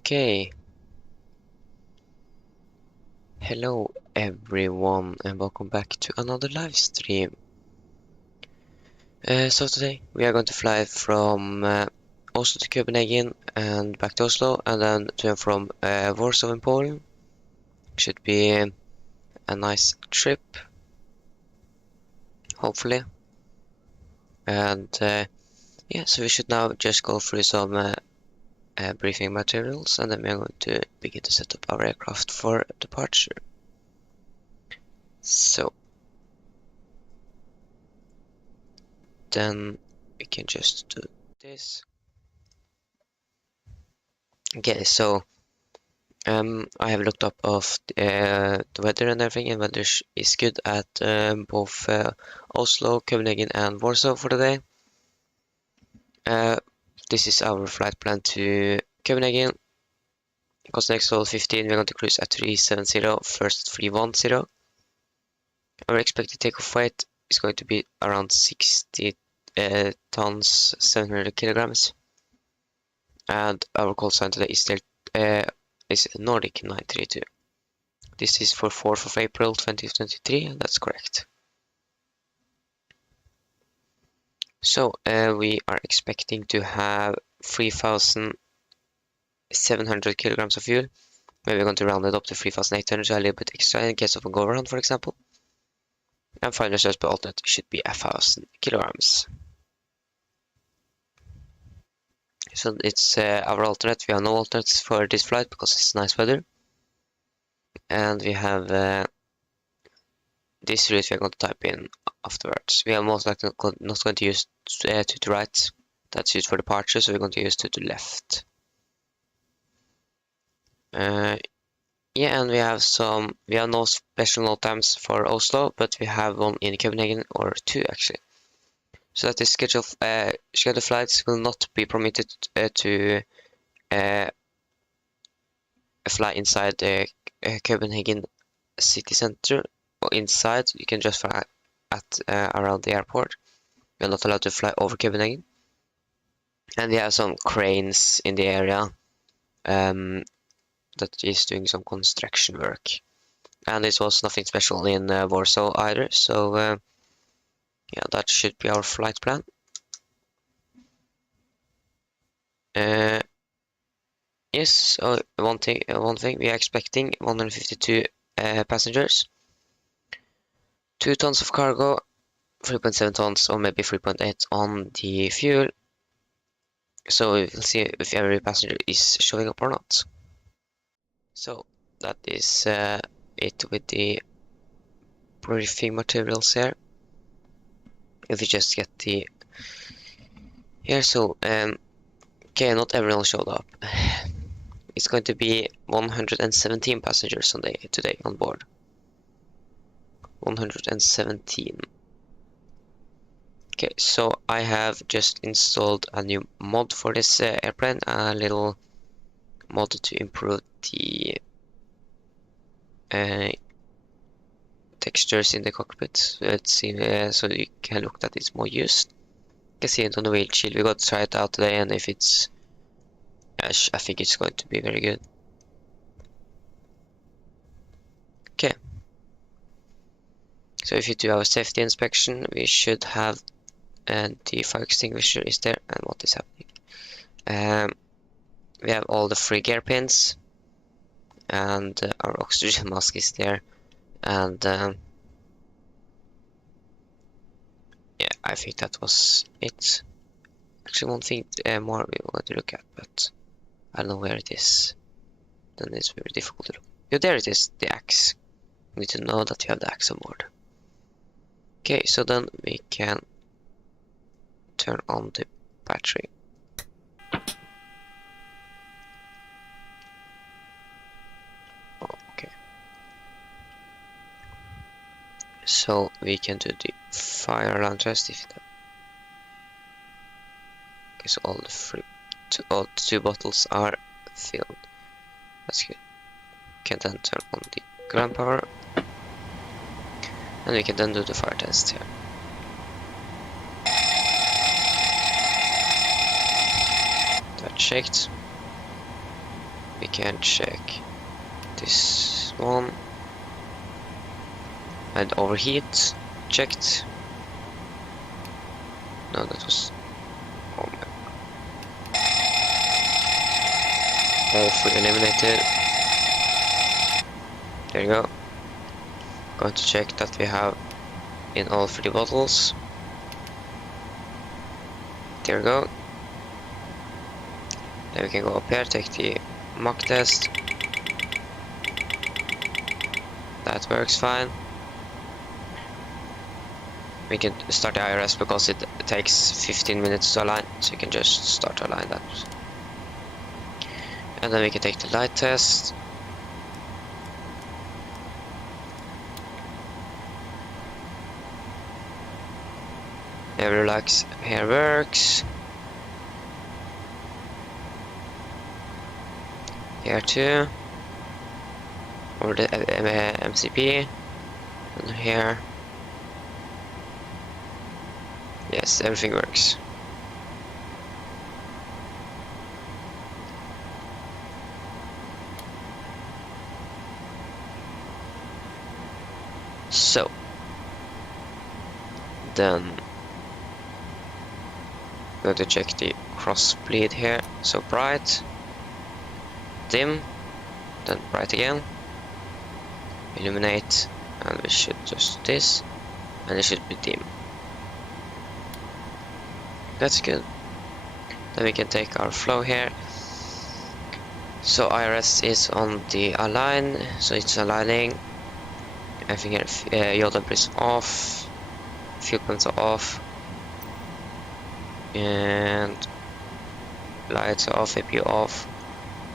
Okay, hello everyone and welcome back to another live stream. So today we are going to fly from Oslo to Copenhagen and back to Oslo, and then to and from Warsaw in Poland. Should be a nice trip, hopefully. And yeah, so we should now just go through some briefing materials, and then we are going to begin to set up our aircraft for departure. So then we can just do this. Okay, so I have looked up of the weather and everything, and weather is good at both Oslo, Copenhagen, and Warsaw for the day. This is our flight plan to Copenhagen. Next 15, we're going to cruise at 370, first 310. Our expected takeoff weight is going to be around 60 tons, 700 kilograms. And our call sign today is Nordic 932. This is for 4th of April 2023, and that's correct. So we are expecting to have 3,700 kilograms of fuel. Maybe we're going to round it up to 3,800, so a little bit extra in case of a go-around, for example. And final research per alternate should be 1,000 kilograms. So it's our alternate. We have no alternates for this flight because it's nice weather. And we have this route we are going to type in afterwards. We are most likely not going to use to the right. That's used for departure, so we're going to use to the left. Yeah, and we have no special note times for Oslo, but we have one in Copenhagen, or two actually. So that is scheduled flights will not be permitted to fly inside the Copenhagen city center or inside. You can just fly at around the airport. You're not allowed to fly over Copenhagen. And we have some cranes in the area that is doing some construction work. And this was nothing special in Warsaw either, so yeah, that should be our flight plan. Yes, so one thing we are expecting 152 passengers, 2 tons of cargo, 3.7 tons or maybe 3.8 on the fuel. So we'll see if every passenger is showing up or not. So that is it with the briefing materials here. If you just get the here, so okay, not everyone showed up. It's going to be 117 passengers today on board. 117. Okay, so I have just installed a new mod for this airplane, a little mod to improve the textures in the cockpit. Let's see, so you can look that it's more used. You can see it on the windshield. We got to try it out today, and if it's, I think it's going to be very good. Okay. So if you do our safety inspection, we should have, and the fire extinguisher is there, and what is happening? We have all the 3 gear pins, and our oxygen mask is there, and yeah, I think that was it. Actually, one thing more we want to look at, but I don't know where it is. Then it's very difficult to look. Yeah, there it is, the axe. We need to know that you have the axe on board. Okay, so then we can turn on the battery. Okay. So we can do the fire alarm test if that. Okay, so all the 2 bottles are filled. That's good. We can then turn on the ground power, and we can then do the fire test here. That checked. we can check this one. And overheat checked. No, that was. Oh my. Off, eliminated. There you go. Going to check that we have in all 3 bottles. There we go. Then we can go up here, take the mock test. That works fine. We can start the IRS because it takes 15 minutes to align, so you can just start to align that. And then we can take the light test. Every relax here works. Here too. Or the MCP. And here. Yes, everything works. So then I'm going to check the cross bleed here. So bright, dim, then bright again, illuminate, and we should just do this, and it should be dim. That's good. Then we can take our flow here. So IRS is on the align, so it's aligning. Everything here, yaw damper is off, fuel pumps are off, and lights are off, APU off.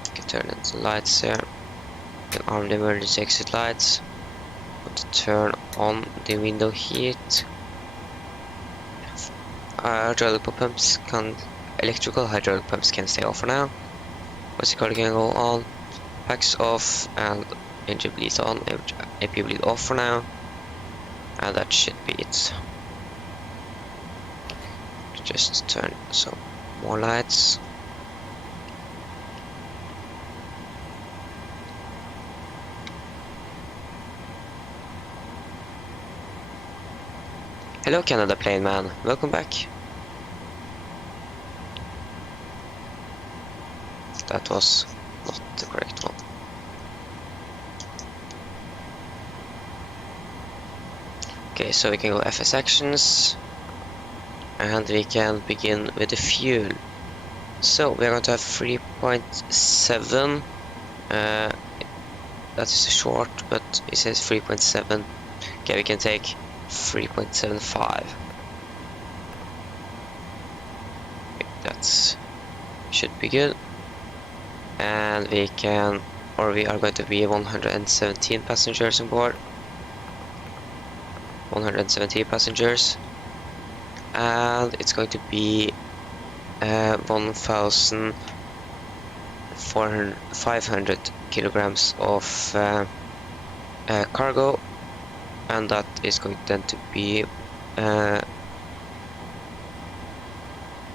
You can turn on the lights here. You can arm the emergency exit lights. Want to turn on the window heat. Electrical hydraulic pumps can stay off for now. What's can go on, packs off, and engine bleeds on, APU bleed off for now, and that should be it. Just turn some more lights. Hello Canada plane man, welcome back. That was not the correct one. Okay, so we can go FS actions, and we can begin with the fuel. So we are going to have 3.7. That is short, but it says 3.7. Okay, we can take 3.75. That should be good. And we can, or we are going to be 117 passengers on board. 117 passengers, and it's going to be 1,500 kilograms of cargo, and that is going then to be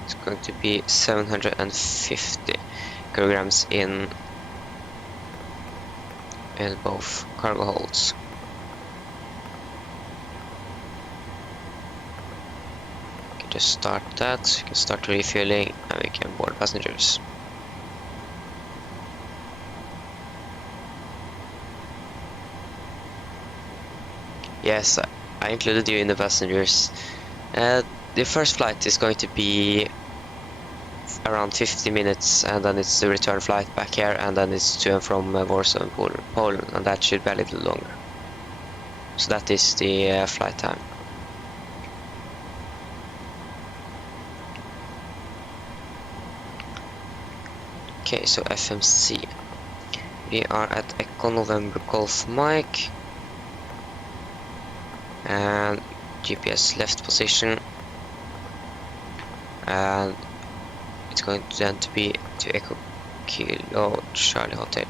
it's going to be 750 kilograms in both cargo holds. Just start that, you can start refueling, and we can board passengers. Yes, I included you in the passengers. The first flight is going to be around 50 minutes, and then it's the return flight back here, and then it's to and from Warsaw and Poland, and that should be a little longer. So that is the flight time. Okay, so FMC. We are at Echo November Golf Mike, and GPS left position, and it's going to then to be to Echo Kilo Charlie Hotel.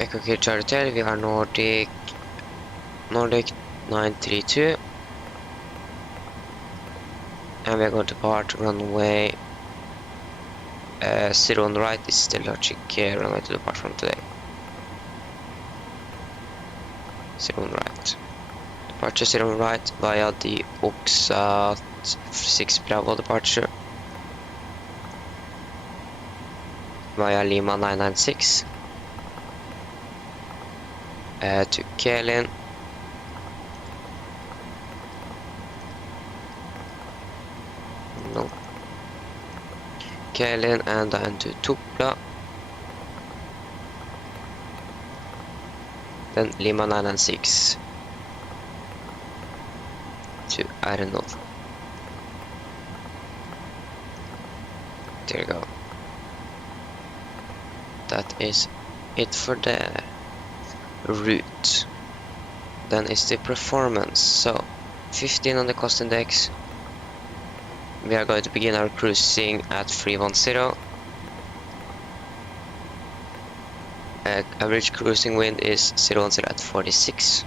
Echo Kilo Charlie Hotel. We are Nordic 932. And we're going to depart runway 0 on the right. This is the logic runway to depart from today. 0 on the right. Departure 0 on the right via the Oxa 6 Bravo departure. Via Lima 996. To Kelin. No. Kelin and then to Tupla. Then Lima 996 to Arnov. There you go. That is it for the route. Then is the performance. So 15 on the cost index. We are going to begin our cruising at 310. Average cruising wind is 010 at 46.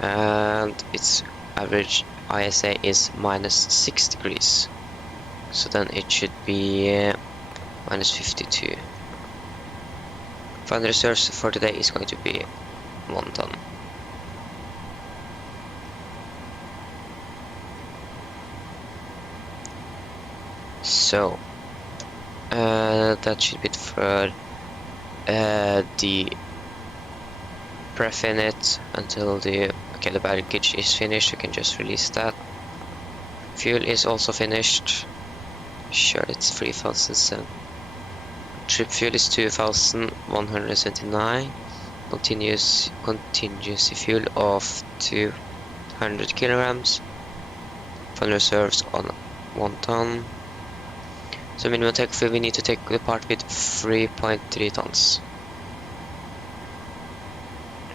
And its average ISA is -6 degrees. So then it should be -52. Final reserves for today is going to be 1 ton. So that should be it for the pre-finite until the baggage is finished. You can just release that. Fuel is also finished. Sure, it's 3,007. Trip fuel is 2,179. Contingency fuel of 200 kilograms. Final reserves on 1 ton. So minimum take fuel we need to take the part with 3.3 tons.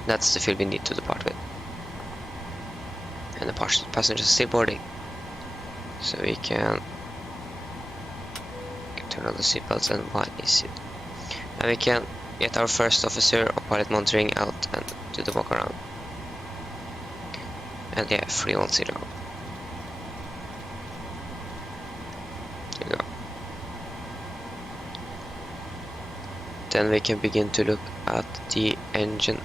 That's the fuel we need to depart with. And the passengers are still boarding. So we can turn on the seatbelts and why is it? And we can get our first officer or pilot monitoring out and do the walk around. And yeah, 310. There you go. Then we can begin to look at the engine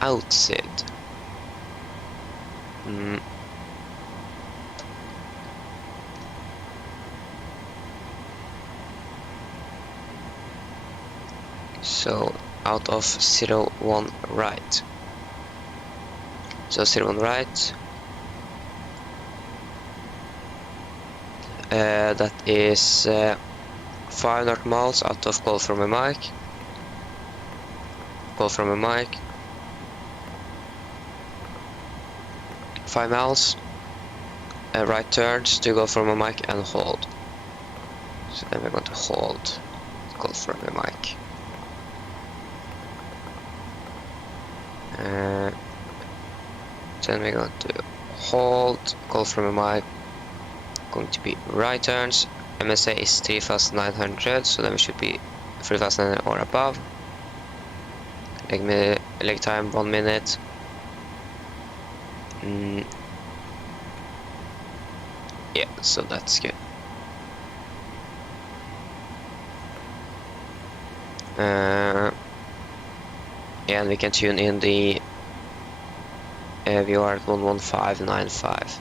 outside. So out of 01 right. So 01 right. That is 5 knot miles out of call from a mic. Call from a mic. 5 miles. Right turns to go from a mic and hold. So then we're going to hold. Call from a mic. Then we're going to hold. Call from a mic. Going to be right turns. MSA is 3,900, so then we should be 3,900 or above. Leg time 1 minute. Yeah, so that's good. Yeah, and we can tune in the we are at 11595.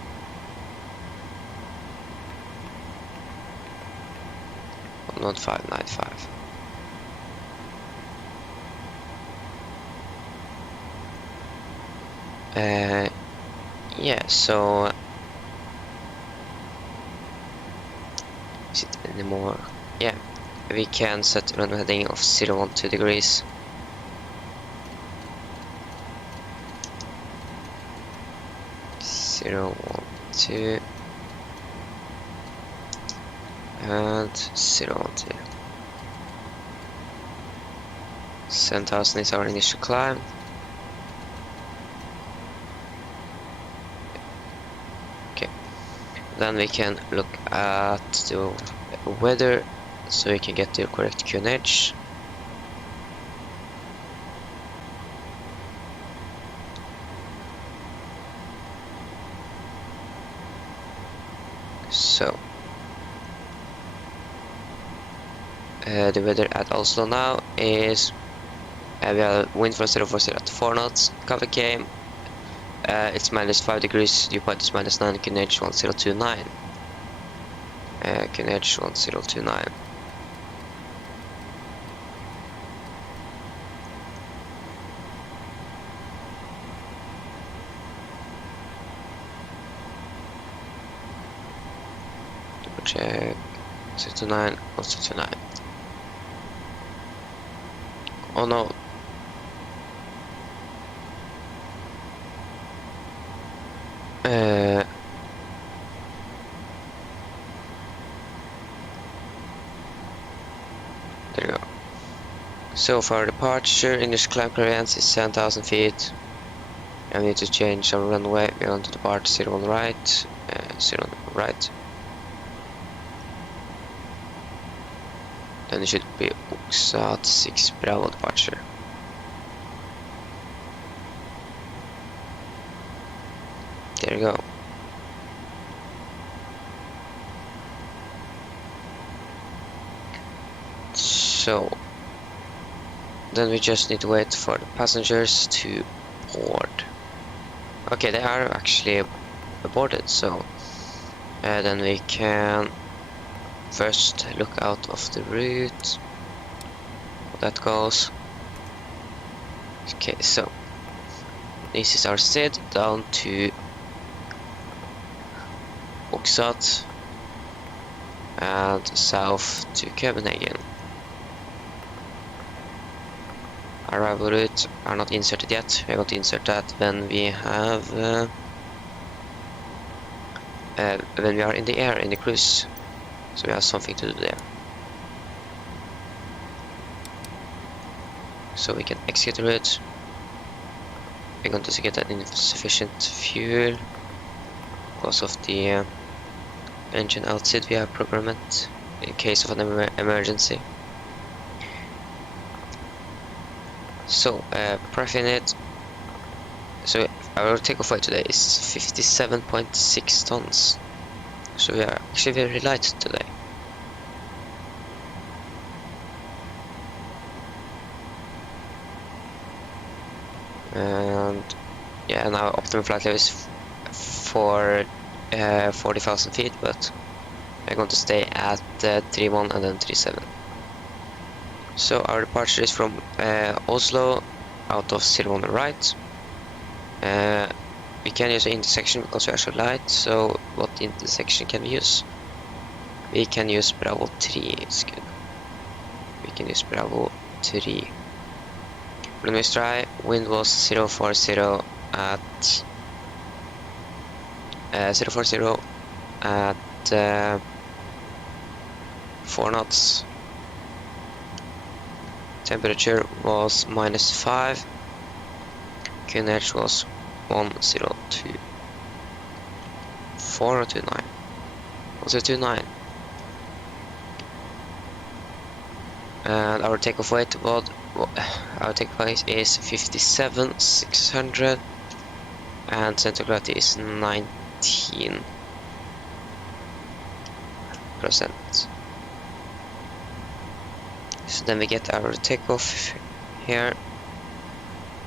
11595. Yeah, so is it anymore? Yeah, we can set run heading of 012 degrees. Zero, 1, 2 and 0, 1, 2. 7,000 is our initial climb. Okay, then we can look at the weather so we can get the correct QNH. So the weather at Oslo now is we have wind from 040 at 4 knots, cover came, it's -5 degrees, dew point is -9, QNH 1029. QNH 1029. Double check 029, 1029. Oh no. There you go. So for departure, English climb clearance is 7,000 feet. And we need to change our runway. We're going to depart 01 right, 01 right. Then it should be Oxat 6 Bravo departure. There you go. So then we just need to wait for the passengers to board. Okay, they are actually boarded, so then we can first look out of the route how that goes. Okay, so this is our SID down to Oxat and south to Copenhagen. Arrival route are not inserted yet. We're going to insert that when we have when we are in the air in the cruise, so we have something to do there. So we can exit the route. We're going to get that insufficient fuel because of the engine outside we have programmed in case of an emergency. So preferring it. So our takeoff weight today is 57.6 tons. So we are actually very light today. And yeah, now optimum flight level is for 40,000 feet, but we're going to stay at 31 and then 37. So our departure is from Oslo out of 01 right. We can use an intersection because we are so light, so what intersection can we use? We can use Bravo 3, it's good. We can use Bravo 3. When we try, wind was 040 at 040 at 4 knots. Temperature was -5. QNH was 102. 429. 1029. And our takeoff weight is 57,600 and center gravity is 19%. So then we get our takeoff here.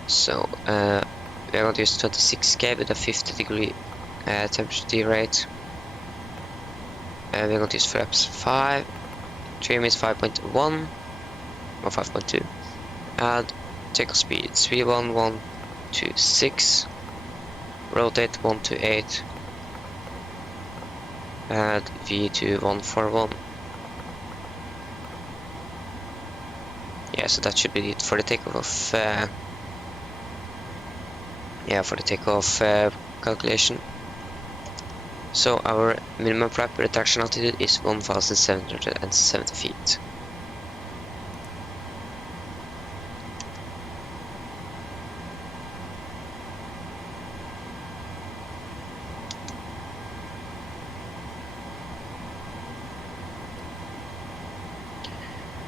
So we are going to use 26K with a 50-degree temperature derate. We're going to use flaps 5. Trim is 5.1 or 5.2. And takeoff speed 31126. Rotate 128. And V2141. Yeah, so that should be it for the takeoff. Yeah, for the takeoff calculation. So our minimum flight reduction altitude is 1,770 feet.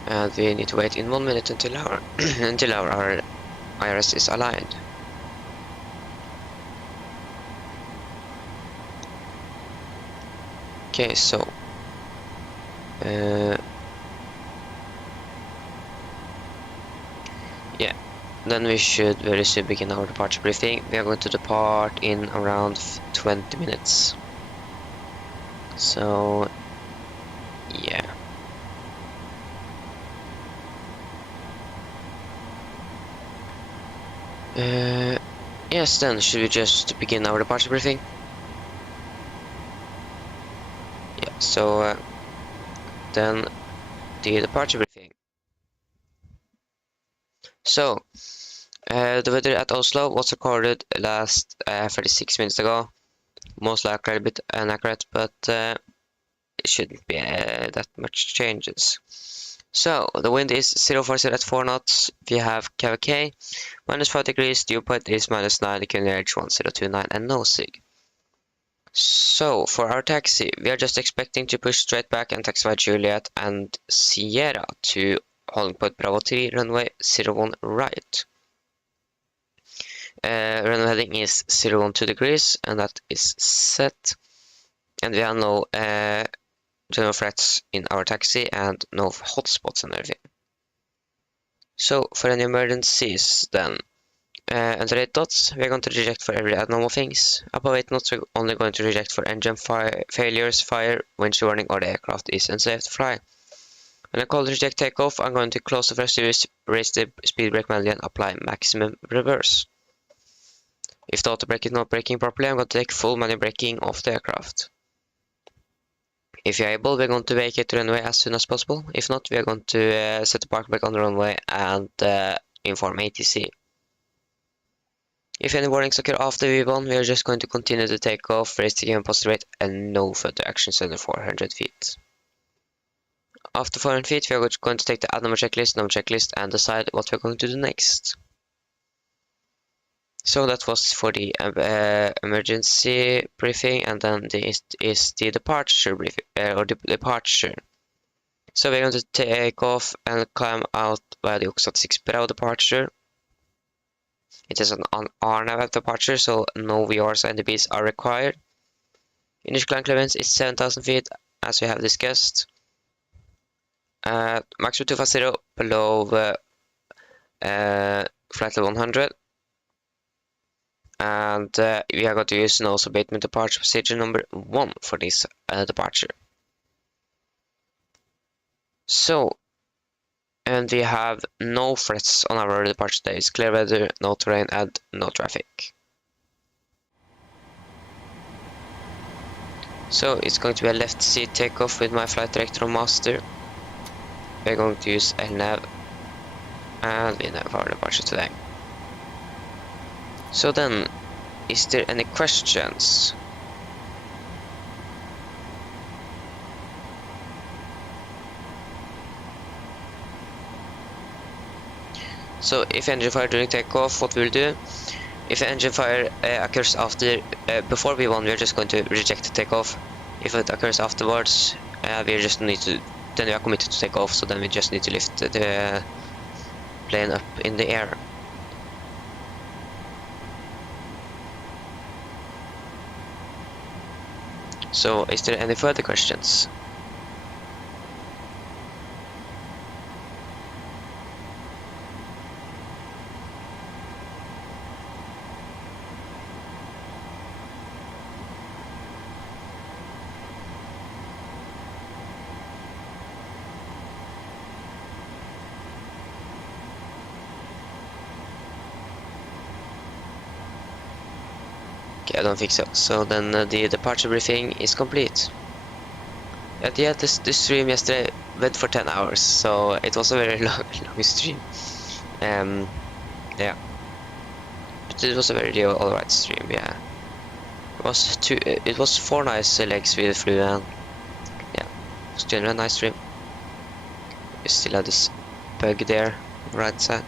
And we need to wait in 1 minute until our our IRS is aligned. Okay, so yeah, then we should very soon begin our departure briefing. We are going to depart in around 20 minutes. So yeah. Yes, then should we just begin our departure briefing? Yeah, so then the departure briefing. So the weather at Oslo was recorded last 36 minutes ago. Most likely a bit inaccurate, but it shouldn't be that much changes. So the wind is 040 at 4 knots. We have KVK -5 degrees. Dew point is -9. The Cunard edge 1029 and no sig. So for our taxi, we are just expecting to push straight back and taxify Juliet and Sierra to holding point Bravo 3, runway 01 right. Runway heading is 012 degrees, and that is set. And we have no general threats in our taxi and no hotspots and everything. So for any emergencies, then under 8 knots, we are going to reject for every abnormal things. Above 8 knots, we're only going to reject for engine failures, fire, wind warning, or the aircraft is unsafe to fly. When I call reject takeoff, I'm going to close the first series, raise the speed brake manually, and apply maximum reverse. If the auto brake is not braking properly, I'm going to take full manual braking of the aircraft. If you're able, we're going to vacate the runway as soon as possible. If not, we are going to set the park brake on the runway and inform ATC. If any warnings occur after V1, we are just going to continue the takeoff, raise the given positive rate, and no further actions under 400 feet. After 400 feet, we are going to take the add number checklist, and decide what we're going to do next. So that was for the emergency briefing, and then this is the departure briefing, or the departure. So we're going to take off and climb out by the Oxford 6 Bravo departure. It is an RNAV departure, so no VRs and NDBs are required. Initial climb clearance is 7,000 feet, as we have discussed. Maximum 250 below flight level 100. And we are going to use nose abatement departure procedure number 1 for this departure. So, and we have no threats on our departure days, clear weather, no terrain, and no traffic. So it's going to be a left seat takeoff with my flight director and master. We're going to use LNAV, and we have our departure today. So then, is there any questions? So if engine fire during takeoff, what we'll do? If engine fire occurs after, before V1, we're just going to reject the takeoff. If it occurs afterwards, we just need to, then we are committed to take off. So then we just need to lift the plane up in the air. So is there any further questions? Okay, I don't think so. So then the departure briefing is complete. Yeah, this stream yesterday went for 10 hours, so it was a very long stream. Yeah, but it was a very alright stream. Yeah, it was 4 nice legs we flew, and yeah, it was generally a nice stream. We still have this bug there, right side.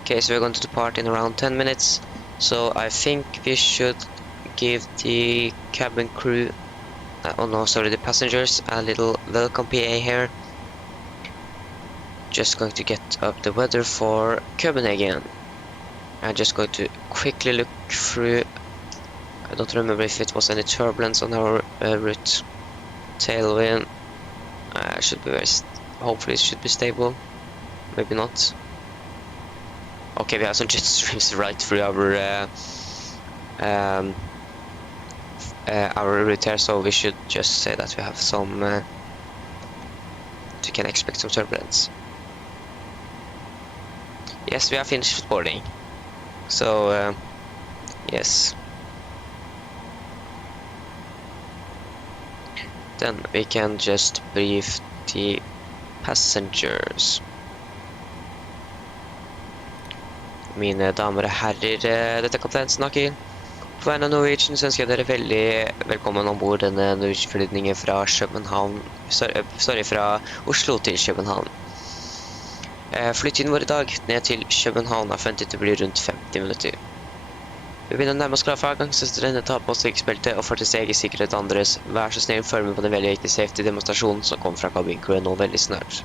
Okay, so we're going to depart in around 10 minutes. So I think we should give the cabin crew, oh no, sorry, the passengers a little welcome PA here. Just going to get up the weather for Copenhagen. I'm just going to quickly look through. I don't remember if it was any turbulence on our route. Tailwind should be hopefully it should be stable. Maybe not. Okay, we have some jet streams right through our route here, so we should just say that we have some. We can expect some turbulence. Yes, we have finished boarding. So yes. Then we can just brief the passengers. Mine damer og herrer, dette er kaptein snakker. På vegne av Norwegian så ønsker jeg dere veldig velkommen ombord denne Norwegian-flyvningen fra fra Oslo til København. Flytiden vår i dag ned til København er forventet til å bli rundt 50 minutter. Vi begynner å nærme oss klar for avgang, så dere tar på sikkerhetsbeltet og får til steg i sikkerhet andres. Vær så snill, følg med på den veldig viktige safety-demonstrasjonen som kommer fra kabincrewet nå veldig snart.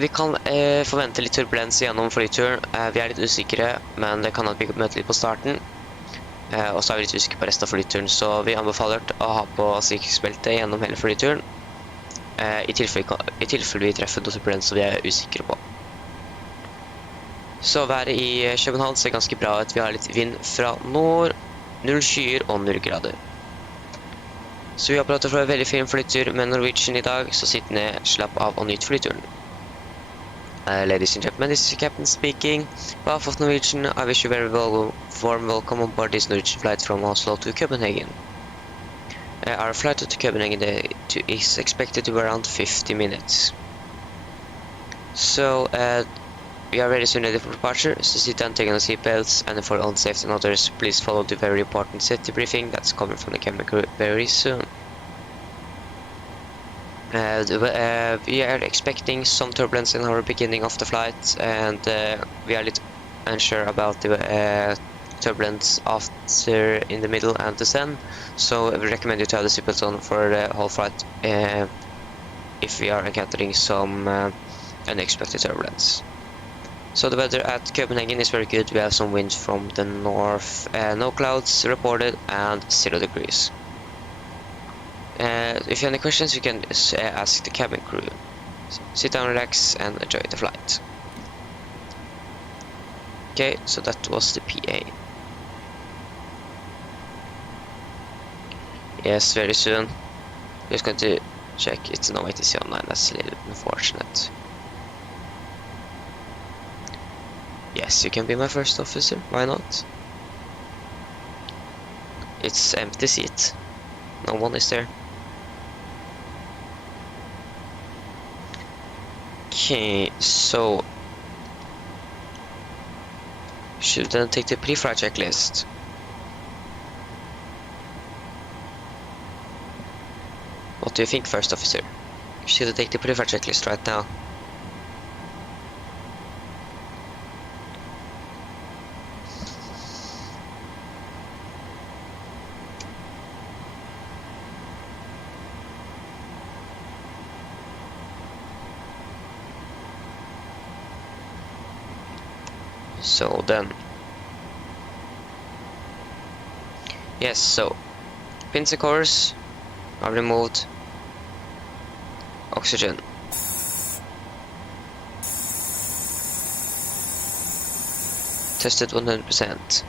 Vi kan forvente litt turbulens gjennom flyturen. Vi er litt usikre, men det kan at vi møter litt på starten. Og så er vi litt usikre på resten av flyturen, så vi anbefaler å ha på sikkerhetsbeltet gjennom hele flyturen. I tilfelle vi treffer noe turbulens som vi er usikre på. Så været i København ser ganske bra ut. Vi har litt vind fra nord, 0 skyer og 0 grader. Så vi håper at du får en veldig fin flytur med Norwegian i dag, så sitt ned, slapp av og nyt flyturen. Ladies and gentlemen, this is your captain speaking. On behalf of Norwegian, I wish you very warm welcome on board this Norwegian flight from Oslo to Copenhagen. Our flight to Copenhagen is expected to be around 50 minutes. So, we are very soon ready for departure, so sit down, take on the seatbelts, and for your own safety and others, please follow the very important safety briefing that's coming from the cabin crew very soon. We are expecting some turbulence in our beginning of the flight, and we are a little unsure about the turbulence after in the middle and descent, so we recommend you to have the seatbelts on for the whole flight if we are encountering some unexpected turbulence. So the weather at Copenhagen is very good. We have some wind from the north, no clouds reported, and 0 degrees. If you have any questions, you can ask the cabin crew. Sit down, relax, and enjoy the flight. Okay, so that was the PA. Yes, very soon. Just going to check. It's no ATC online. That's a little unfortunate. Yes, you can be my first officer. Why not? It's empty seat. No one is there. Okay, so should then take the pre-flight checklist. What do you think, first officer? Should I take the pre-flight checklist right now? So then, yes, so pins and covers are removed. Oxygen. Tested 100%.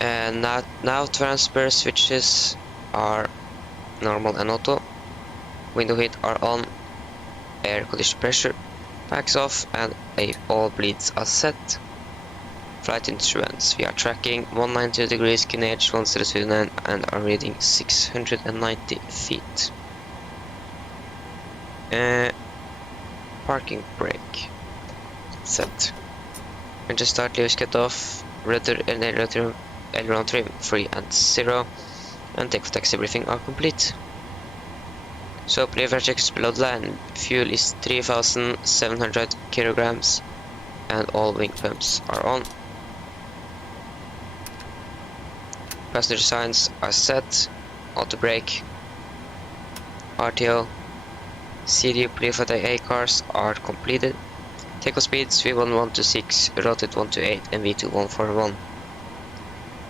And now transfer switches are normal and auto. Window heat are on. Air condition pressure backs off, and all bleeds are set. Flight instruments. We are tracking 192 degrees QNH 1029 and are reading 690 feet. Parking brake set. Engine start, levers cut off, rudder and aileron trim 3 and 0, and take for taxi briefing are complete. So pre-flight checks below the line. Fuel is 3,700 kilograms, and all wing pumps are on. Passenger signs are set. Auto brake, RTO, CD pre-flight AA cars are completed. Takeoff speeds V1126, rotate 128, and V2141.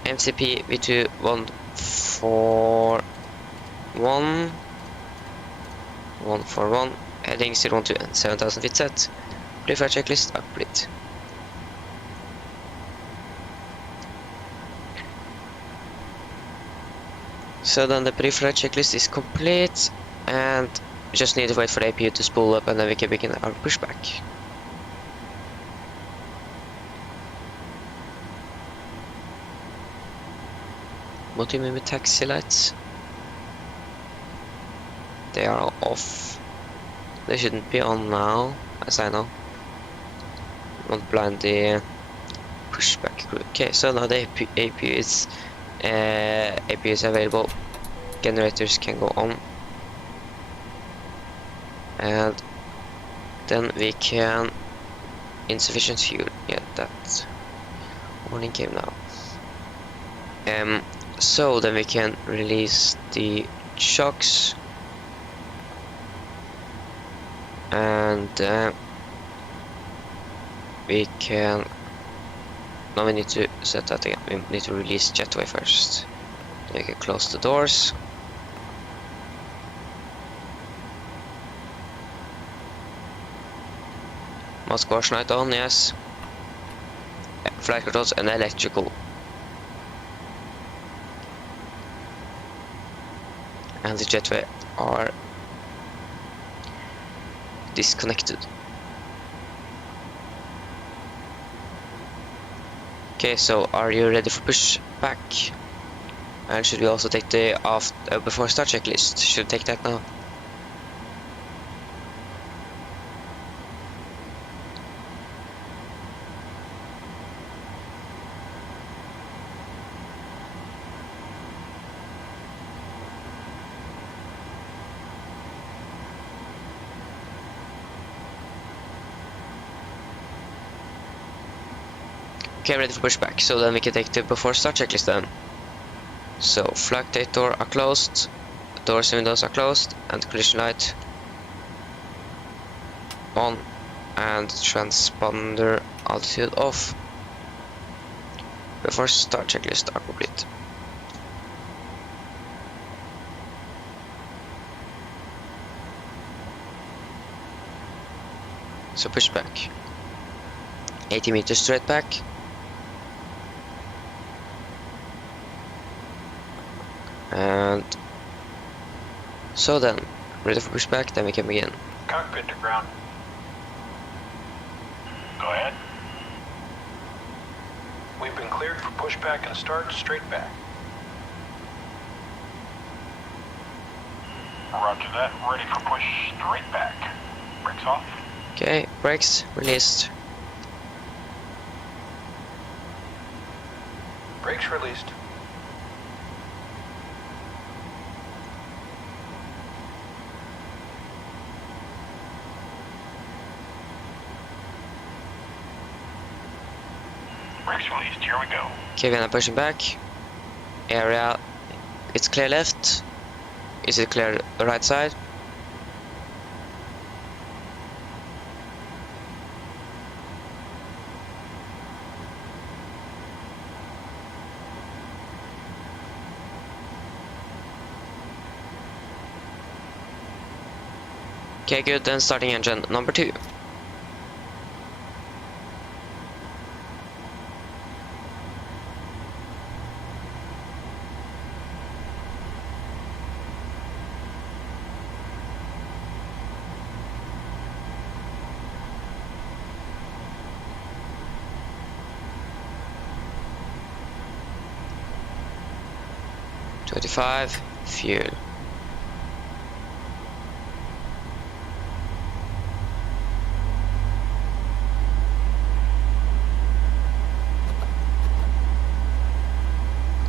MCP V2141 141 heading 012 and 7000 feet set. Pre-flight checklist complete. So then the pre-flight checklist is complete, and we just need to wait for the APU to spool up, and then we can begin our pushback. What do you mean with taxi lights? They are off. They shouldn't be on now, as I know. Not blind the pushback crew. Okay, so now the APU is available. Generators can go on, and then we can insufficient fuel. Yeah, that warning came now. So then we can release the shocks, and we can. Now we need to set that again. We need to release jetway first. Then we can close the doors. Must wash night on, yes. Flight controls and electrical. And the jetway are disconnected. Okay, so are you ready for pushback? And should we also take the before start checklist? Should we take that now? Okay, ready for pushback. So then we can take the before start checklist then. So flight gate door are closed, doors and windows are closed, and collision light on, and transponder altitude off. Before start checklist are complete. So pushback. 80 meters straight back. And so then, ready for pushback, then we can begin. Cockpit to ground. Go ahead. We've been cleared for pushback and start straight back. Roger that. Ready for push straight back. Brakes off. Okay, brakes released. Brakes released. Brakes released. Here we go. Okay, we're now pushing back. Area, it's clear left. Is it clear right side? Okay, good, then starting engine number 2. $25 fuel.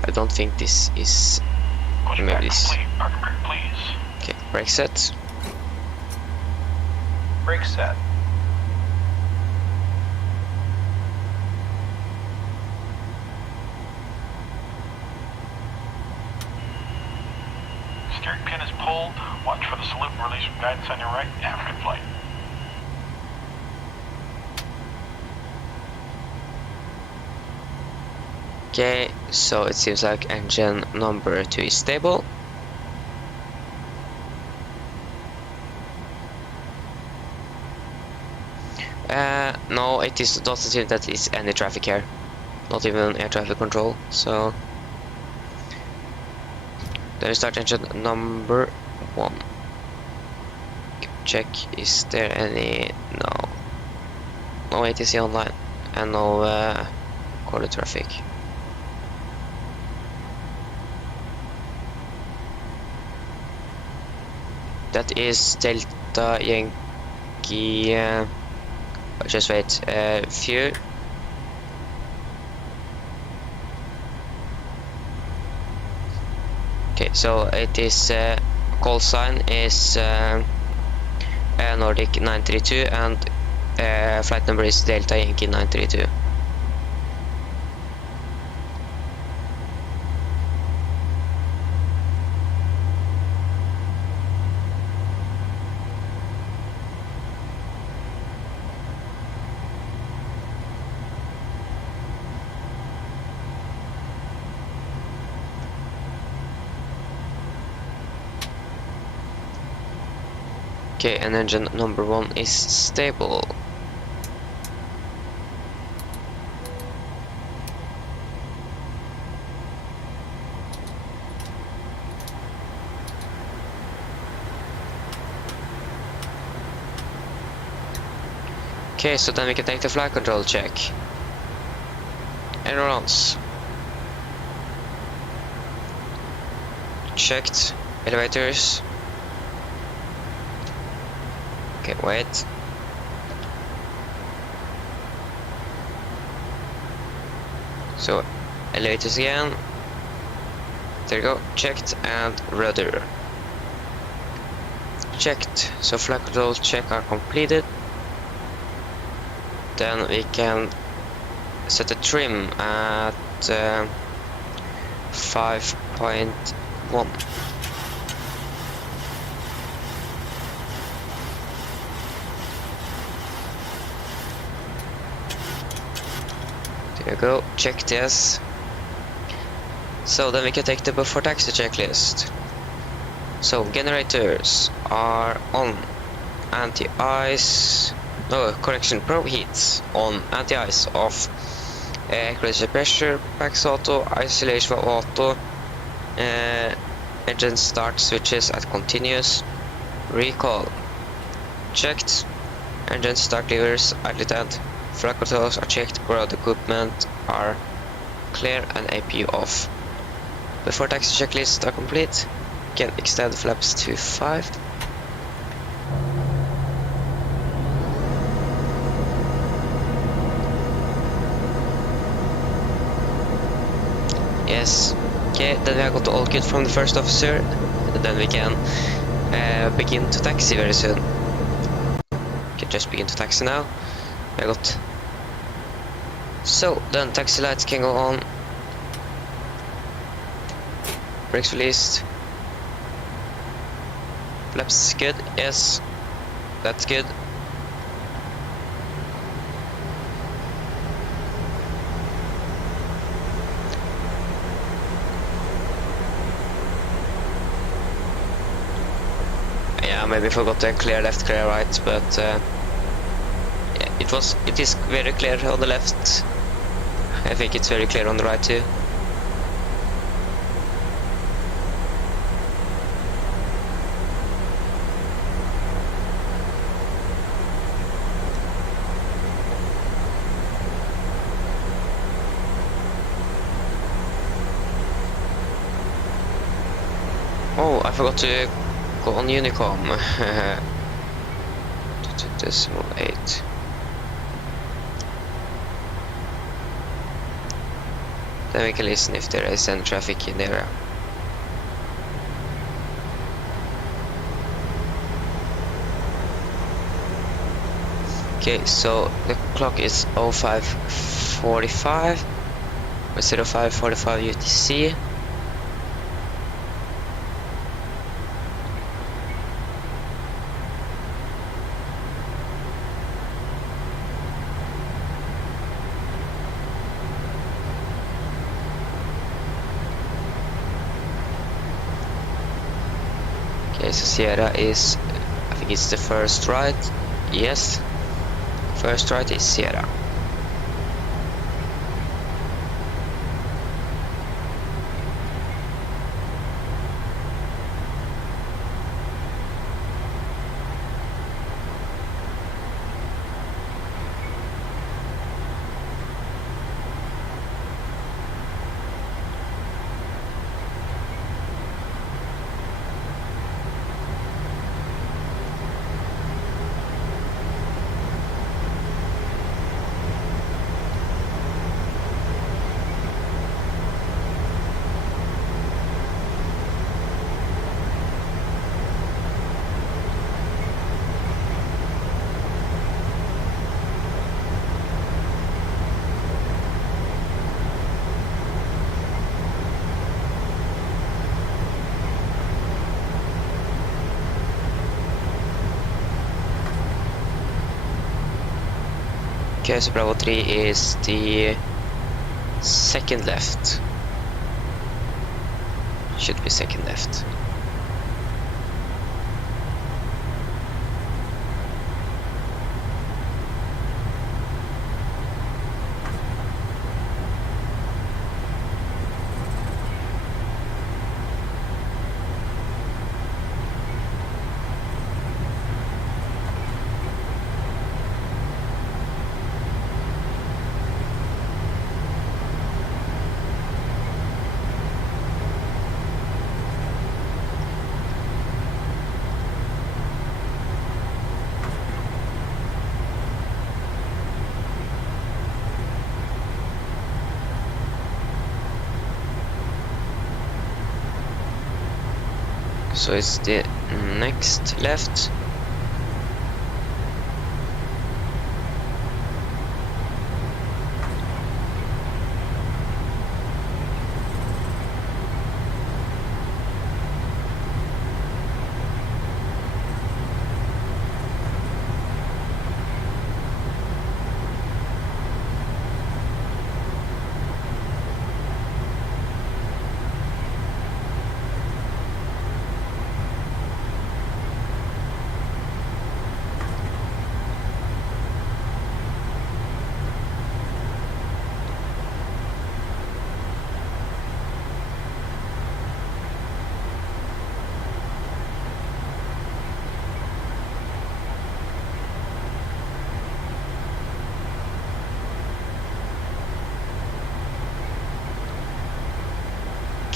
I don't think this is. Maybe this. Okay, brake set. Brake set. Steering pin is pulled. Watch for the salute and release from guidance on your right after flight. Okay, so it seems like engine number 2 is stable. No, it doesn't seem that it's any traffic here. Not even air traffic control, so... Then we start engine number 1. Check, is there any... No ATC online, and no quarter traffic. That is Delta Yankee... just wait, fuel. Okay, so it is call sign is Nordic 932 and flight number is Delta Yankee 932. Okay, and engine number 1 is stable. Okay, so then we can take the flight control check. Ailerons. Checked. Elevators. Okay, wait. So, elevators again. There you go. Checked and rudder. Checked. So flight control check are completed. Then we can set the trim at 5.1. There you go, check this. So then we can take the before taxi checklist. So generators are on, anti-ice, no correction, probe heats on, anti-ice off, equalizer pressure, packs auto, isolation auto, engine start switches at continuous, recall checked, engine start levers idle and flight controls are checked, ground equipment are clear and APU off. Before taxi checklist are complete, can extend flaps to 5. Yes. Okay, then we have got all good from the first officer. And then we can begin to taxi very soon. We can just begin to taxi now. We got. So then taxi lights can go on. Brakes released. Flaps good. Yes, that's good. Yeah, maybe forgot to clear left, clear right, but yeah, it is very clear on the left. I think it's very clear on the right too. Oh, I forgot to go on Unicom. Decimal 8. Then we can listen if there is any traffic in the area. Okay, so the clock is 05:45 or 05:45 UTC. So Sierra is, I think it's the first right. Yes, first right is Sierra. Okay, so Bravo 3 is the second left. Should be second left. So it's the next left.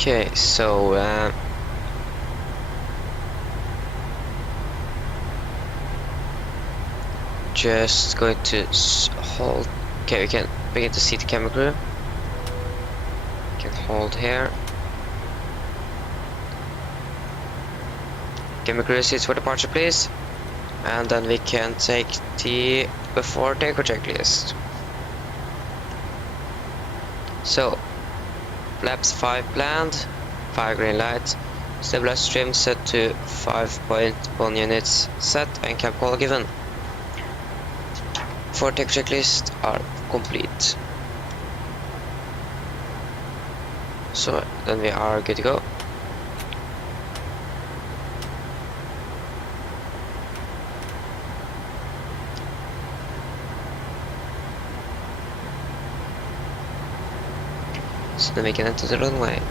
Okay, so just going to hold. Okay, we can begin to see the camera crew. Can hold here. Camera crew seats for departure, please. And then we can take the before takeoff checklist. So, flaps 5 planned, 5 green lights, stabilizer trim set to 5.1 units set, and cap call given. 4 takeoff checklists are complete. So then we are good to go. So then we can enter the runway.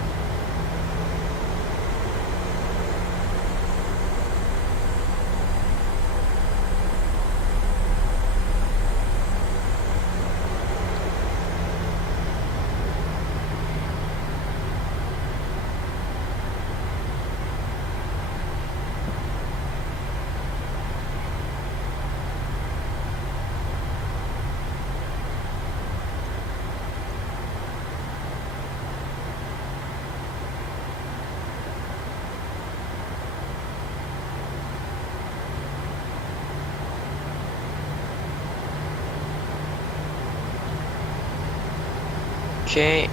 Okay.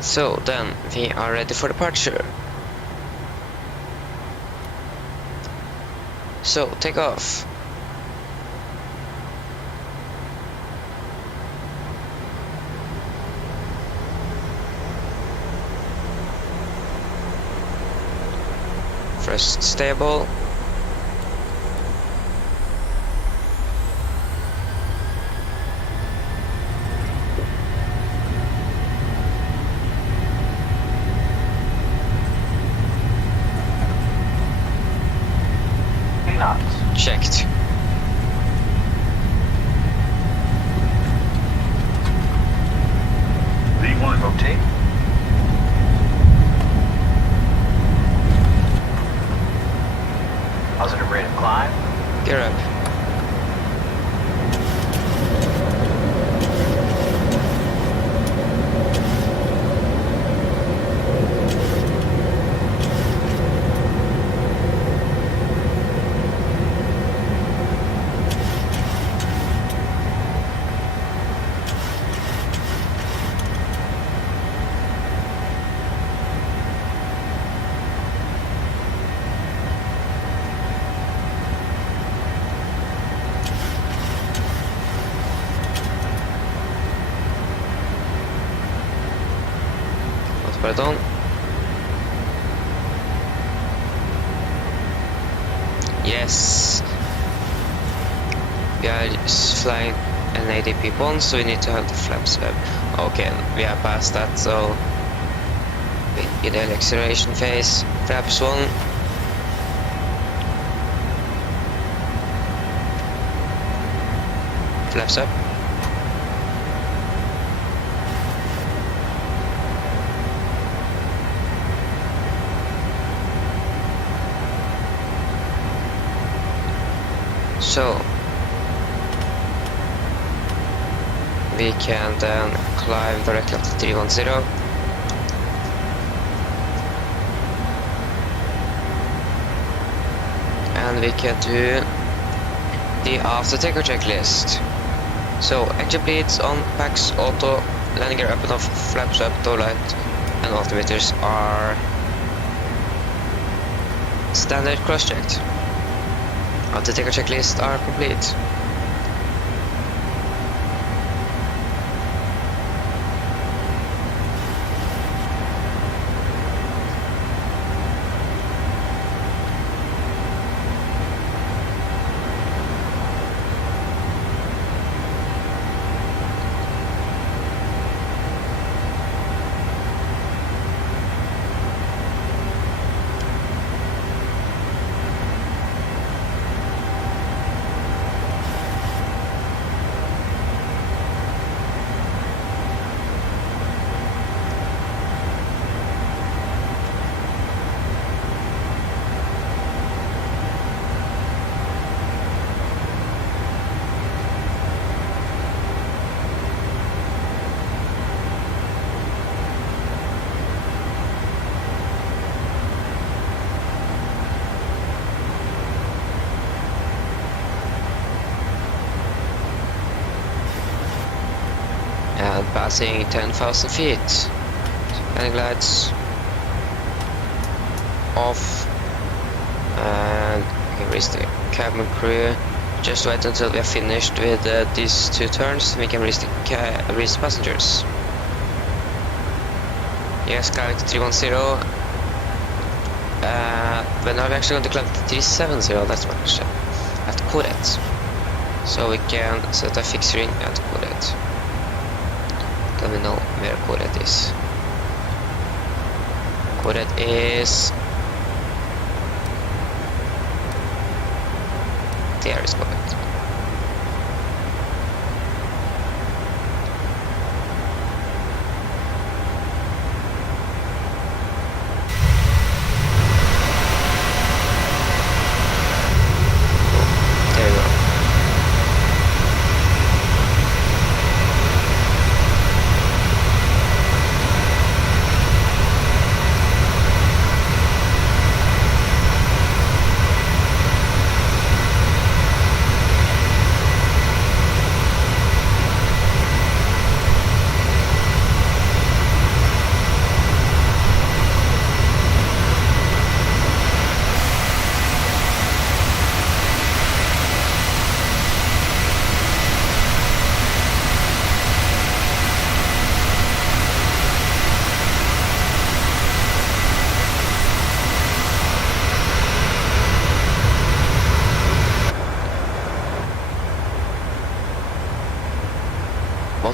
So then we are ready for departure. So take off. Thrust stable. Checked. V1 rotate. Positive rate of climb. Gear up. Put it on. Yes. We are flying an ADP-1, so we need to have the flaps up. Okay, we are past that, so in the acceleration phase, flaps 1. Flaps up. So we can then climb directly up to 310. And we can do the after takeoff checklist. So engine bleeds on, packs, auto, landing gear up and off, flaps up, tow light and altimeters are standard cross-checked. After takeoff checklist are complete. And passing 10,000 feet. Landing lights off. And we can reach the cabin crew. Just wait until we are finished with these two turns. We can reach the passengers. Yes, climbing to 310. But now we're actually going to climb to 370. That's what I said. At Koret. So we can set a fixturing at Koret. Then we know where Koret is. Koret is... there is Koret. There we go.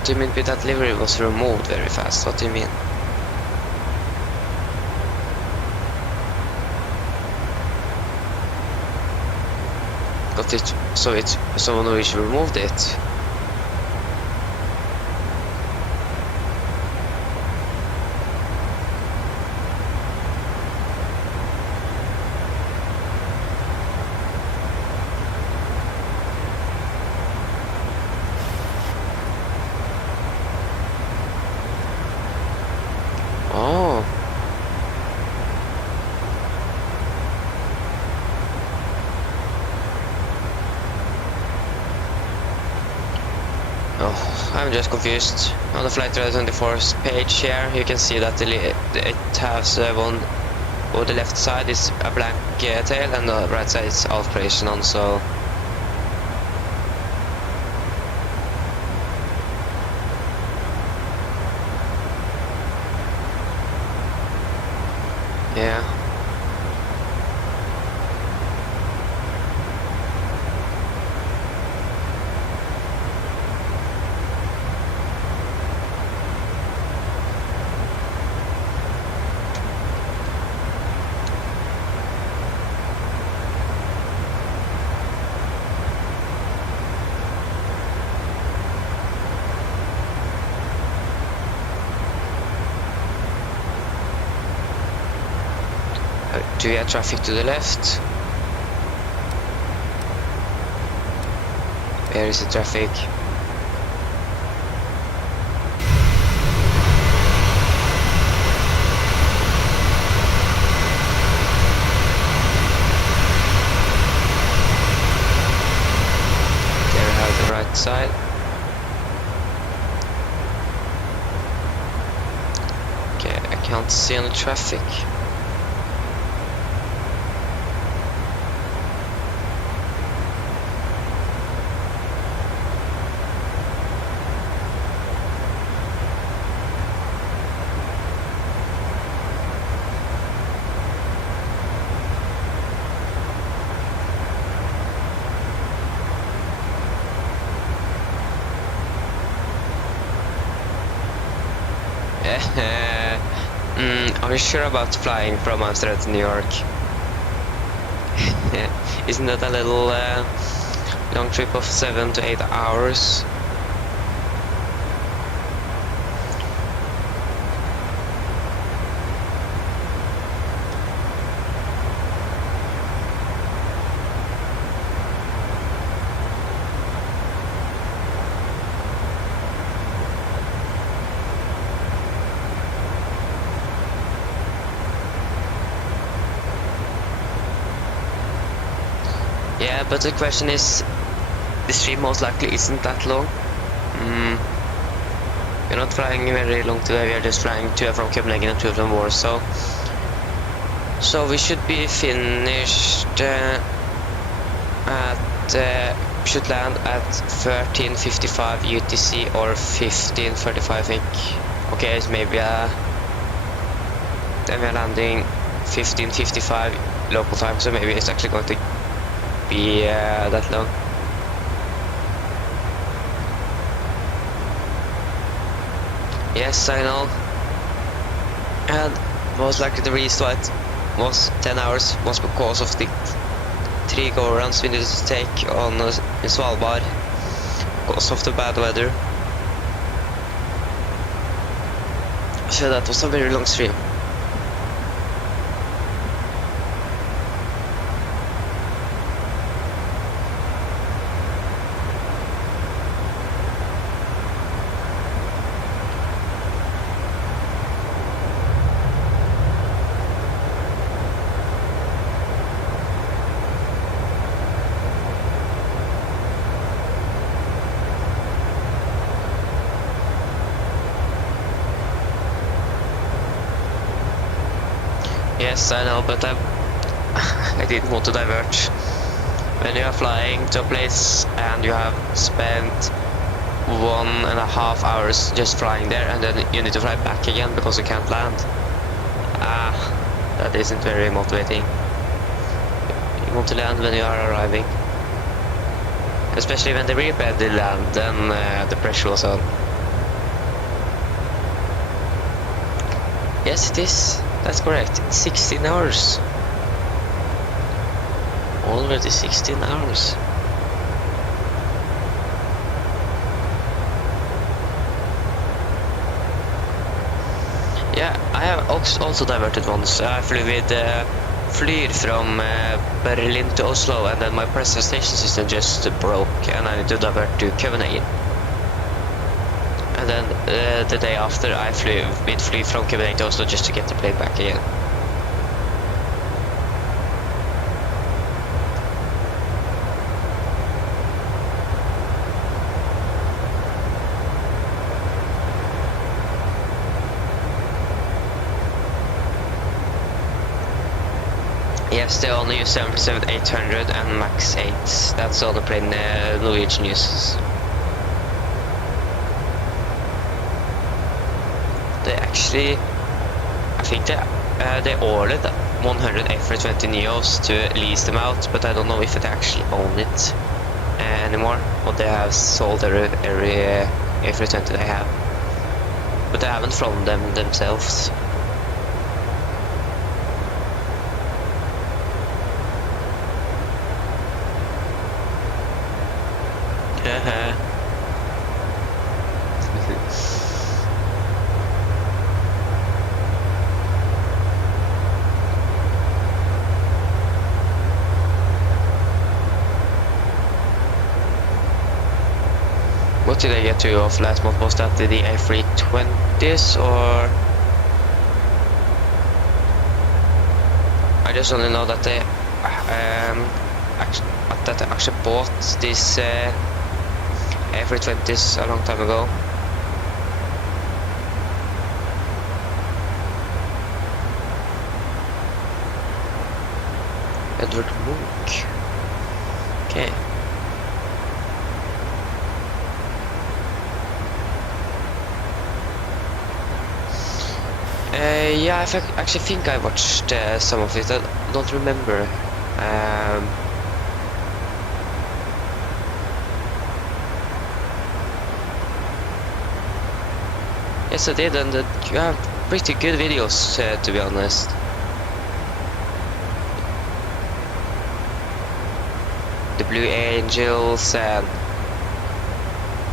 What do you mean with that livery was removed very fast? What do you mean? Got it. So Norwegian removed it. Oh. Oh, I'm just confused. On the Flight Radar 24's page here, you can see that it has one on the left side is a blank tail and the right side is operation on, so yeah. Do we have traffic to the left? Where is the traffic? There we have the right side. Okay, I can't see any traffic. Are you sure about flying from Amsterdam to New York? Isn't that a little long trip of 7 to 8 hours? Yeah, but the question is, this trip most likely isn't that long. We're not flying very long today, we are just flying to and from Copenhagen and to and from Warsaw. So we should be finished should land at 13:55 UTC or 15:35 I think. Okay, it's maybe then we're landing 15:55 local time, so maybe it's actually going to be that long. Yes, I know. And most likely the reason why it was 10 hours was because of the 3 go-arounds we needed to take on in Svalbard because of the bad weather. So that was a very long stream. Yes, I know, but I didn't want to divert. When you are flying to a place and you have spent 1.5 hours just flying there and then you need to fly back again because you can't land. That isn't very motivating. You want to land when you are arriving. Especially when the rear bed did land, then the pressure was on. Yes, it is. That's correct. 16 hours. Already 16 hours. Yeah, I have also diverted once. I flew with Flyr from Berlin to Oslo, and then my presentation system just broke, and I need to divert to Copenhagen. And then the day after, I flew with Flyr from Copenhagen to Oslo just to get the plane back again. Yes, they only use 737-800 and MAX 8. That's the only plane Norwegian uses. They actually, I think they ordered 100 A320neos to lease them out, but I don't know if they actually own it anymore, or they have sold every A320 they have. But they haven't flown them themselves. What did I get to off last month? Was that the A320s or? I just only know that they actually bought these A320s a long time ago. Edward Munch. Okay. Yeah, I actually think I watched some of it. I don't remember. Yes, I did, and you have pretty good videos, to be honest. The Blue Angels and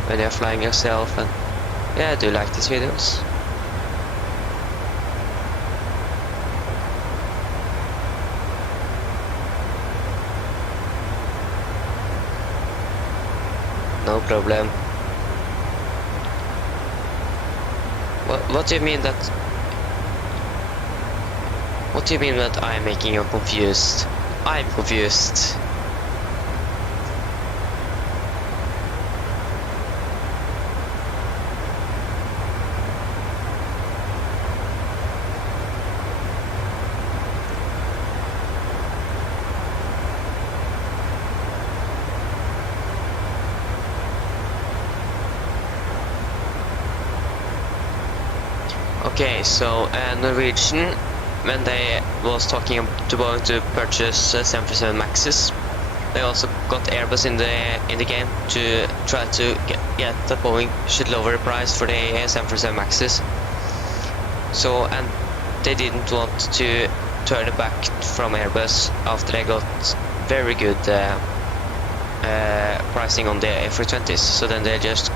when you're flying yourself, and yeah, I do like these videos. No problem. What do you mean that? What do you mean that I'm making you confused? I'm confused. Okay, so Norwegian, when they was talking about to purchase 737 Maxes, they also got Airbus in the game to try to get that Boeing should lower the price for the 737 Maxes. So, and they didn't want to turn it back from Airbus after they got very good pricing on the A320s. So then they just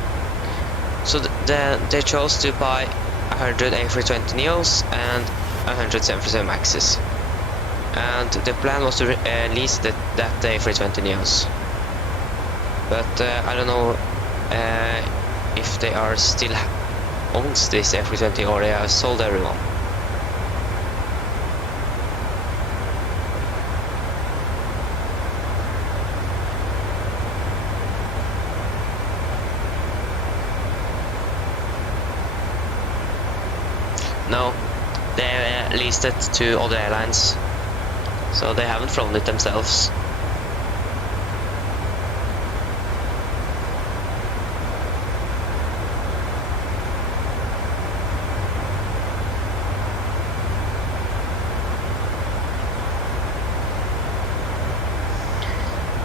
they chose to buy 100 A320neos and 100 737 Maxes, and the plan was to lease that A320neos, but I don't know if they are still owns this A320 or they have sold everyone. No, they leased it to other airlines, so they haven't flown it themselves.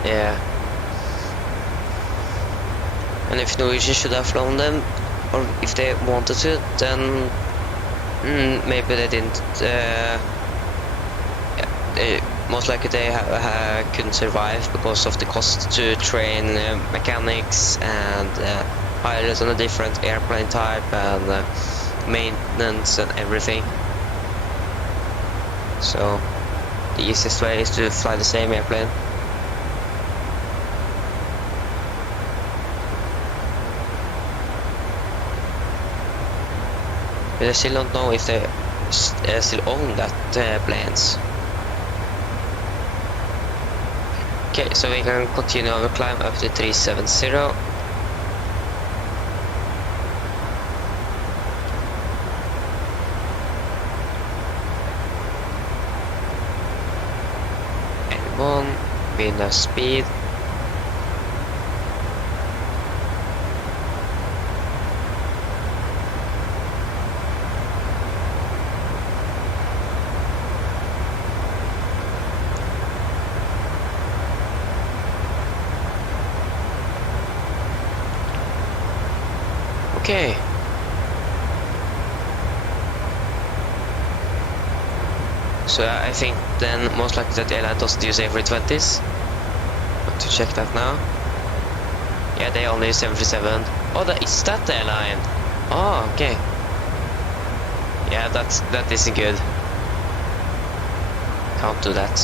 Yeah. And if Norwegian should have flown them, or if they wanted to, then Maybe they didn't. Most likely they couldn't survive because of the cost to train mechanics and pilots on a different airplane type and maintenance and everything. So the easiest way is to fly the same airplane. But I still don't know if they still own that planes. Okay, so we can continue our climb up to 370. And 1, wind of speed. Okay. So I think then most likely that the airline doesn't use A320s. Have to check that now. Yeah, they only use 737. Oh, is that the airline? Oh, okay. Yeah, that isn't good. Can't do that.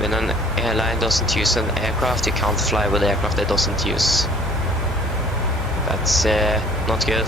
When an airline doesn't use an aircraft, you can't fly with the aircraft they doesn't use. That's not good.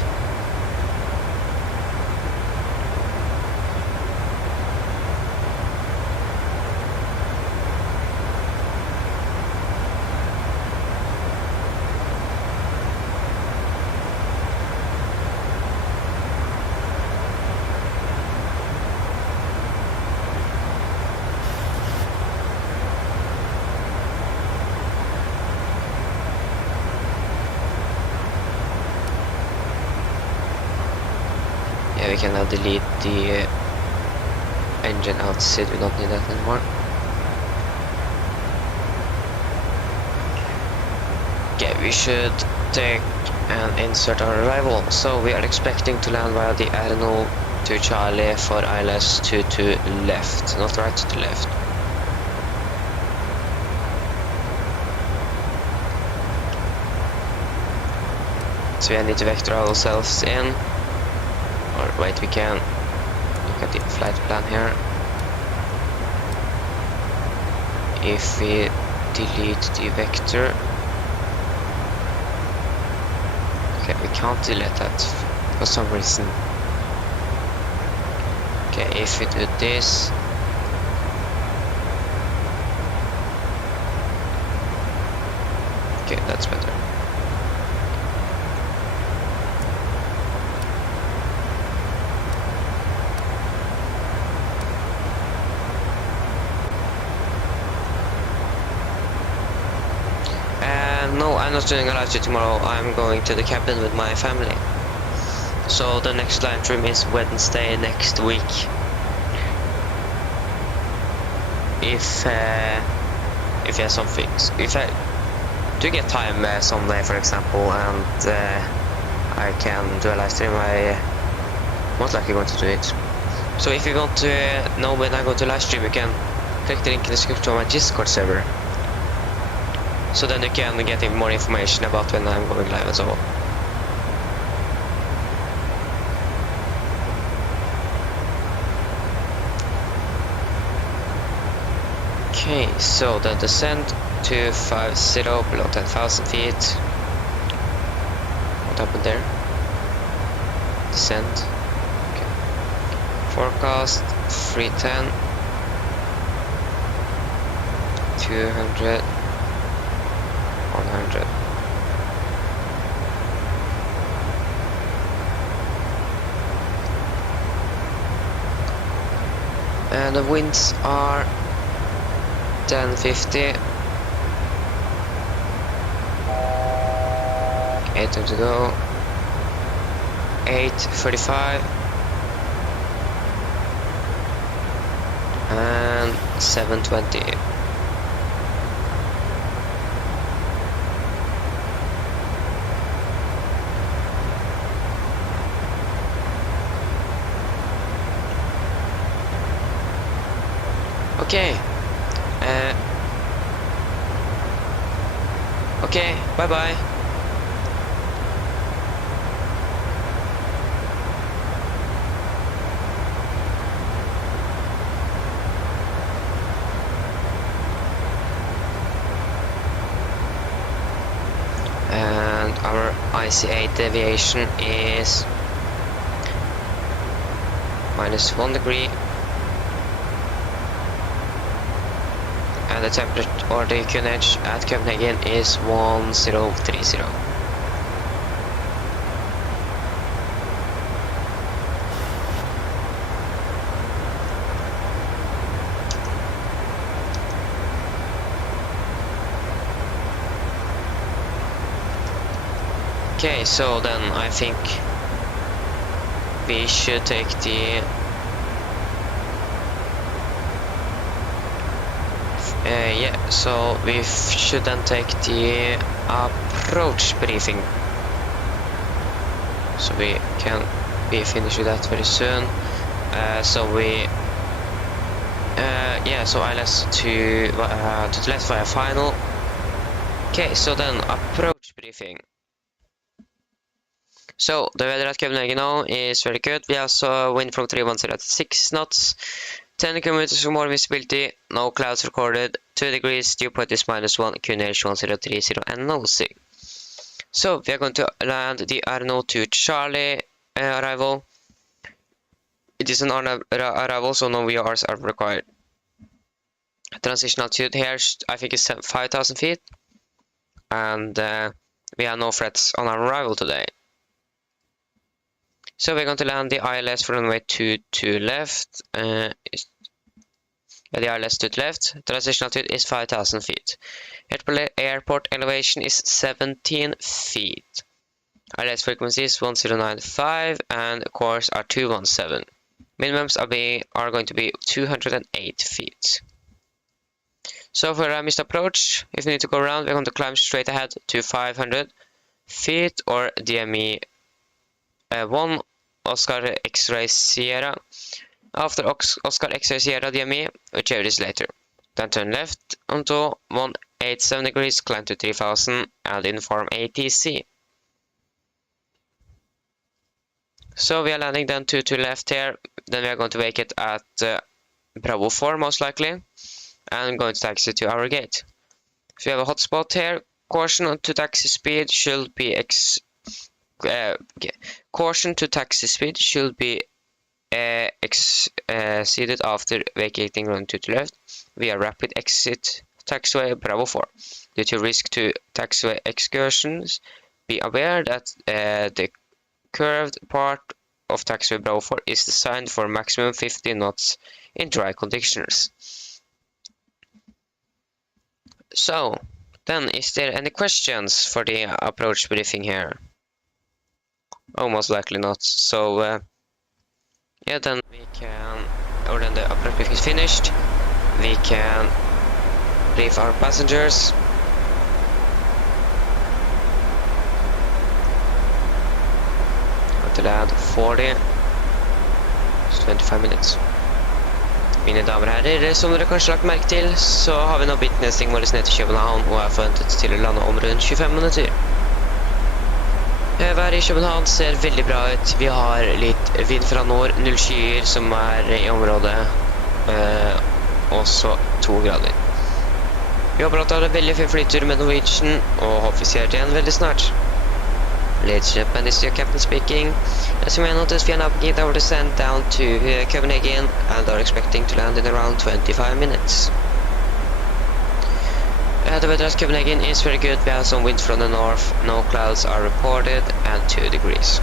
Yeah, we can now delete the engine outside, we don't need that anymore. Okay, we should take and insert our arrival. So we are expecting to land via the Arno to Charlie for ILS to left, not right, to left. So we need to vector ourselves in. Or wait, we can look at the flight plan here. If we delete the vector, okay, we can't delete that for some reason. Okay, if we do this, okay, that's better. No, I'm not doing a live stream tomorrow. I'm going to the cabin with my family. So the next live stream is Wednesday next week. If you have something, if I do get time someday, for example, and I can do a live stream, I most likely going to do it. So if you want to know when I'm going to live stream, you can click the link in the description of my Discord server. So then you can get more information about when I'm going live and so on. Okay, so the descent to 50 below 10,000 feet. What happened there? Descent. Okay. Forecast 310. 200. 100. And the winds are 1050. 8 times to go. 8:35. And 7:20. Okay. Okay, bye bye. And our ICA deviation is -1 degree. And the temperature or the QNH at Copenhagen is 1030. Okay, so then I think we should take the yeah, so we should then take the approach briefing. So we can be finished with that very soon. So we yeah, so ILS to the left via final. Okay, so then approach briefing. So the weather at Copenhagen now is very good. We also wind from 310 at 6 knots, 10 kilometers or more visibility, no clouds recorded, 2 degrees, dew point is -1, QNH 1030 and no sea. So we are going to land the Arno to Charlie arrival. It is an arrival, so no VRs are required. Transition altitude here, I think is 5,000 feet. And we have no threats on our arrival today. So we're going to land the ILS for runway 22 left. The ILS to the left. Transition altitude is 5,000 feet. Airport elevation is 17 feet. ILS frequency is 1095 and course are 217. Minimums are going to be 208 feet. So for a missed approach, if we need to go around, we're going to climb straight ahead to 500 feet or DME 1 Oscar X-ray Sierra. After Oscar X-ray Sierra DME, whichever is later. Then turn left onto 187 degrees, climb to 3000 and inform ATC. So we are landing then to left here. Then we are going to vacate at Bravo 4 most likely. And going to taxi to our gate. So we have a hotspot here. Caution to taxi speed should be exceeded after vacating runway to the left via rapid exit taxiway Bravo 4. Due to risk to taxiway excursions, be aware that the curved part of taxiway Bravo 4 is designed for maximum 50 knots in dry conditions. So, then is there any questions for the approach briefing here? Oh, most likely not. So, yeah, then we can, or then the approach briefing is finished. We can brief our passengers. Going to land 40. It's 25 minutes. Mine damer og herrer, som dere kanskje har lagt merke til, så har vi nå bitt nedstigningen vår ned til København og er forventet til å lande om rundt 25 minutter. Været i København ser veldig bra ut. Vi har litt vind fra nord, 0 skyer som er i området, og så 2 grader. Vi håper at det er en veldig fin flytur med Norwegian, og håper vi ser det igjen veldig snart. Ladies and gentlemen, this is your captain speaking. As you may notice, we are now beginning our descent down to Copenhagen and are expecting to land in around 25 minutes. The weather at Copenhagen is very good. We have some wind from the north, no clouds are reported, and 2 degrees.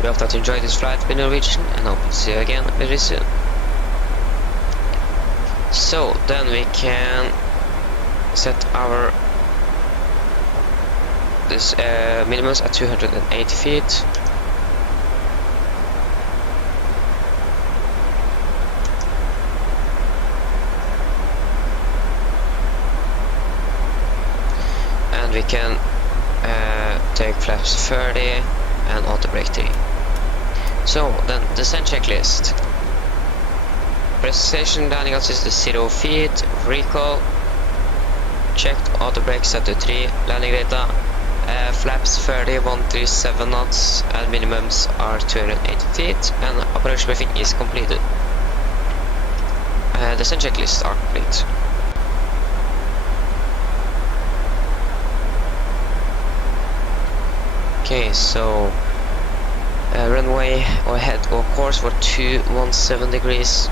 We hope that you enjoyed this flight with Norwegian and hope to see you again very soon. So, then we can set our minimums at 280 feet. And we can take flaps 30 and auto brake 3. So then descent checklist. Precision landing assist is 0 feet. Recall. Checked auto brakes set to 3. Landing data. Flaps 30, 137 knots, and minimums are 280 feet. And operation briefing is completed. Descent checklists are complete. Okay, so runway ahead or course for 217 degrees.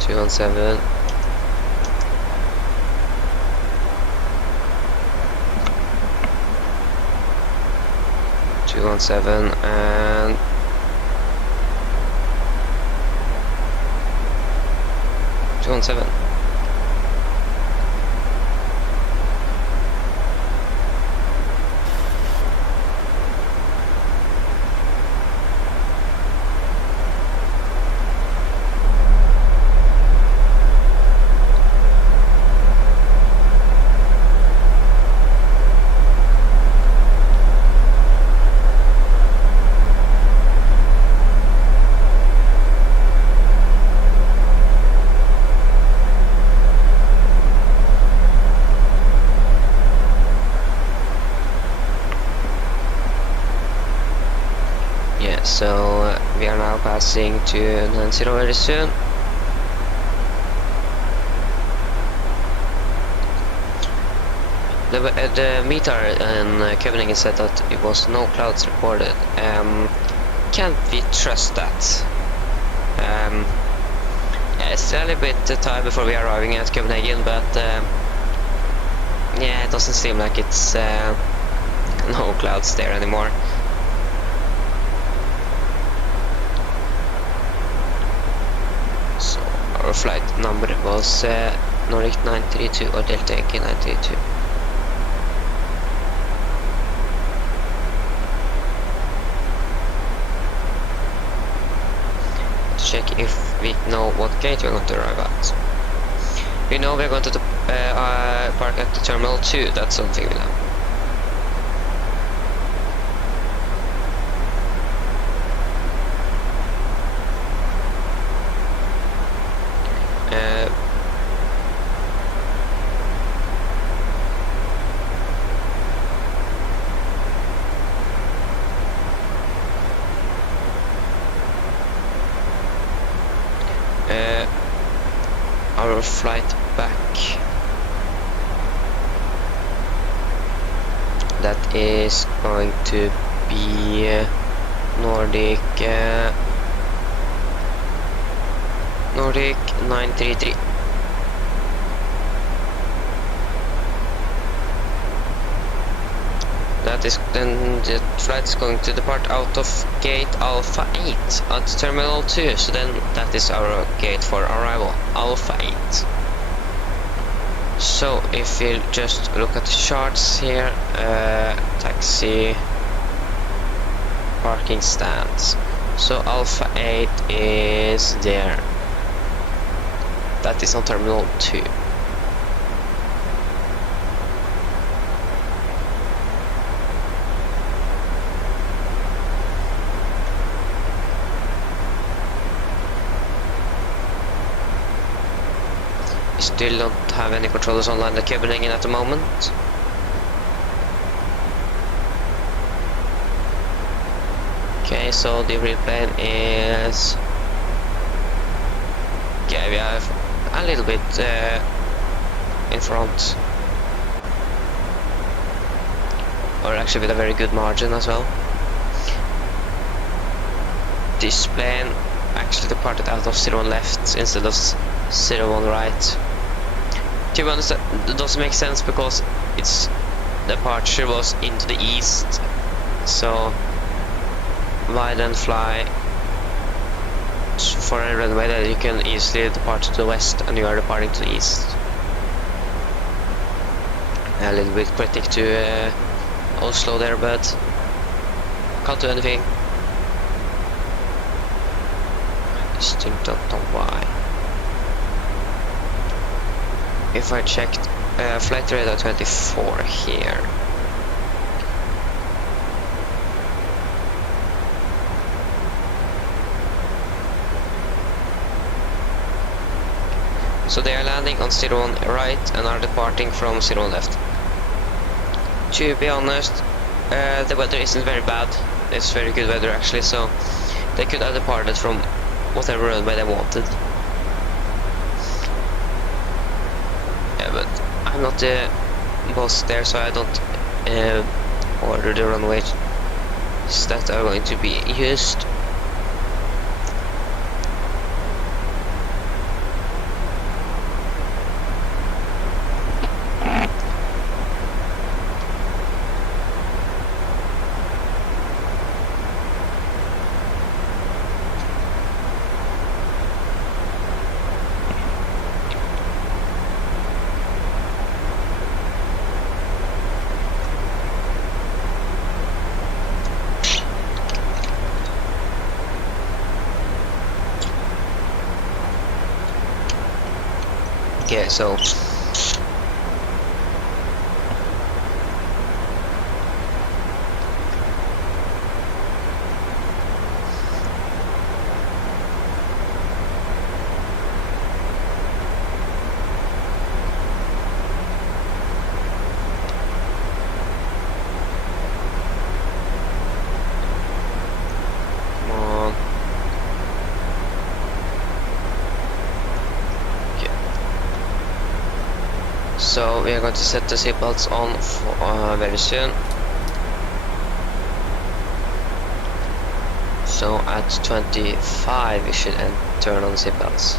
Two on 7. And 217. So we are now passing to 90 very soon. The meter in Copenhagen said that it was no clouds recorded. Can't we trust that? Yeah, it's still a little bit time before we are arriving at Copenhagen, but yeah, it doesn't seem like it's no clouds there anymore. Our flight number was Nordic 932 or Delta Yankee 932. To check if we know what gate we're going to arrive at. We know we're going to park at the Terminal 2, that's something we know. Our flight back, that is going to be Nordic 933. That is then the flight is going to depart out of gate Alpha 8 at Terminal 2, so then that is our gate for arrival, Alpha 8. So if you just look at the charts here, taxi, parking stands. So Alpha 8 is there. That is on Terminal 2. Still don't have any controllers online at Copenhagen at the moment. Okay, so the real plane is... yeah, we have a little bit in front. Or actually with a very good margin as well. This plane actually departed out of 01 left instead of 01 right. To be honest, that doesn't make sense because its departure was into the east. So why then fly for a runway that you can easily depart to the west and you are departing to the east? A little bit critic to Oslo there, but can't do anything. I still don't know why. If I checked flight radar 24 here, So they are landing on 01 right and are departing from 01 left. To be honest, the weather isn't very bad. It's very good weather actually, so they could have departed from whatever runway they wanted. Yeah, but I'm not the boss there, so I don't order the runways that are going to be used. Okay, so come on. So we are going to set the seatbelts on for, very soon. So at 25 we should turn on the seatbelts.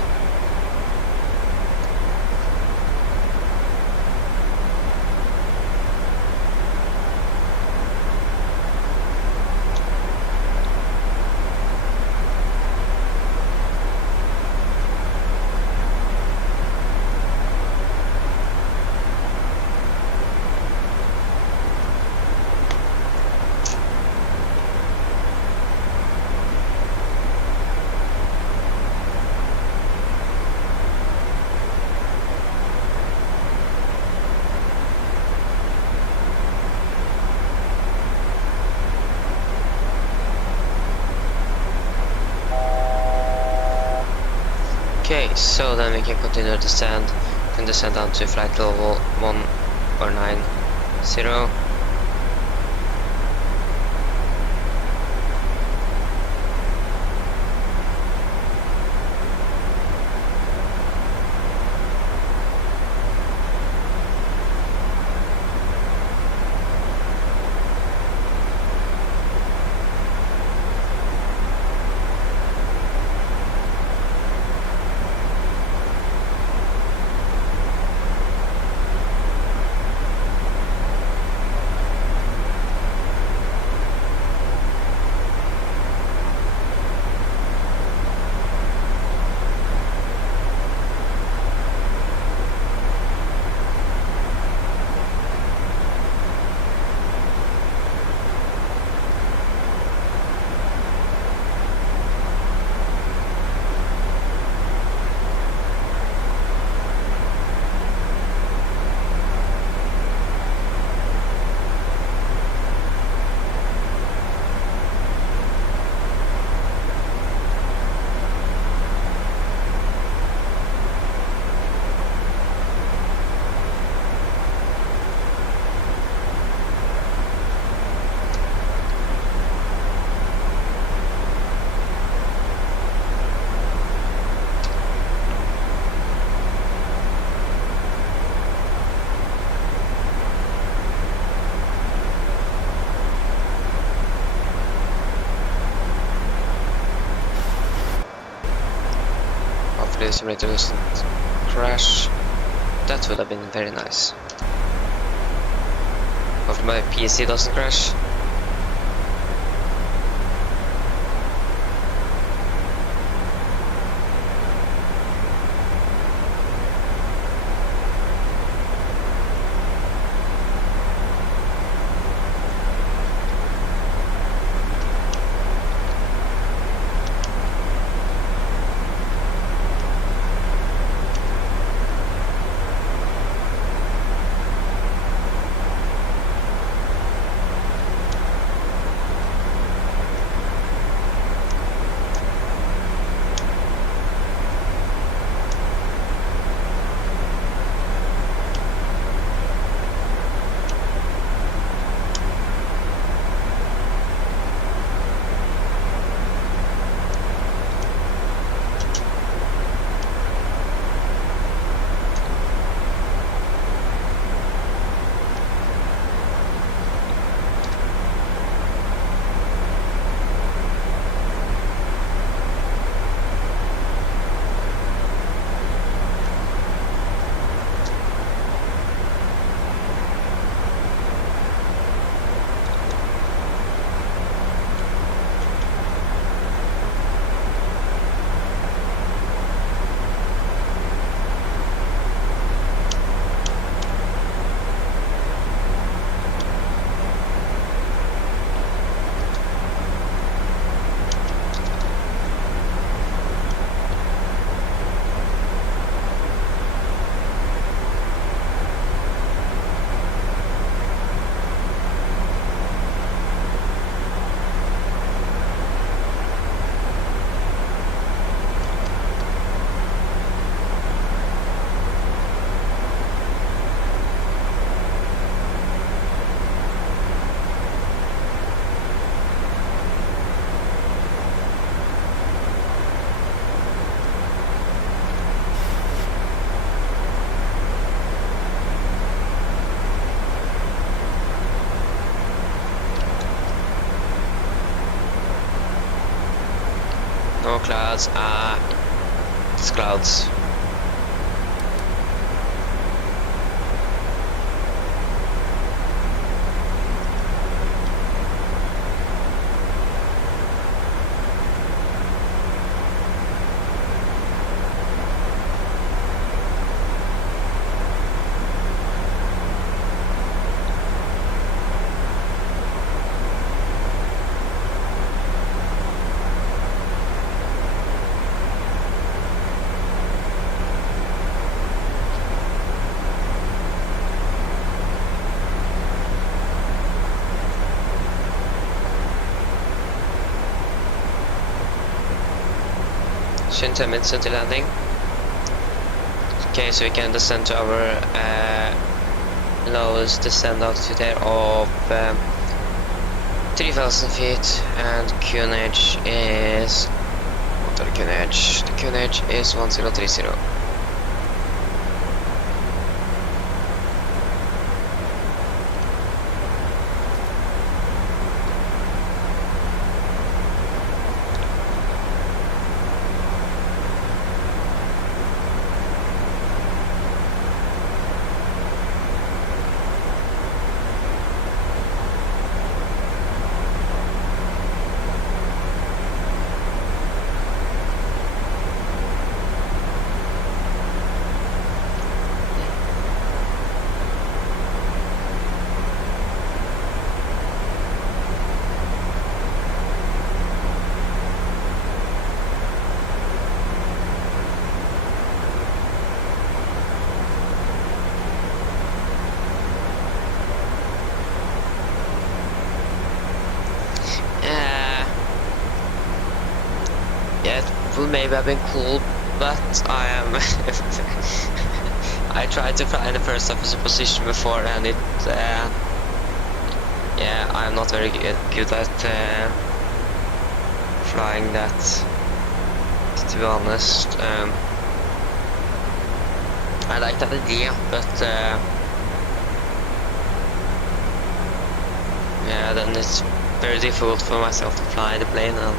Okay, so then we can continue to descend. Can descend down to flight level 190. Hopefully the simulator doesn't crash. That would have been very nice. Hopefully my PC doesn't crash. No clouds. It's clouds. Soon 10 minutes until landing. Okay, so we can descend to our lowest descent altitude of 3,000 feet, and QNH is... what are the QNH? The QNH is 1030. Yeah, it would maybe have been cool, but I am... I tried to fly in the first officer position before, and it... yeah, I'm not very good at flying that, to be honest. I like that idea, but yeah, then it's very difficult for myself to fly the plane, and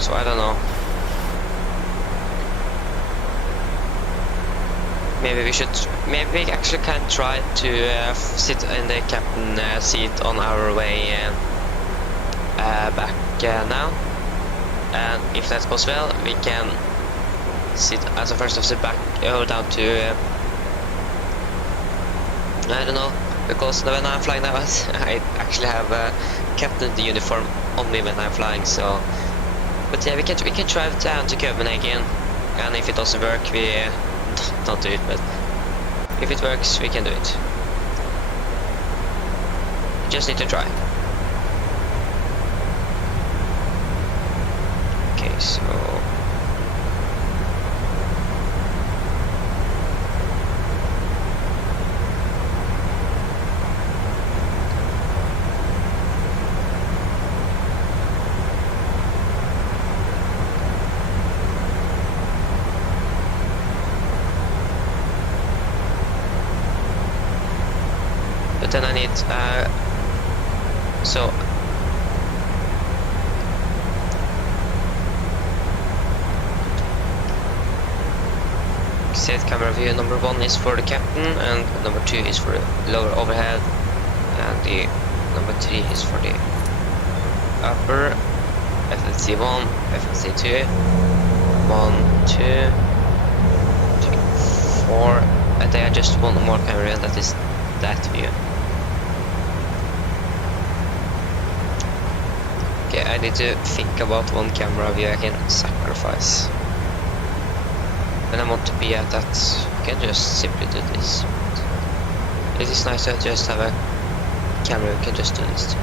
so I don't know. Maybe we should. Maybe we actually can try to sit in the captain seat on our way back now. And if that goes well, we can sit as a first officer back down to. I don't know, because when I'm flying now, I actually have a captain uniform on me when I'm flying. So. But yeah, we can drive down to Copenhagen, and if it doesn't work, we don't do it. But if it works, we can do it. We just need to try. Okay, so but then I need so set camera view number 1 is for the captain, and number 2 is for the lower overhead, and the number 3 is for the upper. FFC1, FFC2, 1, 2, 3, 4, and they are just one more camera, and that is that view. Okay, I need to think about one camera view I can sacrifice. When I want to be at that, I can just simply do this. It is nice to just have a camera who can just do this too.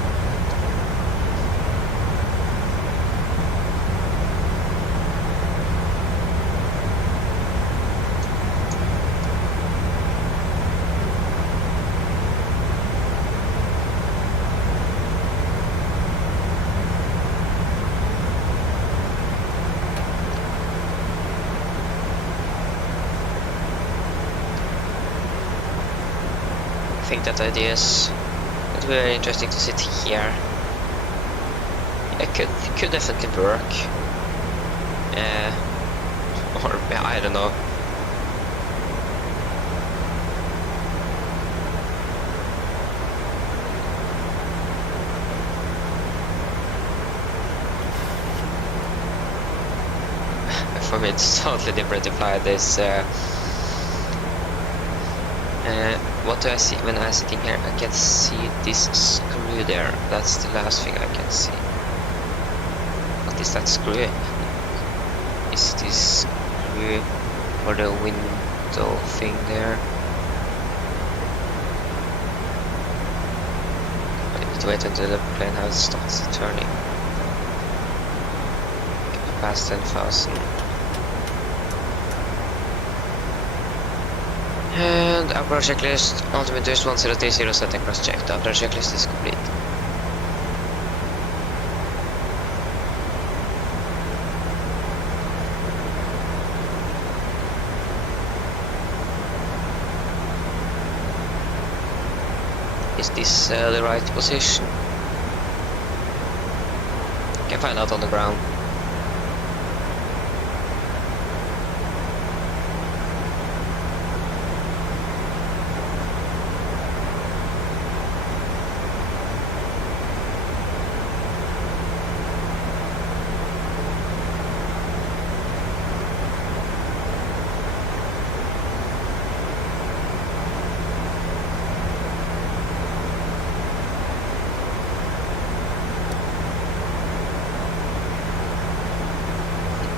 I think that ideas would be very interesting to sit here. It could definitely work. Or I don't know. For me, it's totally different to fly this. What do I see when I'm sitting here? I can see this screw there. That's the last thing I can see. What is that screw? Is this screw for the window thing there? I need to wait until the plane has starts turning. Past 10,000. And approach checklist, ultimate is 1030 setting cross checked. The approach checklist is complete. Is this the right position? Can find out on the ground.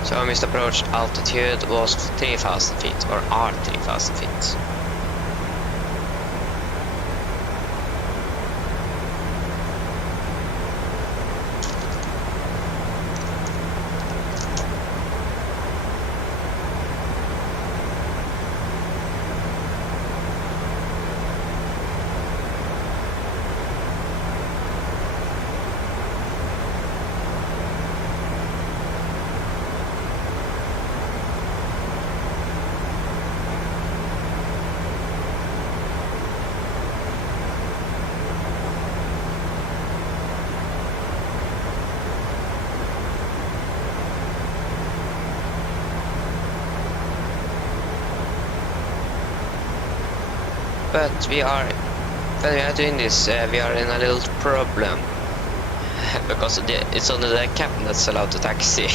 So missed approach altitude was 3,000 feet, or are 3,000 feet. But when we are doing this, we are in a little problem. Because it's only the captain that's allowed to taxi.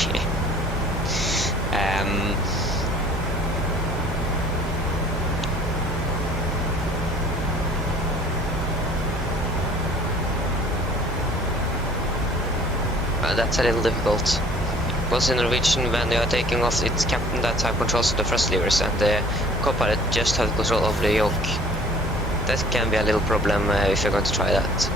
That's a little difficult. Because in Norwegian, when you are taking off, it's captain that have controls of the thrust levers, and the co-pilot just have control of the yoke. That can be a little problem if you're going to try that.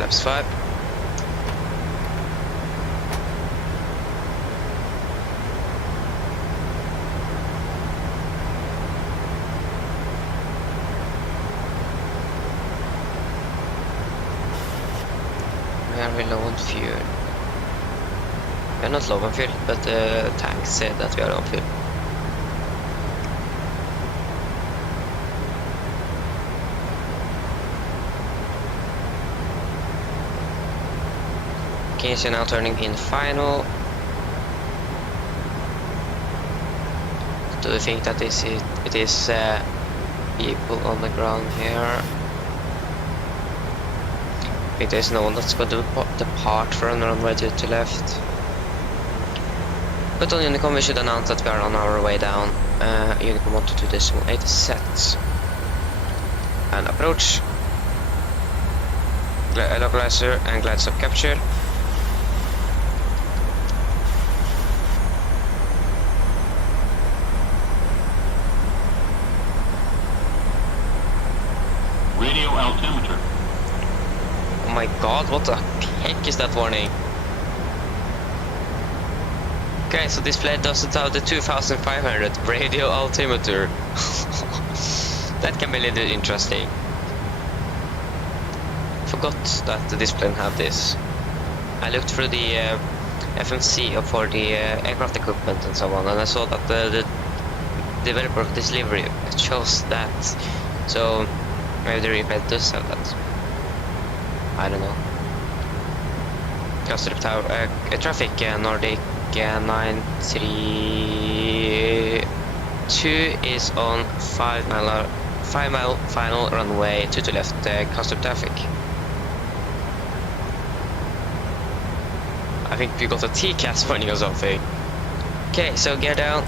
Flaps 5. We are low on fuel. We are not low on fuel, but the tank said that we are on fuel. Okay, so now turning in final. Do you think that it is people on the ground here. I think there's no one that's going to depart from the runway to left. But on Unicom we should announce that we are on our way down. Unicom 122.8 set. And approach. Localizer and glide stop capture. Radio altimeter. Oh my god, what the heck is that warning? Okay, so this flight doesn't have the 2500 radio altimeter. That can be a little interesting. Forgot that this plane had this. I looked through the FMC for the aircraft equipment and so on, and I saw that the developer of this livery chose that. So maybe the replay does have that. I don't know. Cluster tower, traffic Nordic 932 is on 5 mile final runway to left, cluster traffic. I think we got a TCAS warning or something. Okay, so gear down.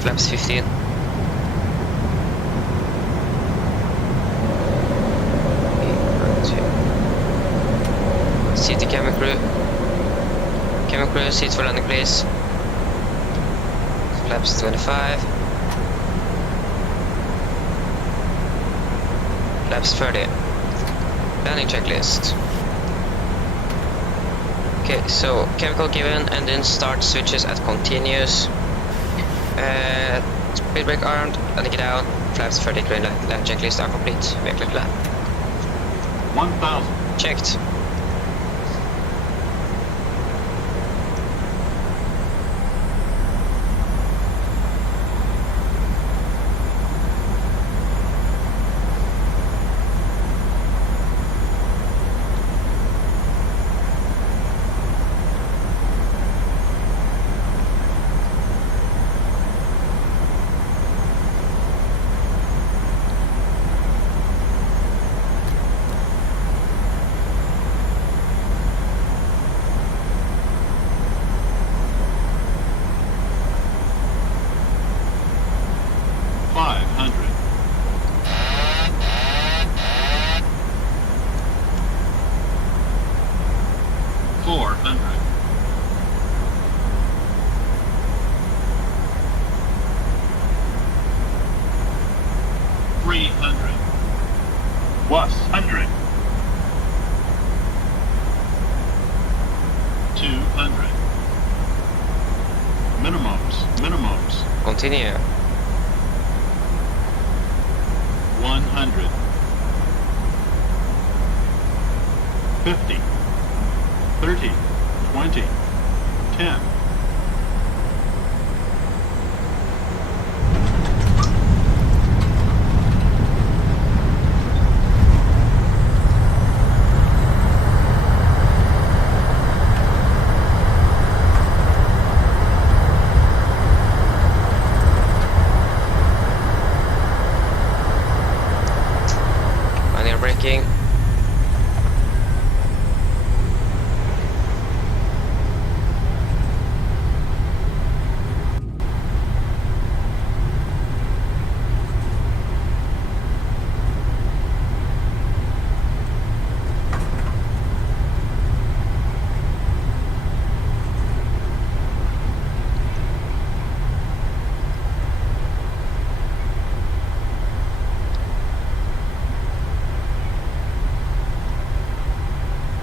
Flaps 15. Seat the camera crew. Camera crew, seats for landing please. Flaps 25. Flaps 30. Landing checklist. Okay, so chemical given, and then start switches at continuous. Speed brake armed, landing it down. Flaps 30, green light, land checklist are complete. Vehicle plan. 1000. Checked. Plus 100. 200. Minimums. Continue. 100. 50. 30. 20. 10. Braking.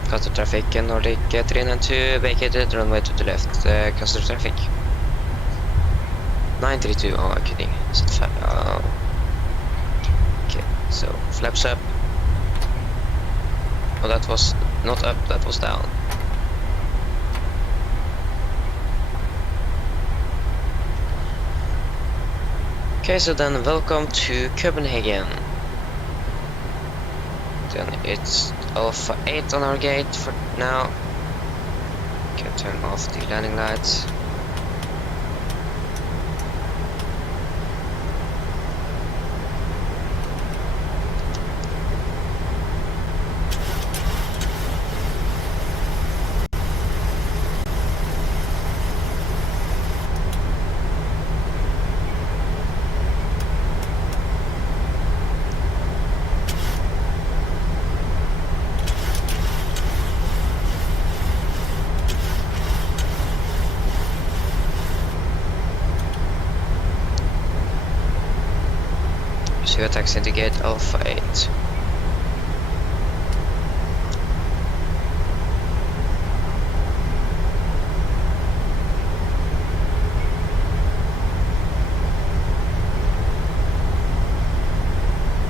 Cluster traffic, Nordic 392, vacated, runway to the left, cluster traffic. 932, oh I'm kidding. Okay, so flaps up. Oh, that was not up, that was down. Okay, so then welcome to Copenhagen. Then it's Alpha 8 on our gate for now. Can turn off the landing lights. to a taxi into gate Alpha 8.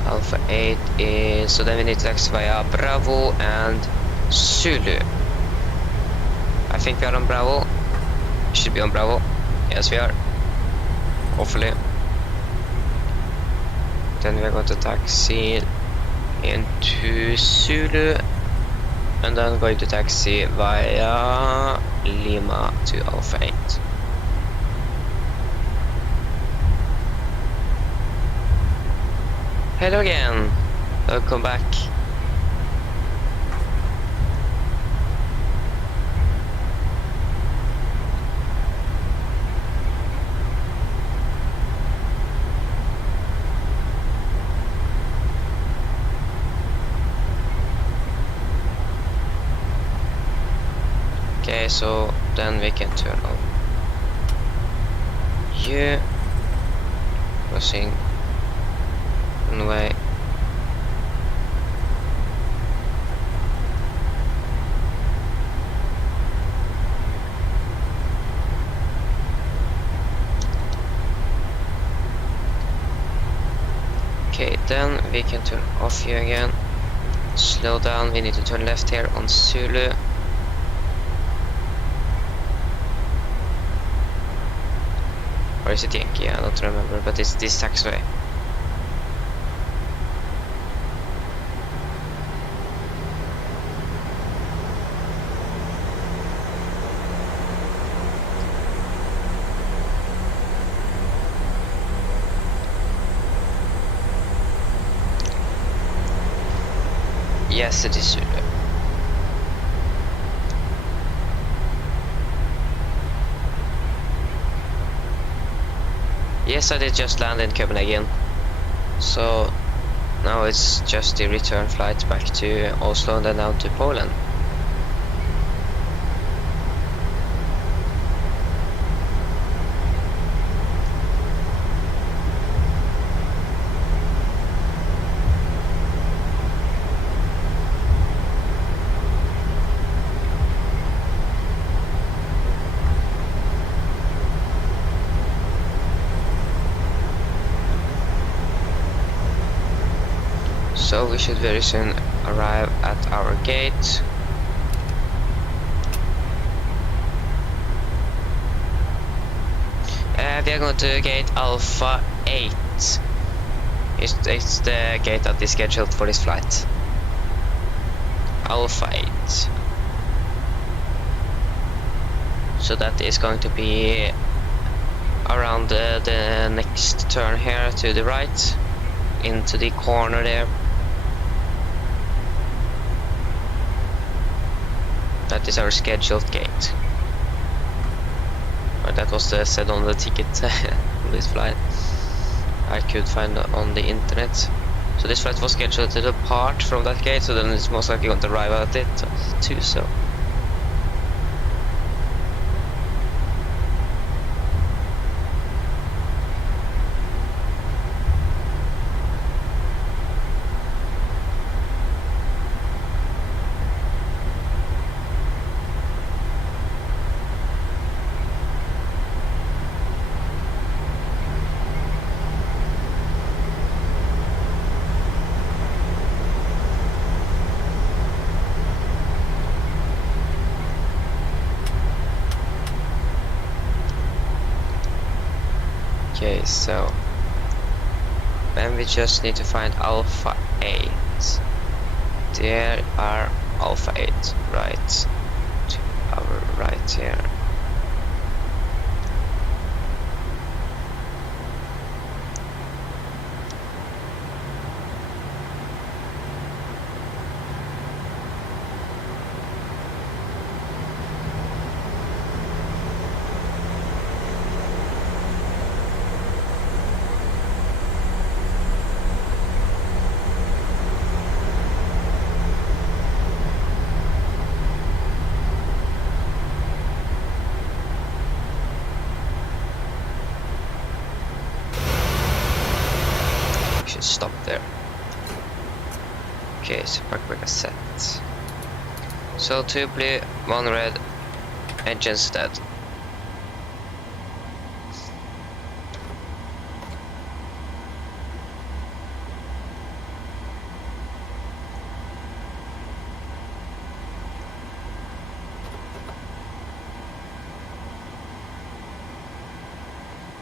Alpha 8 is... so then we need to taxi via Bravo and Zulu. I think we are on Bravo. Should be on Bravo. Yes, we are. Hopefully. Then we are going to taxi into Zulu. And then going to taxi via Lima to Alpha 8. Hello again. Welcome back. Okay, so then we can turn on you. Crossing runway. Okay, then we can turn off you again. Slow down, we need to turn left here on Zulu. Or is it Yankee? I don't remember, but it's this taxiway. Yes, it is Zulu. Yes, I did just land in Copenhagen. So now it's just the return flight back to Oslo and then down to Poland. So we should very soon arrive at our gate. We are going to gate Alpha 8. It's the gate that is scheduled for this flight. Alpha 8. So that is going to be around the next turn here to the right, into the corner there. That is our scheduled gate. Or that was said on the ticket on this flight. I could find on the internet. So this flight was scheduled to depart from that gate, so then it's most likely going to arrive at it too. So. Okay, so then we just need to find Alpha 8. There are Alpha 8 right to our right here. stop there. Okay, so park brake is set. So 2 blue, 1 red, engines dead.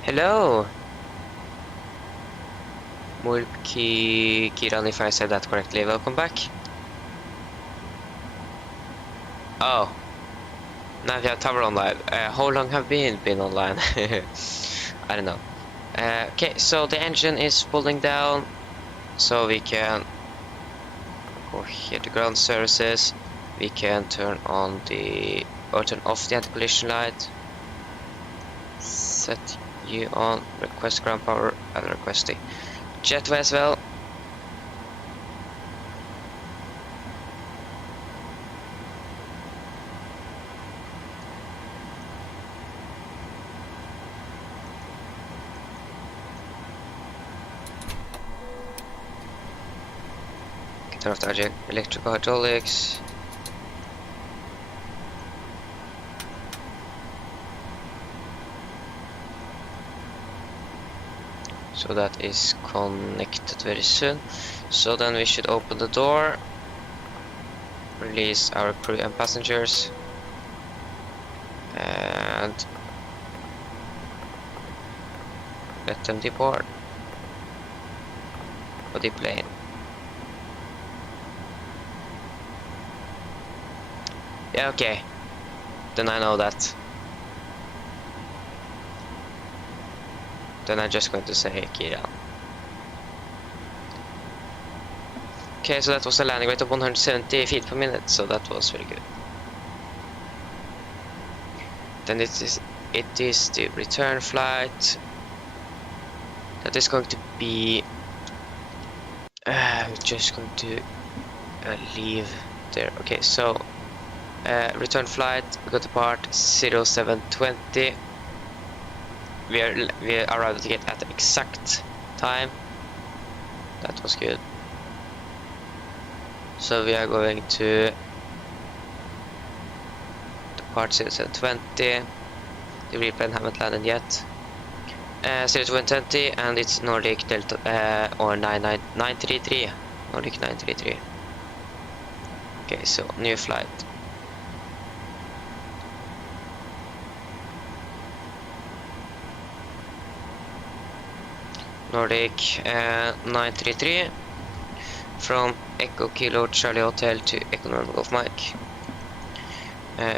Hello! Kiran, if I said that correctly, welcome back. Oh. Now we have Tower online. How long have we been online? I don't know. Okay, so the engine is pulling down, so we can go here to ground services. We can turn on the, or turn off the anti-collision light. Set you on, request ground power, and request the jetway as well. Turn off the electrical hydraulics. So that is connected very soon. So then we should open the door, release our crew and passengers, and let them depart for the plane. Yeah, okay. Then I know that. Then I'm just going to say Kiran. Okay, so that was a landing rate of 170 feet per minute, so that was very good. Then it is the return flight. That is going to be we're just going to leave there. Okay, so return flight, we got to part 0720. We arrived at the exact time. That was good. So we are going to depart 0720. The replane haven't landed yet. 0720, and it's Nordic Delta or 933. Nordic 933. Okay, so new flight. Nordic 933 from Echo Kilo Charlie Hotel to Echo Normal Golf Mike.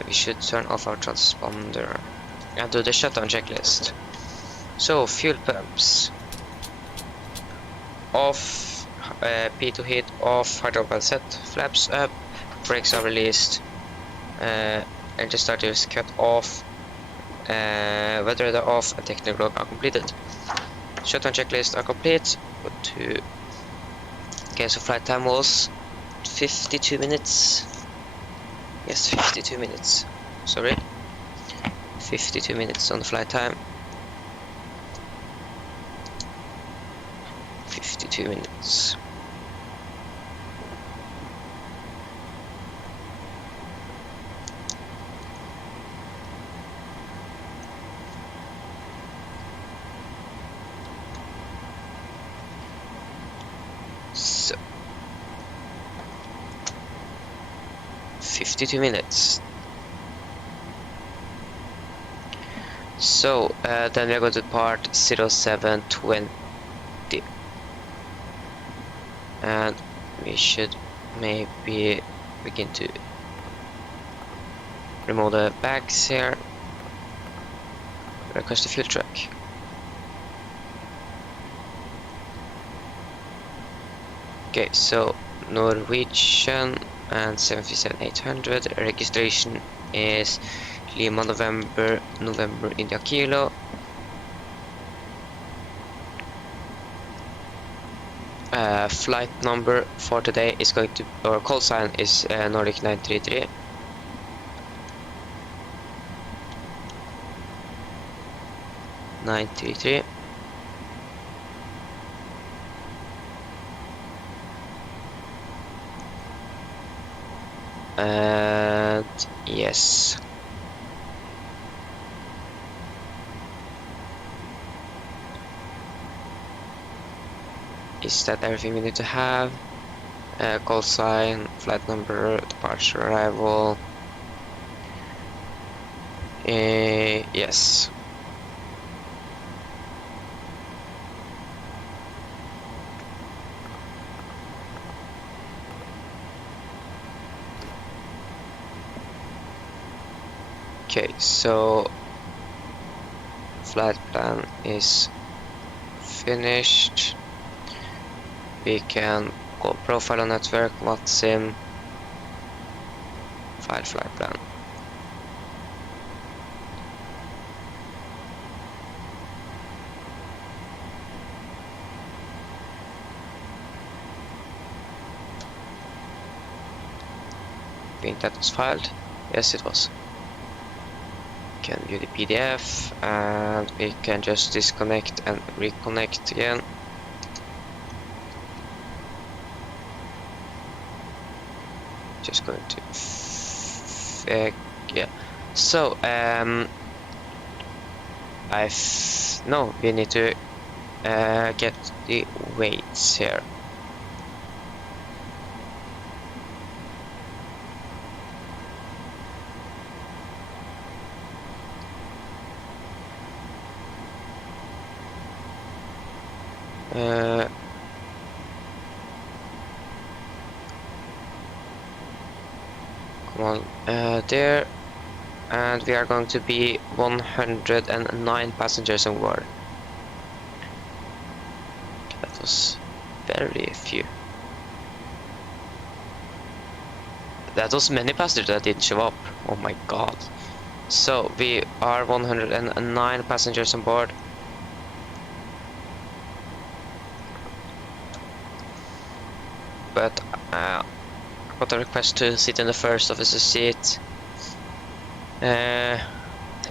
We should turn off our transponder and do the shutdown checklist. So fuel pumps off, P2 heat off, hydraulic set, flaps up, brakes are released, engine starter is cut off, weather radar off, and technical log are completed. Shutdown checklist are complete. Go to. Okay, so flight time was 52 minutes. Yes, 52 minutes. Sorry. 52 minutes on the flight time. 52 minutes. So 52 minutes. So then we are going to part 0720, and we should maybe begin to remove the bags here. Request the fuel truck. Okay, so Norwegian and 737-800. Registration is Lima November India Kilo. Flight number for today is going to, or call sign is Nordic 933. And yes. Is that everything we need to have? Call sign, flight number, departure, arrival. Yes. Okay, so flight plan is finished. We can go profile on network, WhatSim, file flight plan. I think that was filed. Yes, it was. Can view the PDF, and we can just disconnect and reconnect again. Just going to yeah. So no, we need to get the weights here. Come on, there, and we are going to be 109 passengers on board. That was very few. That was many passengers that didn't show up. Oh my god. So we are 109 passengers on board. But I got a request to sit in the first officer seat. And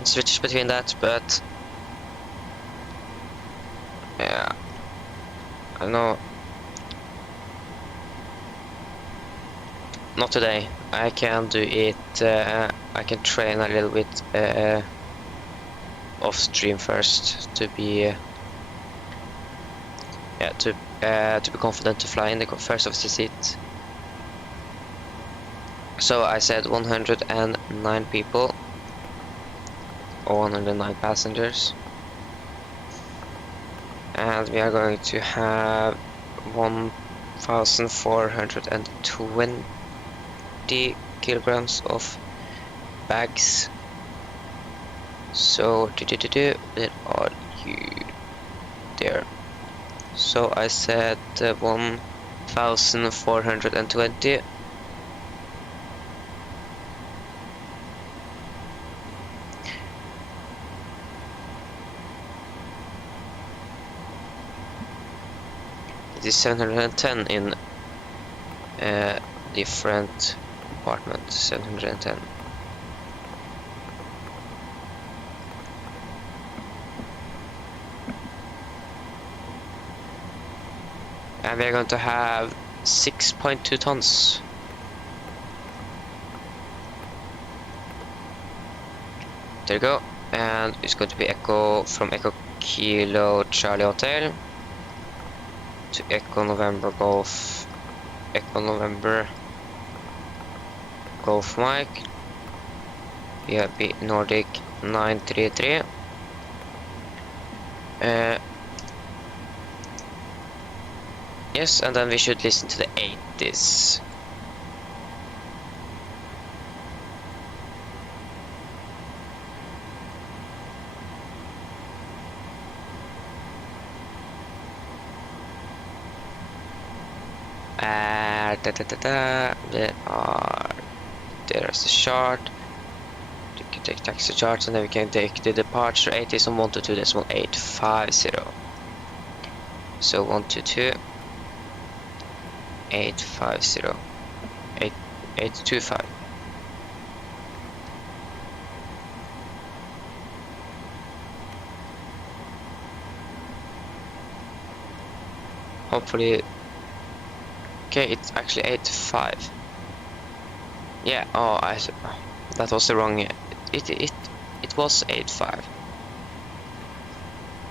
switch between that, but yeah, I don't know. Not today. I can do it. I can train a little bit off stream first to be to be confident to fly in the first officer seat. So I said 109 people or 109 passengers, and we are going to have 1,420 kilograms bags. So where are you? There. So I said 1,420. It is 710 in different compartments. 710. And we're going to have 6.2 tons. There you go. And it's going to be Echo from Echo Kilo Charlie Hotel to Echo November Golf. Echo November Golf Mike. BRB Nordic 933. Yes, and then we should listen to the 80s. There's the chart. You can take taxi charts, and then we can take the departure 80s on 122.850. So 122. 850 825. Hopefully, okay, it's actually 85. Yeah, oh, that was the wrong, it was 85.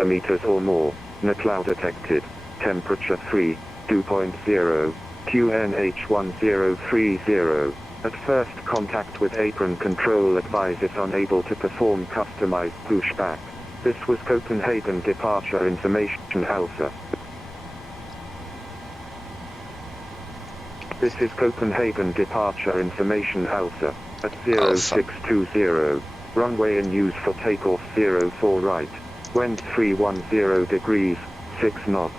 Meters or more. No cloud detected. Temperature 3, 2.0. QNH1030. At first contact with apron control advises unable to perform customized pushback. This was Copenhagen departure information Alpha. This is Copenhagen departure information Alpha. At 0620. Runway in use for takeoff 04 right. Wind 310 degrees, 6 knots.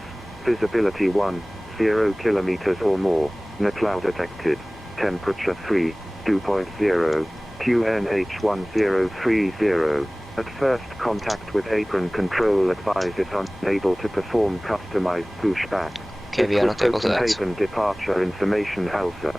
Visibility 1, 0 kilometers or more. No cloud detected. Temperature 3, 2.0. QNH1030. At first contact with apron control advises unable to perform customized pushback. Okay, we are not able to that. Copenhagen departure information Alpha.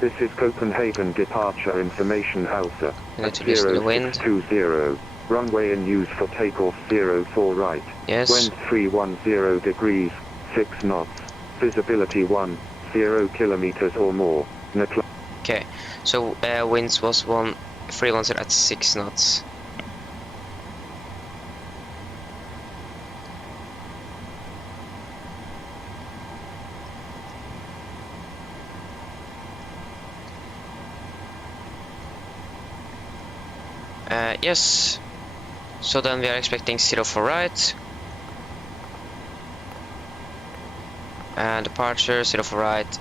This is Copenhagen departure information Alpha. We need At to listen to the wind. 0620. Runway in use for takeoff 04 right. Yes. Wind 310 degrees, 6 knots. Visibility 1, 0 kilometers or more. No Okay, so winds was 310 at 6 knots. Yes, so then we are expecting 04 right. And departure 04 right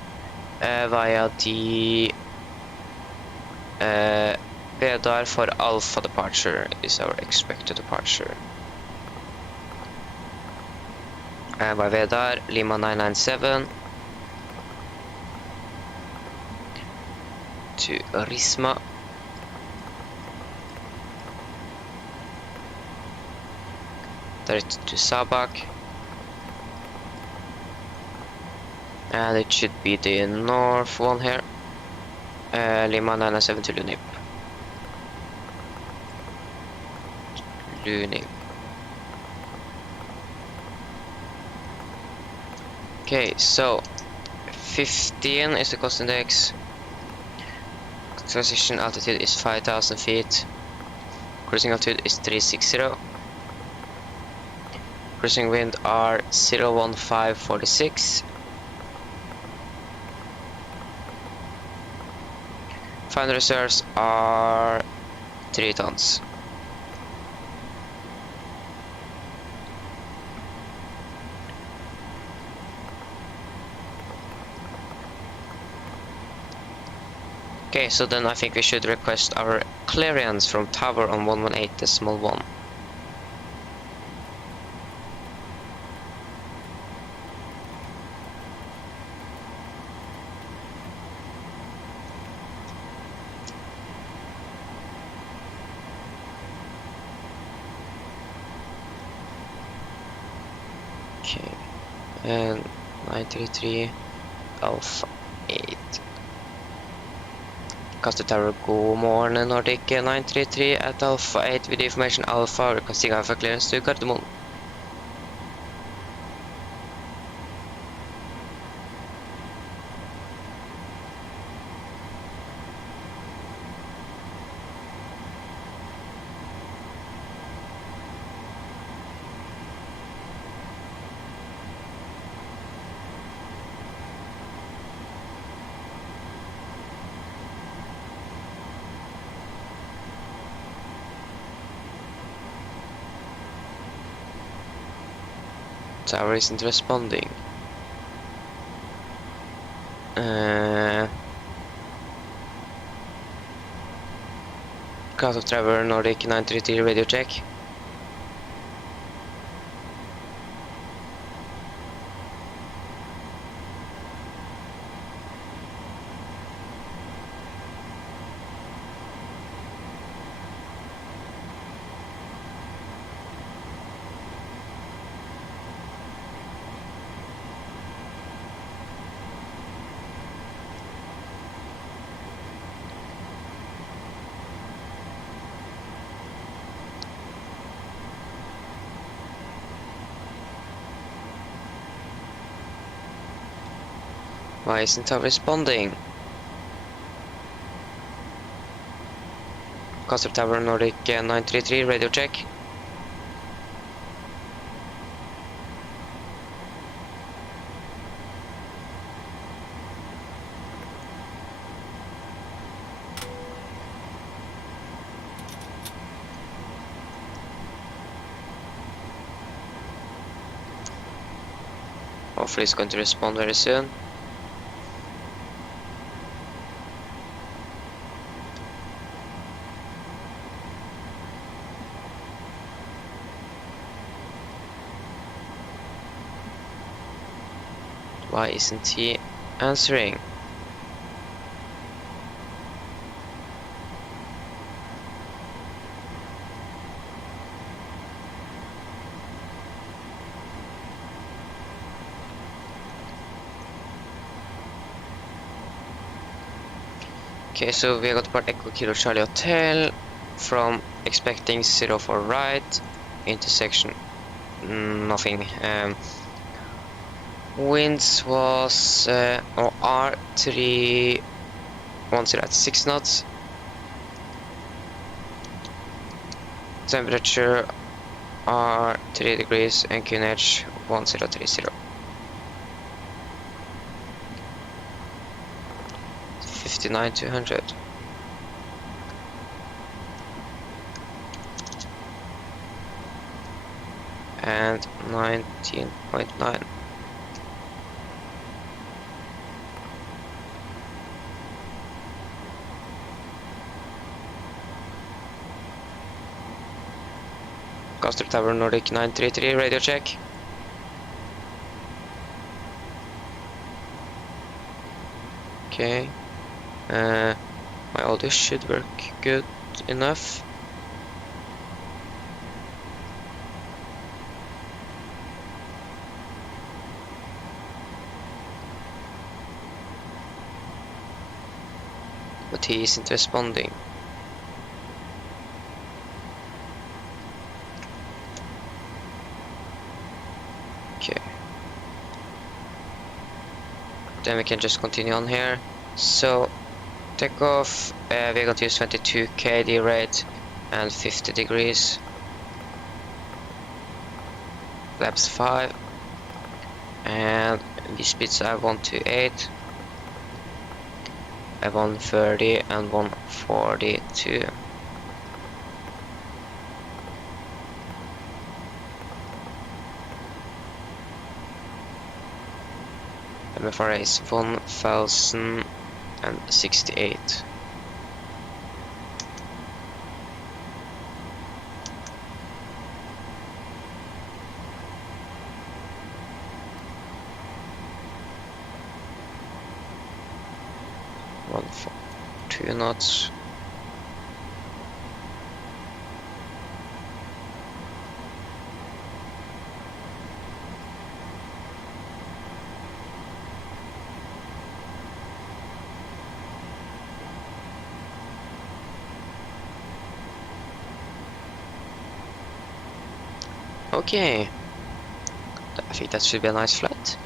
via the Vedar for Alpha departure is our expected departure. And by Vedar, Lima 997 to Risma. Direct to Sabak. And it should be the north one here. Lima 997 to Lunip. Okay, so 15 is the cost index. Transition altitude is 5,000 feet. Cruising altitude is 360. Cruising wind are 01546. Final reserves are 3 tons. Okay, so then I think we should request our clearance from tower on 118.1. Okay, and 933 Alpha 8. Kast tower, god morgen Nordic 933 at Alpha 8 with information Alpha, requesting Alpha clearance to Gardermoen. Tower isn't responding. Cut of Trevor Nordic 933 radio check. Why isn't Tower responding? Concept Tower Nordic 933, radio check. Hopefully it's going to respond very soon. Why isn't he answering? Okay, so we got part Echo Kilo Charlie Hotel from expecting 04 right, intersection nothing. Winds was R310 at 6 knots. Temperature R3 degrees and QNH 1030. 59,200. And 19.9. Coaster Tower Nordic 933, radio check. Okay. My audio should work good enough. But he isn't responding. Okay. Then we can just continue on here. So take off, we're going to use 22 kd rate and 50 degrees. Flaps 5. And the speeds are 128, 130 and 142. MFRA is 1068. One for 2 knots. Okay, I think that should be a nice flight.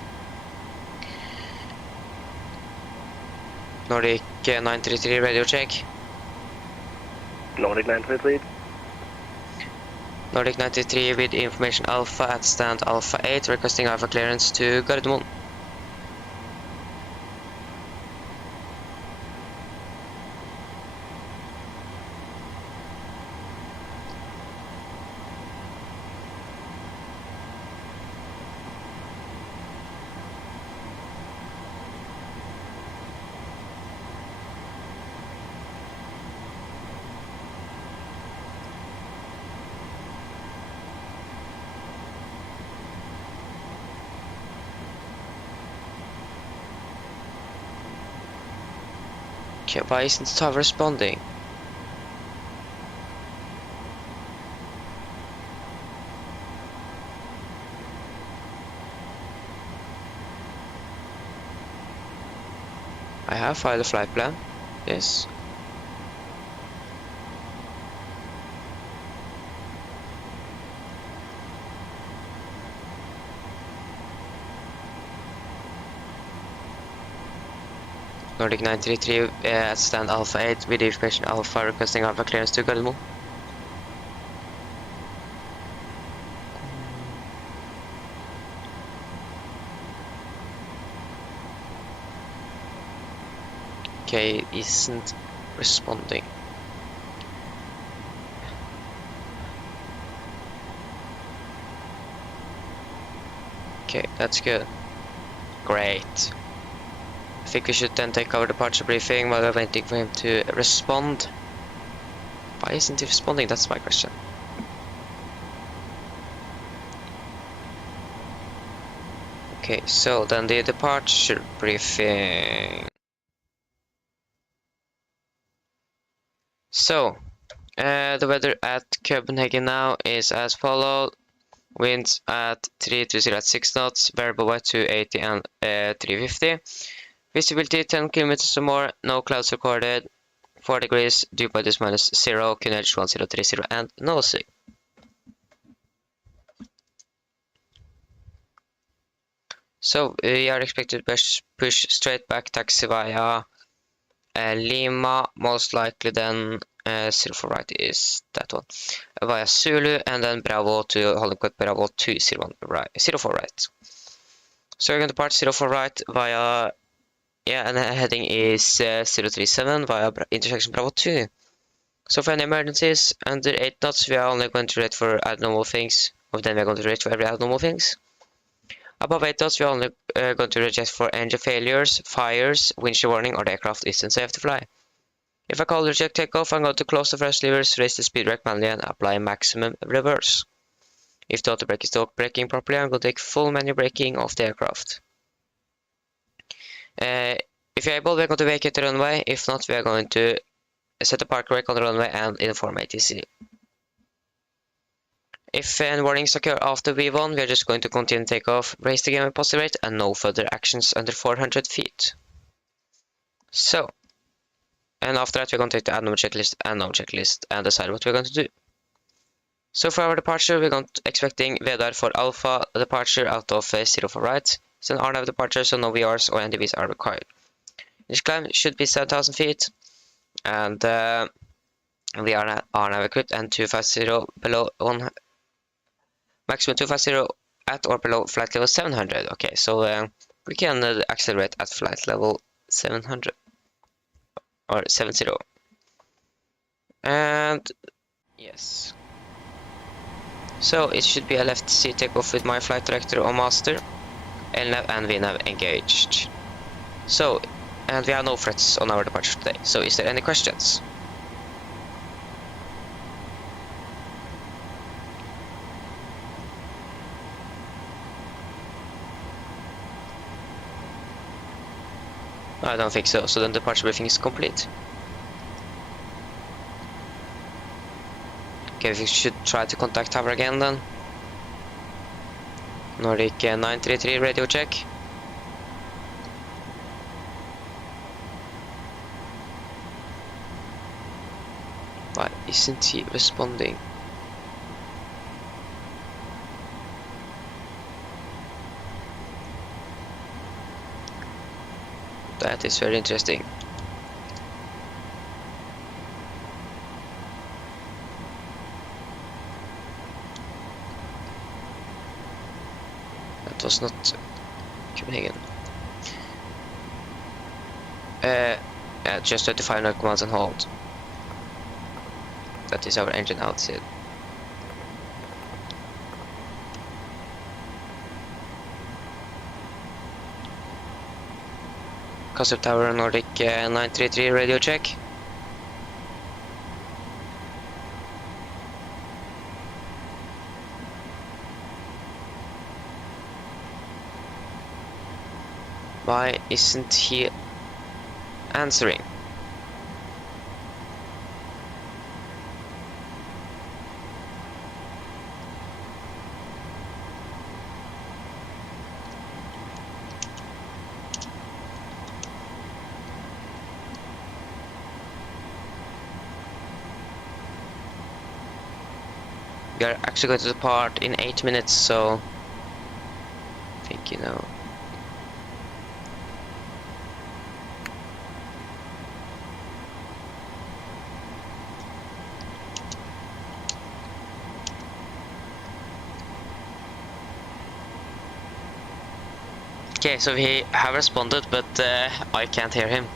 Nordic 933 radio check. Nordic 933. Nordic 93 with information Alpha at stand Alpha 8, requesting Alpha clearance to Gardermoen. Okay, why isn't the tower responding? I have filed a flight plan, yes. Nordic 933 at stand Alpha 8 with information Alpha requesting Alpha clearance to Gardermoen. Okay, isn't responding. Okay, that's good. Great. I think we should then take over departure briefing while we're waiting for him to respond. Why isn't he responding? That's my question. Okay, so then the departure briefing. So, the weather at Copenhagen now is as follows. Winds at 320 at 6 knots, variable by 280 and 350. Visibility 10 kilometers or more, no clouds recorded. 4 degrees, dew point is -0, QNH 1030 and no sig. So we are expected to push straight back taxi via Lima, most likely then 04 right is that one, via Zulu, and then Bravo to holding code Bravo 201 right, 04 right. So we're going to depart 04 right via, yeah, and the heading is 037 via intersection Bravo 2. So for any emergencies under 8 knots, we are only going to rate for abnormal things. Of them, we are going to rate for every abnormal things. Above 8 knots, we are only going to reject for engine failures, fires, windshield warning, or the aircraft isn't safe to fly. If I call reject takeoff, I'm going to close the thrust levers, raise the speed brake manually, and apply maximum reverse. If the auto brake is not braking properly, I'm going to take full manual braking of the aircraft. If you're able, we're going to vacate the runway. If not, we are going to set a park brake on the runway and inform ATC. If any warnings occur after V1, we are just going to continue takeoff, raise the game positive rate, and no further actions under 400 feet. So, and after that, we're going to take the abnormal checklist and no checklist and decide what we're going to do. So for our departure, we're going to expecting Vedar for Alpha departure out of 04 right. It's an RNAV departure, so no VRs or NDVs are required. This climb should be 7,000 feet, and we are RNAV equipped and 250 below maximum 250 at or below flight level 700. Okay, so we can accelerate at flight level 700 or 70. And yes. So it should be a left seat takeoff with my flight director or master, LNAV and VNAV engaged. So, and we have no threats on our departure today. So is there any questions? I don't think so. So then the departure briefing is complete. Okay, we should try to contact tower again then. Nordic 933 radio check. Why isn't he responding? That is very interesting. That was not Copenhagen. Yeah, just 35 knots commands and hold. That is our engine outside. Concept Tower Nordic 933 radio check. Why isn't he answering? We are actually going to depart in 8 minutes, so I think, you know. Okay, so he have responded, but I can't hear him.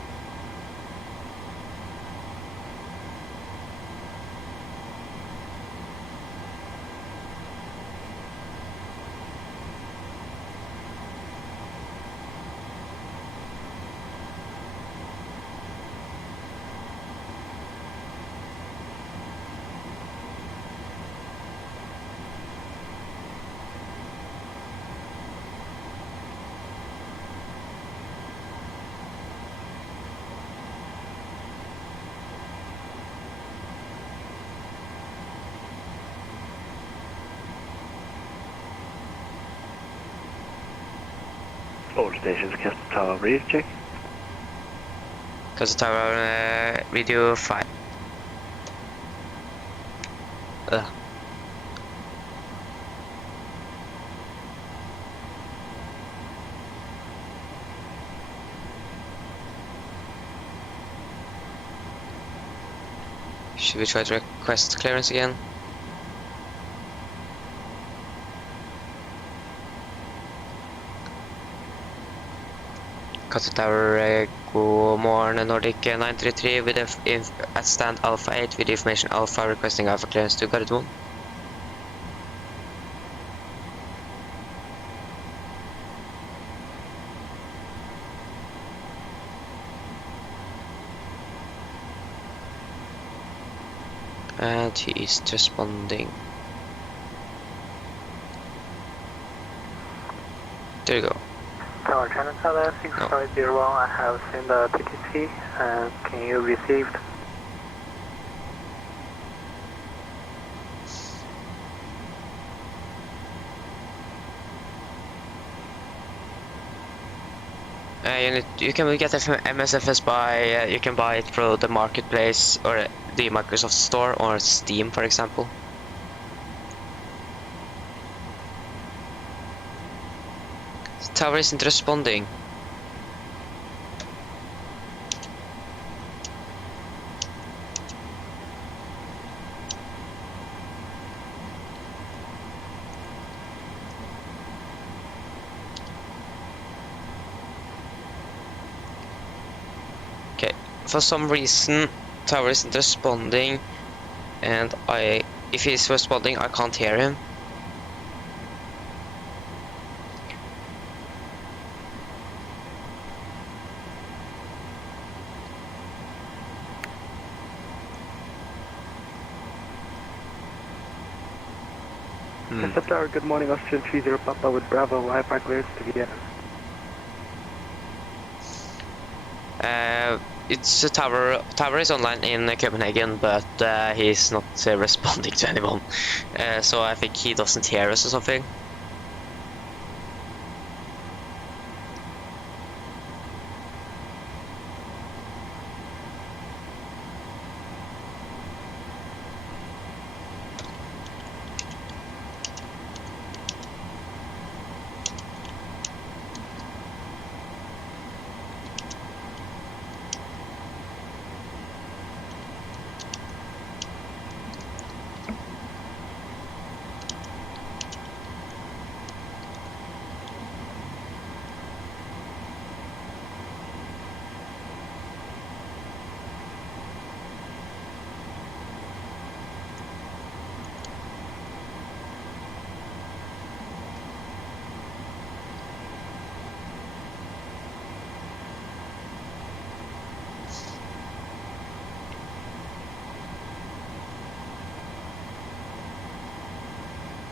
All stations, Castle Tower, brief check. Because the tower video 5. Should we try to request clearance again? Castle Tower, God morgon Nordic 933 with at stand Alpha 8 with information Alpha requesting Alpha clearance to Gardermoen. And he is responding. There you go. Tower Channel Tower 650, I have seen the TTC. Can you receive? You can get it from MSFS by you can buy it through the marketplace or the Microsoft Store or Steam, for example. The tower isn't responding. Okay, for some reason tower isn't responding, and if he's responding I can't hear him. Mr. Tower, good morning, Austrian 30 Papa with Bravo, Wi-Fi clearance to Vienna. It's a tower. Tower is online in Copenhagen, but he's not responding to anyone. So I think he doesn't hear us or something.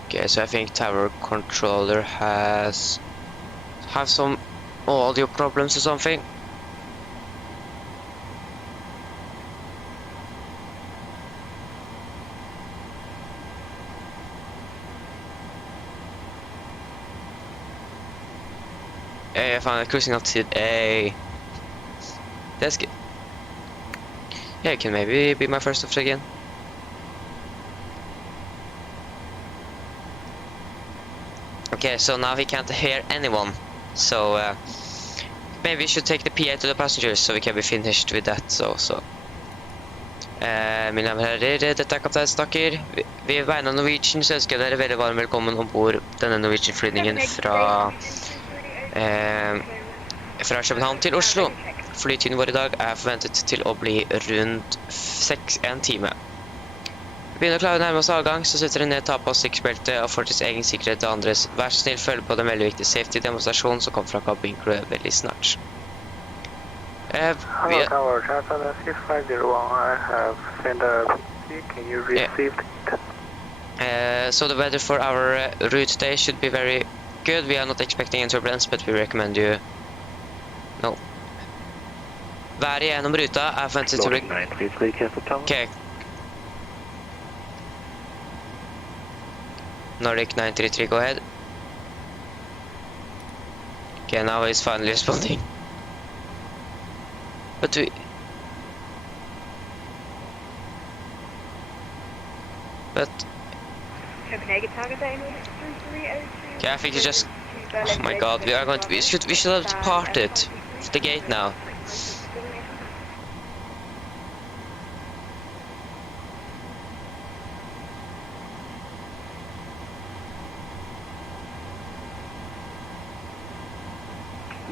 Okay, so I think tower controller have some audio problems or something. I found a cruising altitude A. That's good. Yeah, it can maybe be my first officer again. Okay, so now he can't hear anyone. So maybe we should take the PA to the passengers so we can be finished with that. Mine damer og herrer, dette er kaptein Snakker. Vi vegne av Norwegian så ønsker jeg dere veldig varmt velkommen ombord denne Norwegian-flyvningen fra Fra København til Oslo. Flytiden vår i dag er forventet til å bli rundt 1 time. Vi begynner å klare å nærme oss avgang, så setter dere ned, ta på oss sikkerhetsbeltet og fortsatt egen sikkerhet til andres. Vær så snill, følg på den veldig viktige safety-demonstrasjonen som kommer fra cabin crew veldig snart. Hello, Tower, Charter 6501, I have sent a PTC, can you receive it? So the weather for our route today should be very good. We are not expecting any turbulence, but we recommend you... No. Været gjennom ruta er forventet til å bli... Nordic 933, Castle Tower. Okay. Nordic 933, go ahead. Okay, now he's finally responding. But we... But... Copenhagen target day Nordic 3302. Okay, I think you just... Oh my god, we are going to... We should have departed the gate now.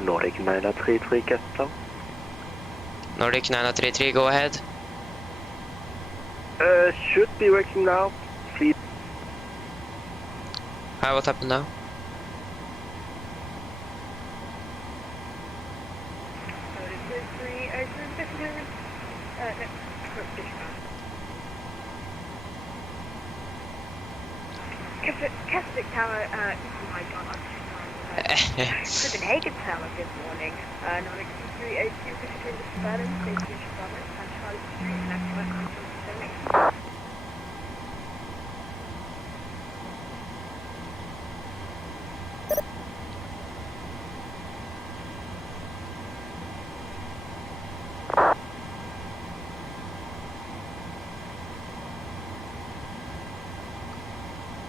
Nordic 933, Castle Tower. Nordic 933, go ahead. Should be working now. Please. Hi, what happened now? Catholic Tower, oh my god, Copenhagen Tower, good morning. Nordic 382, between the Berlin, Station Bravo, and Charlie Street, and Network Control.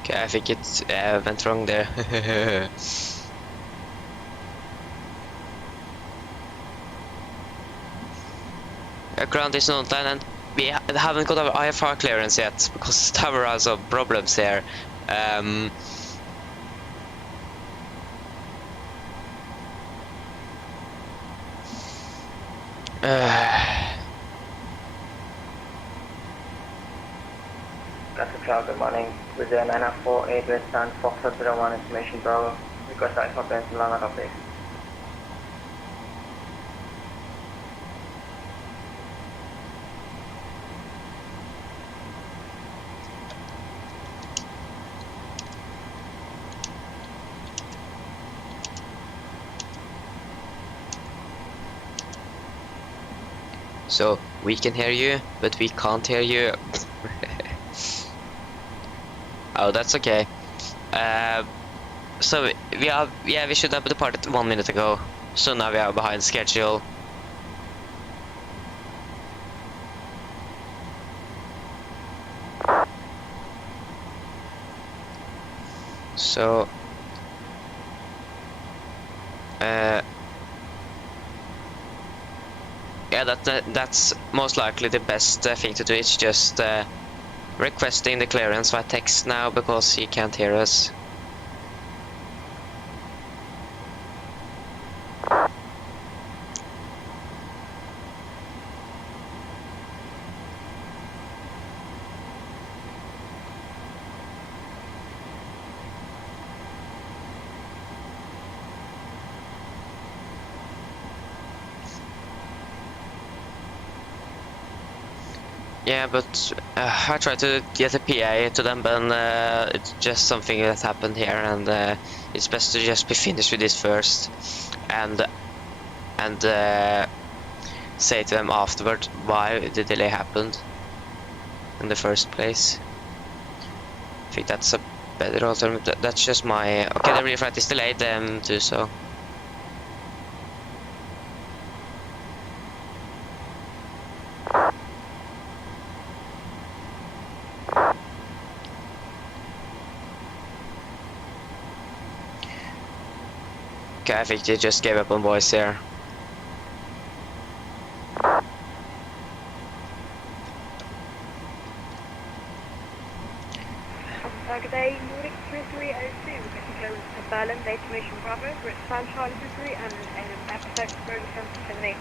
Okay, I think it went wrong there. Ground is on line and we haven't got our IFR clearance yet because the tower has some problems here. Good morning. With the 948 West and Foxtrot 01 information Bravo. Request I comprehensive land update. So we can hear you, but we can't hear you. Oh, that's okay. So we should have departed 1 minute ago. So now we are behind schedule. So yeah, that's most likely the best thing to do. It's just requesting the clearance by text now because he can't hear us. Yeah, but I tried to get a PA to them, but it's just something that happened here, and it's best to just be finished with this first, and say to them afterward why the delay happened in the first place. I think that's a better alternative. That's just my... Okay, the rear flight is delayed, too, so... Okay, I think they just gave up on voice here. Target A, Nordic 3302, we're getting close to Berlin, destination Bravo, British Fan Charlie 23 and MSFS2020.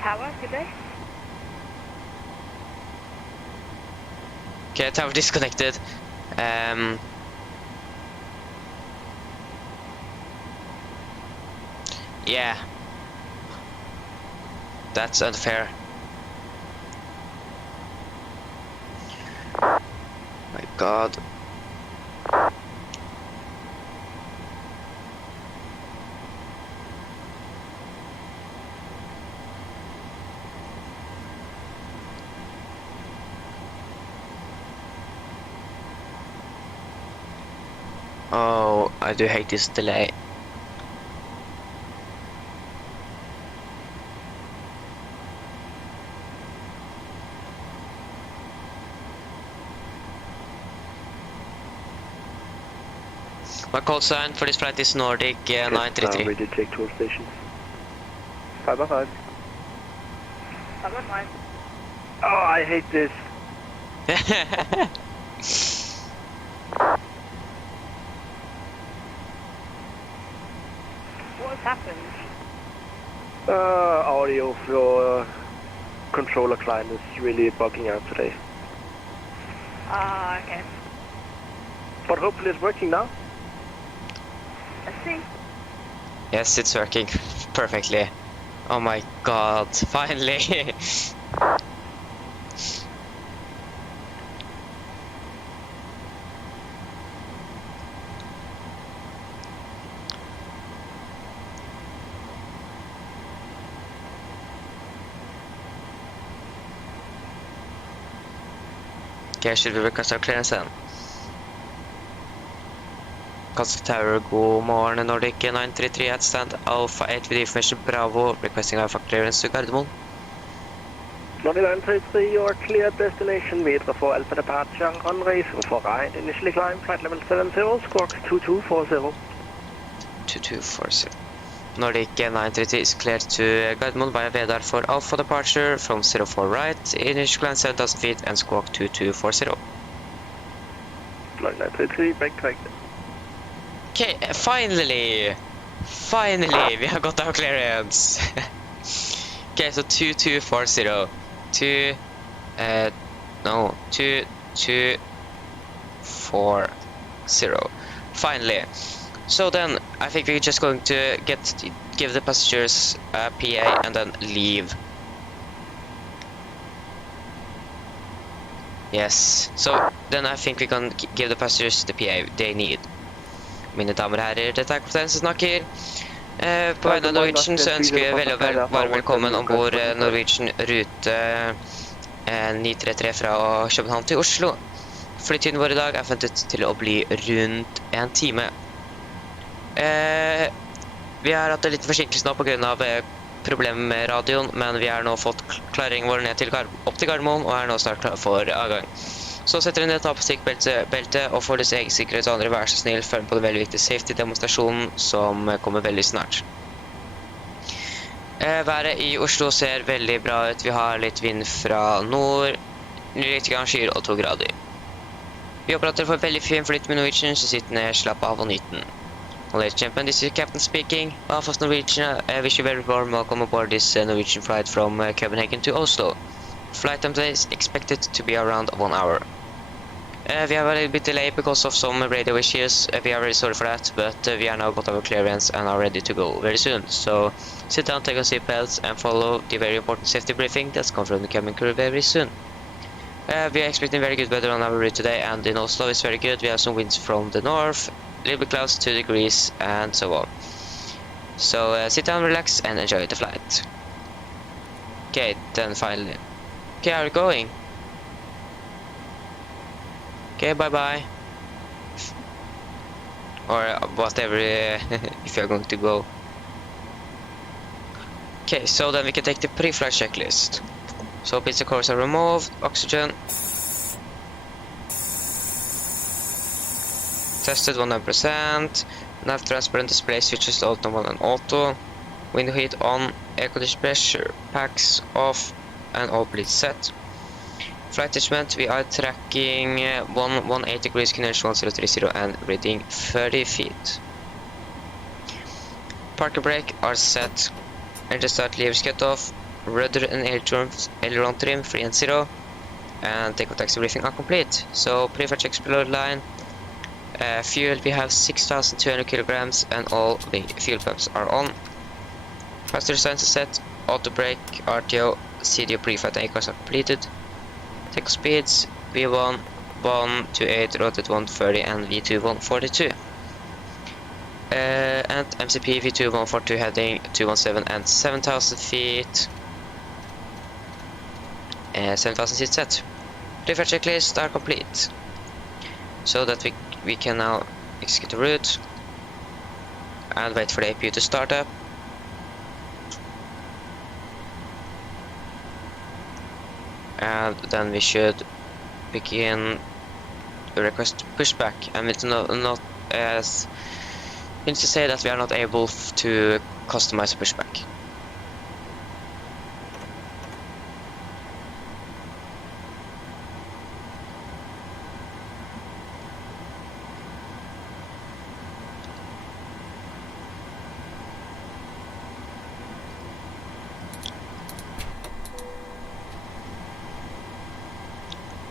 Tower, good day. Okay, tower disconnected. Yeah. That's unfair. My God. Oh, I do hate this delay. My call sign for this flight is Nordic 933. We did take 2 stations. 5 515. Oh, I hate this. What's happened? Audio for controller client is really bugging out today. Ah, okay. But hopefully it's working now. Let's see. Yes, it's working perfectly. Oh my God, finally. Okay, should we request our clearance then? Kask Tower, god morgen, Nordic 933 at stand Alpha 8 with information Bravo, requesting Alpha clearance to Gardermoen. Nordic 933, you are clear destination meter for Alpha departure, runway for right, initially climb, flight level 70, squawk 2240. 2240. Nordic 933 is cleared to Gardermoen via Vedar for Alpha departure from 04 right, initial climb 7,000 feet and squawk 2240. Nordic 933, back correct. Okay, finally! Finally, we have got our clearance! Okay, so 2240. 2240. Finally. So then, I think we're just going to give the passengers a PA and then leave. Yes, so then I think we can give the passengers the PA they need. Mine damer og herrer, dette er kapteinen som snakker. På vegne av Norwegian så ønsker vi veldig varmt velkommen ombord Norwegian rute 933 fra København til Oslo. Flytiden vår i dag er forventet til å bli rundt 1 time. Vi har hatt en liten forsinkelse nå på grunn av problemer med radioen, men vi har nå fått klareringen vår ned til opp til Gardermoen og er nå snart klar for avgang. Så setter du ned ta på stikkbeltet og for deres egen sikkerhet og andre, vær så snill, følg på den veldig viktige safety-demonstrasjonen som kommer veldig snart. Været i Oslo ser veldig bra ut. Vi har litt vind fra nord, litt skyer og 2 grader. Vi håper at dere får veldig fin flytt med Norwegian, så sitt ned, slapp av og nyt den. Ladies and gentlemen, this is Captain speaking. Off of Norwegian, I wish you very warm welcome aboard this Norwegian flight from Copenhagen to Oslo. Flight time today is expected to be around 1 hour. We have a little bit delay because of some radio issues. We are very sorry for that, but we are now got our clearance and are ready to go very soon. So sit down, take your seatbelts and follow the very important safety briefing that's come from the cabin crew very soon. We are expecting very good weather on our route today, and in Oslo it's very good. We have some winds from the north, a little bit clouds, 2 degrees and so on. So sit down, relax and enjoy the flight. Okay, then finally. Okay, are you going? Okay, bye-bye. Or whatever, if you're going to go. Okay, so then we can take the pre-flight checklist. So pizza cores are removed, oxygen. Tested 100%. Nav transparent display switches to auto normal and auto. Window heat on, air condition pressure packs off, and all bleeds set. Flight attachment, we are tracking 118 degrees, QNH 1030 and reading 30 feet. Parking brake are set. Engine start, levers cut off. Rudder and aileron trim 3 and 0. And takeoff taxi briefing are complete. So pre-flight checks below the line. Fuel, we have 6,200 kilograms and all the fuel pumps are on. Passenger signs are set. Auto brake, RTO, CDO pre-flight and ACARs are completed. Takeoff speeds, V1 128, rotate 130 and V2 142. And MCP V2 142 heading 217 and 7,000 feet. 7,000 seats set. Pre-flight checklist are complete. So that we can now execute the route and wait for the APU to start up. And then we should begin the request pushback. And it's not as means to say that we are not able to customize pushback.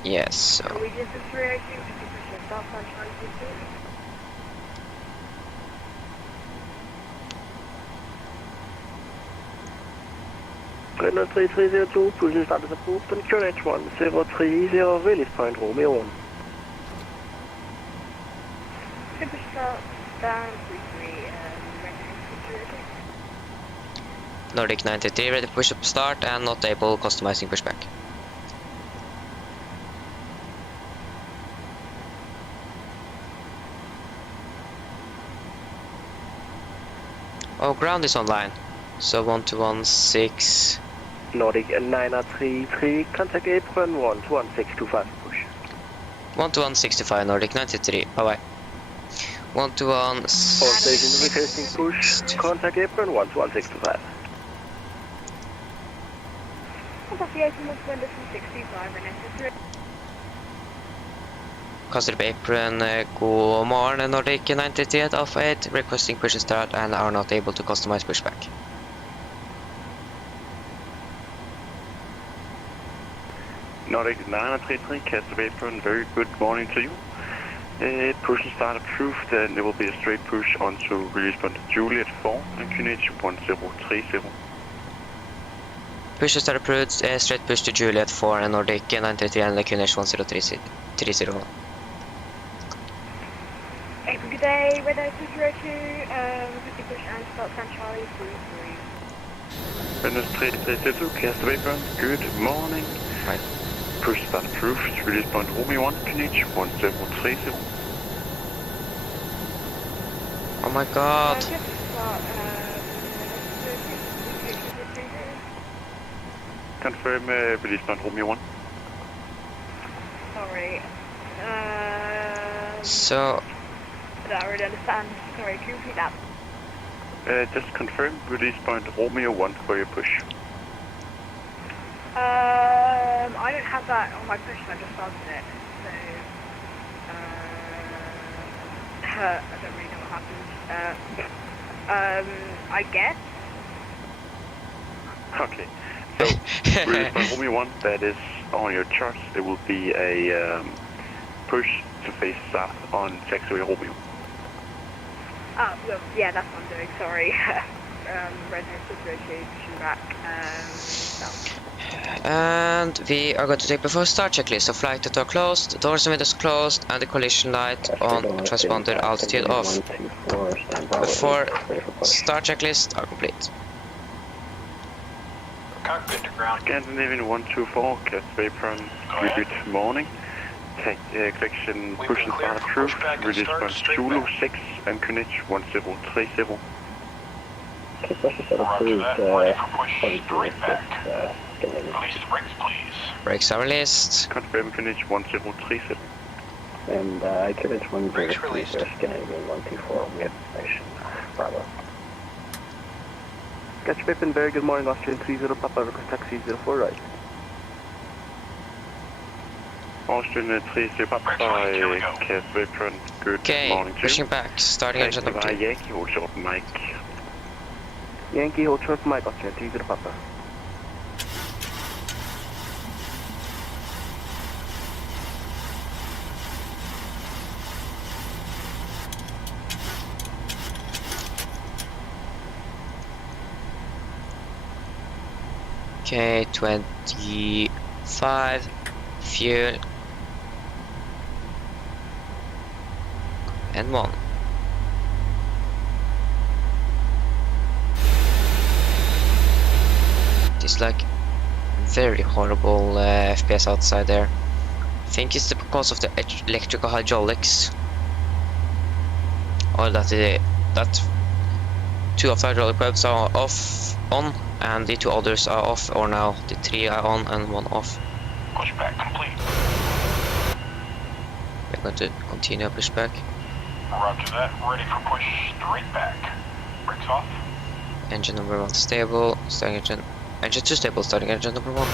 Yes, so Norwegian 302, 50% stop on Charlie 52. Renault 3302, pushing status approved on QNH 1030, release point Romeo 1. Push start, down 33, Renault 302. Nordic 93 ready to push up start and not able customizing pushback. Oh, ground is online. So 1216. Nordic 933, contact apron 12165, push. 12165 Nordic 93. Bye bye. 121. All stations requesting push, contact apron 12165. Contact the apron 165, Renault 3. Kastrup apron, god morgon Nordic 93 at Alpha 8, requesting push and start and are not able to customize pushback. Nordic 933, Kastrup apron, very good morning to you. Push and start approved, and it will be a straight push onto release point Juliet 4 and QNH 1030. Push and start approved, straight push to Juliet 4 and Nordic 93 and QNH 1030. Apron, good day, Renault 302, 50 push and start San Charlie 33. Renault 332, Kastrup apron, good morning. Right. Push start approved, release point Romeo 1, QNH 1030. Oh my god. Just start, Confirm release point Romeo 1. sorry. So, I don't really understand. Sorry, can you repeat that? Just confirm release point Romeo 1 for your push. I don't have that on my push, I just started it. So, I don't really know what happened. I guess. Okay. So, release point Romeo 1, that is on your chart. It will be a push to face south on taxiway Romeo. Oh, well, yeah, that's what I'm doing, sorry. Red Nose 202, pushing back, south. and we are going to take before start checklist. So flight door closed, doors and windows closed, and the collision light on transponder altitude off. Before start checklist are complete. Cockpit to ground. Scandinavian 124, Kastrup apron, good morning. Section We push will and clear start for approved, pushback and release start point straight Zulu back. 6 and QNH 1030. Roger that. Ready for push straight back. Release the brakes, please. Brakes are released. Confirm QNH 1030. And IQH 103, Brakes released. Scandinavian 124, we have information. Bravo. Catch Pippin, very good morning, Austrian 30 Papa, request taxi 04 right. Austrian 30 Papa, cast veteran, good Okay, morning to pushing you. back, starting engine number 2. Yankee, hold short mic. Yankee, hold short mic, Austrian 30 Papa. Okay, 25, fuel, and 1. It's like very horrible FPS outside there. I think it's because of the electrical hydraulics, or that 2 of the hydraulic valves are on, and the 2 others are off, or now the 3 are on and 1 off. Pushback complete. We're going to continue pushback. Roger that. Ready for push straight back. Brakes off. Engine number 1 stable, starting engine 2 stable, starting engine number 1.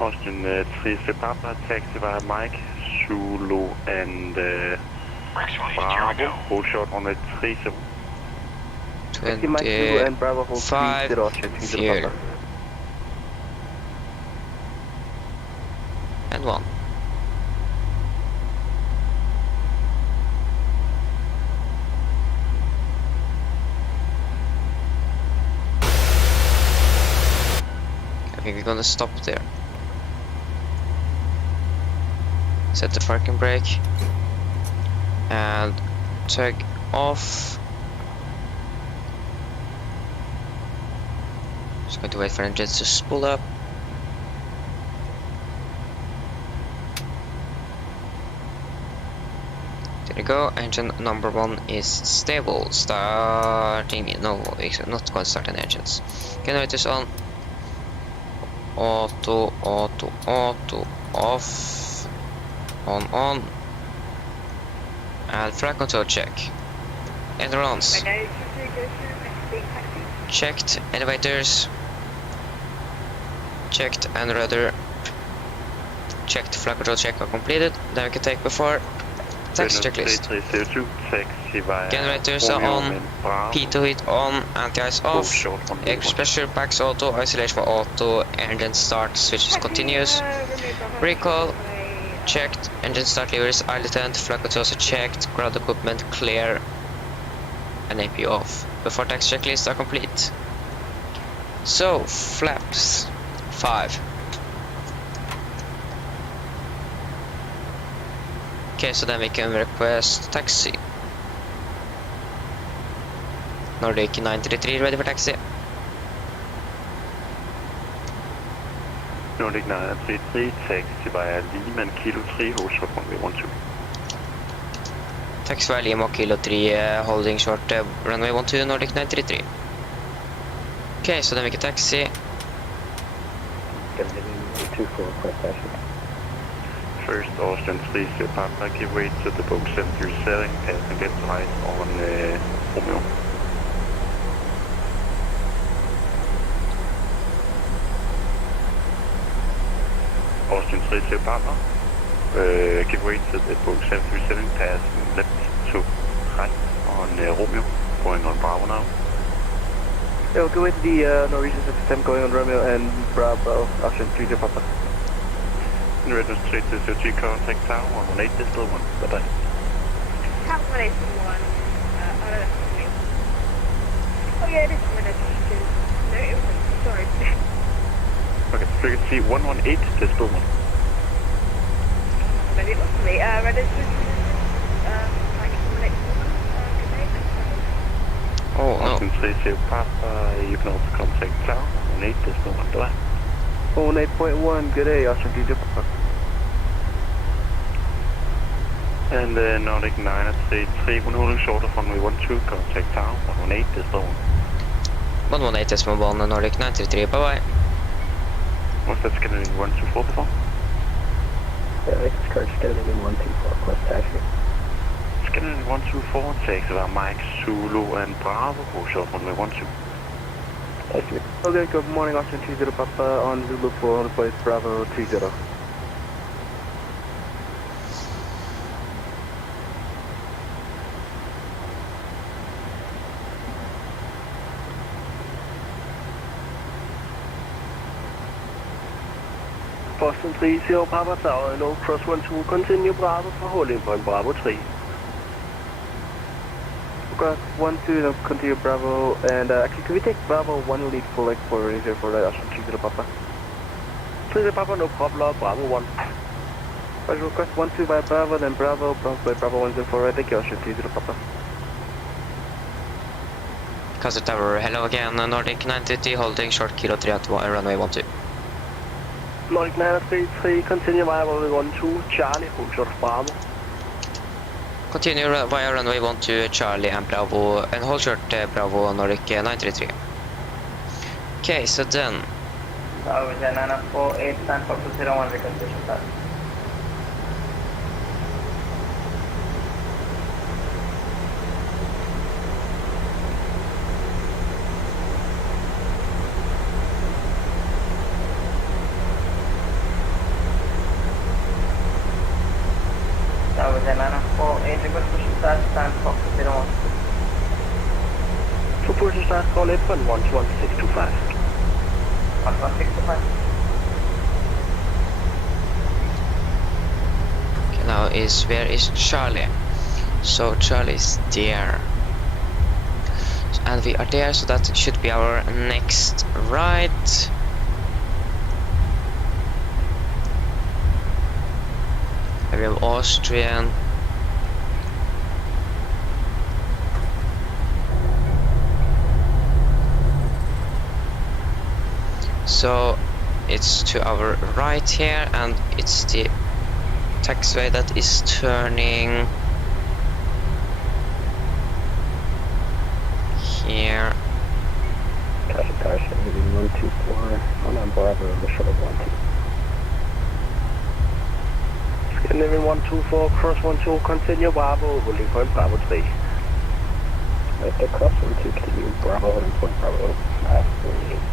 Austin 30 Papa, taxi via Mike, Zulu and Brakes released. Here we Bravo, go. hold short on the 30. Taxi Mike 2 and Bravo, hold 25, 30 Austrian 30 fuel, Papa. and 1. I think we're gonna stop there. Set the parking brake and take off. Just going to wait for engines to spool up. There you go, engine number 1 is stable. Starting, no, it's not going to start any engines. Generators on. Auto, off. On. And flight control check. Ailerons. Checked. Elevators. Checked and rudder. Checked. Flight control check are completed. Then we can take before taxi checklist. 3302, taxi via Generators are on. P2 heat on. Anti-ice off. Air pressure packs auto. Isolation for auto. Engine start. Switches continuous. Recall. Checked. Engine start levers. Idle tent. Flight controls are checked. Ground equipment clear. And AP off. Before taxi checklists are complete. So, flaps 5. Okay, so then we can request taxi. Nordic 933 ready for taxi. Nordic 933, taxi via Lehman, Kilo 3, hold short runway 12. Taxi via Lima, Kilo 3, holding short runway 12, Nordic 933. Okay, so then we can taxi. First, Austin 30 Papa, give way to the boat 737, pass and get right on Romeo. Austin 30 Papa, give way to the boat 737, pass and left to right on Romeo, going on Bravo now. Yeah, we'll go with the Norwegian system going on Romeo and Bravo, Austrian 30 Papa. Readiness 3202, contact tower 118, this little one. Bye-bye. Tower 181, oh no, that's not me. Oh yeah, it is my notification. No, it wasn't, sorry. Okay, frequency 118, this little one. Maybe it was for me. Readiness 222, flying from the next one. Good day, thanks for holding. Oh no. Austin 30 Papa, you can also contact tower 118, this little one. Bye-bye. 8.1, good day, Austrian 30 Papa. And Nordic 933, when holding short of runway 12, contact tower 118, this little one. 118 Decimal 1, Nordic 933, bye-bye. What's that Scandinavian 124 before? This is Kurt Scandinavian 124, request taxi. Scandinavian 124 takes about Mike, Zulu and Bravo, short runway 12. Taxi. Okay, good morning, Austin 20 Papa on Zulu 4 on place Bravo 30. Boston 30 Papa Tower, no cross 12, continue Bravo for holding point Bravo 3. Request 12, continue Bravo, and actually, can we take Bravo 1 lead full leg for easier for the Austin 20 Papa? 30 Papa, no problem, Bravo 1. Right, request 12 by Bravo, then Bravo by Bravo 104, right, thank you, Austin 20 Papa. Castle Tower, hello again, Nordic 933, holding short kilo 3 at runway 12. Nordic 933, continue via runway 12, Charlie, hold short Bravo. Continue via runway 12, Charlie and Bravo, and hold short Bravo, Nordic 933. Okay, so then... Norwegian 948, stand for 201, recondition start. Norwegian 948, request pushing start, stand for 201. For pushing start, call F1 11625. 11625. Okay, now where is Charlie? So Charlie is there. And we are there, so that should be our next ride. We have Austrian. So it's to our right here, and it's the taxiway that is turning here. Castle 124, on Bravo, the short 12. Scandinavian 124, cross 12, continue Bravo, holding point Bravo 3. Right there, cross 12, continue Bravo, holding point Bravo 3,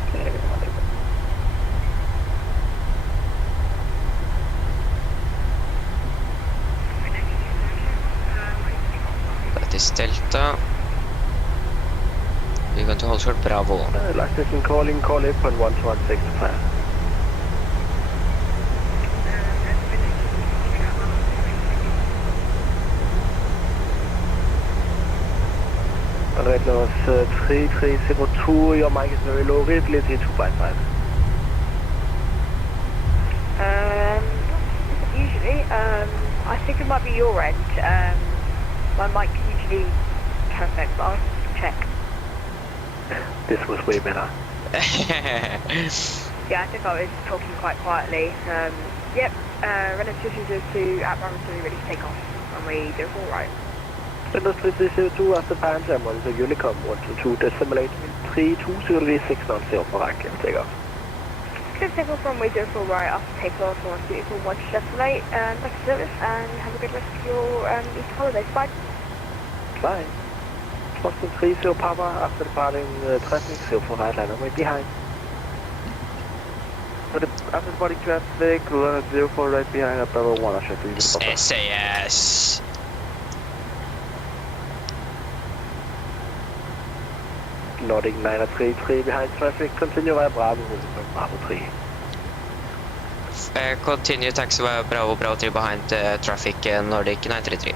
Scandinavian 124. That is Delta. We're going to hold short Bravo. Last station calling, call F1 12165. Alright, now it's 3302, your mic is very low, reliability 255. Usually, I think it might be your end. My mic is usually perfect, but I'll check. This was way better. Yeah, I think I was talking quite quietly. Yep, Renault 2202 at Bravo 3, ready to take off. Runway 04 right. Renault 3302 after Panzer, monitor Unicom 122, decimate 320690 for Rack and take off. Clear takeoff runway 04 right after takeoff, I want to do 1 to decimate, and back to service, and have a good rest of your Easter holidays. Bye. Bye. Boston 30 Papa after departing traffic, 04 right, line away behind. After departing traffic, 04 right behind at Bravo 1, I should leave the Papa. SAS. Nordic 933 behind traffic, continue via Bravo, Bravo 3. Continue taxiway Bravo 3 behind traffic, Nordic 933.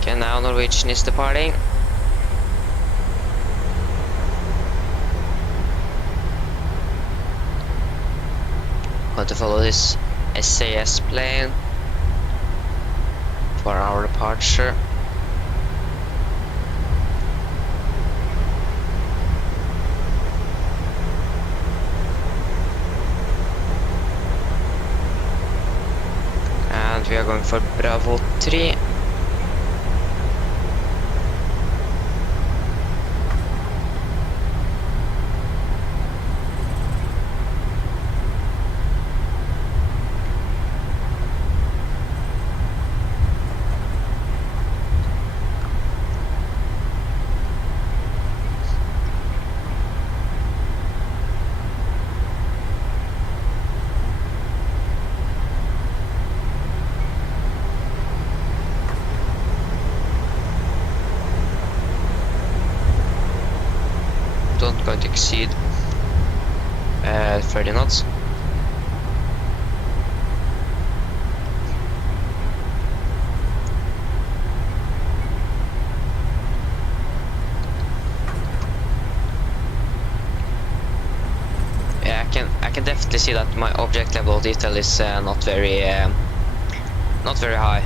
Okay, now Norwegian is departing. Want to follow this SAS plane for our departure. and we are going for Bravo 3. Don't going to exceed 30 knots. Yeah, I can definitely see that my object level detail is not very high.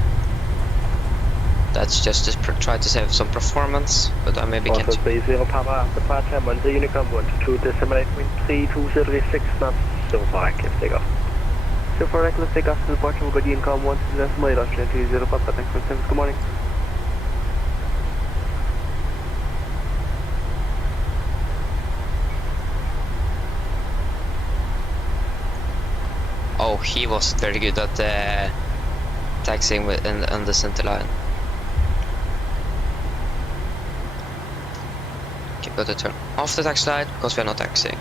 That's just to try to save some performance, but I maybe can't. Also, 30 Papa after departure, Monday Unicom 122, decimal 3206 knots, still for active takeoff. Still for reckless takeoff to the departure, we'll go to Unicom 1 to decimal 30 Papa, thanks for service, good morning. Oh, he was very good at taxiing on the center line. Okay, got to turn off the taxi light because we are not taxiing.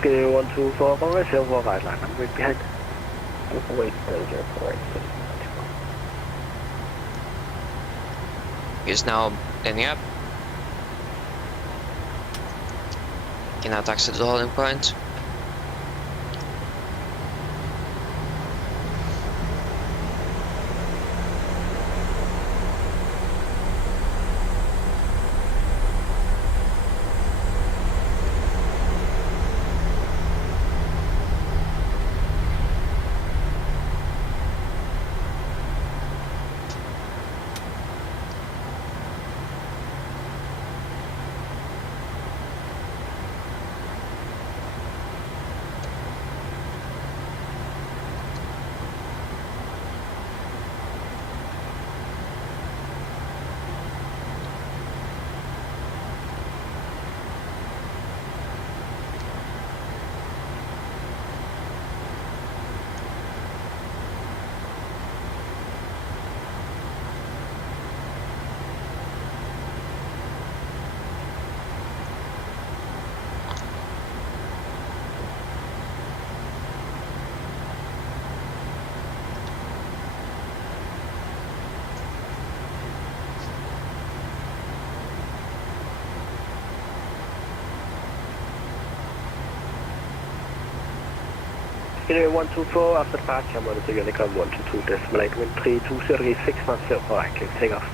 Okay, 124, Warsaw, for right line, I'm right behind. Wait, 048. He's now landing up. Can now taxi to the holding point. Scenery 124 after departure, monitor Unicom 122, decimal 3206 knots, still for active takeoff.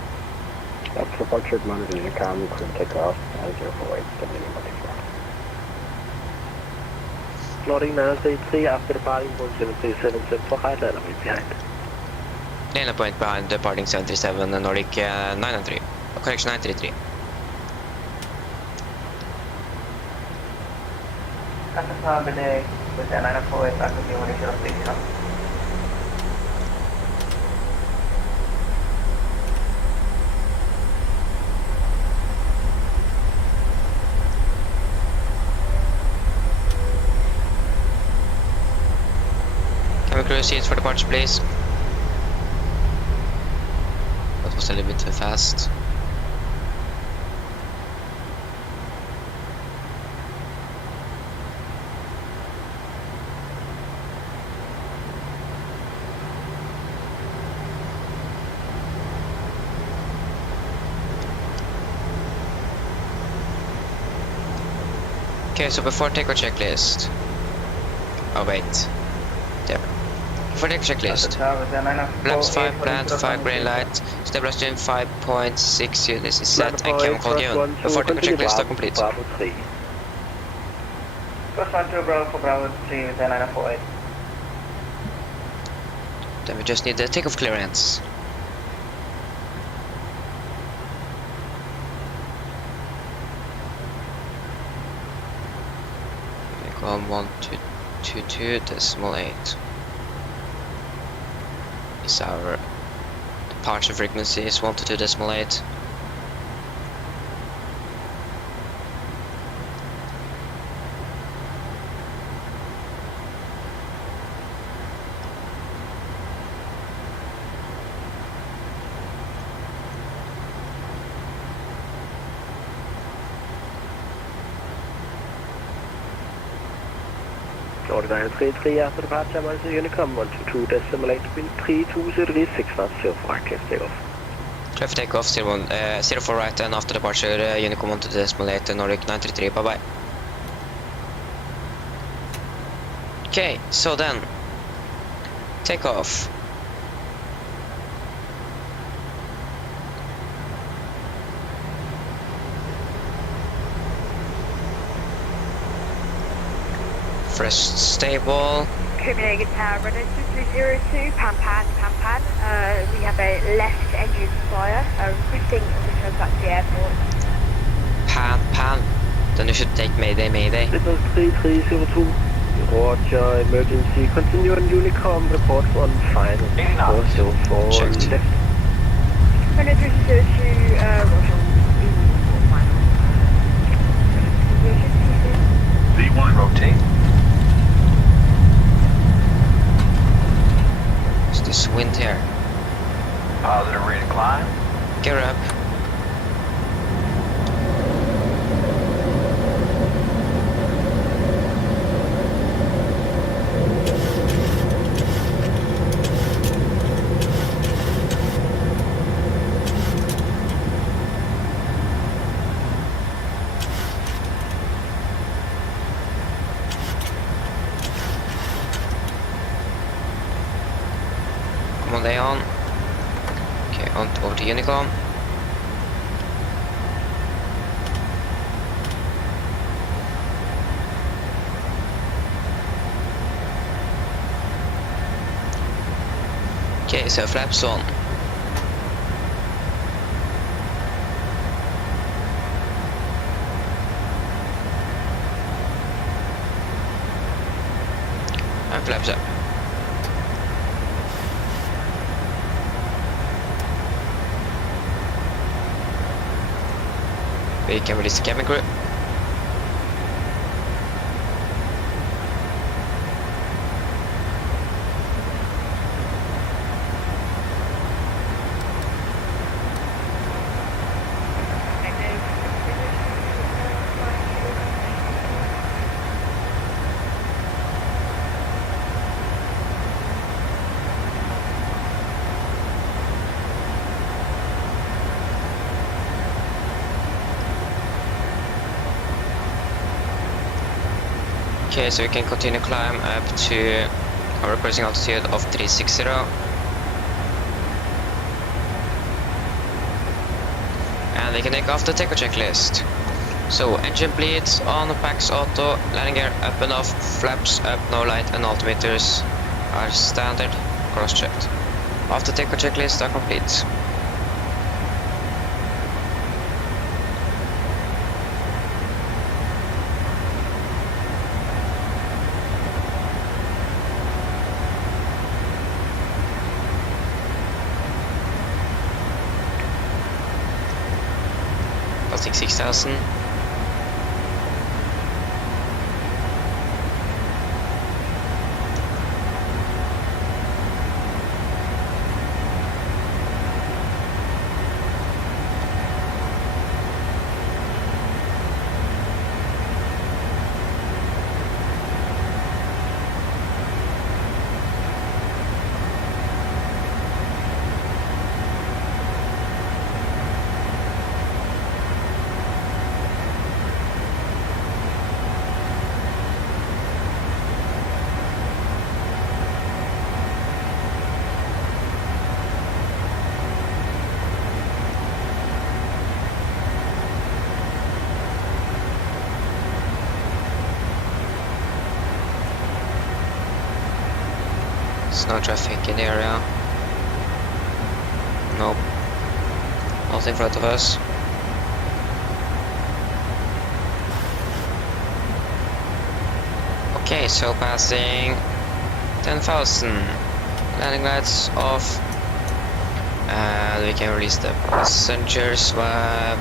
After departure, monitor Unicom, clear takeoff, 048, 74. Loading 933 after departing, 1737, for right line, I'm right behind. Lane point behind departing 737 and Nordic 993. Correction 933. Customer today with the 948 activity 106 knots. Can we clear seats for departure, please? That was a little bit too fast. Okay, so before takeoff checklist. Oh wait. There. Before takeoff checklist. Flaps 5, plant 5, green light. Stabilizer 5.6 units is set and chemical code given. Before takeoff checklist are complete. Bravo 3. Cross 12 Bravo for Bravo 3 with the 948. Then we just need the takeoff clearance. 1222.8 is our departure frequency is 122.8. Norwegian 33 after departure, Warsaw Unicom 122.8, wind 32 degrees 6 knots, 0 for right, clear for takeoff. Clear for takeoff, 04 right, and after departure, Unicom 122.8, Nordic 933, bye bye. Okay, so then, takeoff. First stable. Copenhagen Tower, runway 2302, Pampan. We have a left engine fire, requesting return back to the airport. Pan. Then you should take Mayday. Signal 3302, Roger, emergency, continue on Unicom, report on final 404 Checked. left. Runway 2302, Roger, V1 rotate. It's this wind here. Positive rate of climb. Gear up. Come on, they on. Okay, on over to Unicom. Okay, so flaps on. And flaps up. We can release the cabin crew. Okay, so we can continue climb up to our cruising altitude of 360. And we can take off the takeoff checklist. So engine bleeds on, packs auto, landing gear up and off, flaps up, no light, and altimeters are standard, cross-checked. After takeoff checklist are complete. Passing 6,000. There's no traffic in the area. Nope. Nothing in front of us. Okay, so passing 10,000. Landing lights off. And we can release the passengers when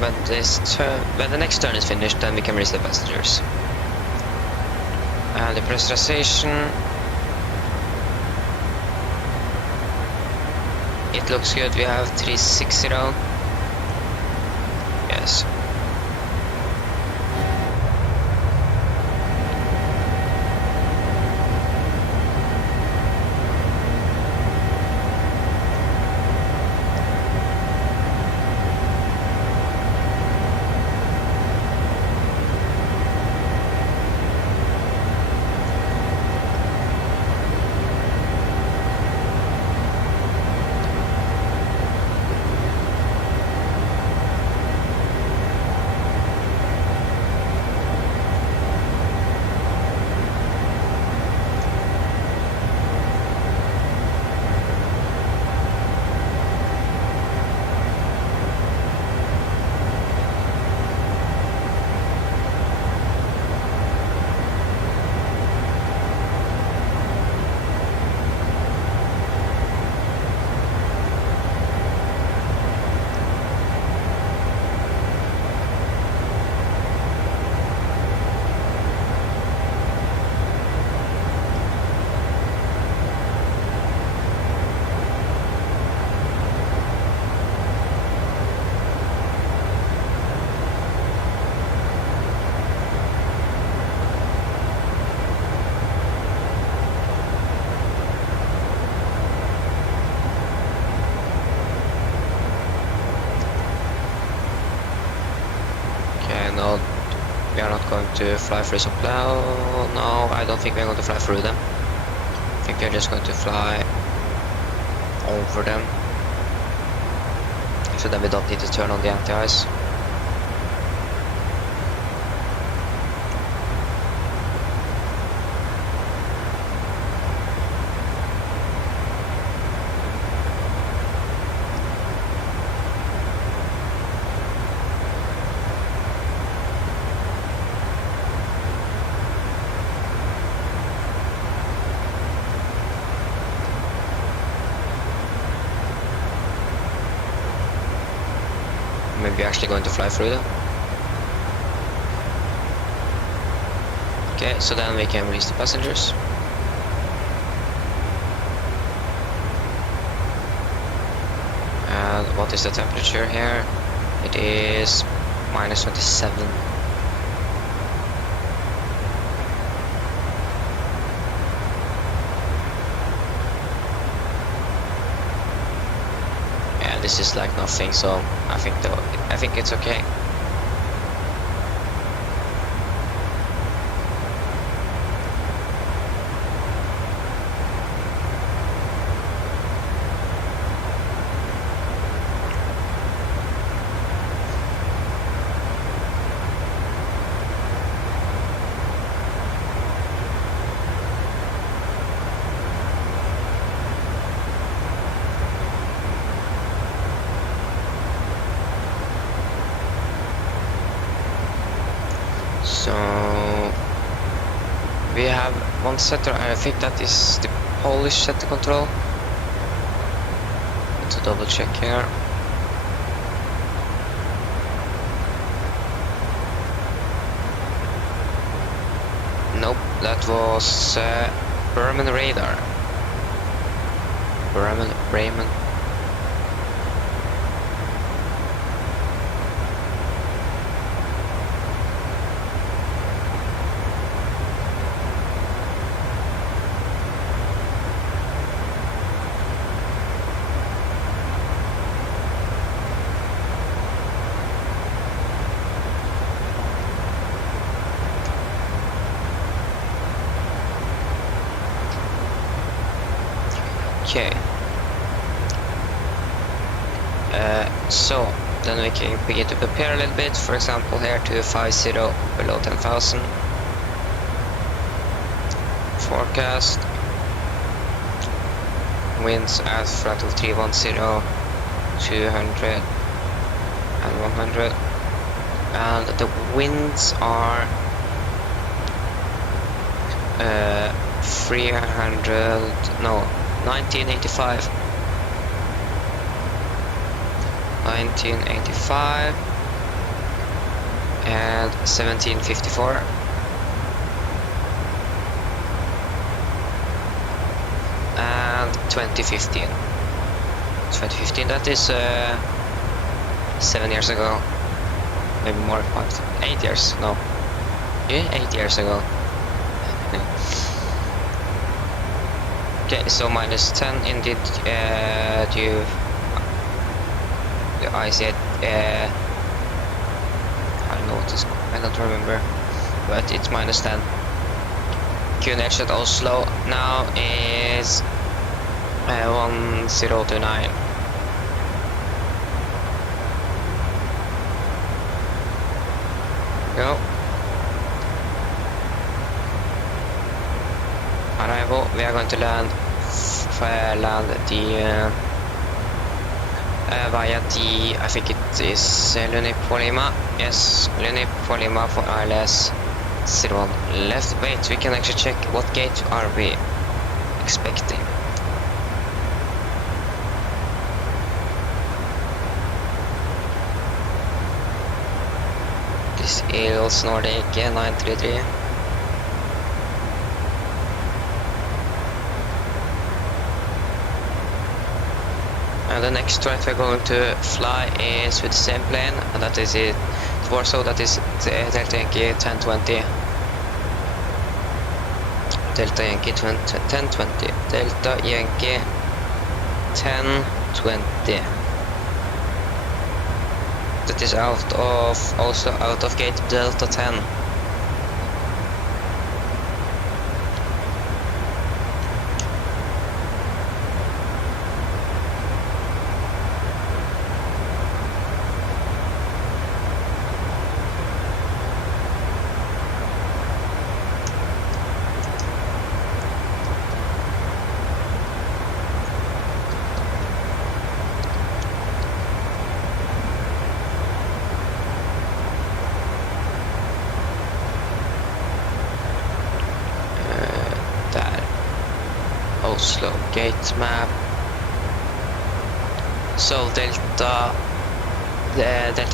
the next turn is finished, then we can release the passengers. And the pressurization. It looks good. We have 360. Yes. No, we are not going to fly through some cloud. No, I don't think we're going to fly through them. I think we're just going to fly over them. So then we don't need to turn on the anti-ice. Maybe actually going to fly through them. Okay, so then we can release the passengers. And what is the temperature here? It is -27. Yeah, this is like nothing, so I think it's okay. So we have one setter. I think that is the Polish setter control. To double check here. Nope, that was Bremen radar. Bremen. Okay. So then we can begin to prepare a little bit. For example, here to 50 below 10,000. Forecast. Winds at flat of 310, 200 and 100. And the winds are 300, no, 1985. 1985 and 1754 and 2015. 2015, that is 7 years ago, maybe more, 8 years, no, yeah, 8 years ago. Okay, so minus 10 indeed. I said, I don't know what it's called, I don't remember, but it's minus 10. QNH at Oslo now is 1029. Go. Arrival, we are going to land the via the, I think it is Lunip for Lima. Yes, Lunip for Lima for ILS 01 left. Wait, we can actually check what gate are we expecting. This is Nordic 933. And the next flight we're going to fly is with the same plane, and that is it. Warsaw, that is Delta Yankee 1020. Delta Yankee 1020. Delta Yankee 1020. That is out of, also out of gate Delta 10. Oslo gate map. So Delta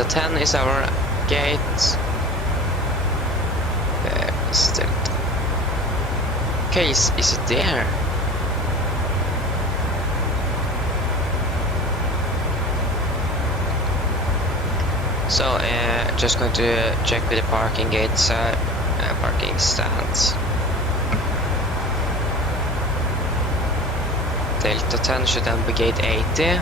10 is our gate. Where is Delta? Okay, is it there? So just going to check with the parking gates, parking stands. Delta 10 should then be gate 80.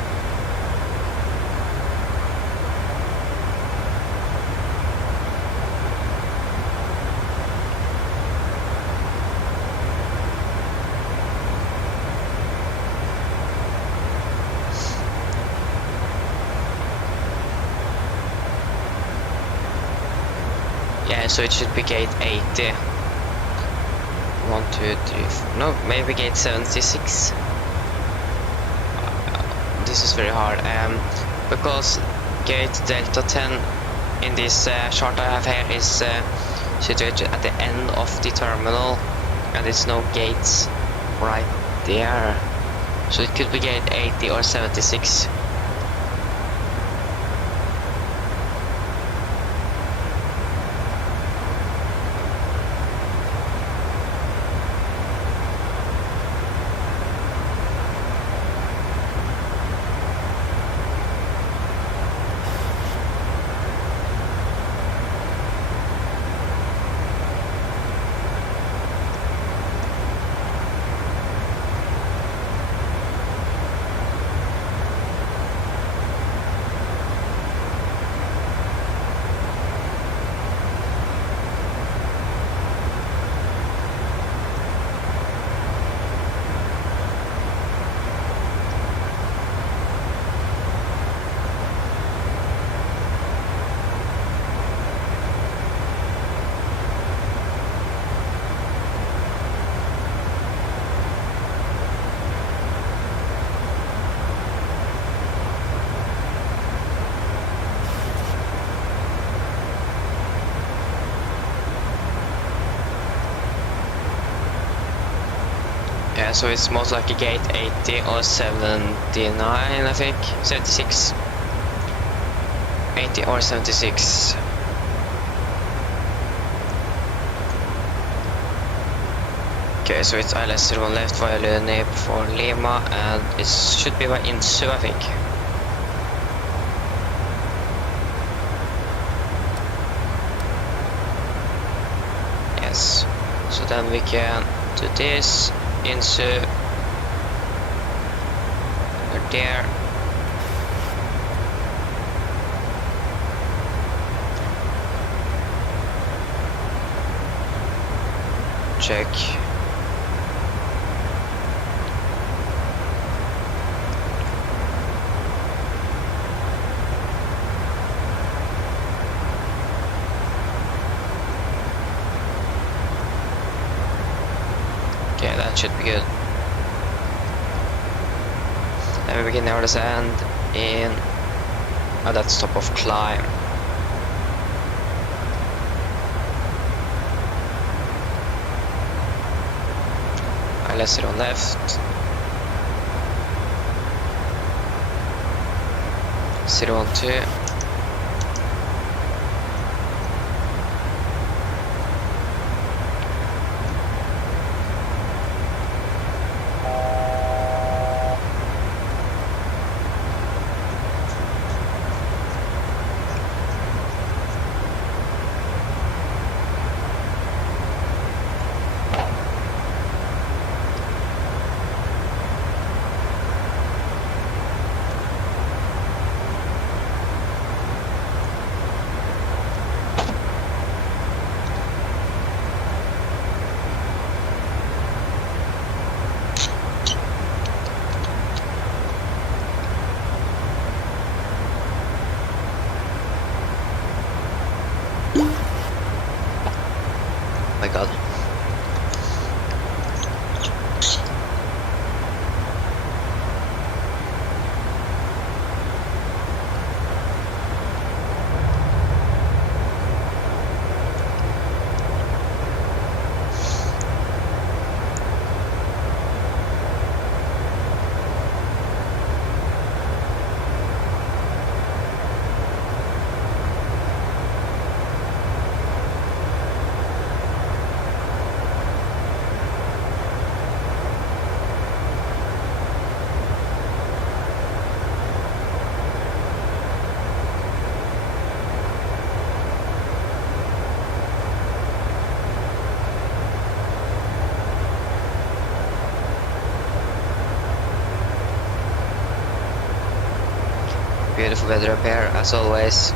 Yeah, so it should be gate 80. 1, 2, 3, 4. No, maybe gate 76. This is very hard, because gate Delta 10 in this chart I have here is situated at the end of the terminal, and there's no gates right there, so it could be gate 80 or 76. Yeah, so it's most likely gate 80 or 79, I think. 76. 80 or 76. Okay, so it's ILS01 left via Lune for Lima, and it should be by Insu, I think. Yes. So then we can do this. Insu. We're there. Check. Okay, that should be good. Then we begin our descent in. Oh, that's top of climb. ILS on left. 012. My god. Beautiful weather up here, as always.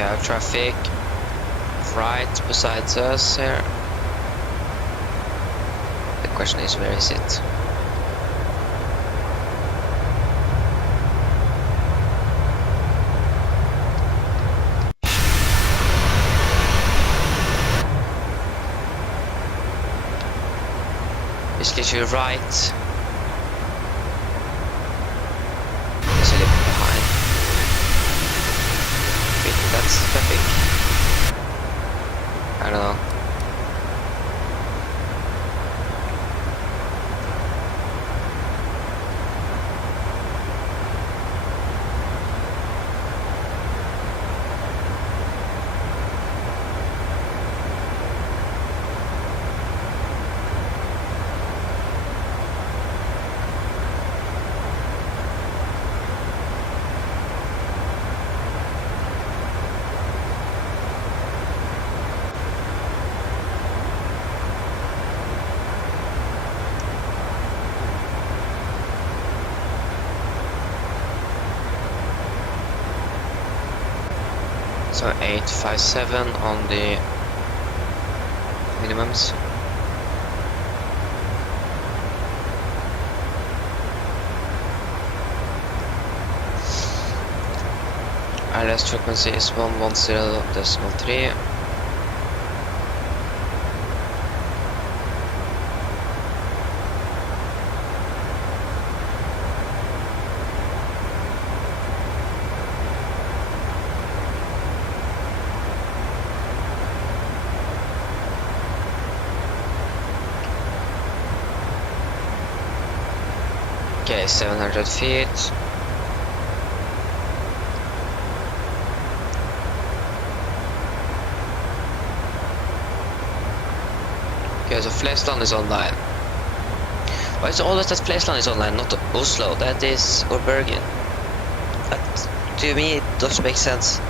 we have traffic right besides us here. The question is, where is it? It's literally right. It's a little bit behind. Wait, that's traffic. I don't know. So 857 on the minimums. ILS frequency is 110.3. Okay, 700 feet. Okay, so Flesland is online. Why is it always that Flesland is online, not Oslo? That is, or Bergen. That, to me, it doesn't make sense.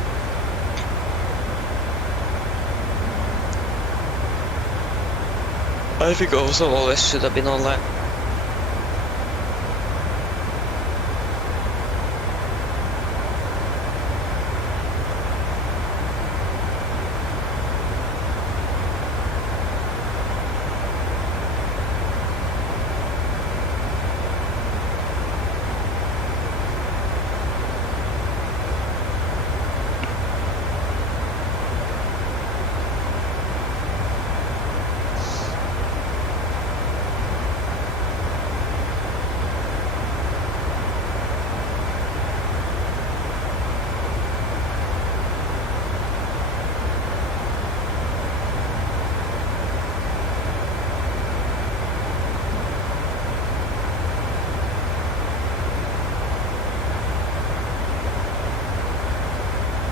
I think Oslo always should have been online.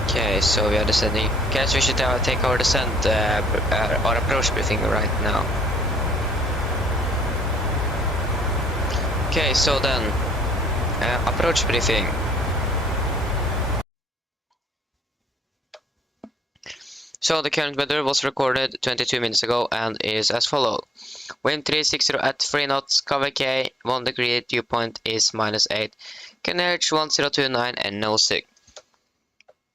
Okay, so we are descending. Okay, so we should take our descent, our approach briefing right now. Okay, so then, approach briefing. So the current weather was recorded 22 minutes ago and is as follows. Wind 360 at 3 knots, cover K, 1 degree, dew point is -8, Canarich 1029 and no sig.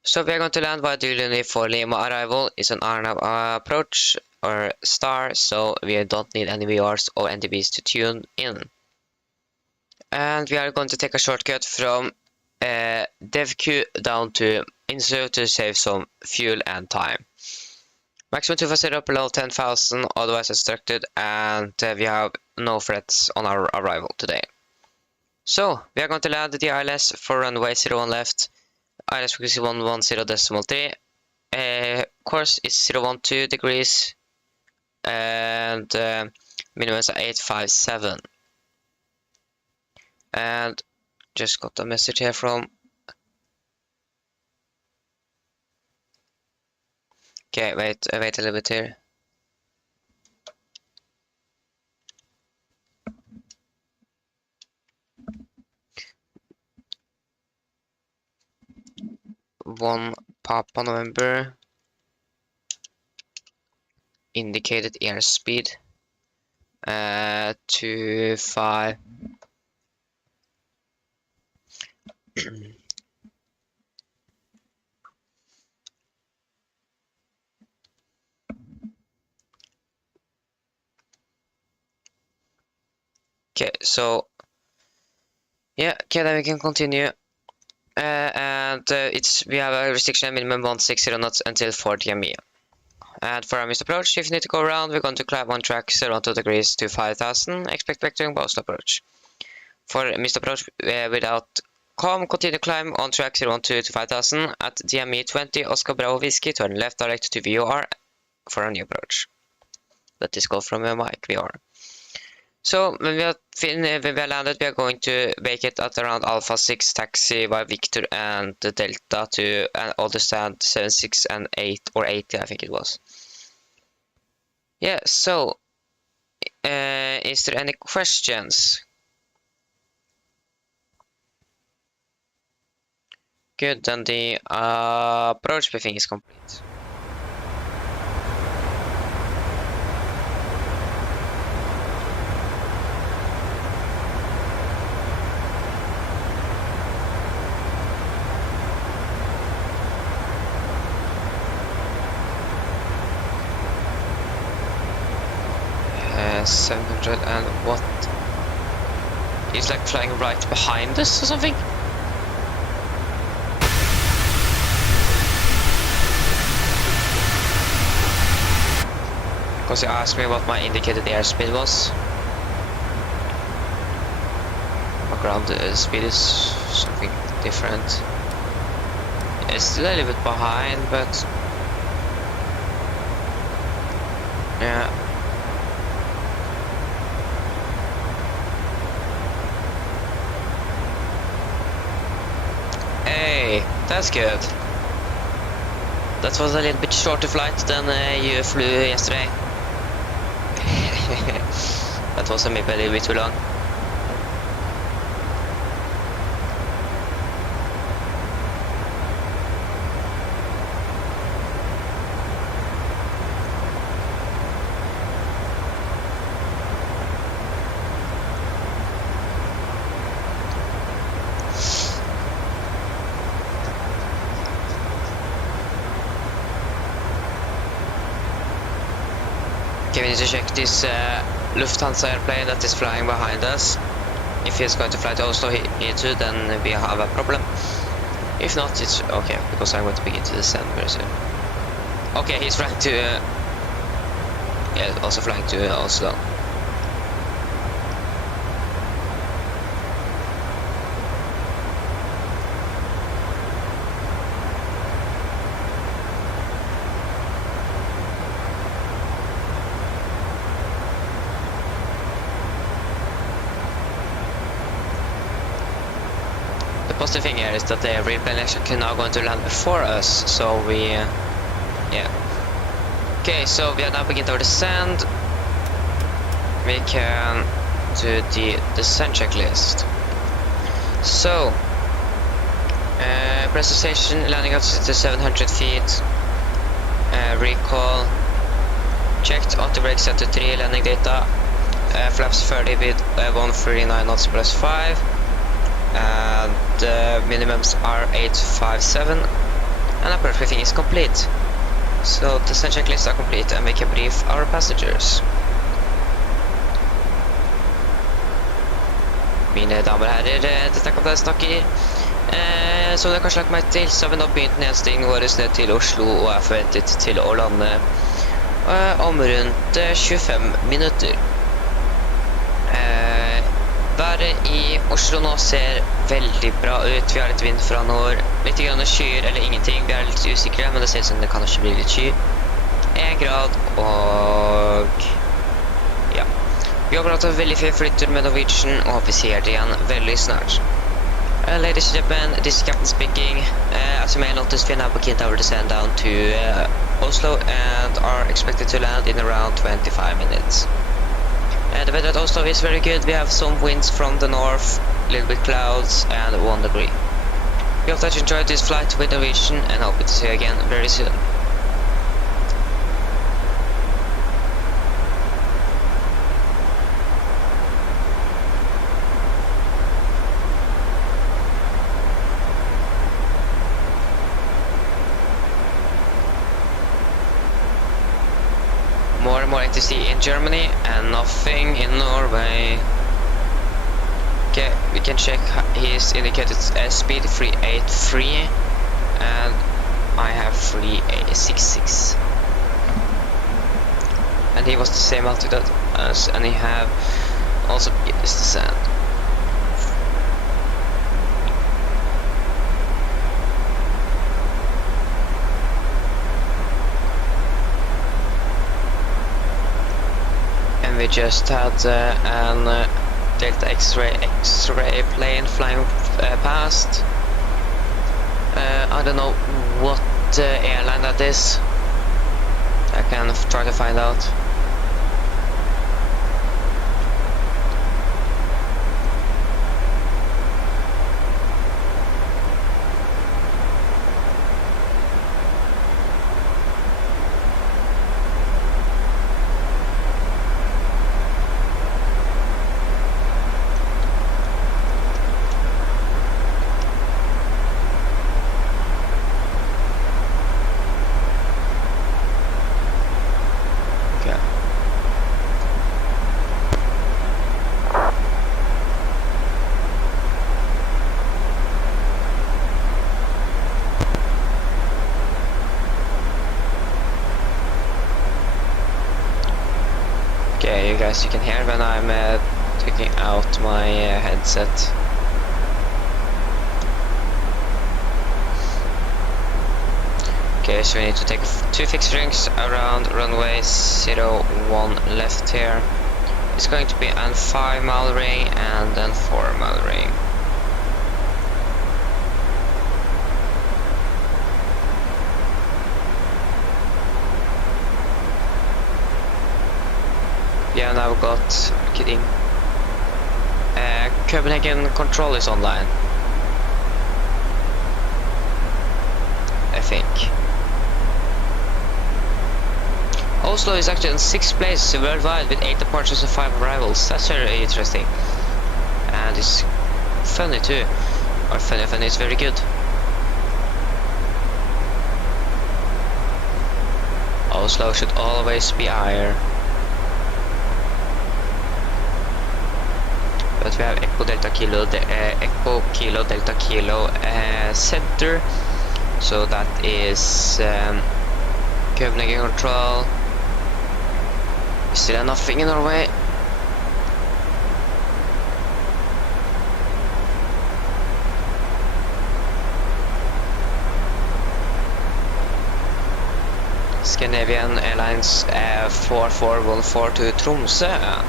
So we are going to land via Duluni for Lima arrival. It's an RNAV approach or star, so we don't need any VRs or NDBs to tune in. And we are going to take a shortcut from DevQ down to Insu to save some fuel and time. Maximum 250 below 10,000, otherwise instructed, and we have no threats on our arrival today. So we are going to land the ILS for runway 01 left. ILS frequency 110.3. Course is 012 degrees and minimum is 857. And just got a message here from. Okay, wait a little bit here. One Papa November. Indicated airspeed. 25. Okay, so yeah, okay, then we can continue. We have a restriction minimum 160 knots until 40 ME. And for our missed approach, if you need to go around, we're going to climb on track 02 degrees to 5000. Expect vectoring by Oslo approach. For missed approach without com, continue climb on track 012 to 5000 at DME 20 Oscar Bravo Whiskey. Turn left direct to VOR for a new approach. That is called from Mike VOR. So when we are landed, we are going to make it at around Alpha 6 taxi by Victor and the Delta to understand 76 and 8 or 80, I think it was. Yeah, so is there any questions? Good, then the approach briefing is complete. Uh, 700 and what? He's like flying right behind us or something? Because he asked me what my indicated airspeed was. My ground speed is something different. It's still a little bit behind, but yeah. Hey, that's good. That was a little bit shorter flight than you flew yesterday. That was maybe a little bit too long. Okay, we need to check this Lufthansa airplane that is flying behind us. If he's going to fly to Oslo here too, then we have a problem. If not, it's okay, because I'm going to begin to descend very soon. Okay, he's flying to... yeah, also flying to Oslo. The positive thing here is that the airplane actually can now going to land before us, so we, yeah. Okay, so we are now beginning our descent. We can do the descent checklist. So, precipitation, landing altitude to 700 feet, recall, checked, auto brake set to 3, landing data, flaps 30 with 139 knots plus 5. And the minimums are 857, and approach briefing is complete. So the descent checklists are complete, and we can brief our passengers. Mine damer og herrer, dette er kaptein snakker. Som dere kanskje har lagt meg til, så har vi nå begynt nedstigningen vår ned til Oslo, og er forventet til å lande om rundt 25 minutter. Været i Oslo nå ser veldig bra ut. Vi har litt vind fra nord, litt grann skyer eller ingenting. Vi er litt usikre, men det ser ut som det kan ikke bli litt sky. 1 grad, og ja. Vi håper at det er veldig fin flytter med Norwegian, og håper vi ser det igjen veldig snart. Ladies and gentlemen, this is Captain speaking. As you may notice, we are now beginning our descent down to Oslo and are expected to land in around 25 minutes. The weather at Oslo is very good. We have some winds from the north, a little bit clouds, and 1 degree. We hope that you enjoyed this flight with Norwegian and hope to see you again very soon. More and more ATC in Germany and nothing in Norway. Okay, we can check his indicated speed 383 and I have 366. And he was the same altitude as us, and he have also used the sand. And we just had an Delta X-ray plane flying past. I don't know what airline that is. I can try to find out. Okay, you guys, you can hear when I'm taking out my headset. Okay, so we need to take 2 fixed rings around runway 01 left here. It's going to be a 5-mile ring and then 4-mile ring. Yeah, now we've got, kidding. Copenhagen control is online. I think. Oslo is actually in 6th place worldwide with 8 departures and 5 arrivals. That's very interesting. And it's funny too. Or funny, it's very good. Oslo should always be higher. But we have Echo Delta Kilo, Echo Kilo Delta Kilo center. So that is Copenhagen control. We still have nothing in our way. Scandinavian Airlines 4414 to Tromsø.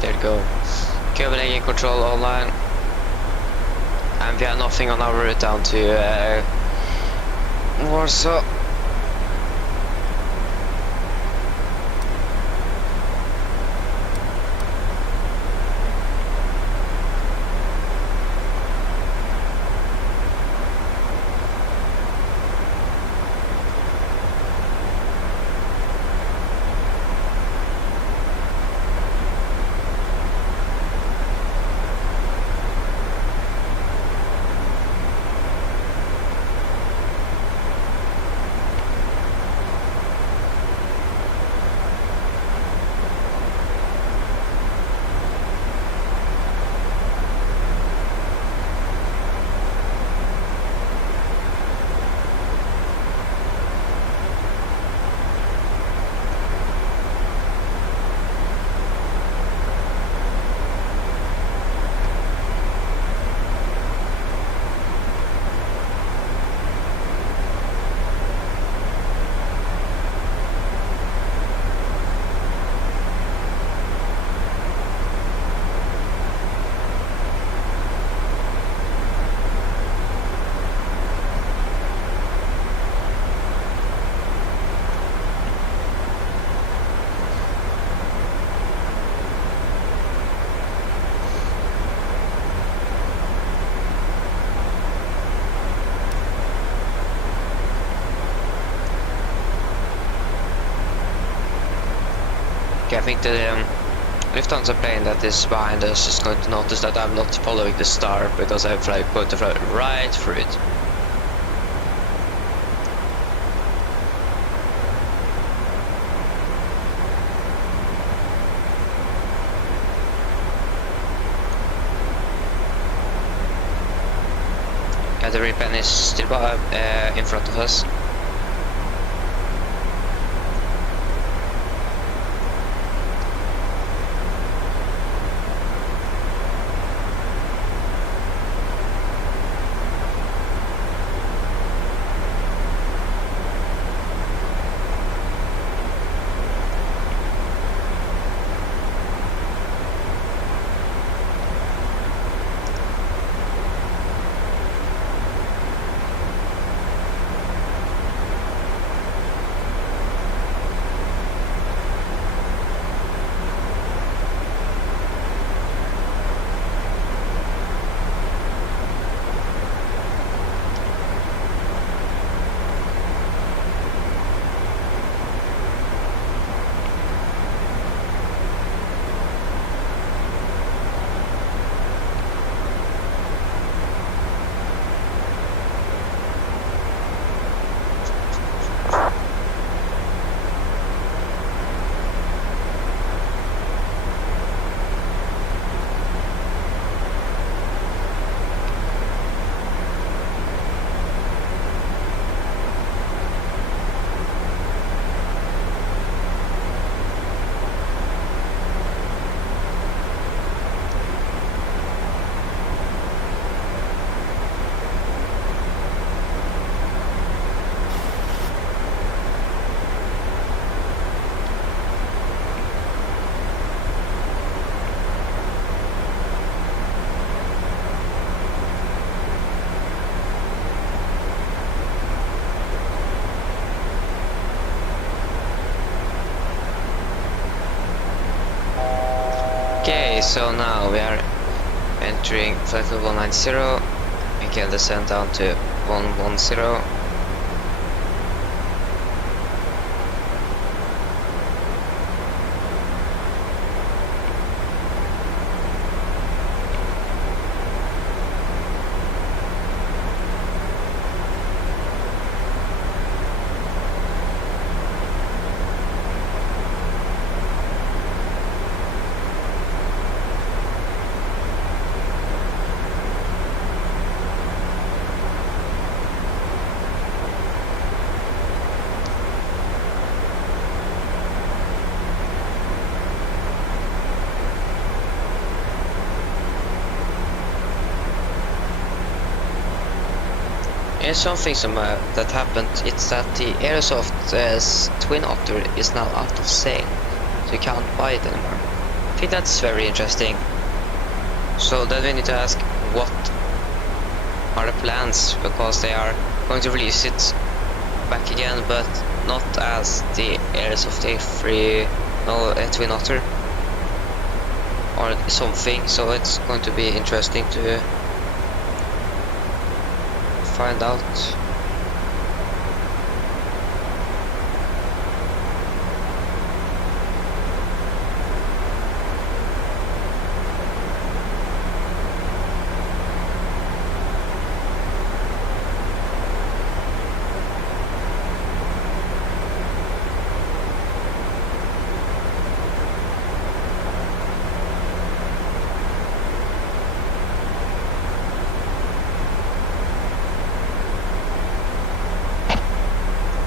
There you go. Copenhagen control online. And we have nothing on our route down to Warsaw. I think the Lufthansa plane that is behind us is going to notice that I'm not following the star because I'm going to fly right through it. Yeah, the Ripon is still in front of us. Okay, so now we are entering flight level 190. We can descend down to 110. And something that happened, it's that the Airsoft Twin Otter is now out of sale, so you can't buy it anymore. I think that's very interesting. So then we need to ask what are the plans, because they are going to release it back again, but not as the Airsoft Twin Otter or something. So it's going to be interesting to find out.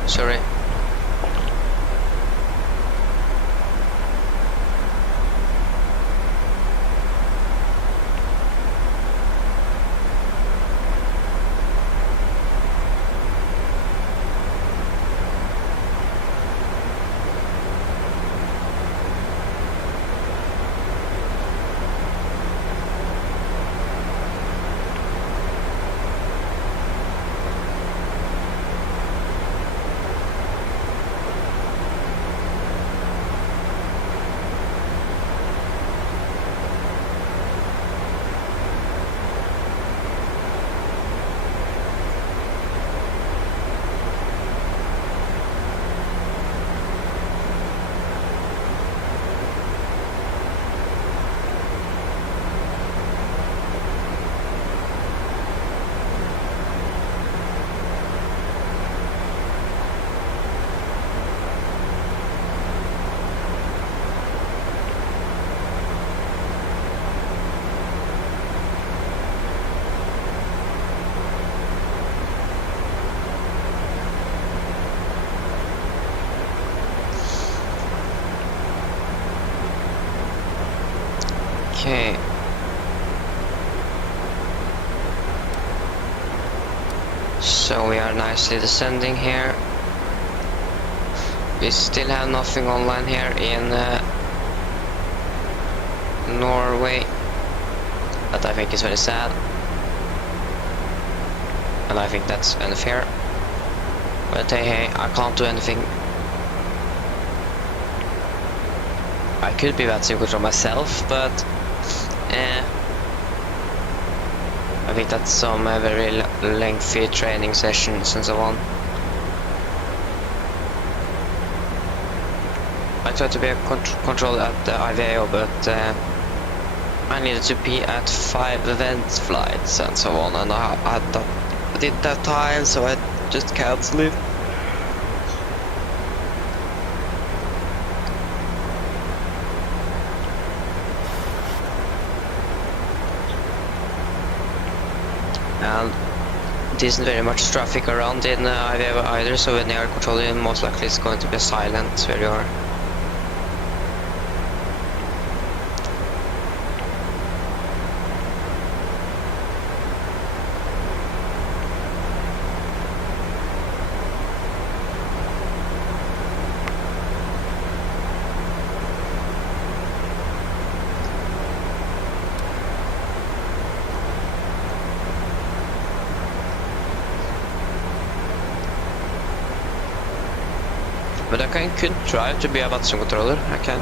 Sorry. so we are nicely descending here. We still have nothing online here in Norway, that I think is very sad, and I think that's unfair. But hey, I can't do anything. I could be that single myself, but I think that's some very lengthy training sessions and so on. I tried to be a control at the IVAO, but I needed to be at 5 event flights and so on, and I didn't have time, so I just cancelled it. And there isn't very much traffic around in IVAO either, so when you are controlling, most likely it's going to be silent where you are. But I could try to be a Watson controller, I can.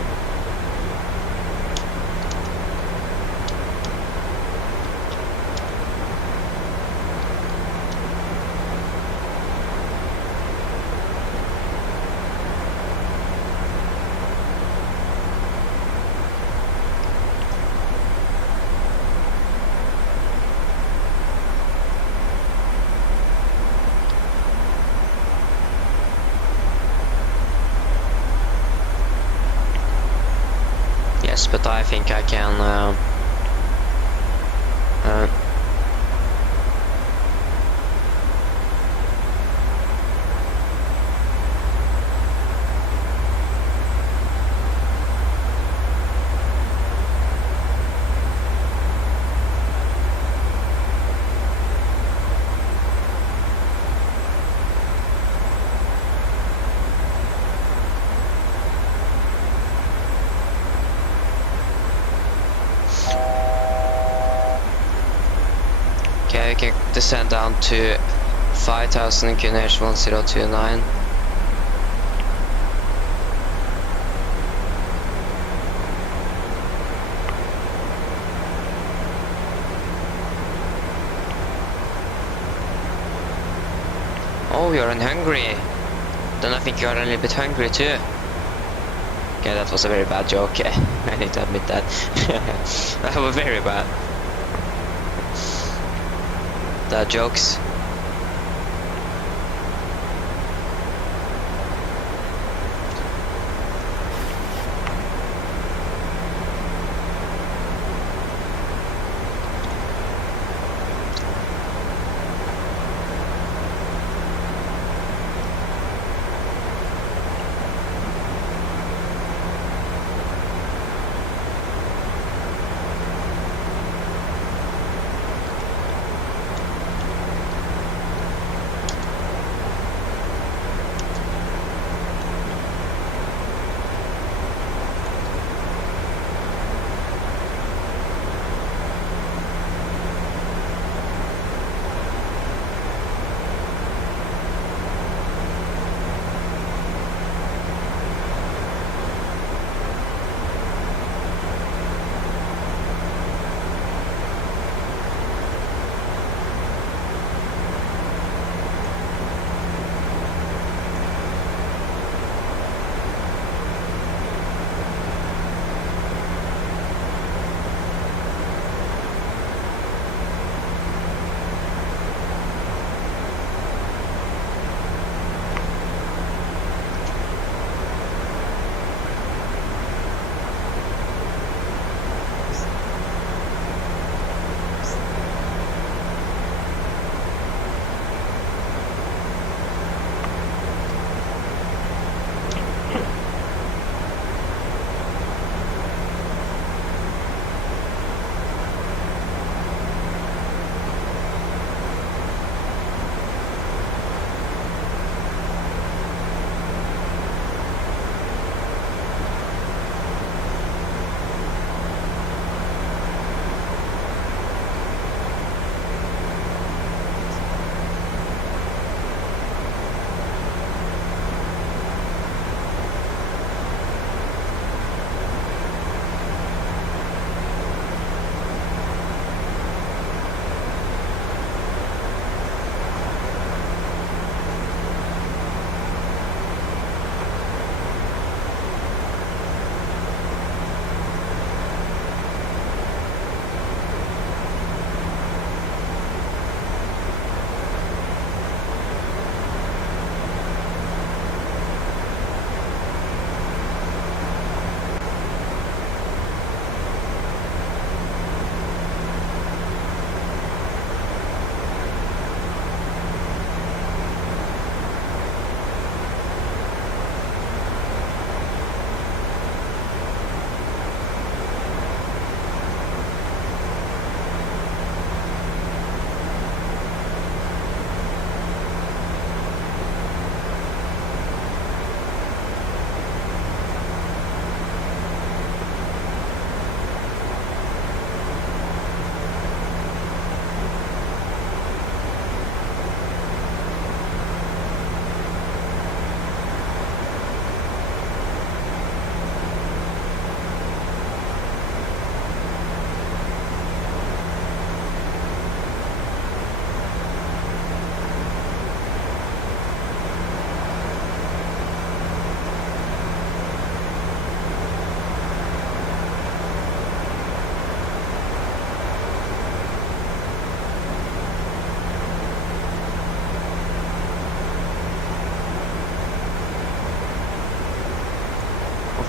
Yes, but I think I can descend down to 5000 QNH 1029. Oh, you're in Hungary. Then I think you are a little bit hungry too. Okay, that was a very bad joke. I need to admit that. That was very bad. The jokes.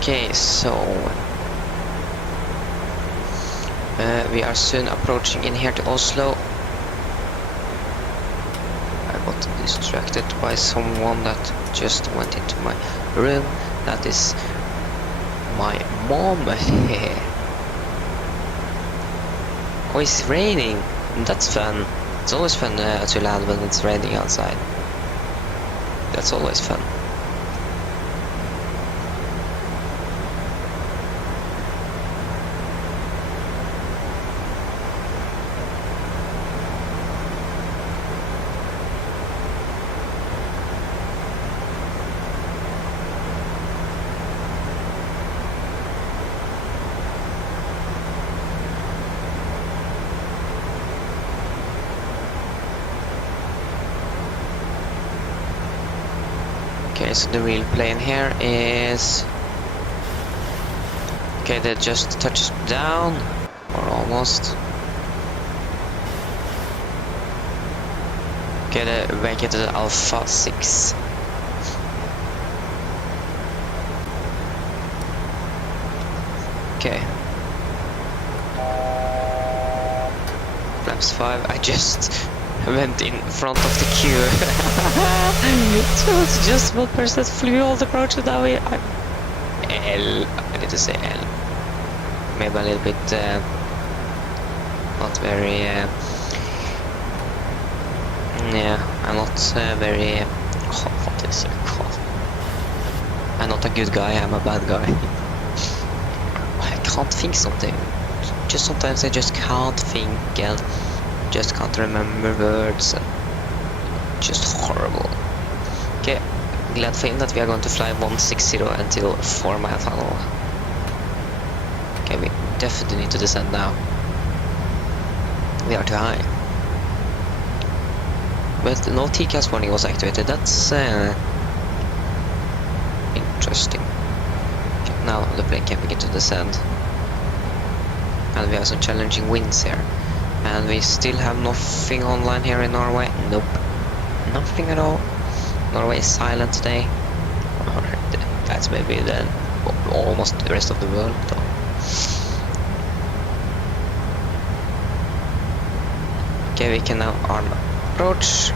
Okay, so we are soon approaching in here to Oslo. I got distracted by someone that just went into my room. That is my mom. Oh, it's raining. That's fun. It's always fun to land when it's raining outside. That's always fun. Okay, so the real plane here is... Okay, that just touches down, or almost. Okay, the vacated Alpha 6. Okay. Flaps 5, I just went in front of the queue. So it's just one person that flew all the approaches now. I need to say L. Maybe a little bit not very yeah, I'm not very what is it called? I'm not a good guy, I'm a bad guy. I can't think something. Just sometimes I just can't think and just can't remember words. Just horrible. Okay, glad for him that we are going to fly 160 until 4 mile final. Okay, we definitely need to descend now. We are too high. But no TCAS warning was activated. That's interesting. Okay, now the plane can begin to descend. And we have some challenging winds here. And we still have nothing online here in Norway. Nope. Nothing at all. Norway is silent today. Or that's maybe then almost the rest of the world though. Okay, we can now arm approach.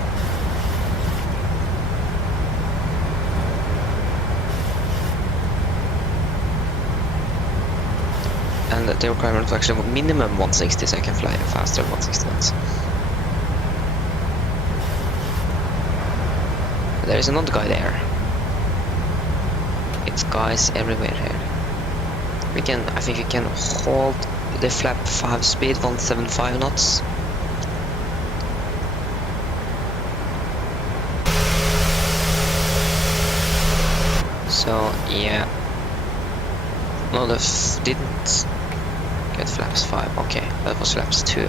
And the requirement for actually minimum 160, so I can fly faster than 160 knots. There is another guy there. It's guys everywhere here. We can, I think we can hold the flap 5 speed, 175 knots. So yeah. No, that didn't get flaps 5. Okay, that was flaps 2.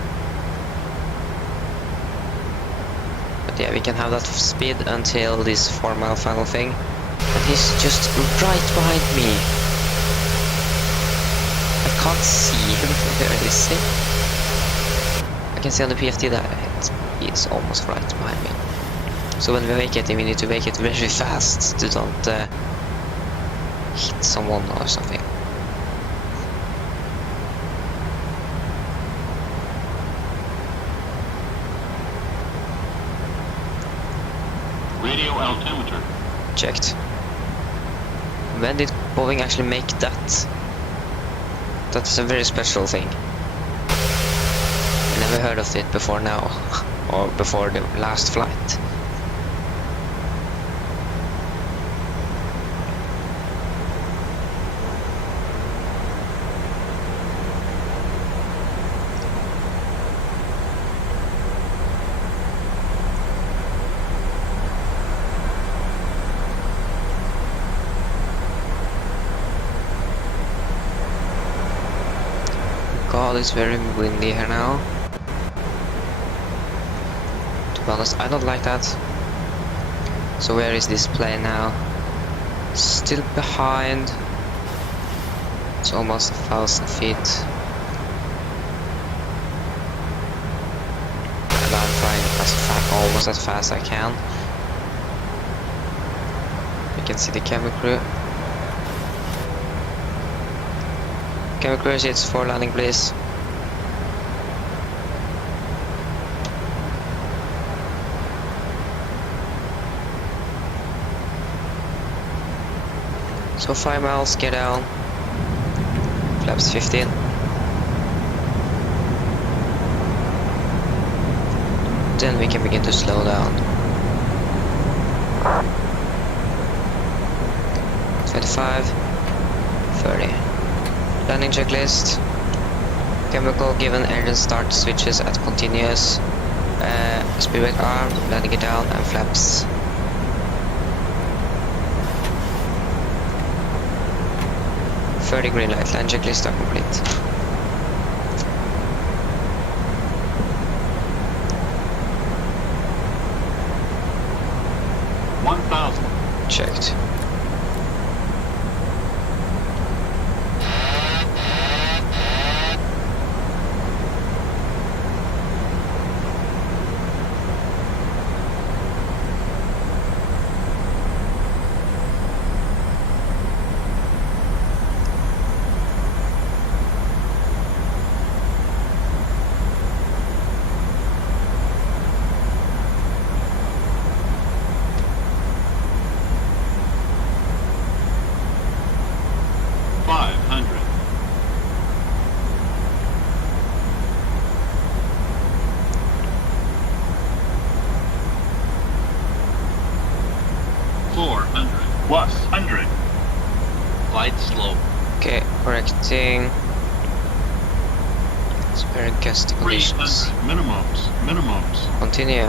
But yeah, we can have that speed until this 4 mile final thing. And he's just right behind me. I can't see him. Where is he? I can see on the PFT that he is almost right behind me. So when we vacate, we need to vacate very fast to don't hit someone or something. Radio altimeter. Checked. When did Boeing actually make that? That's a very special thing. I never heard of it before now, or before the last flight. God, it's very windy here now. To be honest, I don't like that. So where is this plane now? Still behind. It's almost 1,000 feet. And I'm flying almost as fast as I can. You can see the cabin crew. Can we cruise it for landing, please? So 5 miles, get down. Flaps 15. Then we can begin to slow down. 25, 30. Landing checklist. Chemical given engine start switches at continuous. Speed brake arm, landing it down, and flaps. Green light, land checklist are complete. Checked. Okay, correcting. Spare gust conditions. Minimums. Continue.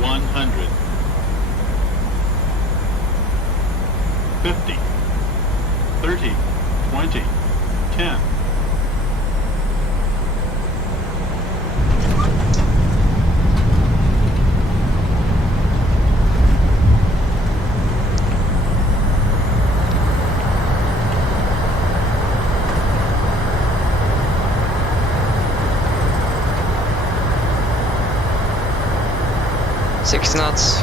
$100. 50. 30. 20. 10. Six knots.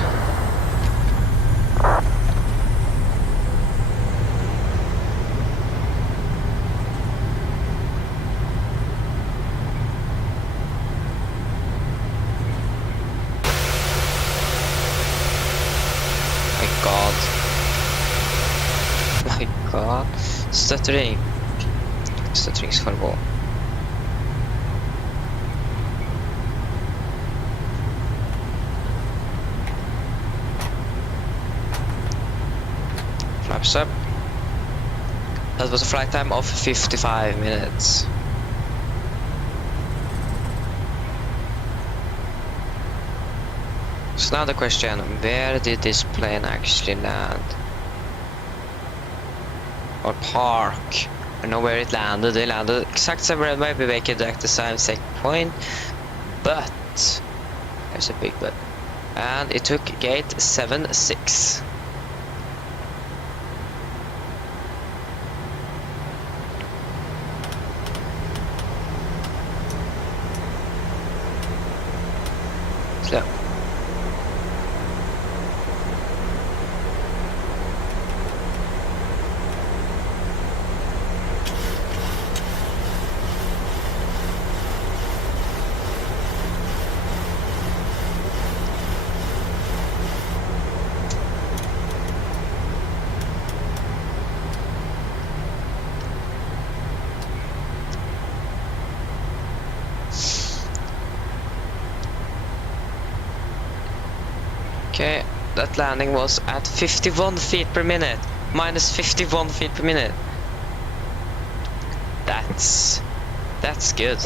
My god. Stuttering. Stutteringsforbud. Flaps up. That was a flight time of 55 minutes. So now the question, where did this plane actually land? Or park? I know where it landed. They landed exact same runway, we make it at the same point, but there's a big but. And it took gate 76. Slow. Okay, that landing was at 51 feet per minute. Minus 51 feet per minute. That's good.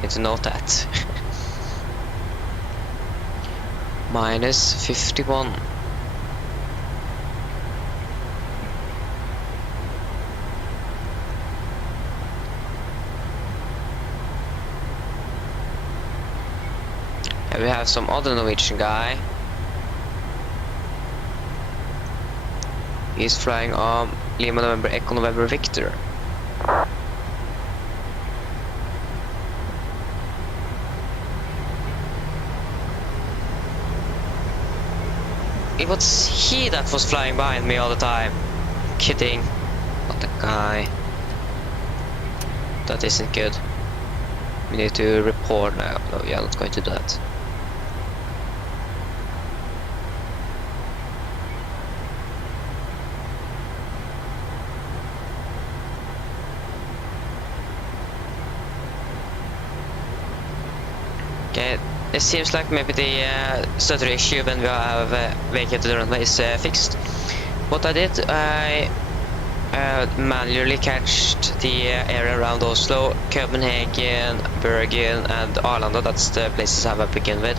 Need to note that. Minus 51. We have some other Norwegian guy. He's flying on Lima November Echo November Victor. It was he that was flying behind me all the time. Kidding. Not the guy. That isn't good. We need to report now. No, we are not going to do that. Okay, it seems like maybe the stutter issue when we have vacated the runway is fixed. What I did, I manually catched the area around Oslo, Copenhagen, Bergen and Arlanda. That's the places I have begin with.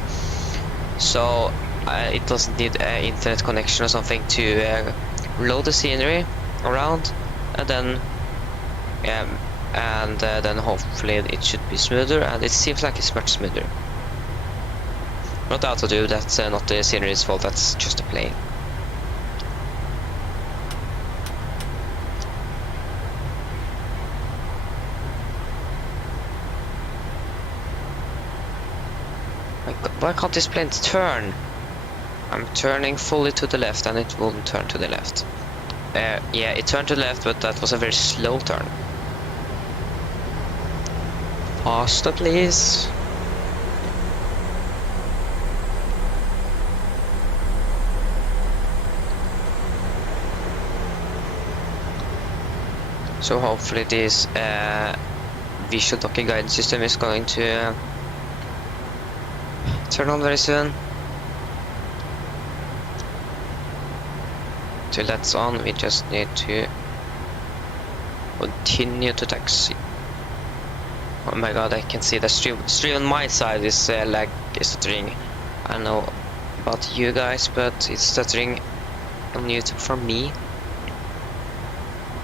So it doesn't need an internet connection or something to load the scenery around, and then then hopefully it should be smoother, and it seems like it's much smoother. Not out to do, that's not the scenery's fault, that's just a plane. Why can't this plane turn? I'm turning fully to the left and it won't turn to the left. Yeah, it turned to the left, but that was a very slow turn. Faster, please. So hopefully this visual docking guidance system is going to turn on very soon. Till that's on, we just need to continue to taxi. Oh my god, I can see the stream on my side is stuttering. I don't know about you guys, but it's stuttering on YouTube for me.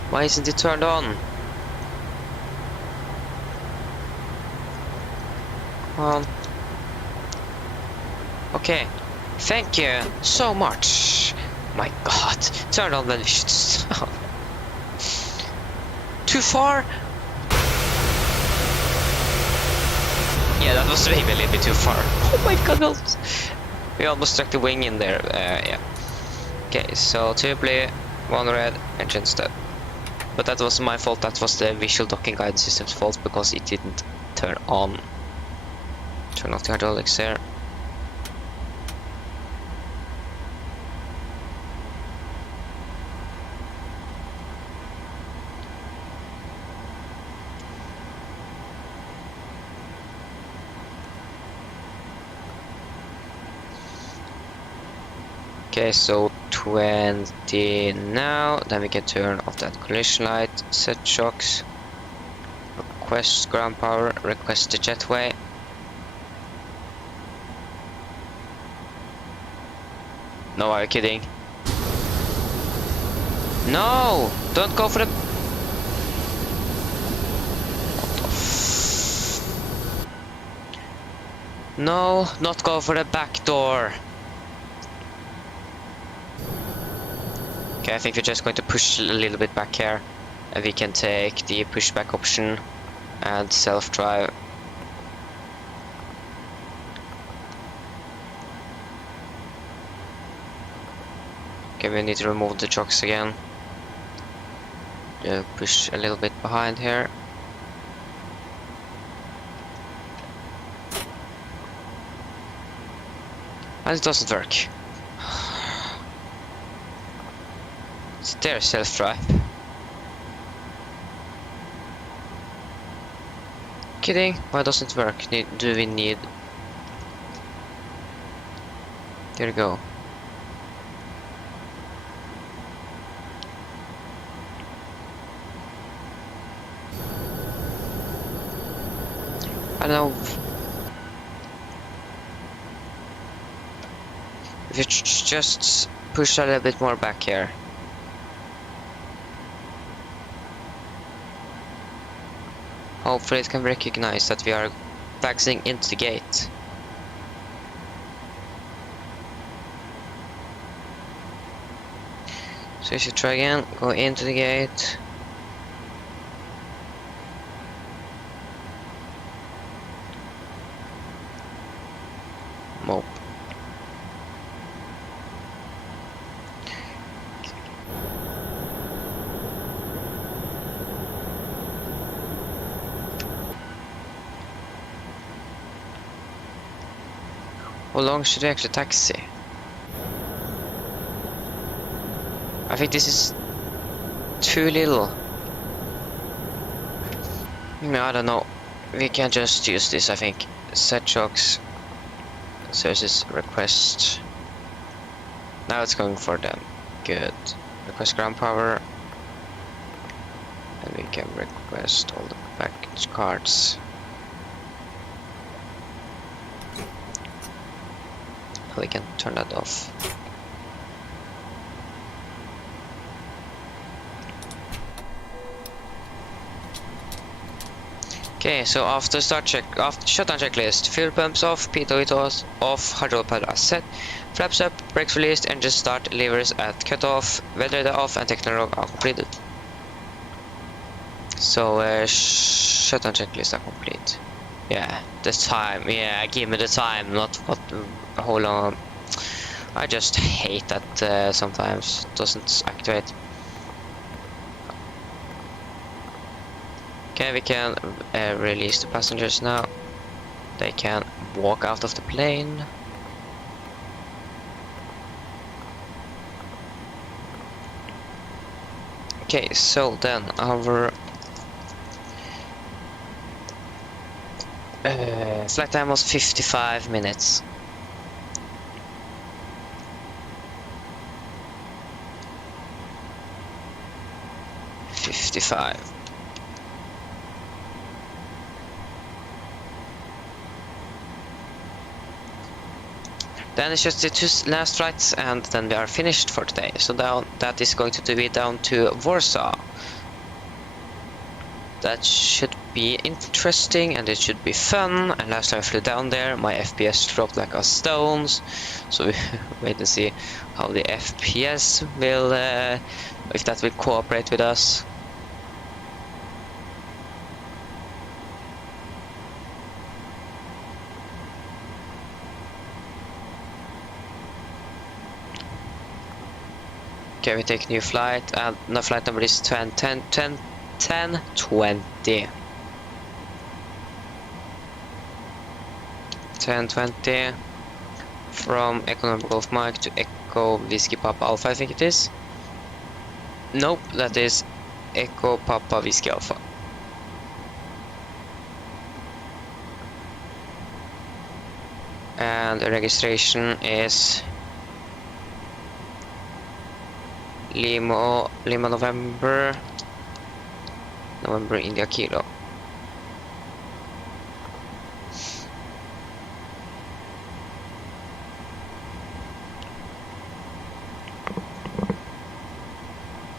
Why isn't it turned on? Okay, thank you so much. My god, turn on when we should stop. Too far? Yeah, that was maybe a little bit too far. Oh my god, we almost struck the wing in there. Yeah. Okay, so 2 blue, 1 red, engine's dead. But that was my fault, that was the visual docking guidance system's fault because it didn't turn on. Turn off the hydraulics there. Okay, so 20 now, then we can turn off that collision light, set shocks, request ground power, request the jetway. No, are you kidding? No! Don't go for the... No, not go for the back door. Okay, I think we're just going to push a little bit back here, and we can take the pushback option and self-drive. Okay, we need to remove the chocks again. Push a little bit behind here. And it doesn't work. It's their self-drive. Kidding? Why doesn't it work? Do we need... There we go. I don't know. If you just push a little bit more back here. Hopefully it can recognize that we are taxiing into the gate. So you should try again, go into the gate. Mope. How long should we actually taxi? I think this is too little. No, I don't know. We can just use this, I think. Set shocks. Services request. Now it's going for them. Good. Request ground power. And we can request all the package cards. We can turn that off. Okay, so after shutdown checklist, fuel pumps off, pitot off, hydraulic pedal set, flaps up, brakes released, engine start, levers at cutoff, weather off, and technology are completed. So shutdown checklist are complete. Yeah, the time. Yeah, give me the time, not what. Hold on. I just hate that sometimes it doesn't activate. Okay, we can release the passengers now. They can walk out of the plane. Okay, so then our flight time was 55 minutes. Then it's just the two last flights and then we are finished for today. So now that is going to be down to Warsaw. That should be interesting and it should be fun. And last time I flew down there, my FPS dropped like a stones. So we wait and see how the FPS will, if that will cooperate with us. Okay, we take new flight, and no, flight number is 1020. 1020 from Echo Number Golf Mike to Echo Whiskey Papa Alpha, I think it is. Nope, that is Echo Papa Whiskey Alpha. And the registration is Lima November India Kilo.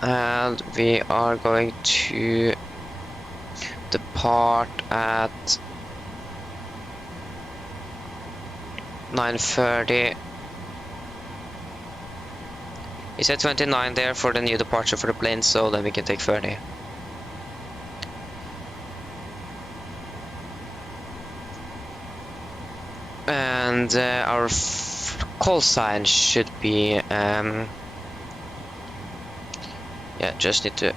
And we are going to depart at 9:30. It said 29 there for the new departure for the plane, so then we can take 30. And our call sign should be, yeah, just need to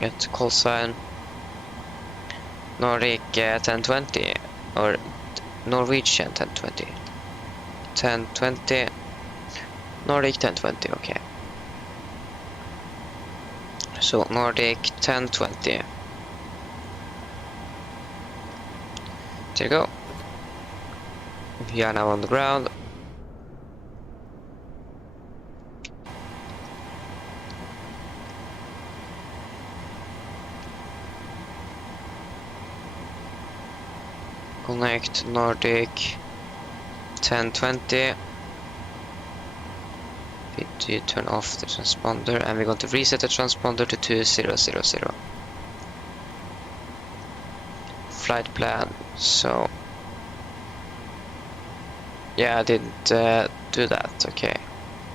get the call sign. Nordic 1020 or Norwegian 1020. 1020. Nordic 1020, okay. So Nordic 1020. There you go. We are now on the ground. Connect Nordic 1020. To turn off the transponder, and we're going to reset the transponder to 2000. Flight plan. So yeah, I didn't do that. Okay,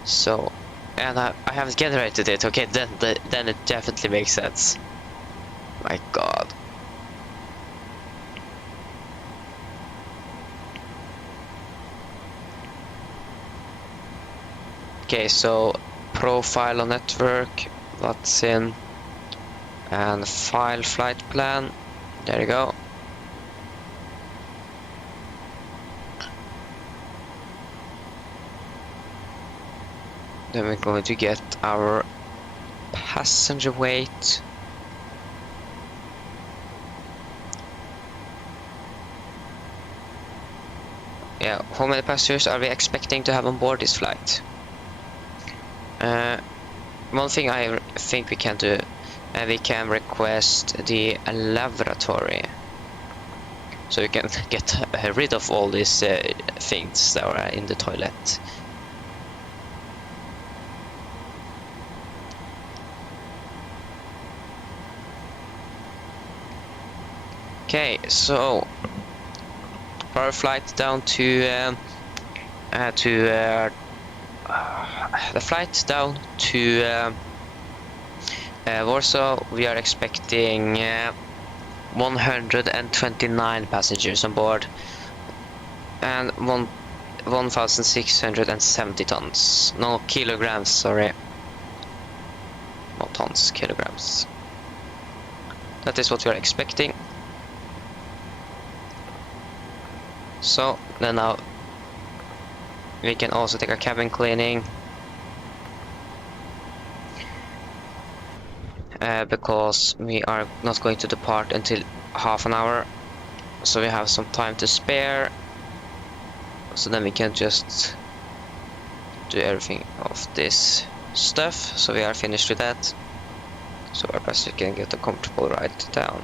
so and I haven't generated it. Okay, then it definitely makes sense. My God. Okay, so profile on network, that's in, and file flight plan. There you go. Then we're going to get our passenger weight. Yeah, how many passengers are we expecting to have on board this flight? One thing I think we can do, we can request the laboratory, so we can get rid of all these things that are in the toilet. Okay, so our flight down to the flight down to Warsaw. We are expecting 129 passengers on board and 1,670 tons. No, kilograms, sorry. Not tons, kilograms. That is what we are expecting. So then now we can also take a cabin cleaning, because we are not going to depart until half an hour, so we have some time to spare, so then we can just do everything of this stuff. So we are finished with that, so our passenger can get a comfortable ride down.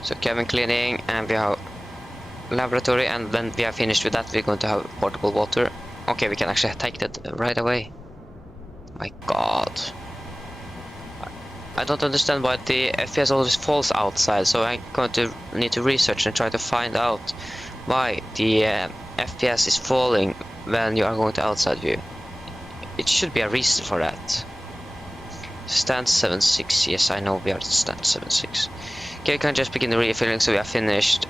So cabin cleaning, and we have laboratory, and when we are finished with that, we're going to have portable water. Okay, we can actually take that right away. My god. I don't understand why the FPS always falls outside, so I'm going to need to research and try to find out why the FPS is falling when you are going to outside view. It should be a reason for that. Stand 7.6, yes, I know we are at stand 7.6. Okay, we can just begin the refilling, so we are finished.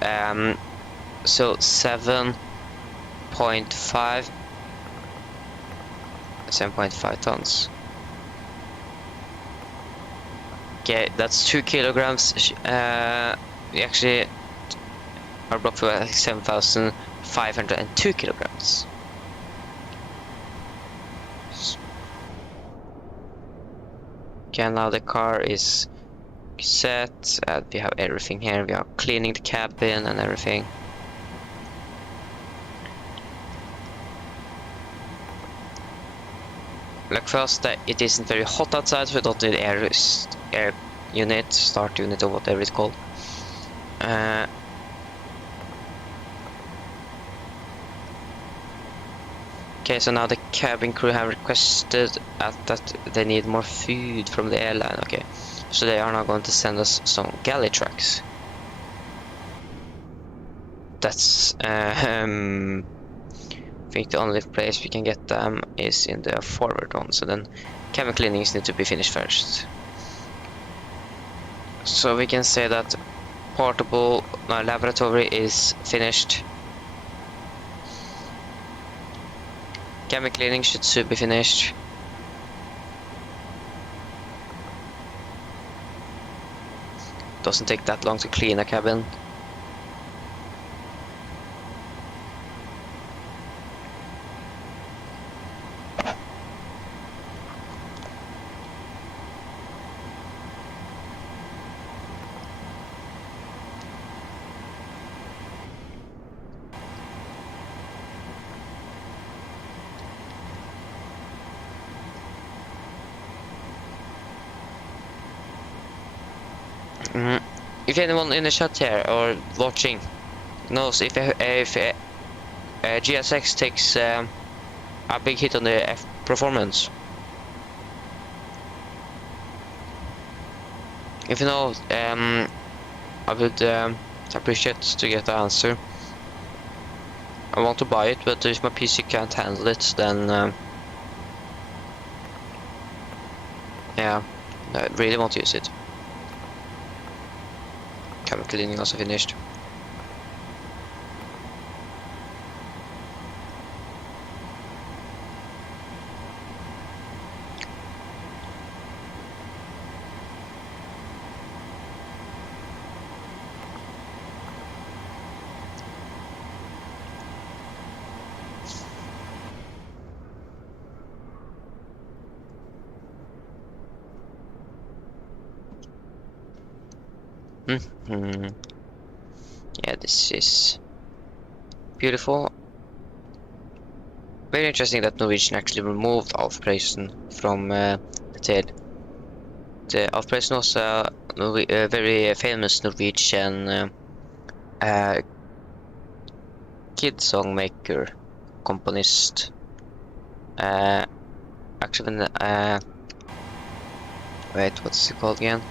So 7.5 tons. Okay, that's 2 kilograms. We actually are blocked for 7,502 kilograms. Okay, now the car is set. We have everything here. We are cleaning the cabin and everything. Like first, it isn't very hot outside, so we don't need air unit, start unit, or whatever it's called. Okay, so now the cabin crew have requested that they need more food from the airline. Okay, so they are now going to send us some galley trucks. That's I think the only place we can get them is in the forward one. So then cabin cleanings need to be finished first. So we can say that portable laboratory is finished. Cabin cleaning should soon be finished. Doesn't take that long to clean a cabin. If anyone in the chat here or watching knows if GSX takes a big hit on the performance, if you know, I would appreciate to get the answer. I want to buy it, but if my PC can't handle it, then yeah, I really want to use it. Chemical cleaning also finished. Yeah, this is beautiful. Very interesting that Norwegian actually removed Alfprøysen from the tail. The Alfprøysen was a very famous Norwegian kid song maker, componist. Actually, wait, what's it called again?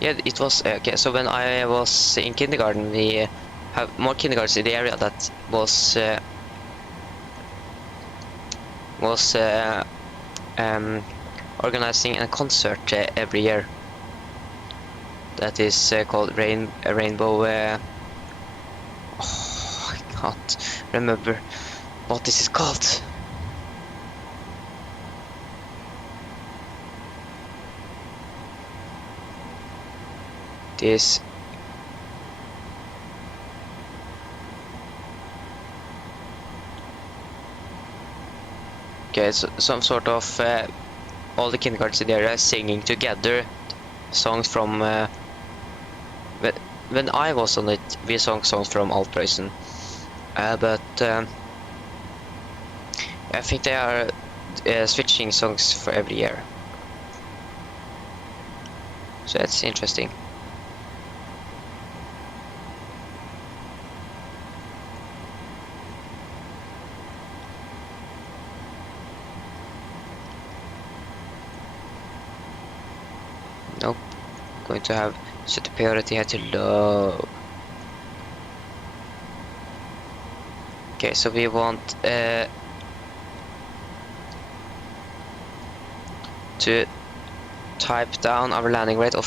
Yeah, it was okay. So when I was in kindergarten, we have more kindergartens in the area that was organizing a concert every year. That is called Rainbow. Oh, I can't remember what this is called. This. Okay, it's some sort of all the kindergartens in the area singing together songs from when I was on it, we sang songs from Alfprøysen, but I think they are switching songs for every year, so that's interesting. Nope, I'm going to have set the priority here to low. Okay, so we want to type down our landing rate of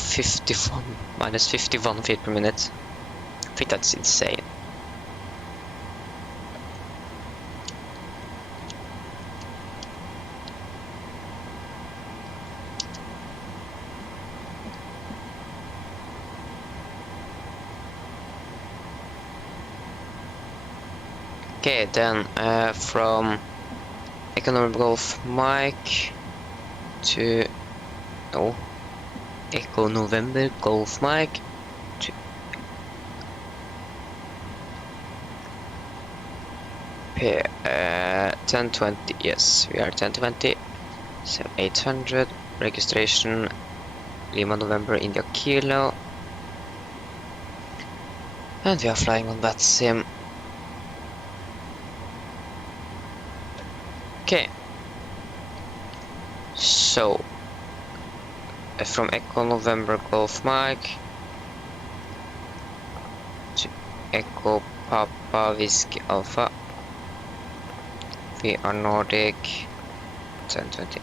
minus 51 feet per minute. I think that's insane. Okay, then from Echo Golf Mike to Echo November Golf Mike to P 1020. Yes, we are 1020. 800 registration Lima November India Kilo, and we are flying on that sim. Okay, so from Echo November Golf Mike to Echo Papa Whiskey Alpha, we are Nordic 1020.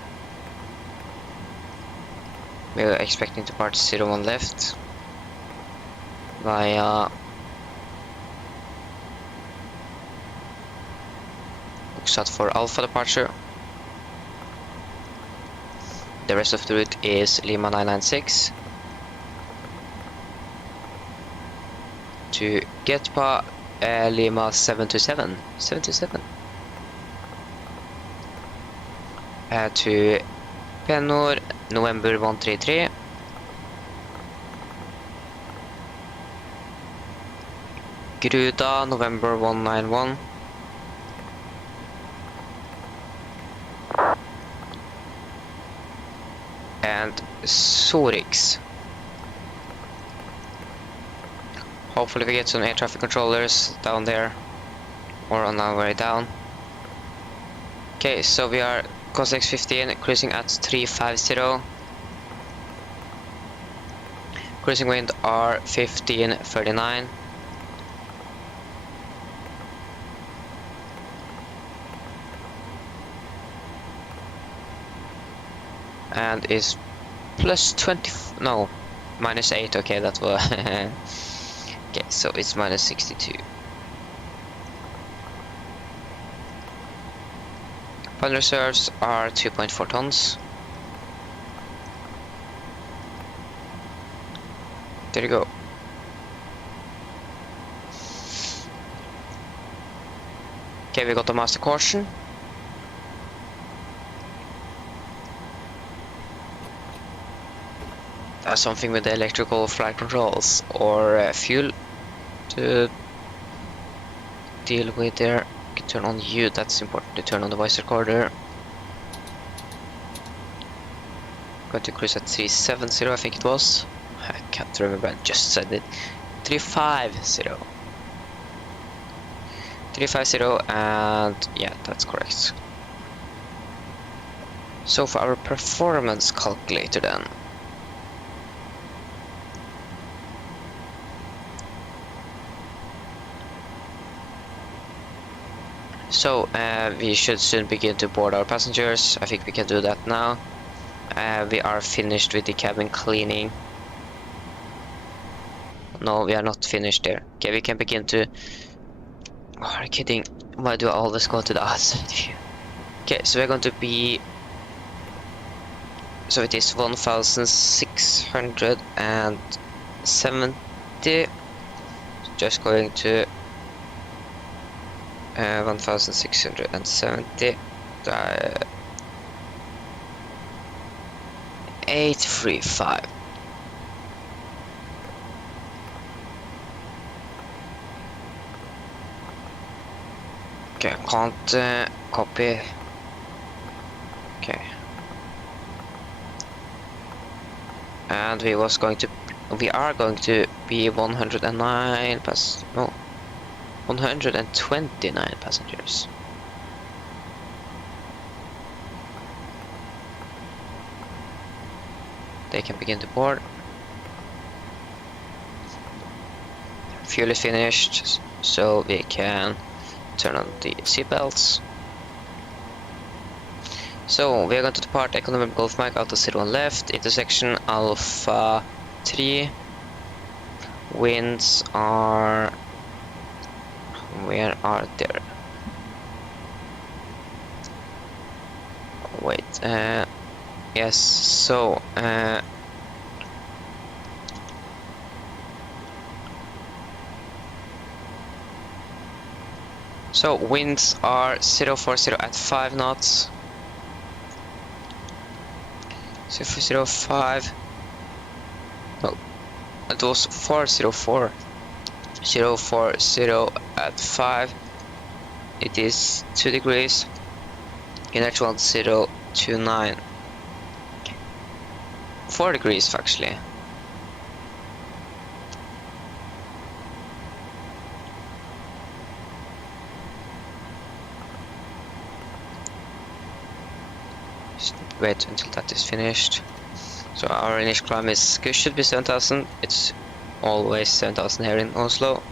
We are expecting to part 01 left via Set for Alpha departure. The rest of the route is Lima 996 to Getpa Lima 727 to Penor November 133 Gruda November 191 and Sorix. Hopefully we get some air traffic controllers down there or on our way down. Okay, so we are Cossack 15 cruising at 350. Cruising wind are 1539. and is plus 20. No, minus 8. Okay, that was. Okay, so it's minus 62. Fund reserves are 2.4 tons. There you go. Okay, we got the master caution. Something with the electrical flight controls or fuel to deal with there. You can turn on U, that's important to turn on the voice recorder. Going to cruise at 370, I think it was. I can't remember, I just said it. 350. 350, and yeah, that's correct. So for our performance calculator then. So we should soon begin to board our passengers. I think we can do that now. We are finished with the cabin cleaning. No, we are not finished there. Okay, we can begin to... Oh, are you kidding? Why do I always go to the outside? Okay, so we're going to be... So it is 1670. Just going to 1670. 835. Okay, can't copy. Okay. And we are going to be 109 no, 129 passengers. They can begin to board. Fuel is finished, so we can turn on the seatbelts. So we are going to depart Economy Golf Mike Alpha 01 left, intersection Alpha 3. Winds are... Where are they? Wait, yes, so so winds are 040 at 5 knots. 005. No, it was 404. 040 at 5. It is 2 degrees. In actual 029. 4 degrees actually. Just wait until that is finished. So our initial climb should be 7,000. It's always 7,000 here in Oslo.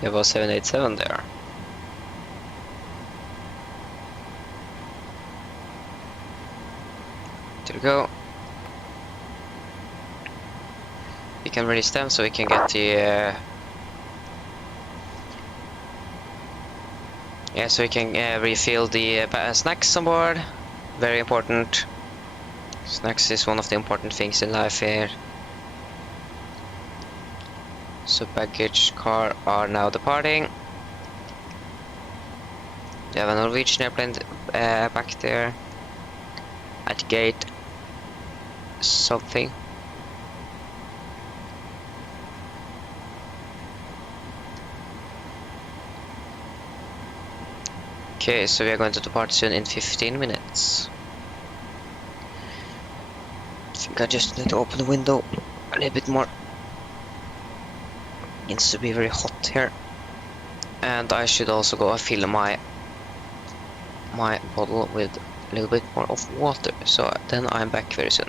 There was 787 there. There we go. We can release them so we can get the yeah, so we can refill the snacks on board. Very important. Snacks is one of the important things in life here. So baggage car are now departing. We have a Norwegian airplane back there at gate something. Okay, so we are going to depart soon in 15 minutes. I think I just need to open the window a little bit more. It needs to be very hot here. And I should also go fill my bottle with a little bit more of water. So then I'm back very soon.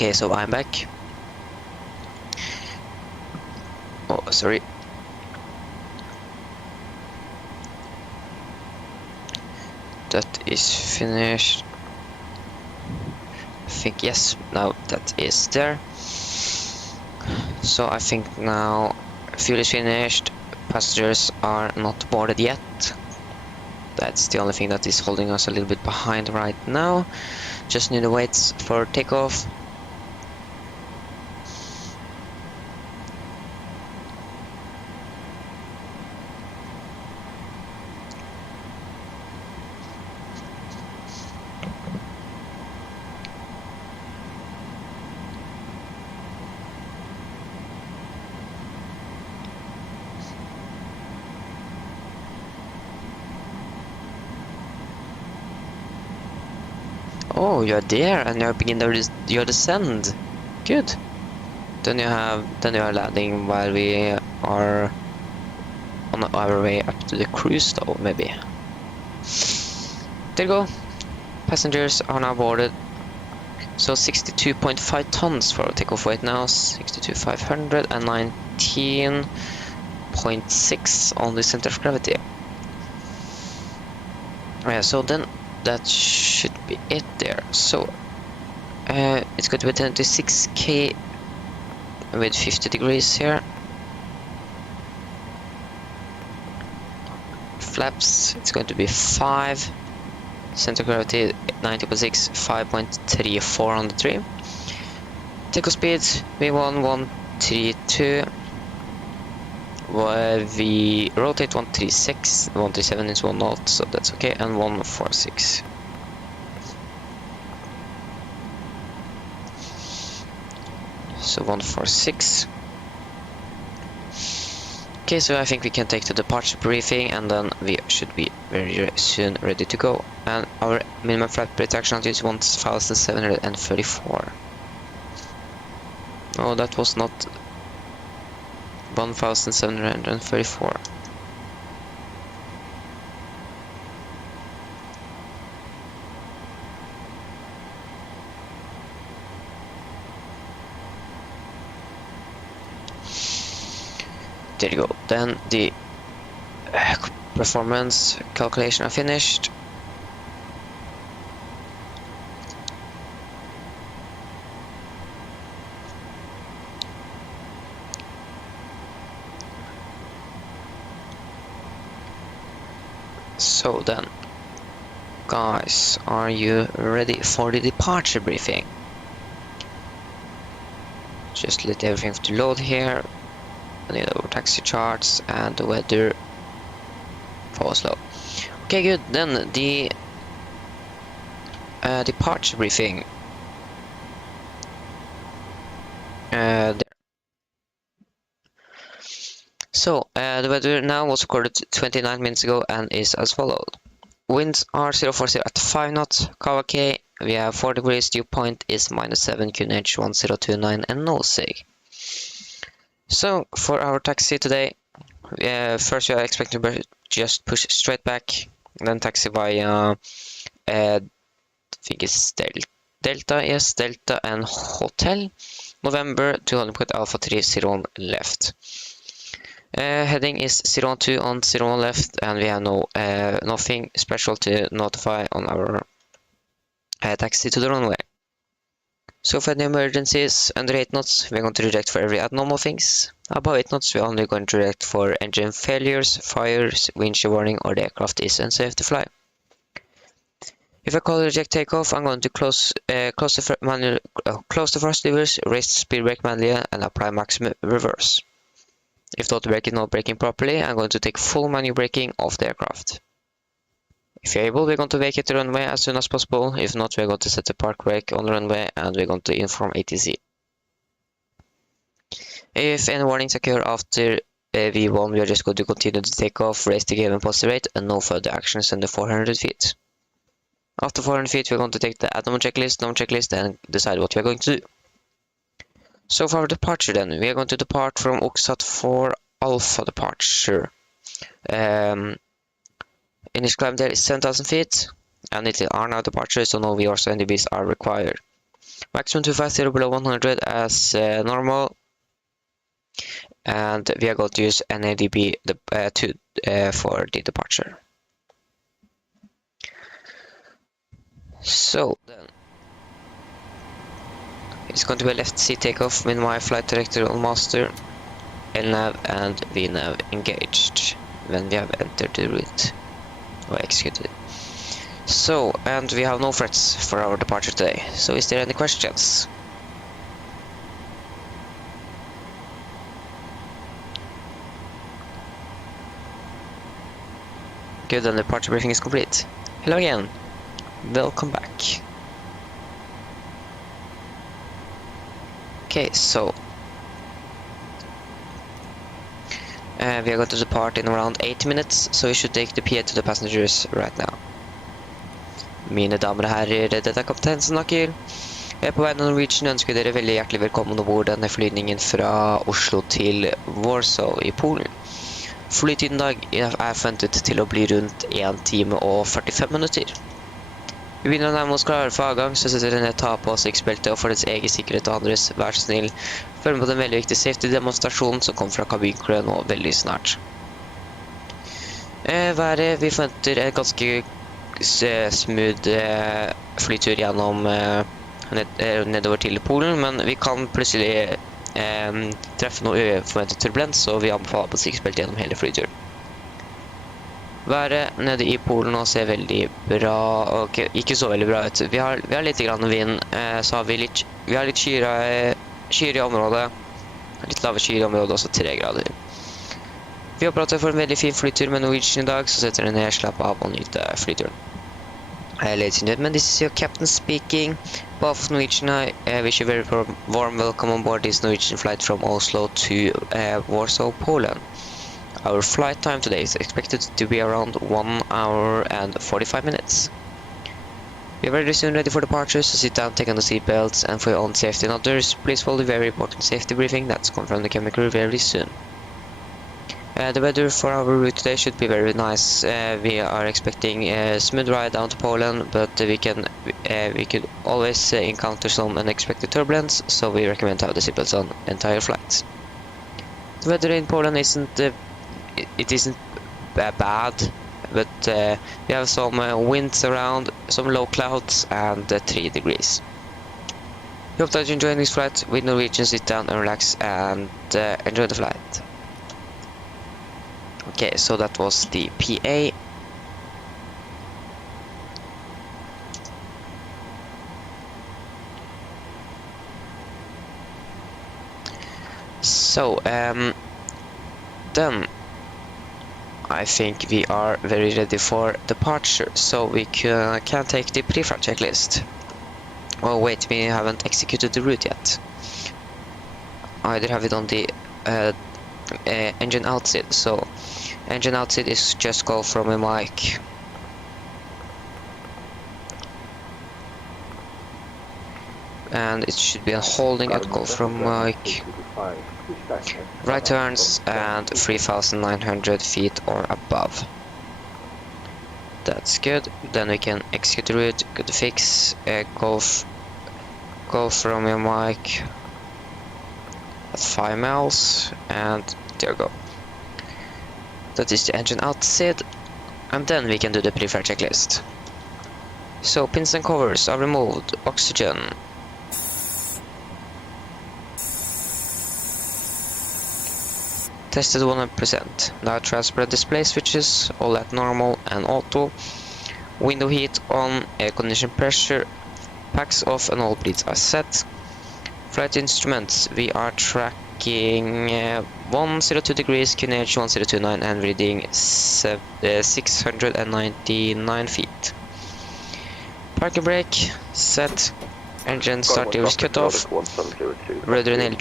Okay, so I'm back. Oh, sorry. That is finished. I think yes, now that is there. So I think now fuel is finished. Passengers are not boarded yet. That's the only thing that is holding us a little bit behind right now. Just need to wait for takeoff. Oh, you're there and you're beginning your descent. Good. Then you are landing while we are on our way up to the cruise though, maybe. There you go. Passengers are now boarded. So 62.5 tons for our takeoff weight now, 62,500 and 19.6 on the center of gravity. Yeah, so then that should be it there. So it's going to be 26k with 50 degrees here. Flaps, it's going to be 5. Center of gravity 90.6, 5.34 on the trim. Takeoff speed V1 132. We rotate 136, 137 is 1 knot, so that's okay, and 146. So 146. Okay, so I think we can take the departure briefing and then we should be very soon ready to go. And our minimum flight rate action altitude is 1,734. Oh, that was not 1,734. There you go. Then the performance calculation are finished. So then, guys, are you ready for the departure briefing? Just let everything to load here. I need our taxi charts and the weather for Oslo. Okay, good. Then the departure briefing. There. So the weather now was recorded 29 minutes ago and is as followed. Winds are 040 at 5 knots. Kawake, we have 4 degrees. Dew point is -7. QNH 1029 and no sig. So for our taxi today, first we are expecting to just push straight back, then taxi via I think it's Delta, yes, Delta and Hotel, November 200 Alpha 30 left. Heading is 012 on 01 left, and we have nothing special to notify on our taxi to the runway. So for any emergencies under 8 knots, we're going to reject for every abnormal things. Above 8 knots, we're only going to reject for engine failures, fires, wind shear warning, or the aircraft is unsafe to fly. If I call reject takeoff, I'm going to close the thrust levers, raise the speed brake manually, and apply maximum reverse. If the auto brake is not braking properly, I'm going to take full manual braking off the aircraft. If you're able, we're going to vacate the runway as soon as possible. If not, we're going to set the park brake on the runway and we're going to inform ATC. If any warnings occur after V1, we are just going to continue the takeoff, raise the given positive rate, and no further actions under 400 feet. After 400 feet, we're going to take the abnormal checklist, normal checklist, and decide what we're going to do. So for our departure then, we are going to depart from Oxat for Alpha departure. Initial climb there is 7,000 feet, and it are now departure, so no VRs or NDBs are required. Maximum 250 below 100 as normal, and we are going to use NADB for the departure. So then, it's going to be a left seat takeoff with my flight director on master, LNAV and VNAV engaged when we have entered the route. Executed. So, and we have no threats for our departure today. So is there any questions? Good, then the departure briefing is complete. Hello again. Welcome back. Okay, so we are going to depart in around 8 minutes, so we should take the PA to the passengers right now. Mine damer og herrer, dette er kaptein som snakker. På vegne av Norwegian ønsker dere veldig hjertelig velkommen ombord denne flyvningen fra Oslo til Warsaw i Polen. Flytiden i dag er forventet til å bli rundt 1 time og 45 minutter. Vi begynner å nærme oss klare for avgang, så setter dere ned ta på sikkerhetsbeltet, og for deres egen sikkerhet og andres, vær så snill, følg med på den veldig viktige safety-demonstrasjonen som kommer fra kabincrewet nå veldig snart. Været, vi forventer en ganske smooth flytur gjennom nedover til Polen, men vi kan plutselig treffe noe uforventet turbulens, så vi anbefaler på sikkerhetsbeltet gjennom hele flyturen. Været nede i Polen nå ser veldig bra, ok, ikke så veldig bra ut. Vi har litt grann vind, så har vi har litt skyer i området, litt lave skyer i området, også 3 grader. Vi håper at vi får en veldig fin flytur med Norwegian i dag, så setter dere ned, slapp av og nyte flyturen. Ladies and gentlemen, this is your captain speaking. Both of Norwegian, I wish you a very warm welcome on board this Norwegian flight from Oslo to Warsaw, Poland. Our flight time today is expected to be around 1 hour and 45 minutes. We are very soon ready for departure, so sit down, take on the seatbelts, and for your own safety and others, please follow the very important safety briefing that's come from the cabin crew very soon. The weather for our route today should be very nice. We are expecting a smooth ride down to Poland, but we could always encounter some unexpected turbulence, so we recommend to have the seatbelts on the entire flight. The weather in Poland isn't bad, but we have some winds around, some low clouds, and 3 degrees. We hope that you enjoy this flight with Norwegian. Sit down and relax and enjoy the flight. Okay, so that was the PA. So, then I think we are very ready for departure, so we can take the pre-flight checklist. Oh wait, we haven't executed the route yet. Either have it on the engine outside, so engine outside is just go from a mic. And it should be a holding at go from mic. Right turns and 3,900 feet or above. That's good. Then we can execute the route, go to fix, go from your mic at 5 miles, and there we go. That is the engine outside, and then we can do the pre-flight checklist. So pins and covers are removed, oxygen. Tested 100%. Now transfer display switches, all at normal and auto. Window heat on, air condition pressure, packs off, and all bleeds are set. Flight instruments, we are tracking 102 degrees, QNH 1029, and reading 699 feet. Parking brake, set. Engine start lever is cut off, rudder and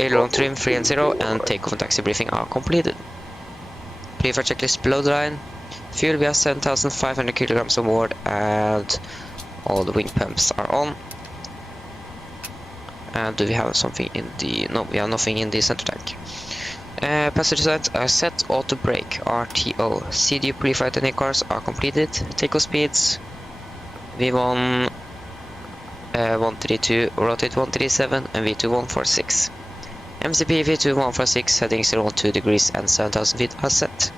aileron trim 3 and 0, and takeoff and taxi briefing are completed. Pre-flight checklist below the line. Fuel, we have 7,500 kilograms on board, and all the wing pumps are on. And do we have something in the... No, we have nothing in the center tank. Passenger sides are set, auto brake, RTO. CDU pre-flight and cars are completed. Takeoff speeds, V1 132, rotate 137, and V2 146. MCP V2 146, heading 012 degrees and 7,000 feet are set.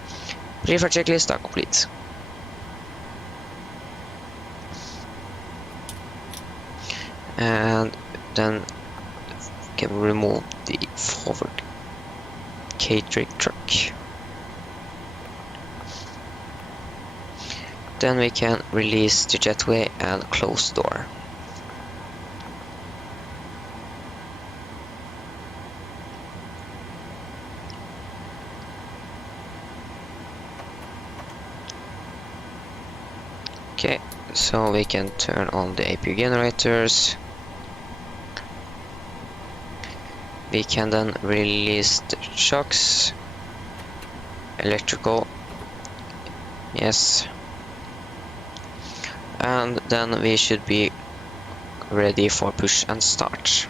Pre-flight checklist are complete. And then we can remove the forward catering truck. Then we can release the jetway and close the door. Okay, so we can turn on the APU generators. We can then release the shocks. Electrical. Yes. And and then we should be ready for push and start.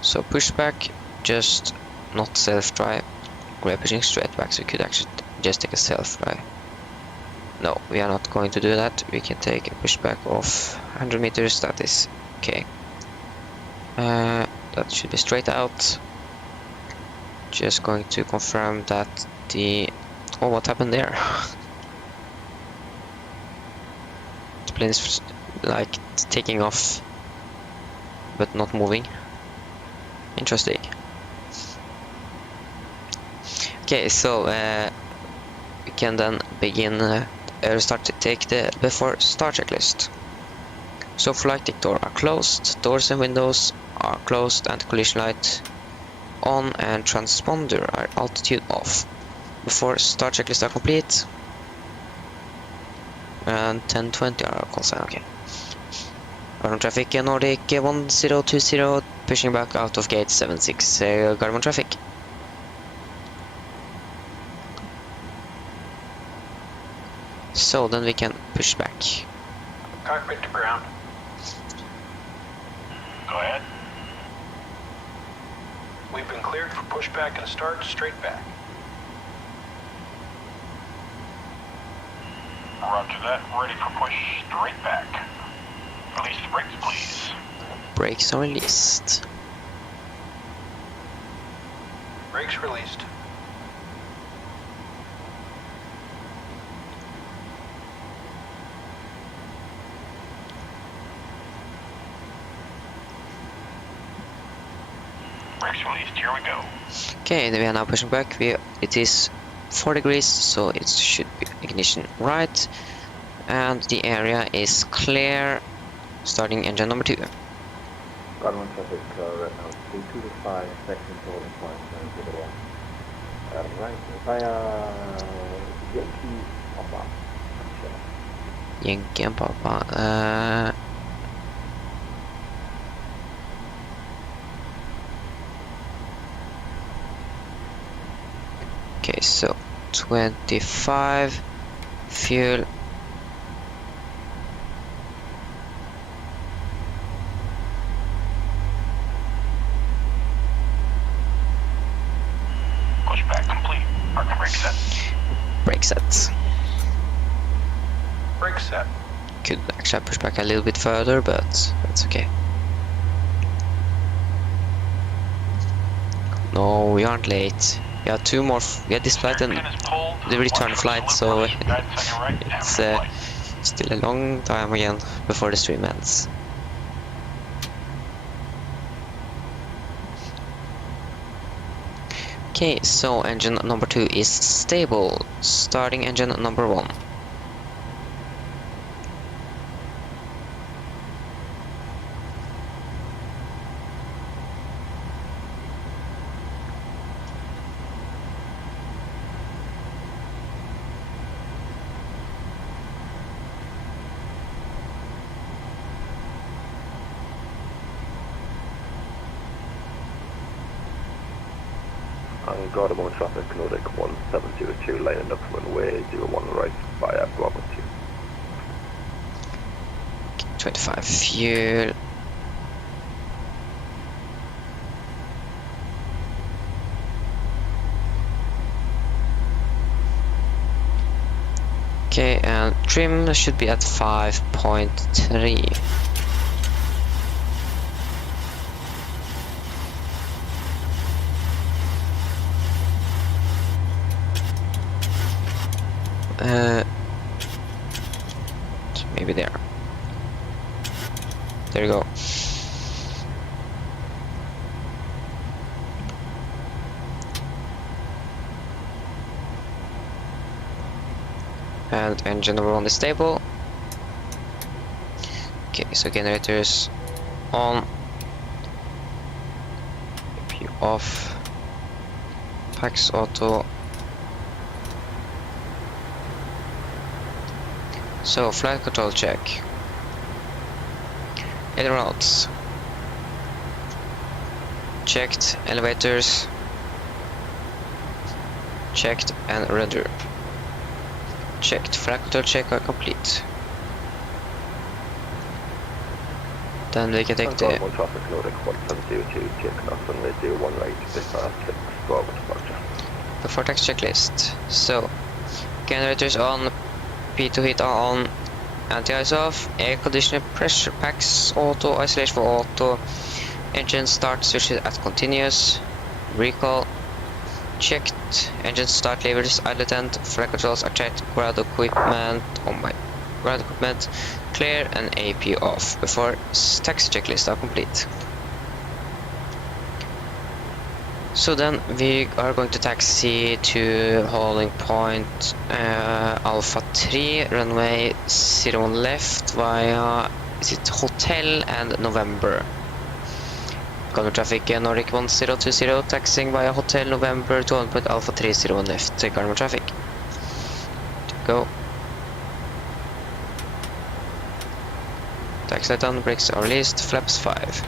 So push back, just not self-drive. We're pushing straight back, so we could actually just take a self-drive. No, we are not going to do that. We can take a pushback of 100 meters, that is okay. That should be straight out. Just going to confirm that the... Oh, what happened there? The plane is like taking off, but not moving. Interesting. Okay, so we can then begin start to take the before start checklist. So flight deck door are closed, doors and windows are closed, and collision light on and transponder are altitude off. Before start checklist are complete, and 1020 are consigned. Okay. Gardermoen traffic Nordic 1020 pushing back out of gate 76. Gardermoen traffic. So then we can push back. Cockpit to ground. Go ahead. We've been cleared for pushback and start straight back. Roger that. Ready for push straight back. Release the brakes, please. Brakes are released. Brakes released. Brakes released. Here we go. Okay, we are now pushing back. It is 4 degrees, so it should be ignition right, and the area is clear. Starting engine number 2. Gardermoen traffic right now 3225 section holding point 0. Right, via Yankee Papa. Yankee and Papa. Okay, so 25 fuel. Pushback complete. Parking brake set. Brake set. Brake set. Could actually push back a little bit further, but that's okay. No, we aren't late. We have 2 more. We have this flight and the return flight, so it's still a long time again before the stream ends. Okay, so engine number 2 is stable. Starting engine number 1. Gardermoen traffic Nordic 1702 lining up runway 01 right via Bravo 2. 25 fuel. Okay, and trim should be at 5.3. Maybe there. There you go. And engine number 1 is stable. Okay, so generators on, APU off, Pax auto. So flight control check. Ailerons checked, elevators checked, and rudder checked. Flight control check are complete. Then we can take the... One traffic Nordic 1702, taking off runway 01 right, dispatch 6, Bravo departure. Before tax checklist. So, generators on, P2 heat on, anti-ice off, air conditioner pressure packs, auto, isolation for auto, engine start switches at continuous, recall, checked, engine start levers, idle tent, flight controls are checked, ground equipment, oh my, ground equipment, clear and AP off before taxi checklist are complete. So then we are going to taxi to hauling point Alpha 3, runway 01 left via, is it Hotel and November. Gunner traffic Nordic 1020, taxiing via Hotel November to hauling point Alpha 3, 01 left, Gunner traffic. Go. Taxi light on, brakes are released, flaps 5.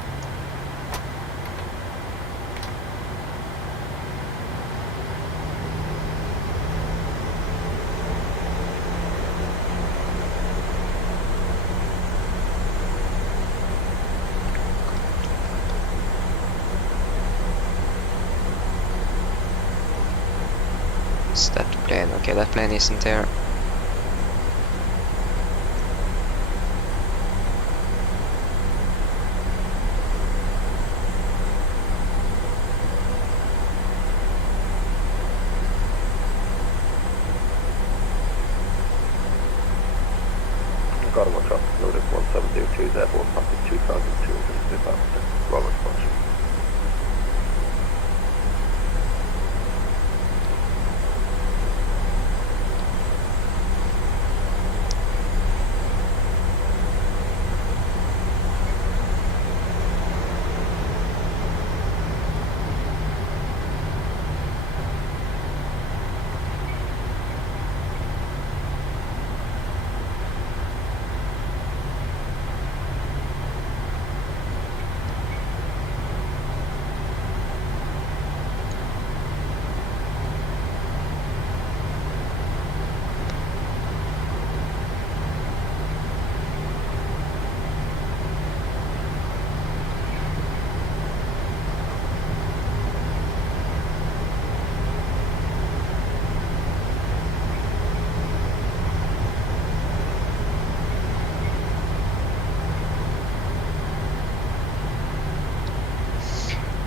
Is that plane? Okay, that plane isn't there. Got him on traffic Nordic 1702, therefore traffic 2200, dispatch 6, Bravo departure.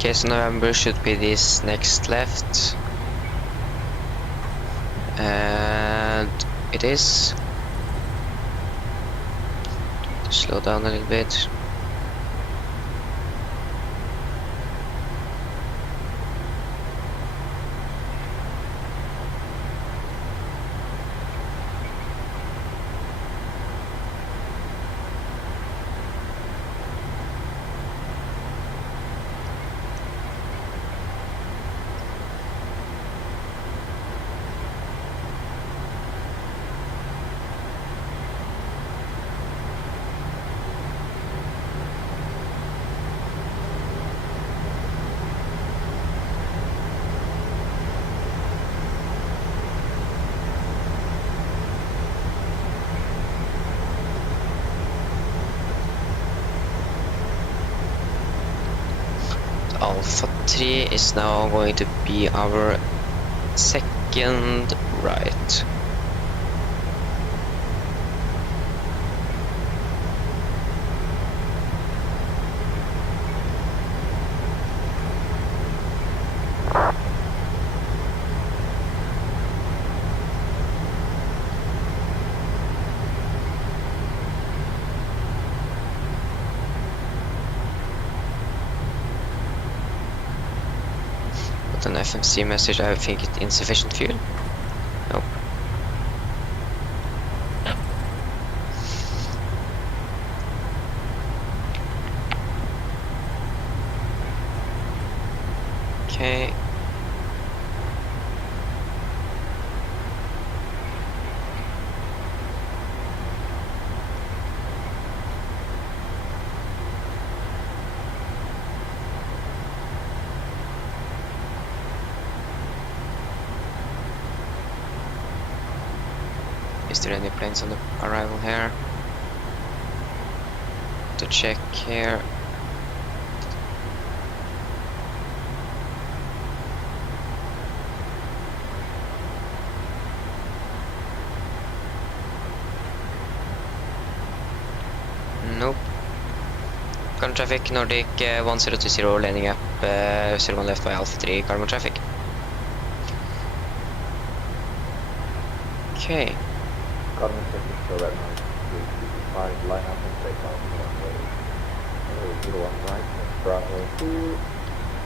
Okay, so November should be this next left. And it is. Slow down a little bit. Alpha 3 is now going to be our second right. An FMC message, I think it's insufficient fuel. Nope. Okay. Is there any planes on the arrival here? auto check here. Nope. Current traffic, Nordic 1020, landing up 01 left by Alpha 3, carbon traffic. Okay. Carbon traffic, so that now 355, line up and take off runway 01 right, Bravo 2,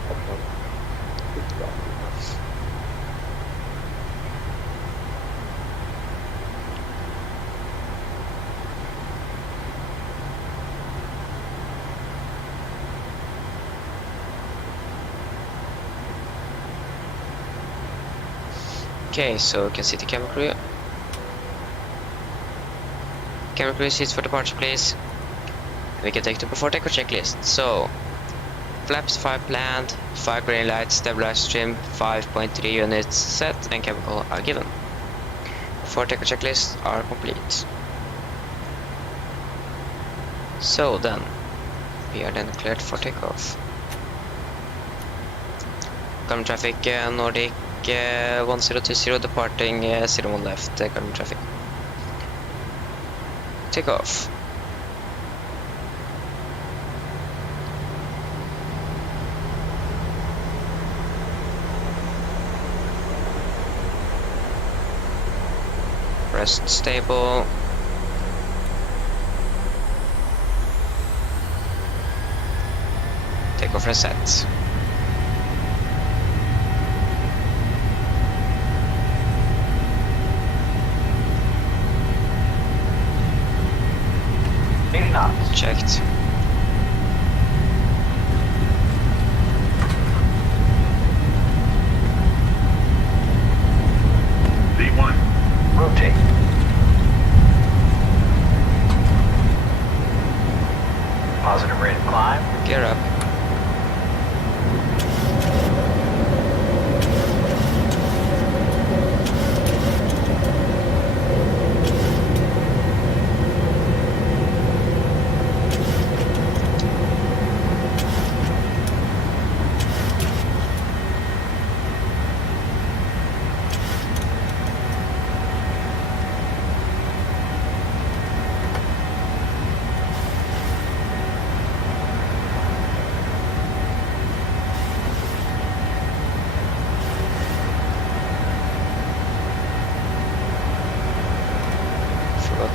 option 6 down. Okay, so you can see the camera crew. Camera crew seats for departure, please. We can take the before takeoff checklist. So, flaps 5 planned, 5 green lights, stabilizer trim, 5.3 units set, and chemical are given. Before takeoff checklists are complete. So then, we are then cleared for takeoff. Current traffic, Nordic 1020 departing 01 left, current traffic. Take off. Rest stable. Take off reset. Checked. V1. Rotate. Positive rate of climb. Gear up.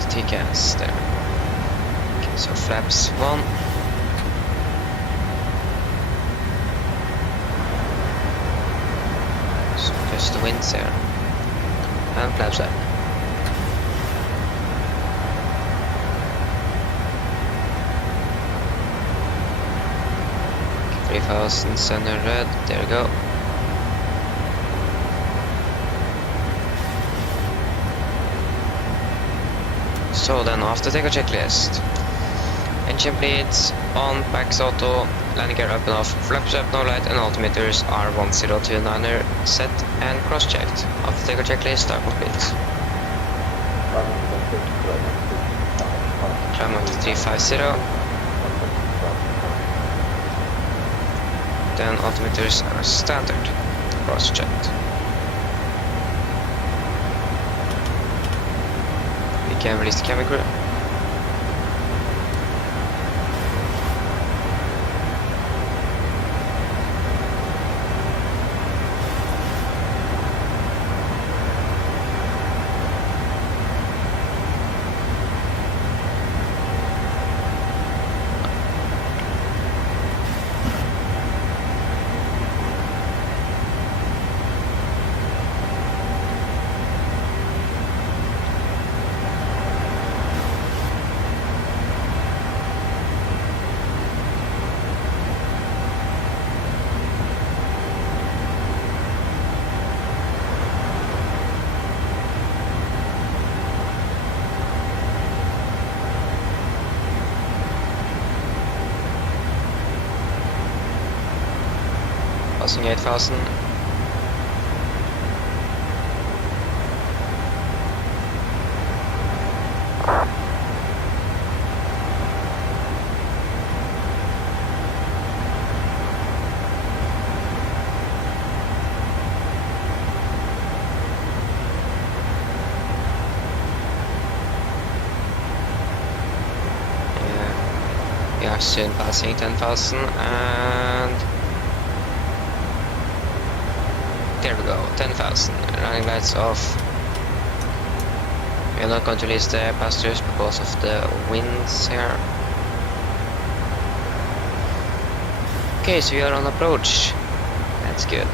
T-gas there. Okay, so flaps 1. So just the winds there. And flaps up. Okay, 3,700, there we go. So then after take a checklist. Engine bleeds, on, packs auto, landing gear up and off, flaps up, no light, and altimeters are 1029er set and cross-checked. After take a checklist are complete. Climb up to 350. Then altimeters are standard, cross-checked. Can release the cabin crew. Passing 8,000. We are soon passing 10,000 and there we go, 10,000. Running lights off. We are not going to release the passengers because of the winds here. Okay, so we are on approach. That's good.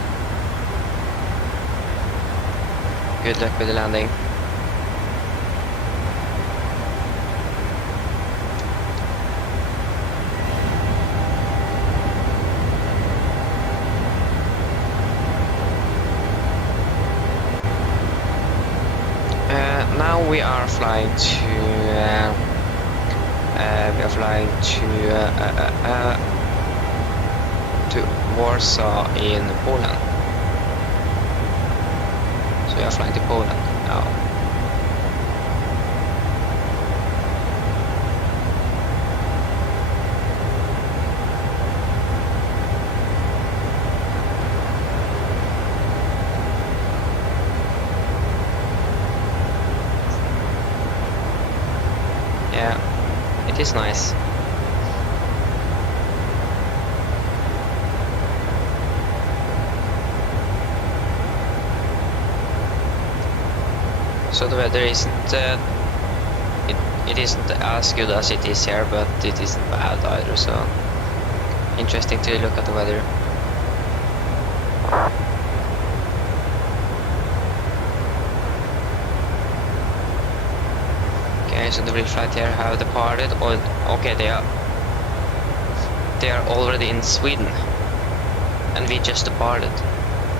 Good luck with the landing. Now we are flying to Warsaw in Poland. So we are flying to Poland now. Yeah, it is nice. So the weather isn't it isn't as good as it is here, but it isn't bad either. So interesting to look at the weather. Okay, so the real flight here have departed. Or okay, they are already in Sweden, and we just departed.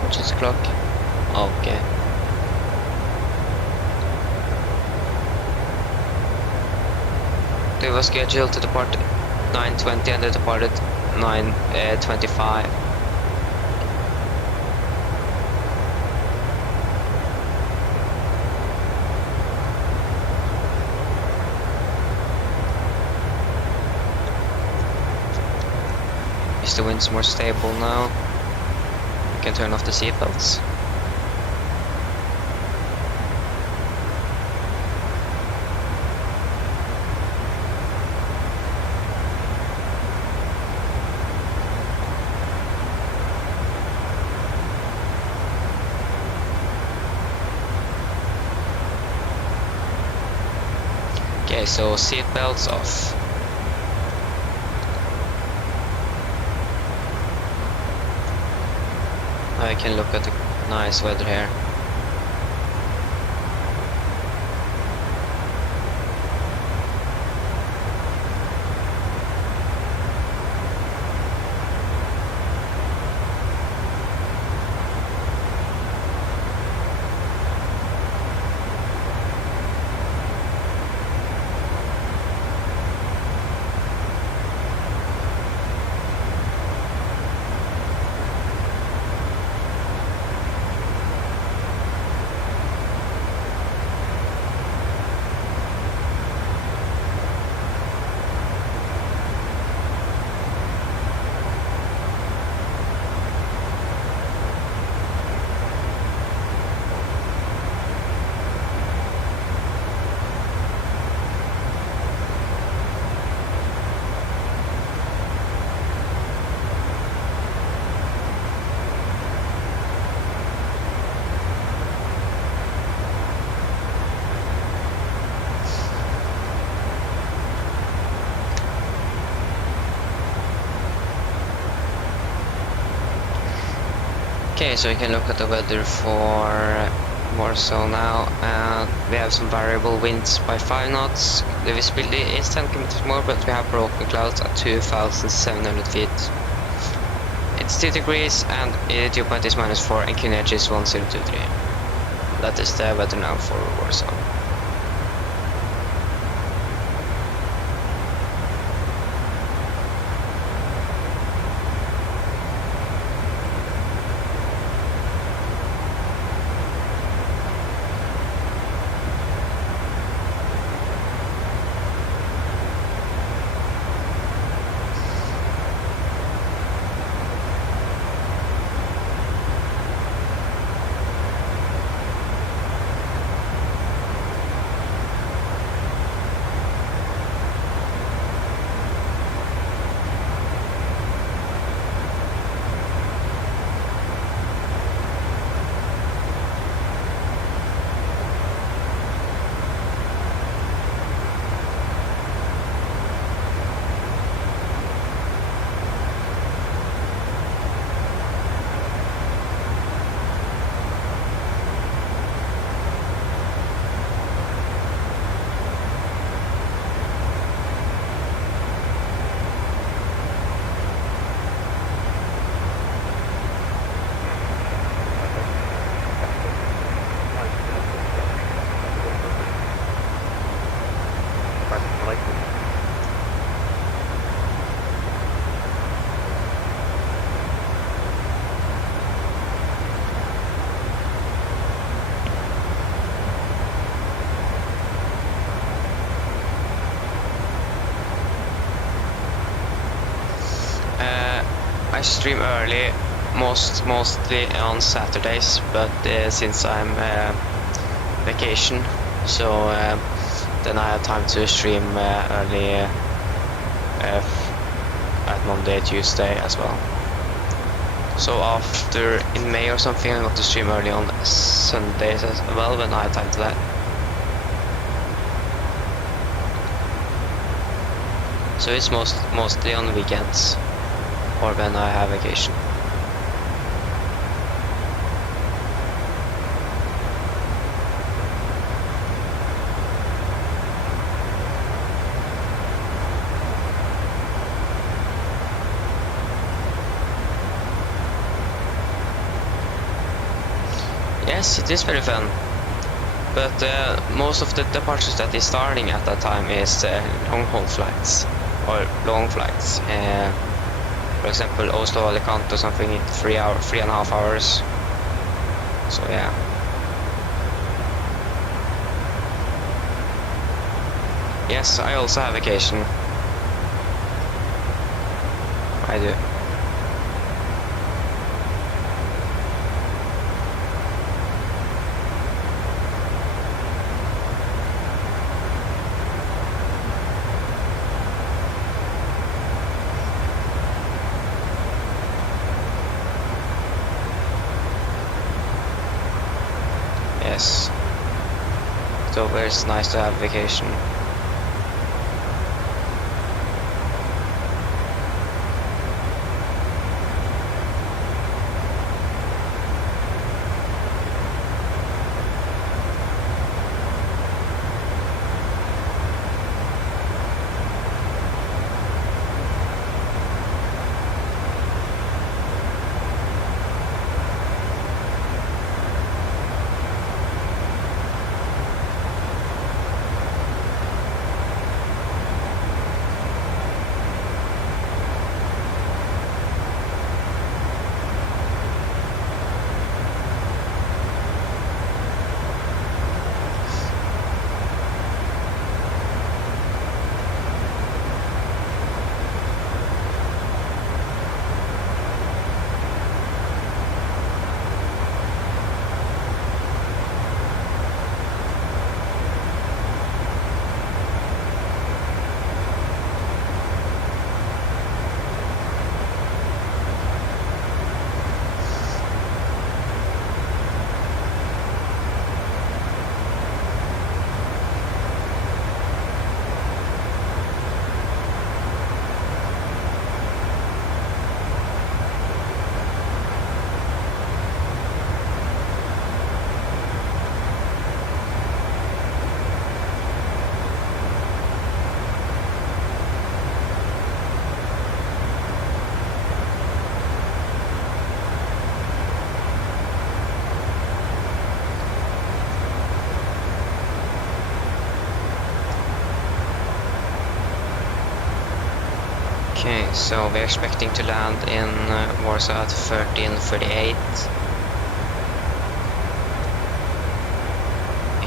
Which is the clock? Okay. They were scheduled to depart 9:20 and they departed 9:25. Is the winds more stable now? We can turn off the seatbelts. Okay, so seatbelts off. Now I can look at the nice weather here. Okay, so we can look at the weather for Warsaw now, and we have some variable winds by 5 knots. The visibility is 10 kilometers more, but we have broken clouds at 2,700 feet. It's 2 degrees and dew point is -4 and QNH is 1023. That is the weather now for Warsaw. license. I stream early, mostly on Saturdays, but since I'm vacation, so then I have time to stream early at Monday, Tuesday as well. So after in May or something, I'm going to stream early on Sundays as well when I have time to that. So it's mostly on weekends or when I have vacation. Yes, it is very fun, but most of the departures that is starting at that time is long-haul flights or long flights. For example, Oslo, Alicante or something in 3.5 hours. So yeah. Yes, I also have vacation. I do. Yes. It's always nice to have vacation. Okay, so we're expecting to land in Warsaw at 13:38.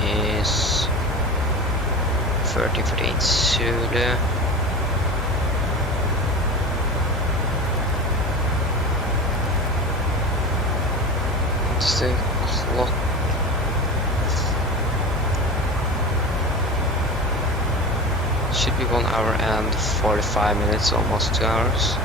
Is 13:48 Zulu. What's the clock? Should be 1 hour and 45 minutes, almost 2 hours.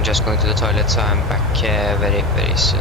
I'm just going to the toilet, so I'm back very, very soon.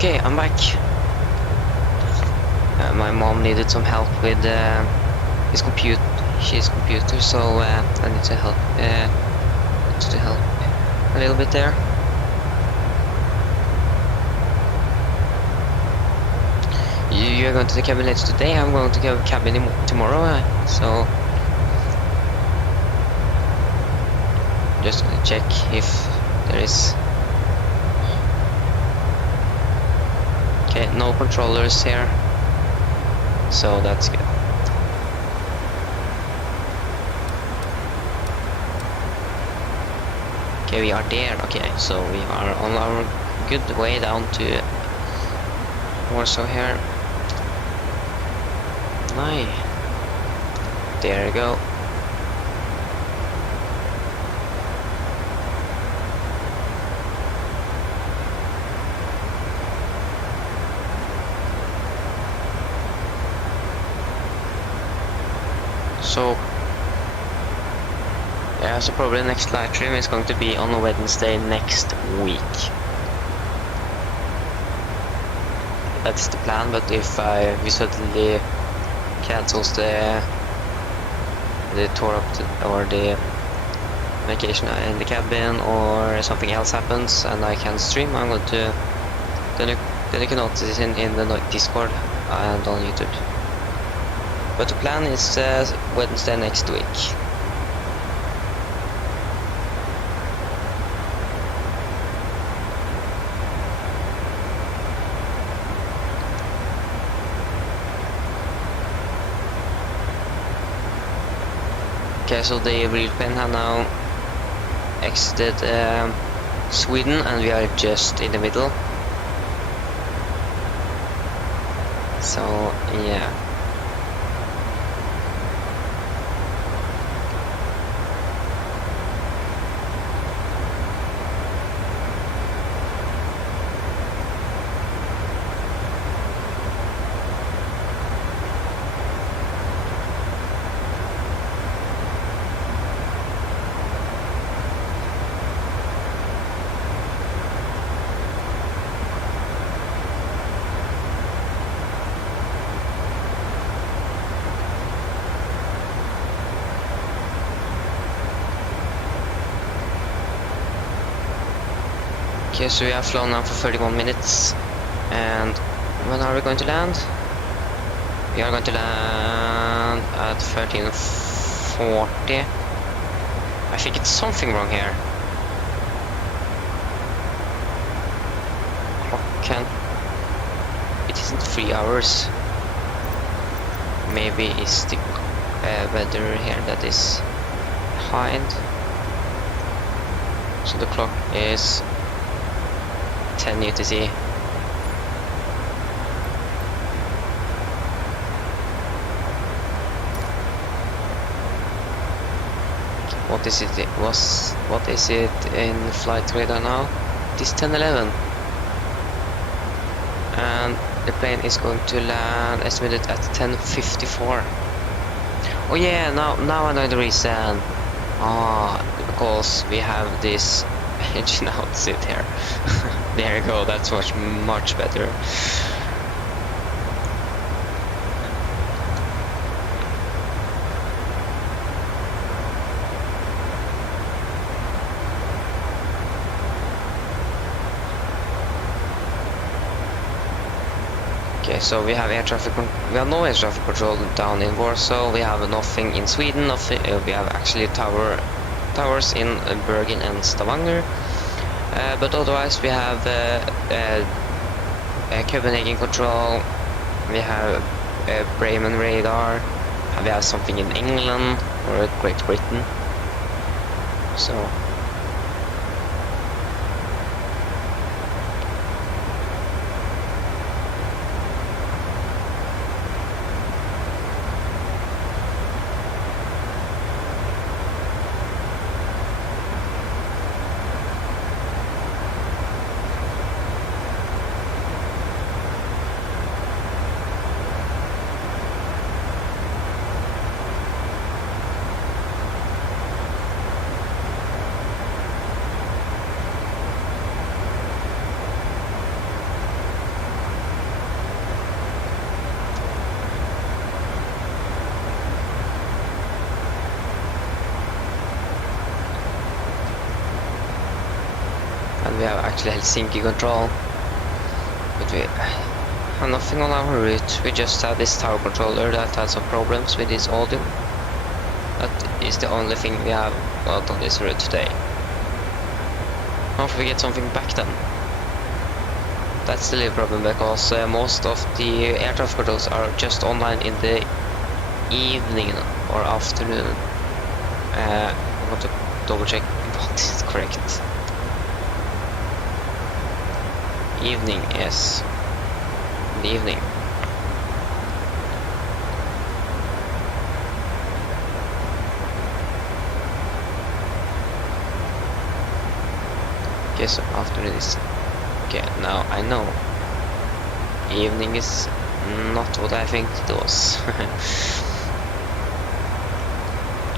Okay, I'm back. My mom needed some help with his computer, so I need to help. A little bit there. You're going to the cabin later today. I'm going to the cabin tomorrow. So just gonna check if there is. Okay, no controllers here, so that's good. Okay, we are there. Okay, so we are on our good way down to Warsaw here. Nice. There we go. So yeah, so probably next live stream is going to be on Wednesday next week. That's the plan, but if we suddenly cancels the tour or the vacation in the cabin, or something else happens and I can stream, I'm going to then you can notice it in the Discord and on YouTube. But the plan is Wednesday next week. Okay, so the real plane have now exited Sweden, and we are just in the middle. So yeah. Okay, so we have flown now for 31 minutes, and when are we going to land? We are going to land at 13:40. I think it's something wrong here. It isn't 3 hours. Maybe it's the weather here that is behind. So the clock is 10 UTC. What is it? What is it in flight radar now? It is 10:11, and the plane is going to land estimated at 10:54. Oh yeah, now I know the reason. Because we have this engine outset here. There you go, that's much better. Okay, so we have we have no air traffic control down in Warsaw. We have nothing in Sweden. We have actually towers in Bergen and Stavanger. But otherwise we have Copenhagen control, we have Bremen radar, we have something in England or Great Britain. So And we have actually Helsinki control. But we have nothing on our route. We just had this tower controller that had some problems with its audio. That is the only thing we have out on this route today. Hope we get something back then. That's the little problem, because most of the air traffic controls are just online in the evening or afternoon. I want to double check what is correct. Evening, yes. In the evening. Okay, so afternoon is... Okay, now I know. Evening is not what I think it was.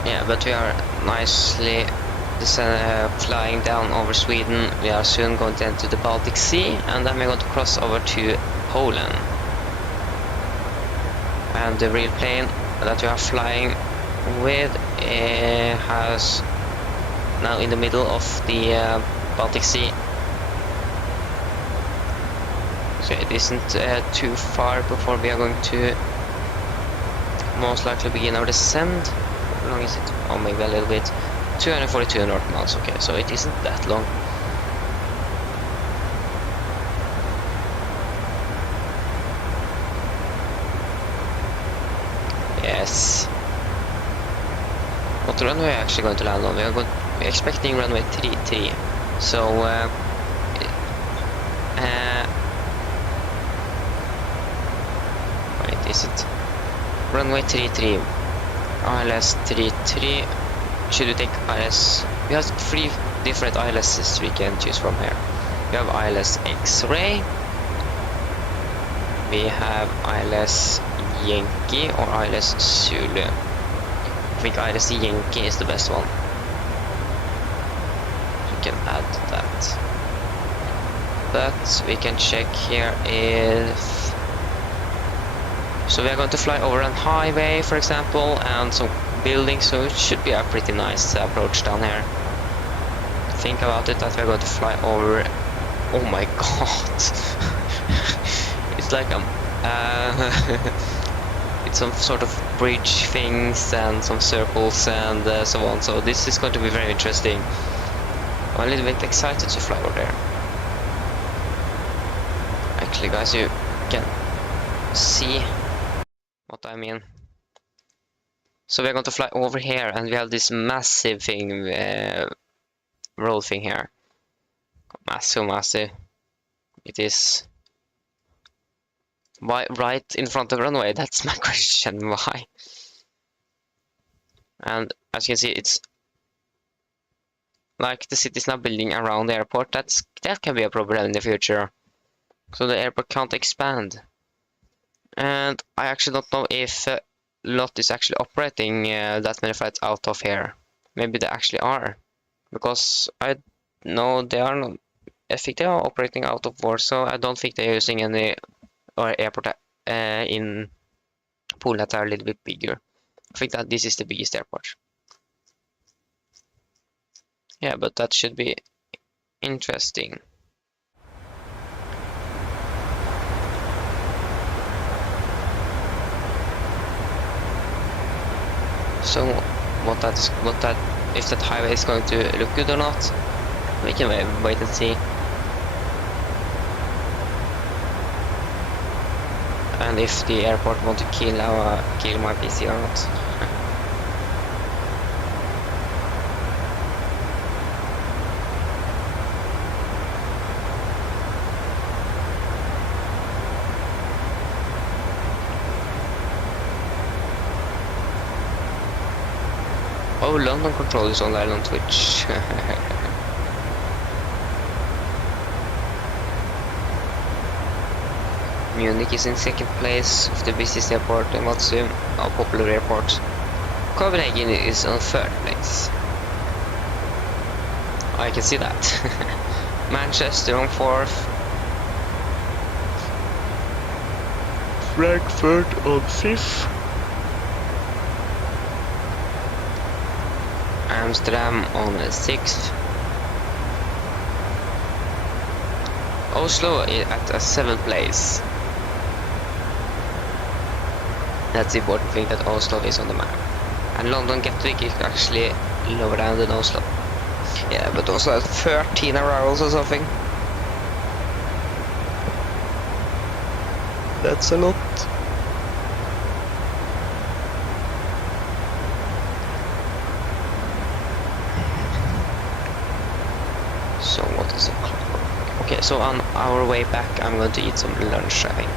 Yeah, but we are nicely flying down over Sweden. We are soon going to enter the Baltic Sea, and then we're going to cross over to Poland. And the real plane that we are flying with has now in the middle of the Baltic Sea. So it isn't too far before we are going to most likely begin our descent. How long is it? Oh, maybe a little bit. 242 North miles, okay, so it isn't that long. Yes. What runway are we actually going to land on? We're expecting runway 33. So, wait, is it? Runway 33. ILS 33. Should we take ILS? We have 3 different ILSs we can choose from here. We have ILS X-Ray. We have ILS Yankee or ILS Zulu. I think ILS Yankee is the best one. We can add that. But we can check here if... So we are going to fly over a highway, for example, and some buildings, so it should be a pretty nice approach down here. Think about it, that we are going to fly over... Oh my god! It's like it's some sort of bridge things and some circles and so on, so this is going to be very interesting. I'm a little bit excited to fly over there. Actually, guys, you can see what I mean. So we're going to fly over here, and we have this massive thing, road thing here. Massive. It is. Why right in front of the runway? That's my question. Why? And as you can see, it's like the city's now building around the airport. That can be a problem in the future. So the airport can't expand. And I actually don't know if LOT is actually operating that many flights out of here. Maybe they actually are, because I know they are not. I think they are operating out of Warsaw. I don't think they're using any airport in Poland that are a little bit bigger. I think that this is the biggest airport. Yeah, but that should be interesting. So if that highway is going to look good or not, we can wait and see. And if the airport want to kill my PC or not. Oh, London Control is online on Twitch. Munich is in second place of the busiest airport and what's a popular airport. Copenhagen is on third place. I can see that. Manchester on fourth. Frankfurt on fifth. Amsterdam on 6th. Oslo is at a 7th place. That's the important thing, that Oslo is on the map. And London Gatwick is actually lower down than Oslo. Yeah, but Oslo has 13 arrivals or something. That's a lot. So what is it? Okay, so on our way back I'm going to eat some lunch, I think.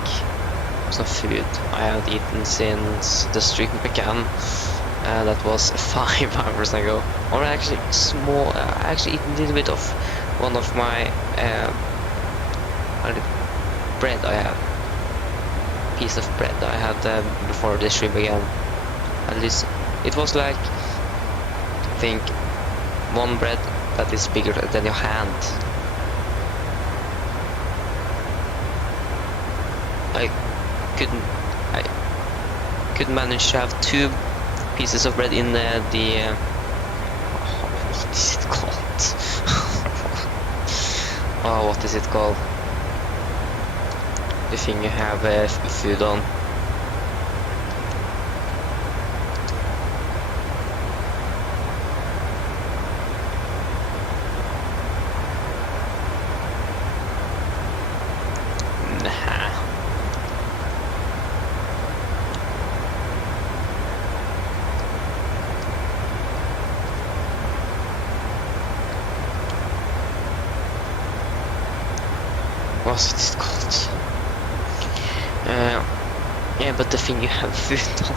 Some food I haven't eaten since the stream began. That was 5 hours ago. Or actually small. I actually eaten a little bit of one of my bread I have. Piece of bread I had before the stream began. At least it was like, I think, one bread that is bigger than your hand. I couldn't manage to have 2 pieces of bread in what is it called? Oh, what is it called? The thing you have food on. What's it called? Yeah, but the thing you have food on.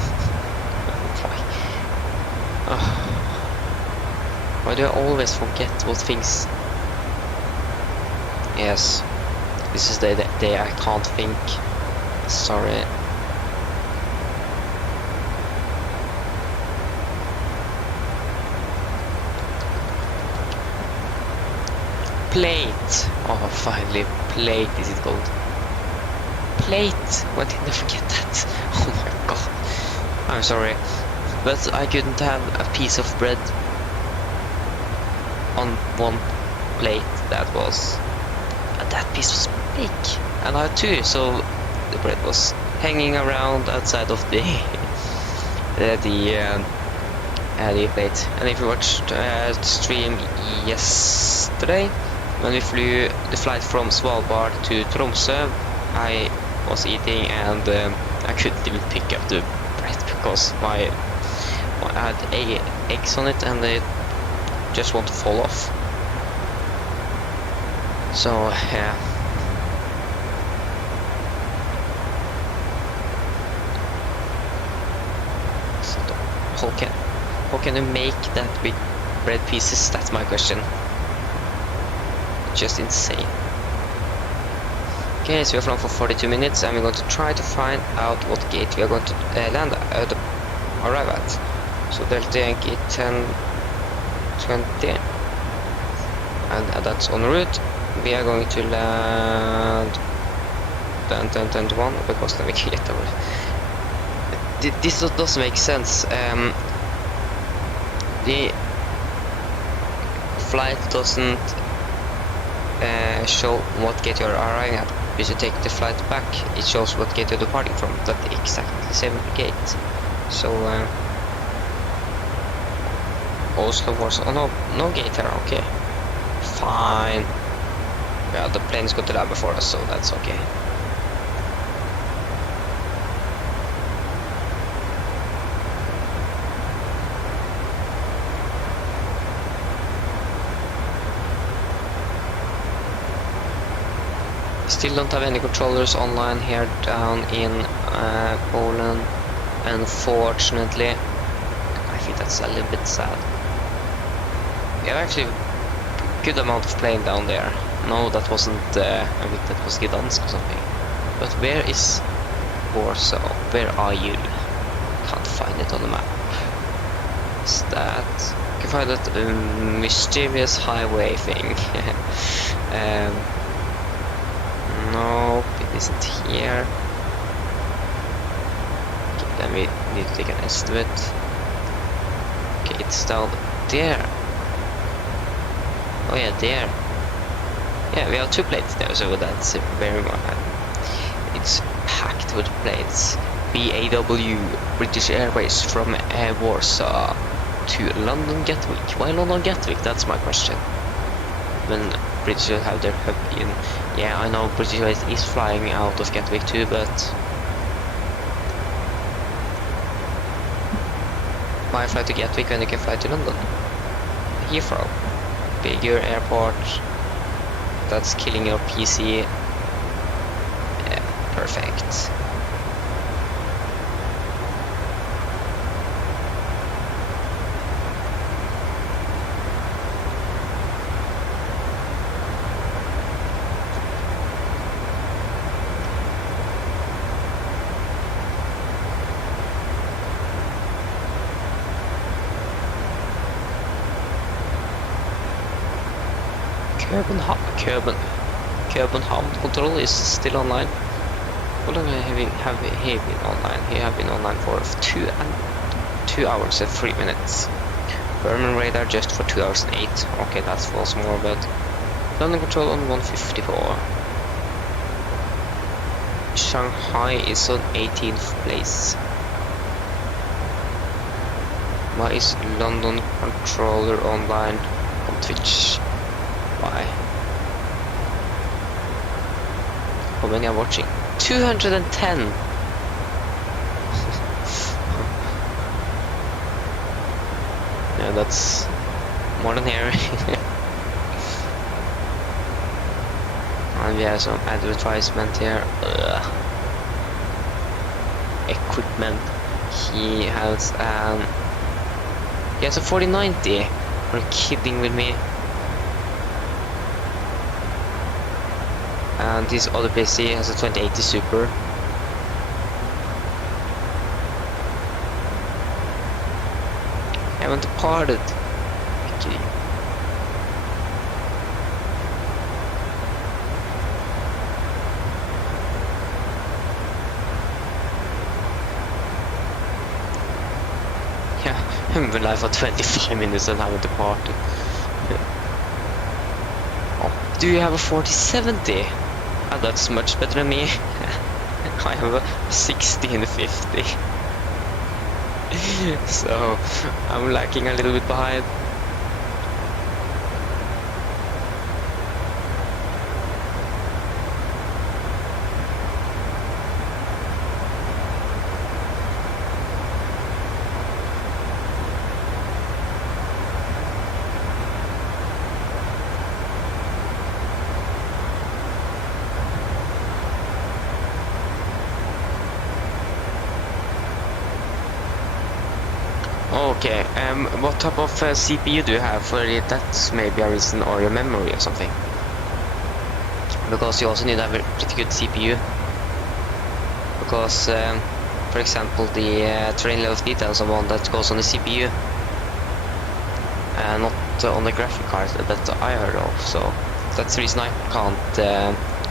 Why do I always forget what things? Yes, this is the day I can't think. Sorry. Plate. Oh, finally, plate is it called? Plate. Why did I forget that? Oh my god. I'm sorry, but I couldn't have a piece of bread on one plate. That piece was big, and I had 2, so the bread was hanging around outside of the plate. And if you watched the stream yesterday, when we flew the flight from Svalbard to Tromsø, I was eating and I couldn't even pick up the bread because I had eggs on it and they just want to fall off. So yeah. How can you make that big bread pieces? That's my question. Just insane. Okay, so we're flown for 42 minutes and we're going to try to find out what gate we are going to arrive at. So Delta Yankee 1020, and that's en route. We are going to land 1021 because then we can get over. This doesn't make sense. The flight doesn't show what gate you're arriving at. If you take the flight back, it shows what gate you're departing from. That's exactly the same gate. So Oslo, Warsaw. Oh, no gate here. Okay, fine. Yeah, the plane's got to land before us, so that's okay. Still don't have any controllers online here down in Poland, unfortunately. I think that's a little bit sad. We have actually a good amount of plane down there. No, that wasn't, I think that was Gdansk or something. But where is Warsaw? Where are you? Can't find it on the map. Is that... You can find that mysterious highway thing. No, it isn't here. Okay, then we need to take an estimate. Okay, it's down there. Oh yeah, there. Yeah, we have 2 plates there, so that's very much. It's packed with plates. BAW, British Airways from Warsaw to London Gatwick. Why London Gatwick? That's my question. When British have their hub in... Yeah, I know British Airways is flying out of Gatwick too, but... Why fly to Gatwick when you can fly to London? Heathrow. Bigger airport. That's killing your PC. Yeah, perfect. Copenhagen control is still online. How long have he been online? He have been online for 2 hours and 3 minutes. Berman radar just for 2 hours and 8. Okay, that's false more, but London control on 154. Shanghai is on 18th place. Why is London controller online on Twitch? Why? How many are watching? 210! Yeah, that's more than here. And we have some advertisement here. Equipment. He has a 4090. Are you kidding with me? And this other PC has a 2080 Super. I haven't departed. Okay. Yeah, I've been live for 25 minutes and haven't departed. Oh, do you have a 4070? Oh, that's much better than me. I have a 1650. So I'm lagging a little bit behind. Okay, what type of CPU do you have for it? That's maybe a reason, or your memory or something. Because you also need to have a pretty good CPU. Because, for example, the terrain level details are one that goes on the CPU. Not on the graphic card that I heard of, so that's the reason I can't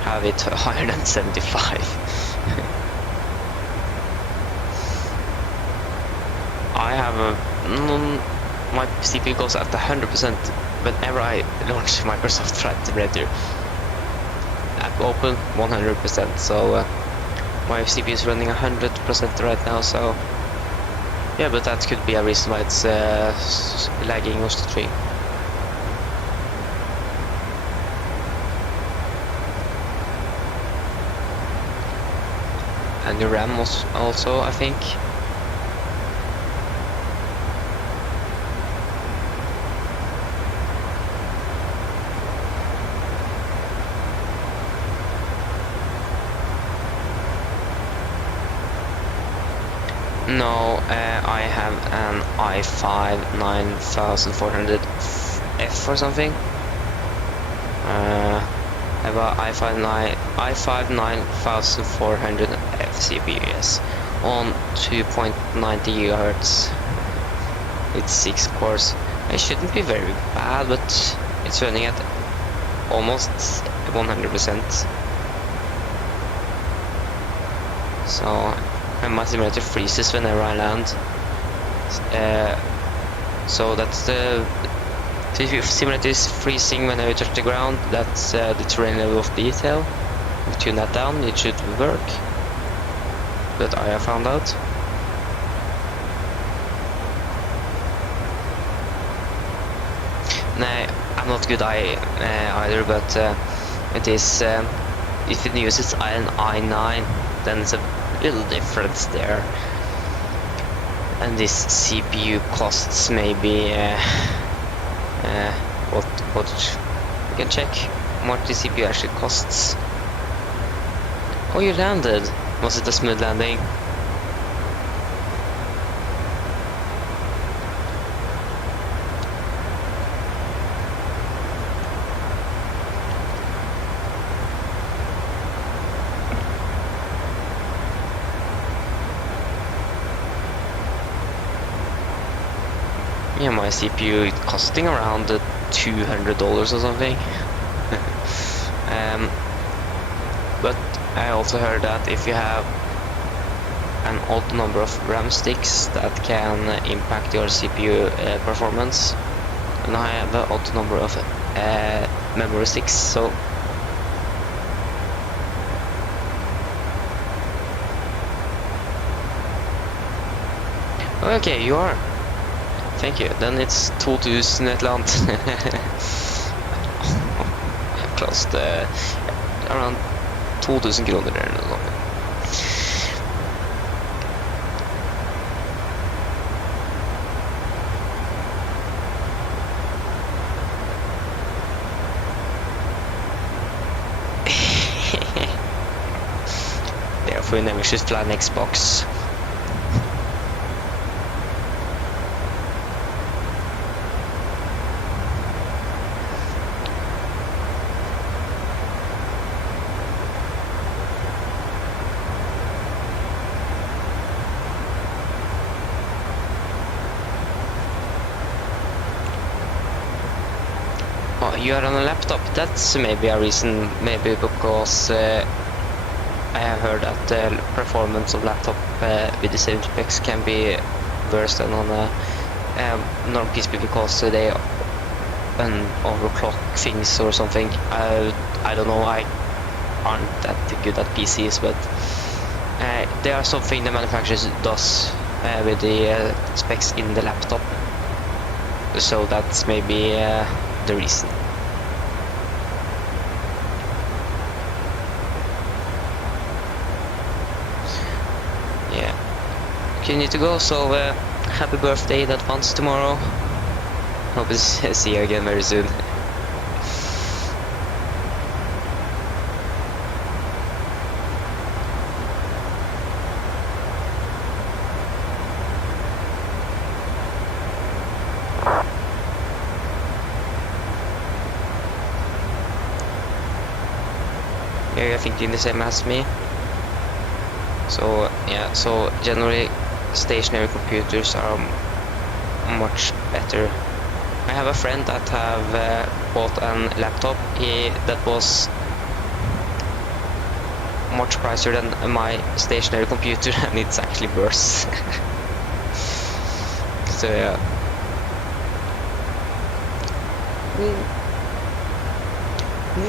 have it higher than 75. I have a... my CPU goes at 100% whenever I launch Microsoft Flight Simulator. App open 100%, so my CPU is running 100% right now, so... Yeah, but that could be a reason why it's lagging most of the stream. And your RAM also, I think. No, I have an i5 9400F or something. I have a i5 9400F CPU, yes, on 2.90 GHz. It's 6 cores. It shouldn't be very bad, but it's running at almost 100%. So. And my simulator freezes whenever I land. So that's the So if your simulator is freezing whenever you touch the ground, that's the terrain level of detail. If you tune that down, it should work. But I have found out. Nah, I'm not good either, but it is, if it uses an i9, then it's a little difference there. And this CPU costs maybe, what we can check what the CPU actually costs. Oh, you landed. Was it a smooth landing? Yeah, my CPU is costing around $200 or something. But I also heard that if you have an odd number of RAM sticks, that can impact your CPU performance. And I have an odd number of memory sticks, so okay, you are. Thank you. Then it's 2000 et eller annet. Close around 2000 kroner eller noe sånt. Therefore you never should fly an Xbox. You are on a laptop, that's maybe a reason, maybe because I have heard that the performance of laptop with the same specs can be worse than on a normal PC because they overclock things or something. I don't know, I aren't that good at PCs, but there are something the manufacturers does with the specs in the laptop, so that's maybe the reason. You need to go, so happy birthday in advance tomorrow. Hope to see you again very soon. Yeah, you're thinking the same as me. So yeah, so generally stationary computers are much better. I have a friend that have bought a laptop that was much pricier than my stationary computer, and it's actually worse. So yeah.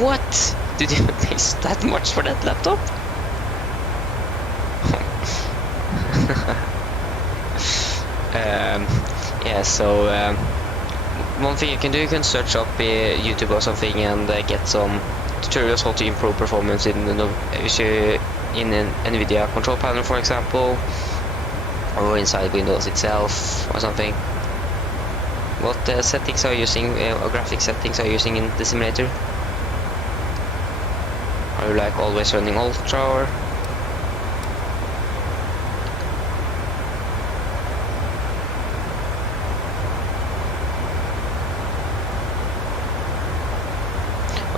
What? Did you pay that much for that laptop? Yeah, so one thing you can do, you can search up YouTube or something and get some tutorials how to improve performance in an NVIDIA control panel, for example, or inside Windows itself or something. What settings are you using, or graphic settings are you using in the simulator? Are you like always running Ultra or?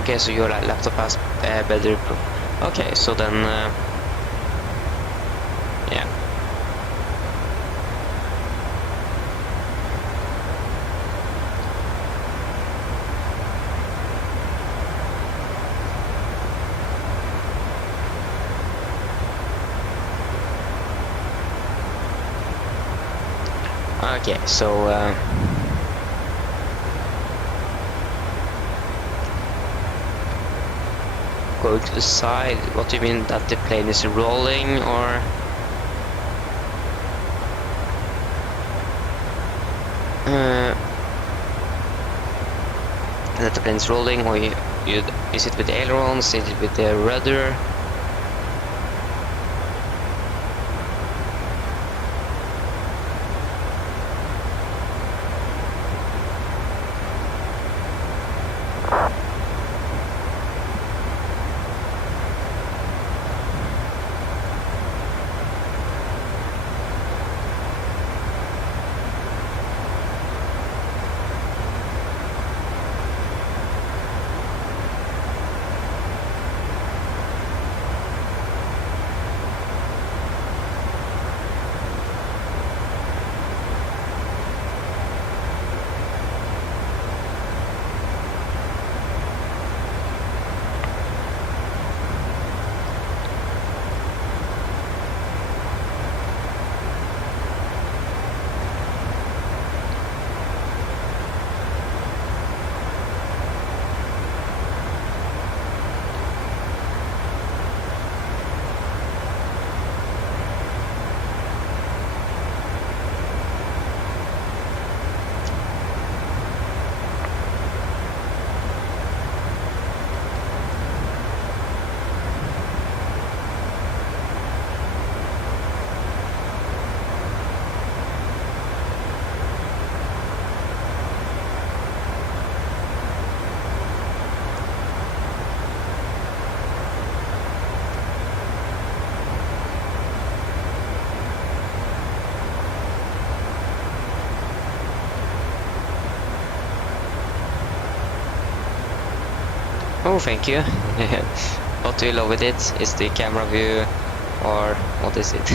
Okay, so your laptop has better. Okay, so then yeah. Okay, so going to the side. What do you mean, that the plane is rolling, or? That the plane is rolling, or is it with the ailerons? Is it with the rudder? Oh, thank you. What do you love with it? Is the camera view, or what is it?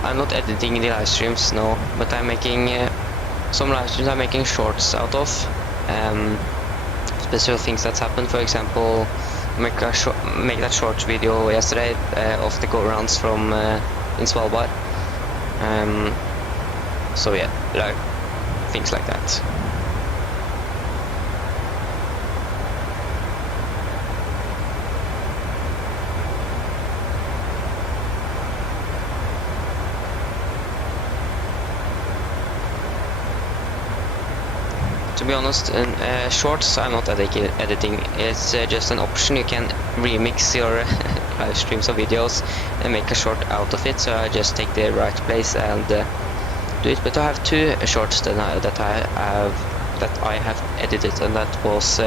I'm not editing the live streams, no, but I'm making some live streams. I'm making shorts out of special things that's happened. For example, make that short video yesterday of the go-rounds from in Svalbard. So yeah, like things like that. To be honest, in shorts I'm not editing. It's just an option. You can remix your live streams or videos and make a short out of it. So I just take the right place and do it. But I have two shorts that I have edited, and that was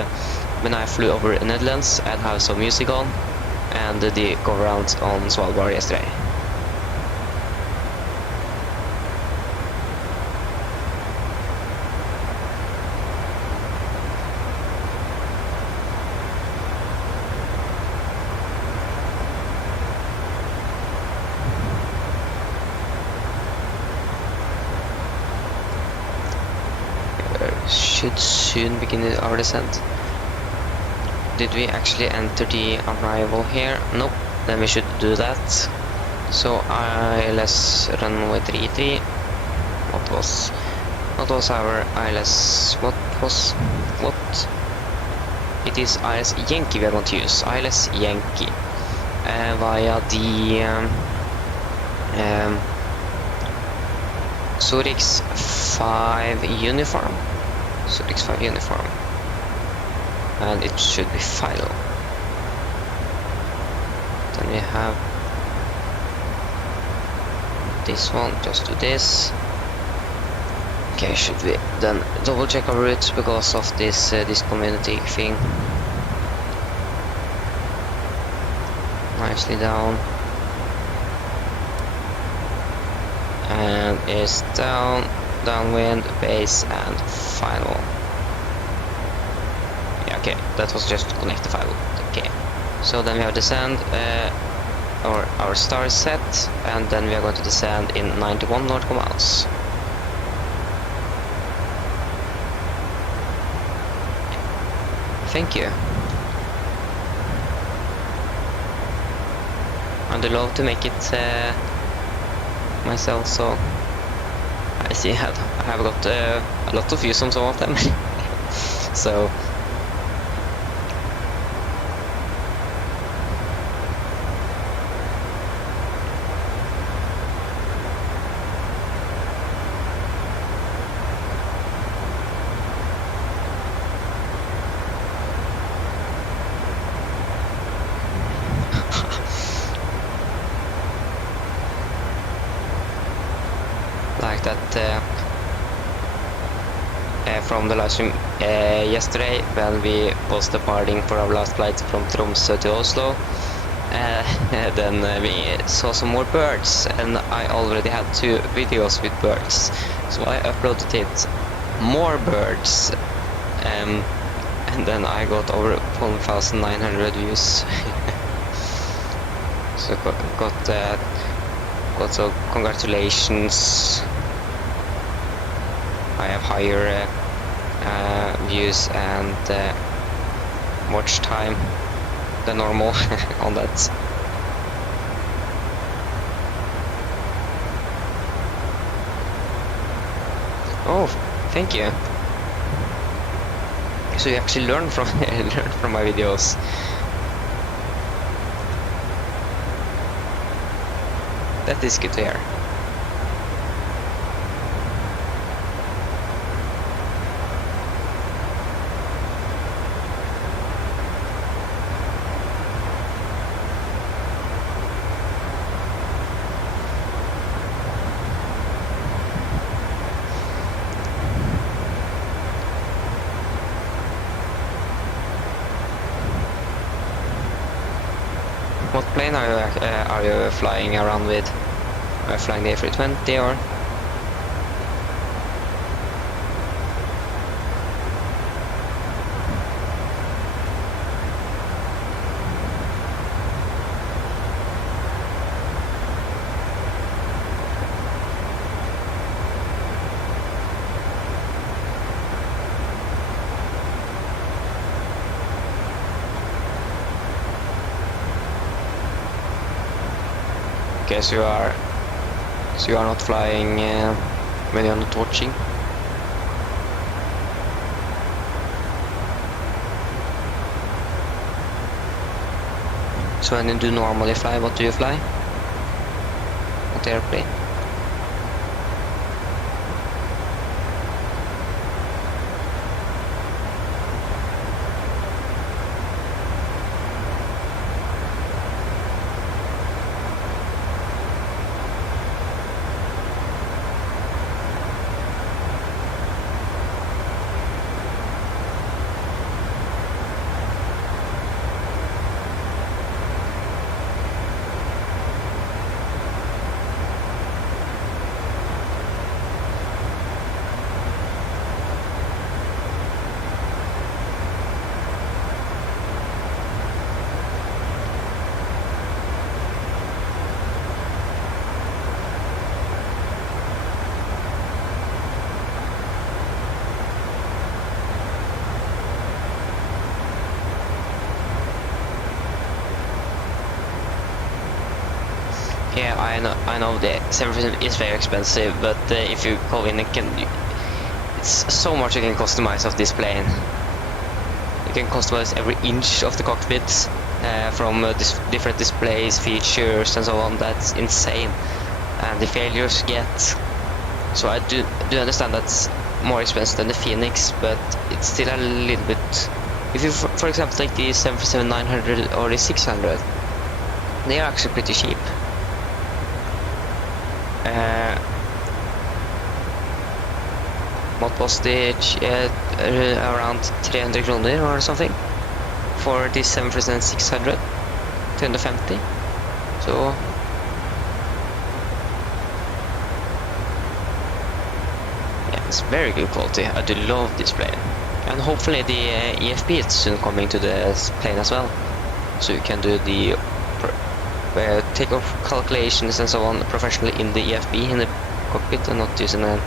when I flew over the Netherlands and have some music on, and the go around on Svalbard yesterday. Should soon begin our descent. Did we actually enter the arrival here? Nope. Then we should do that. So ILS runway 33. What was our ILS? What? It is ILS Yankee we are going to use. ILS Yankee via the Zurich's 5 uniform. Zurich's 5 uniform. And it should be final. Then we have this one, just do this. Okay, should we then double check our route because of this this community thing. Nicely down. and is down, downwind, base, and final. Yeah, okay, that was just to connect the file. Okay, so then we have descend, our star is set, and then we are going to descend in 91 nautical miles. Thank you. I'd love to make it myself, so I see I have got a lot of views on some of them. So like that from the live stream yesterday when we was departing for our last flight from Tromsø to Oslo, then we saw some more birds, and I already had 2 videos with birds, so I uploaded it, more birds, and then I got over 1,900 views. So got so congratulations. I have higher views and watch time than normal on that. Oh, thank you. So you actually learn from learn from my videos. That is good to hear. What plane are you flying around with? Are you flying the A320 or? Okay, so you are not flying when you're not watching. So when you do normally fly, what do you fly? What airplane? Yeah, I know the 7% is very expensive, but if you call in, it's so much you can customize of this plane. You can customize every inch of the cockpit from different displays, features, and so on. That's insane, and the failures get. So I do understand that's more expensive than the Phoenix, but it's still a little bit. If you, for example, take the 737-900 or the 600, they are actually pretty cheap. What was the around 300 kroner or something for the 737-600? 250. So It's very good quality. I do love this plane. And hopefully the EFB is soon coming to the plane as well. So you can do the takeoff calculations and so on professionally in the EFB in the cockpit and not using an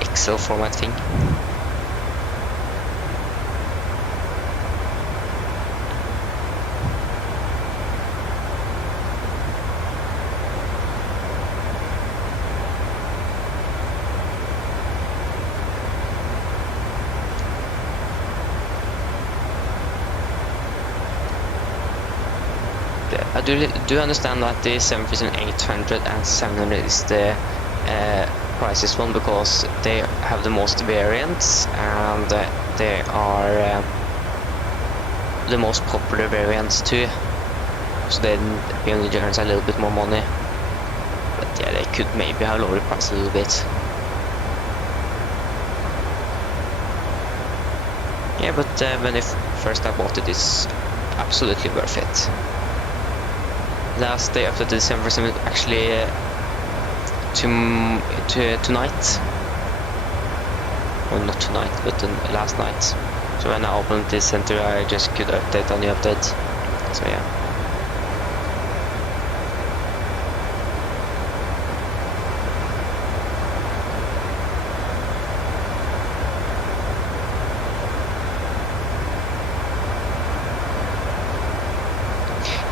Excel format thing. I do understand that the 737-800 and 700 is the priciest one because they have the most variants and they are the most popular variants too. So then PMDG earns a little bit more money. But yeah, they could maybe have lowered the price a little bit. Yeah, but when first I bought it, it's absolutely worth it. Last day after December, actually tonight. Well, not tonight, but last night. So when I opened this center, I just could update on the update. So yeah.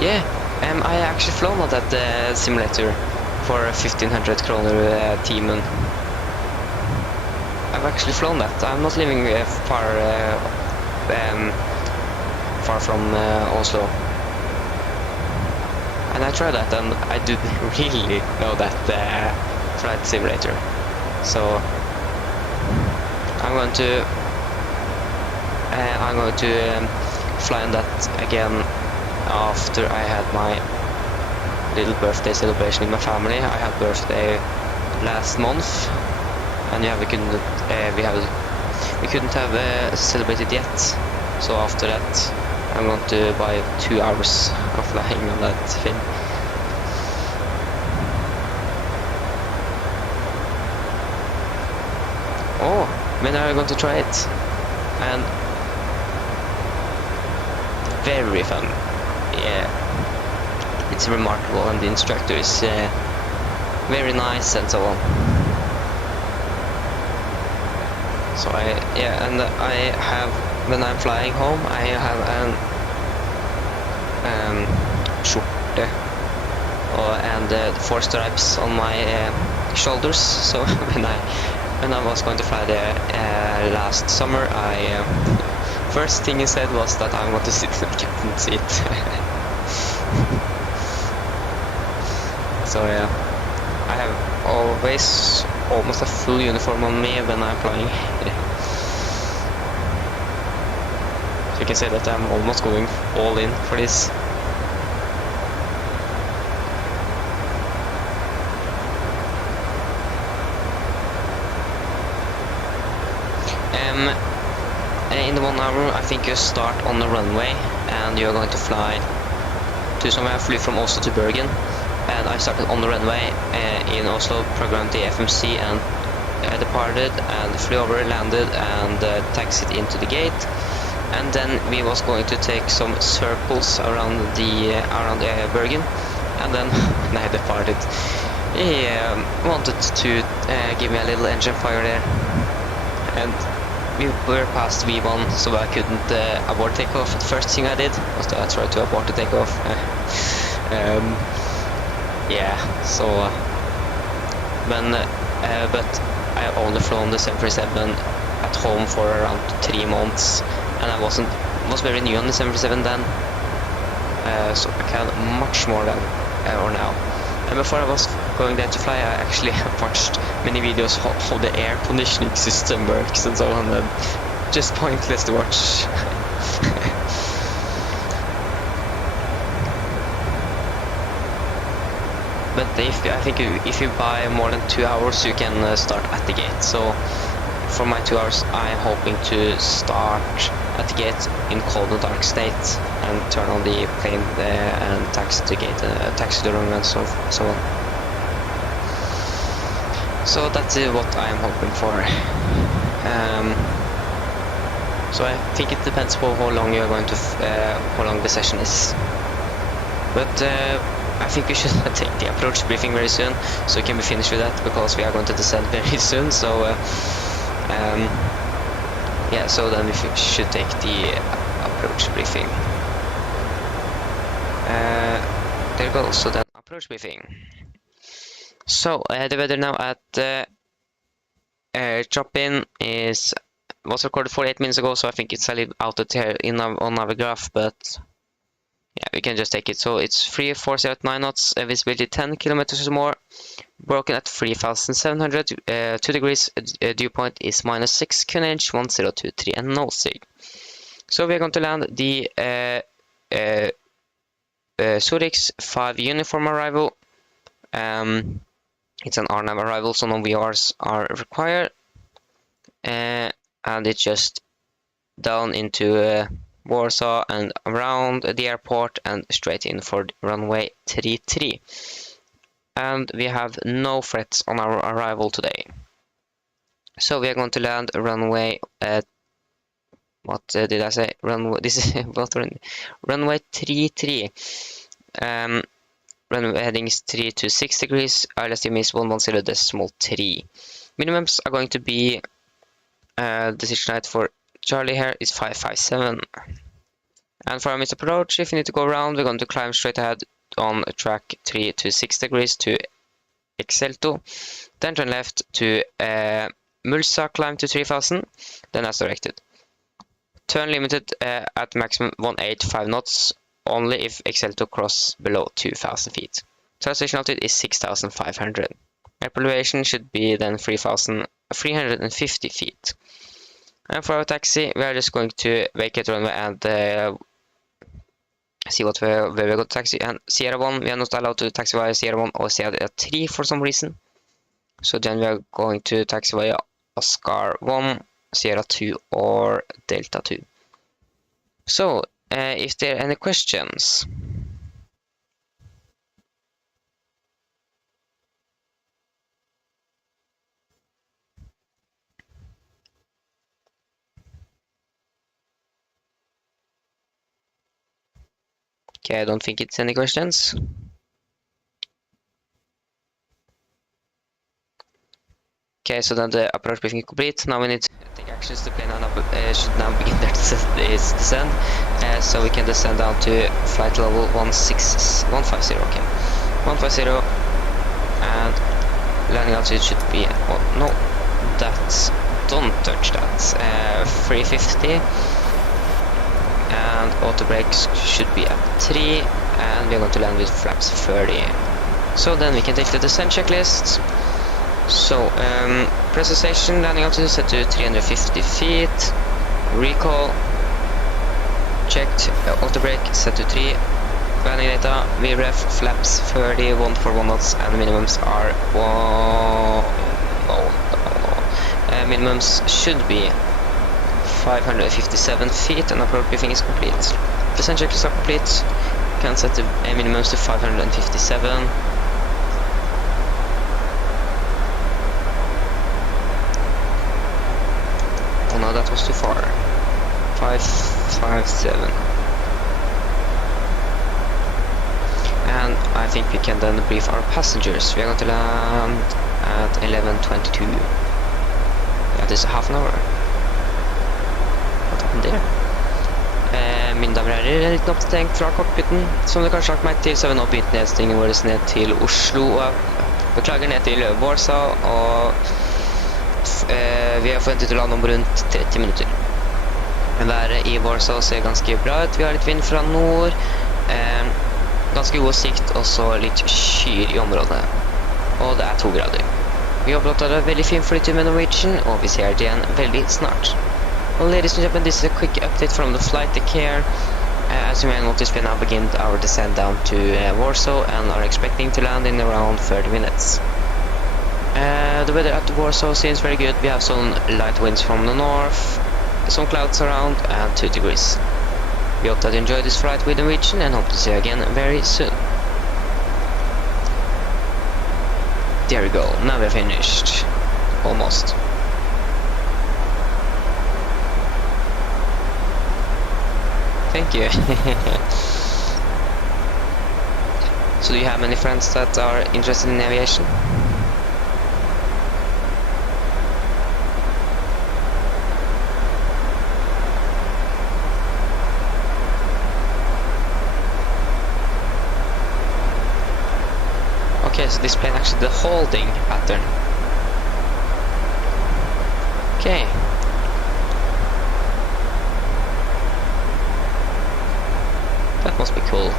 Yeah. I actually flown on that simulator for 1500 kroner Timen. I've actually flown that. I'm not living far from Oslo. And I tried that and I do really know that flight simulator. So I'm going to fly on that again after I had my little birthday celebration with my family. I had birthday last month, and we couldn't have celebrated yet. So after that, I'm going to buy 2 hours of flying on that thing. Oh, when are you going to try it? And very fun. Yeah, it's remarkable, and the instructor is very nice and so on. So I have, when I'm flying home, I have an skjorte and 4 stripes on my shoulders. So when I was going to fly there last summer, first thing he said was that I want to sit in the captain seat. So yeah, I have always almost a full uniform on me when I'm flying. So you can say that I'm almost going all in for this. In 1 hour, I think you start on the runway and you're going to fly to somewhere. I flew from Oslo to Bergen, and I started on the runway in Oslo, programmed the FMC and departed and flew over, landed and taxied into the gate. And then we was going to take some circles around Bergen, and then when I departed, he wanted to give me a little engine fire there, and we were past V1, so I couldn't abort takeoff. The first thing I did was to try to abort the takeoff. Yeah, so but I only flown the 737 at home for around 3 months, and I was very new on the 737 then, so I can much more than or now. And before I was going there to fly, I actually watched many videos how the air conditioning system works and so on, and just pointless to watch. But I think if you buy more than 2 hours, you can start at the gate. So for my 2 hours, I'm hoping to start at the gate in cold and dark state and turn on the plane and taxi to the gate, taxi to the runway and so on. So that's what I am hoping for. So I think it depends on how long you are going to, how long the session is. But I think we should take the approach briefing very soon, so we can be finished with that, because we are going to descend very soon. So yeah, so then we should take the approach briefing. There you go. So then approach briefing. So the weather now at drop-in was recorded 48 minutes ago, so I think it's a little out of here on our graph, but yeah, we can just take it. So it's 3409 knots, visibility 10 kilometers or more, broken at 3700, 2 degrees, dew point is -6, QNH 1023, and no sig. So we are going to land the Zurich's 5 uniform arrival. It's an RNAV arrival, so no VRs are required. And it's just down into Warsaw and around the airport and straight in for runway 33. And we have no threats on our arrival today. So we are going to land runway what did I say? Runway. This is what runway 33. Runway heading is 326 degrees. ILSTM is 110.3. Minimums are going to be decision height for Charlie here is 557. And for our missed approach, if you need to go around, we're going to climb straight ahead on track 326 degrees to Excelto, then turn left to Mulsa, climb to 3000, then as directed. Turn limited at maximum 185 knots, only if Excelto cross below 2000 feet. Translation altitude is 6500. Air elevation should be then 3350 feet. And for our taxi, we are just going to vacate runway and see where we go to taxi. And Sierra 1, we are not allowed to taxi via Sierra 1 or Sierra 3 for some reason. So then we are going to taxi via Oscar 1, Sierra 2 or Delta 2. So, if there are any questions? Okay, I don't think it's any questions. Okay, so then the approach briefing is complete. Now we need to take actions. The plane should now begin its descent. So we can descend down to flight level 150. Okay, 150, and landing altitude should be. Oh, no, that's don't touch that. 350. And auto brakes should be at 3, and we're going to land with flaps 30. So then we can take the descent checklist. So pressurization, landing altitude set to 350 feet, recall checked, auto brake set to 3, landing data, VREF, flaps 30, 141 knots, and minimums are minimums should be 557 feet, and approach briefing is complete. Descent checklists are complete. Can set the minimums to 557. Oh no, that was too far. 557. And I think we can then brief our passengers. We are going to land at 11:22. That is half an hour. Der. Mine damer og herrer, en liten oppdatering fra cockpiten. Som dere kanskje har lagt meg til, så har vi nå begynt nedstigningen vår ned til Oslo, og beklager ned til Warsaw, og vi har forventet å lande om rundt 30 minutter. Været i Warsaw ser ganske bra ut, vi har litt vind fra nord, ganske god sikt, og så litt skyr i området, og det er 2 grader. Vi håper at dere har veldig fin flytur med Norwegian, og vi ser det igjen veldig snart. Well, ladies and gentlemen, this is a quick update from the flight deck here. As you may notice, we now beginned our descent down to Warsaw and are expecting to land in around 30 minutes. The weather at Warsaw seems very good. We have some light winds from the north, some clouds around, and 2 degrees. We hope that you enjoyed this flight with Norwegian and hope to see you again very soon. There we go. Now we're finished. Almost. Thank you. So do you have many friends that are interested in aviation? Okay, so this plane actually the holding pattern. Okay. That must be cool.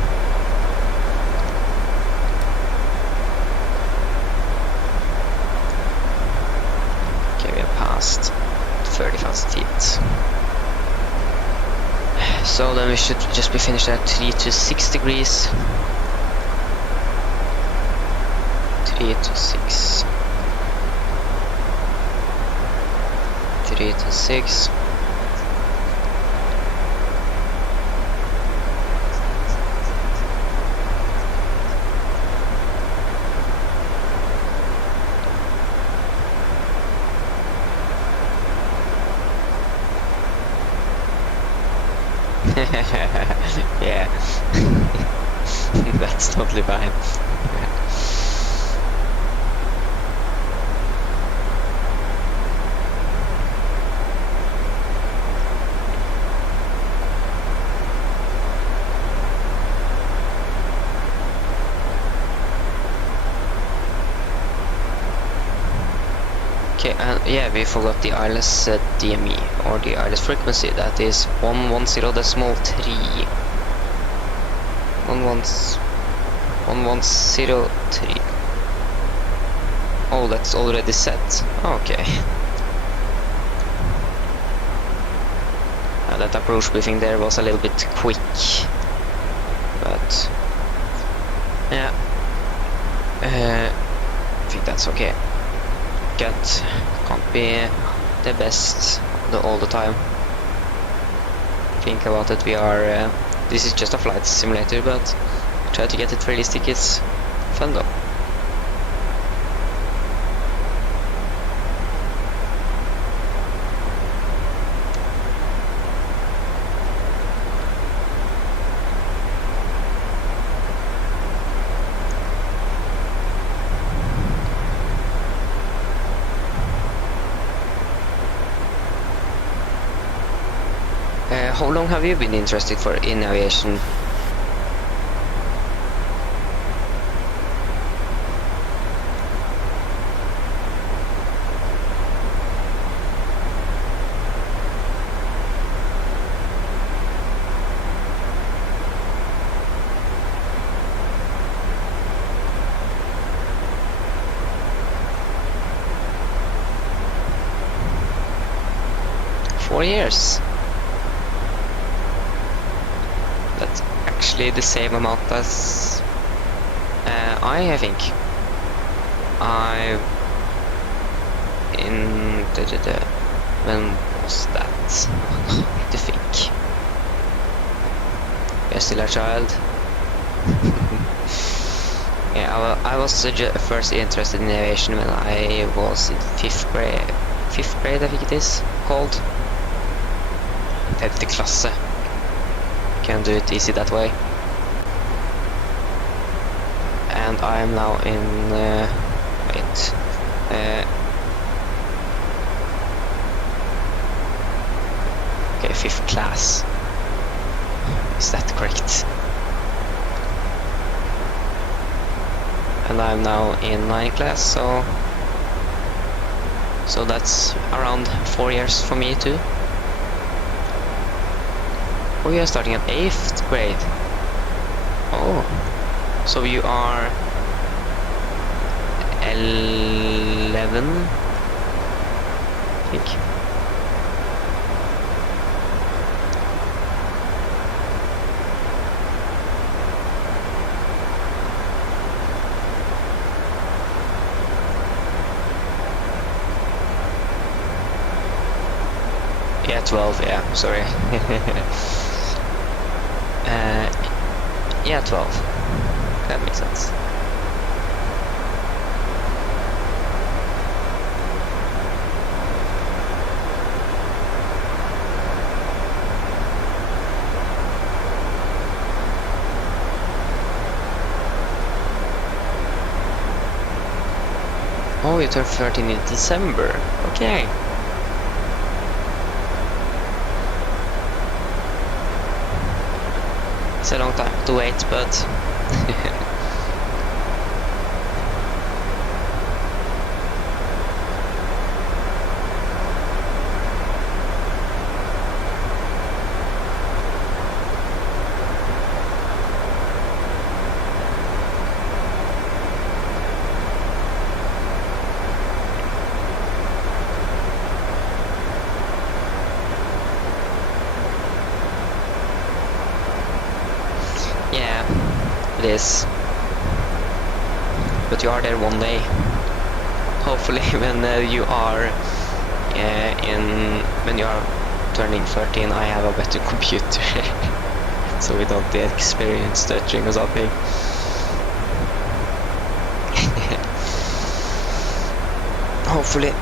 Okay, we have passed 30,000 feet. So then we should just be finished at 3 to 6 degrees. 3 to 6. 3 to 6. Yeah. That's totally fine. Okay, and yeah, we forgot the ILS DME, or the ILS frequency, that is 110.3. 1103. Oh, that's already set. Okay. That approach briefing there was a little bit quick, but yeah, I think that's okay. Can't be the best all the time. Think about it, we are this is just a flight simulator, but try to get it realistic. It's fun though. How long have you been interested in aviation? Years. That's actually the same amount as I think. When was that? I need to think. You're still a child. Yeah, I was first interested in aviation when I was in 5th grade. 5th grade, I think it is called. 5th klasse. Can do it easy that way. And I am now in okay, 5th class. Is that correct? And I'm now in 9th class, so that's around 4 years for me too. Oh, you are starting at 8th grade. Oh, so you are 11, I think. Yeah, 12, yeah, sorry. Yeah, 12. That makes sense. Oh, you turn 13 in December. Okay. It's a long time to wait, but yeah, it is. But you are there one day. Hopefully, when you are when you are turning 13, I have a better computer, so we don't experience stuttering or something. Hopefully.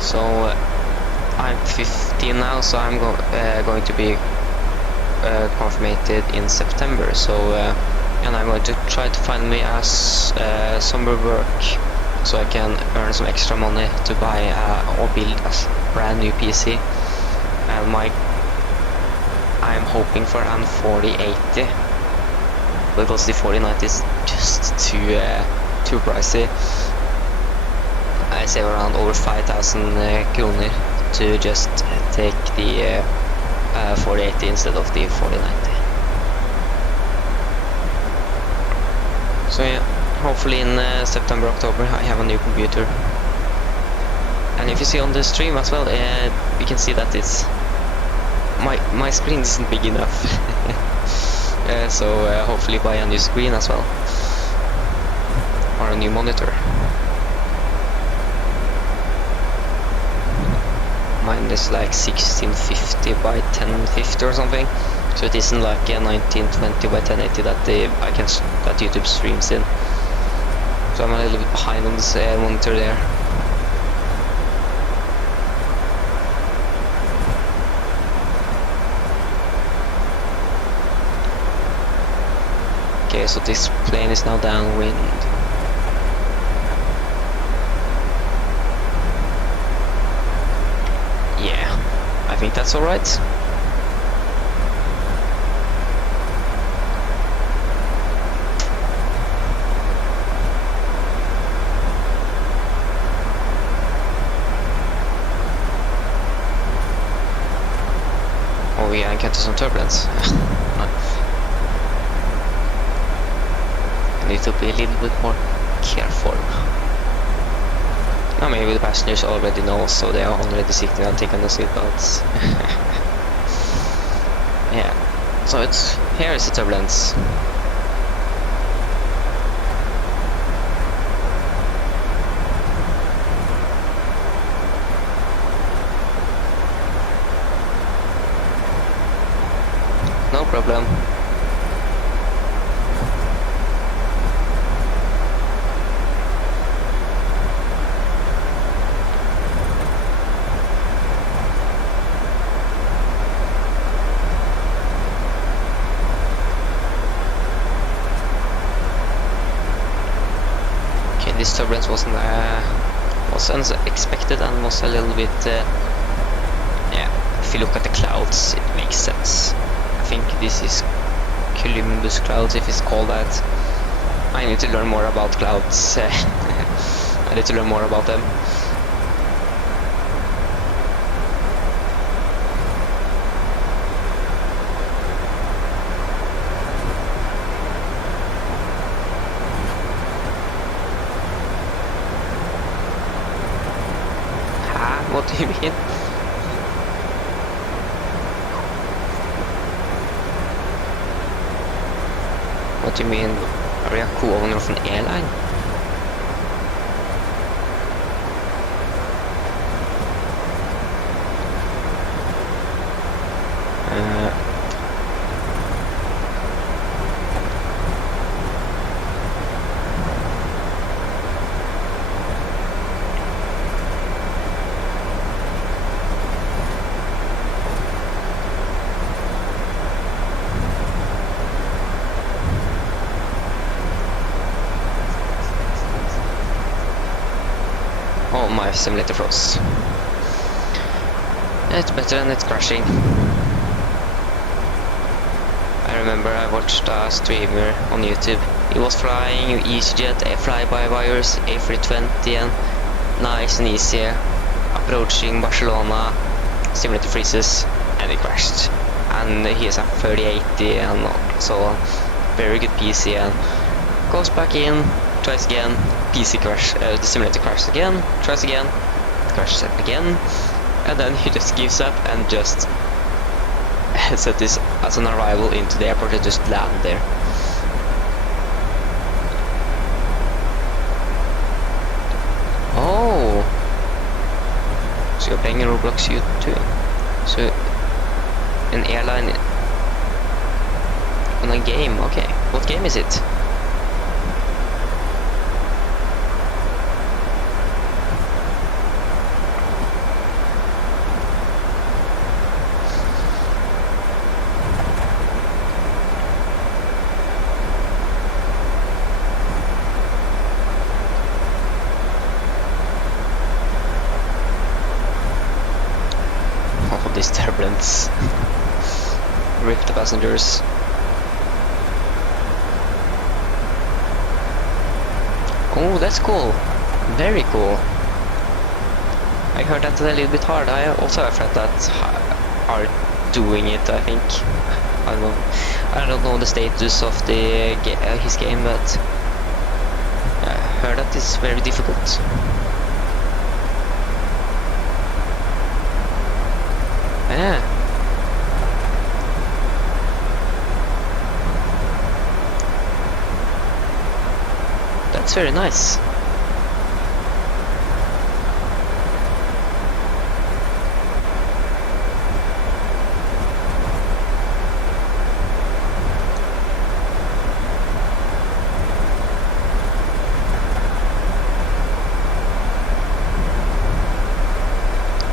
So I'm 15 now, so I'm going to be confirmed in September. So and I'm going to try to find me as summer work, so I can earn some extra money to buy or build a brand new PC. And I'm hoping for an 4080, because the 4090 is just too pricey. I save around over 5,000 kroner to just take the 4080 instead of the 4090. So yeah, hopefully in September, October I have a new computer. And if you see on the stream as well, you can see that it's my screen isn't big enough. So hopefully buy a new screen as well, or a new monitor. Mine is like 1650 by 1050 or something, so it isn't like a 1920 by 1080 that that YouTube streams in. So I'm a little bit behind on this monitor there. Okay, so this plane is now downwind. Yeah, I think that's alright. Oh yeah, I encountered some turbulence. I need to be a little bit more careful. Now maybe the passengers already know, so they are already sitting and taking the seatbelts. Yeah, so here is the turbulence. No problem. This turbulence was unexpected and was a little bit yeah, if you look at the clouds it makes sense. I think this is Columbus clouds, if it's called that. I need to learn more about clouds. I need to learn more about them. What do you mean? What do you mean? Are you a co-owner of an airline? Oh, my simulator froze. It's better than it's crashing. I remember I watched a streamer on YouTube. He was flying EasyJet, fly-by-wires, A320, and nice and easy, approaching Barcelona. Simulator freezes, and it crashed. And he has a 3080 and so on. Very good PC, and goes back in, tries again, PC crash, the simulator crashes again, tries again, crashes again, and then he just gives up and just set this as an arrival into the airport and just land there. Oh, so you're playing Roblox you too? So an airline on a game, okay. What game is it? This turbulence. Rip the passengers. Oh, that's cool. Very cool. I heard that's a little bit hard. I also have friends that are doing it, I think. I don't know the status of the his game, but I heard that it's very difficult. Yeah. That's very nice.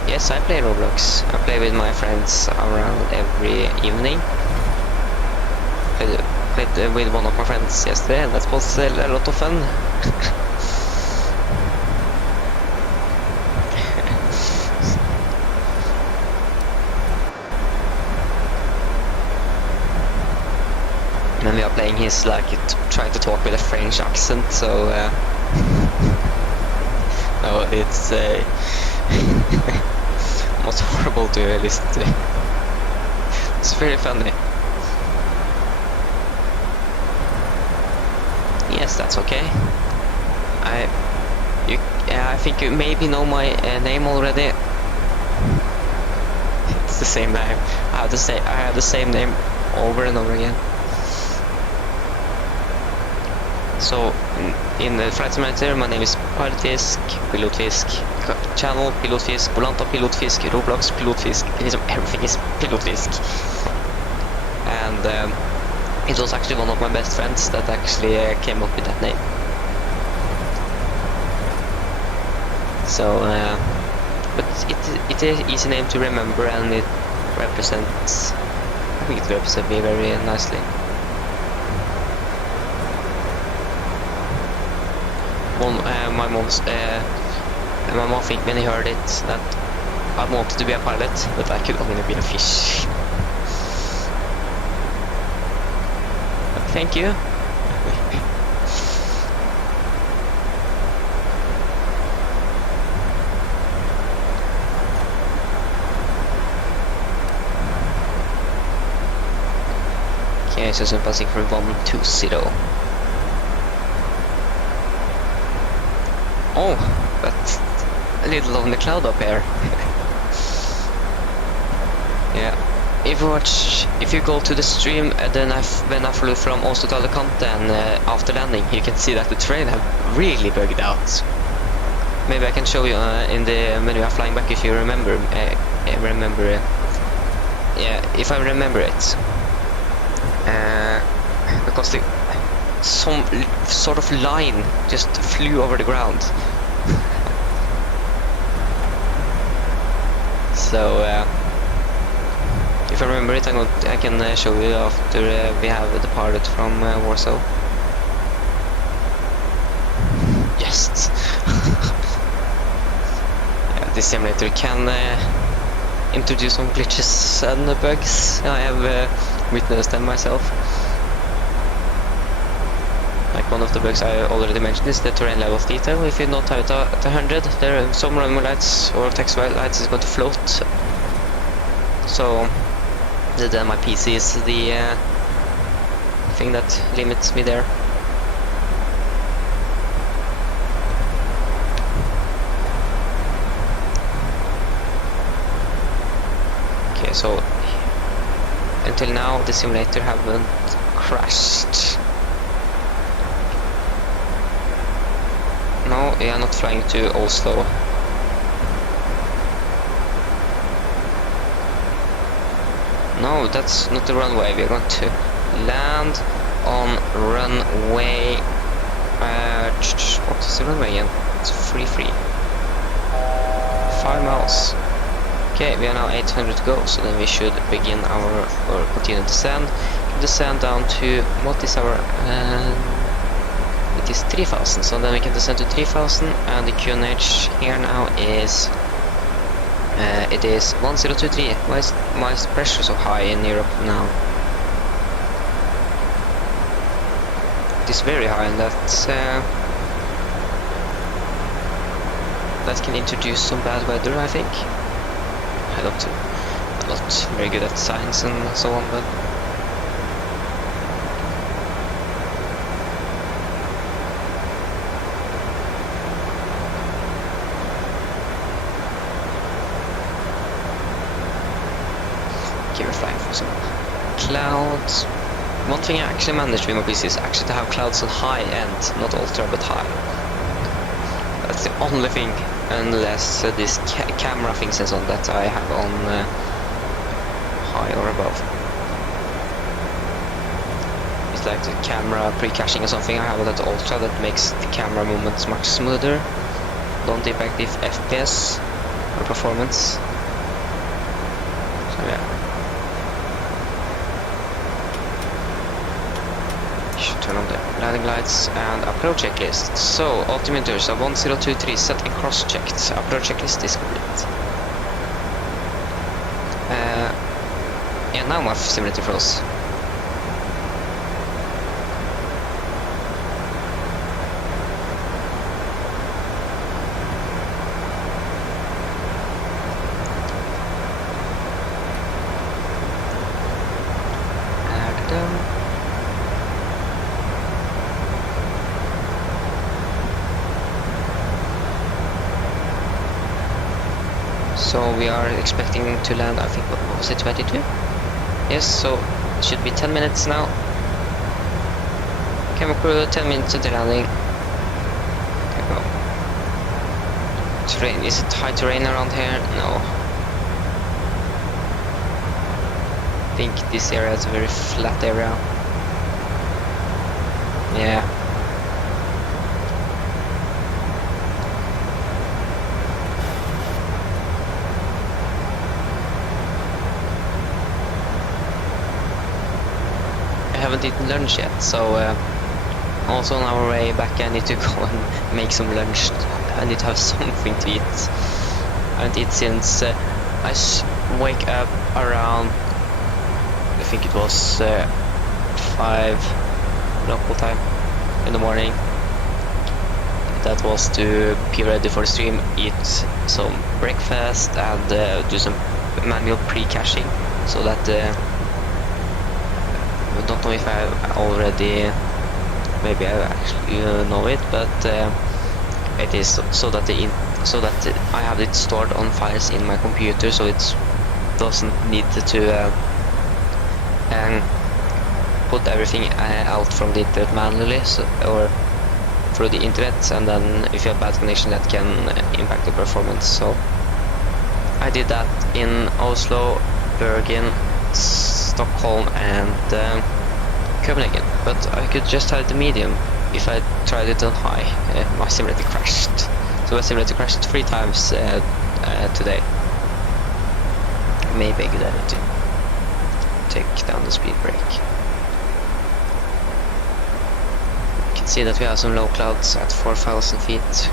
Yes, I play Roblox. I play with my friends around every evening. Played with one of my friends yesterday, and that was a lot of fun. And we are playing his trying to talk with a French accent, so no, it's almost horrible to listen to. It's very funny. Yes, that's okay. I think you maybe know my name already. It's the same name. I have the same name over and over again. So in the flight simulator, my name is Pilotfisk, Pilotfisk, channel Pilotfisk, Volanta Pilotfisk, Roblox Pilotfisk. Everything is Pilotfisk. And it was actually one of my best friends that actually came up with that name. So, but it's an easy name to remember, and it represents. I think it represents me very nicely. My mom think when he heard it that I wanted to be a pilot, but I could only be a fish. Thank you. Okay, so I'm passing for 120. Oh, that's a little on the cloud up here. Yeah. If you go to the stream, then when I flew from Oslo to Alicante, and after landing, you can see that the train have really bugged out. Maybe I can show you in the menu of flying back if you remember. Yeah, if I remember it. Because some sort of line just flew over the ground. So if I remember it, I can show you after we have departed from Warsaw. this simulator can introduce some glitches and bugs. I have witnessed them myself. Like one of the bugs I already mentioned is the terrain level of detail. If you not have it at 100, there are some runway lights or text lights is going to float. So then my PC is the thing that limits me there. Okay, so until now the simulator haven't crashed. No, we are not flying to Oslo. No, that's not the runway. We are going to land on runway. What is the runway again? It's free. 5 miles. Okay, we are now 800 to go, so then we should begin our or continue descend. Descend down to what is our? It is 3000. So then we can descend to 3000, and the QNH here now is. It is 1023. Why is the pressure so high in Europe now? It is very high, and that can introduce some bad weather, I think. I'm not very good at science and so on, but we're flying for some clouds. One thing I actually managed with my PC is actually to have clouds on high end, not ultra but high. That's the only thing, unless this camera things and so on that I have on high or above. It's like the camera pre-caching or something. I have it at ultra, that makes the camera movements much smoother, don't impact the FPS or performance. So yeah. Turn on the landing lights and approach checklist. So altimeters are 1023 set and cross-checked. Approach checklist is complete. Yeah, now my simulator froze. So we are expecting to land, I think, what was it, 22? Yes, so it should be 10 minutes now. Camera crew, 10 minutes until landing. Okay, go. Terrain, is it high terrain around here? No. I think this area is a very flat area. Yeah. I haven't eaten lunch yet, so also on our way back I need to go and make some lunch. I need to have something to eat. I haven't eaten since I wake up around, I think it was 5 local time in the morning. That was to be ready for the stream, eat some breakfast and do some manual pre-caching, so that I don't know if I already, maybe I actually know it, but it is so that I have it stored on files in my computer, so it doesn't need to put everything out from the internet manually, or through the internet, and then if you have bad connection that can impact the performance. So I did that in Oslo, Bergen, Stockholm and Copenhagen, but I could just have the medium. If I tried it on high, my simulator crashed. So my simulator crashed 3 times today. Maybe a good idea to take down the speed brake. You can see that we have some low clouds at 4,000 feet.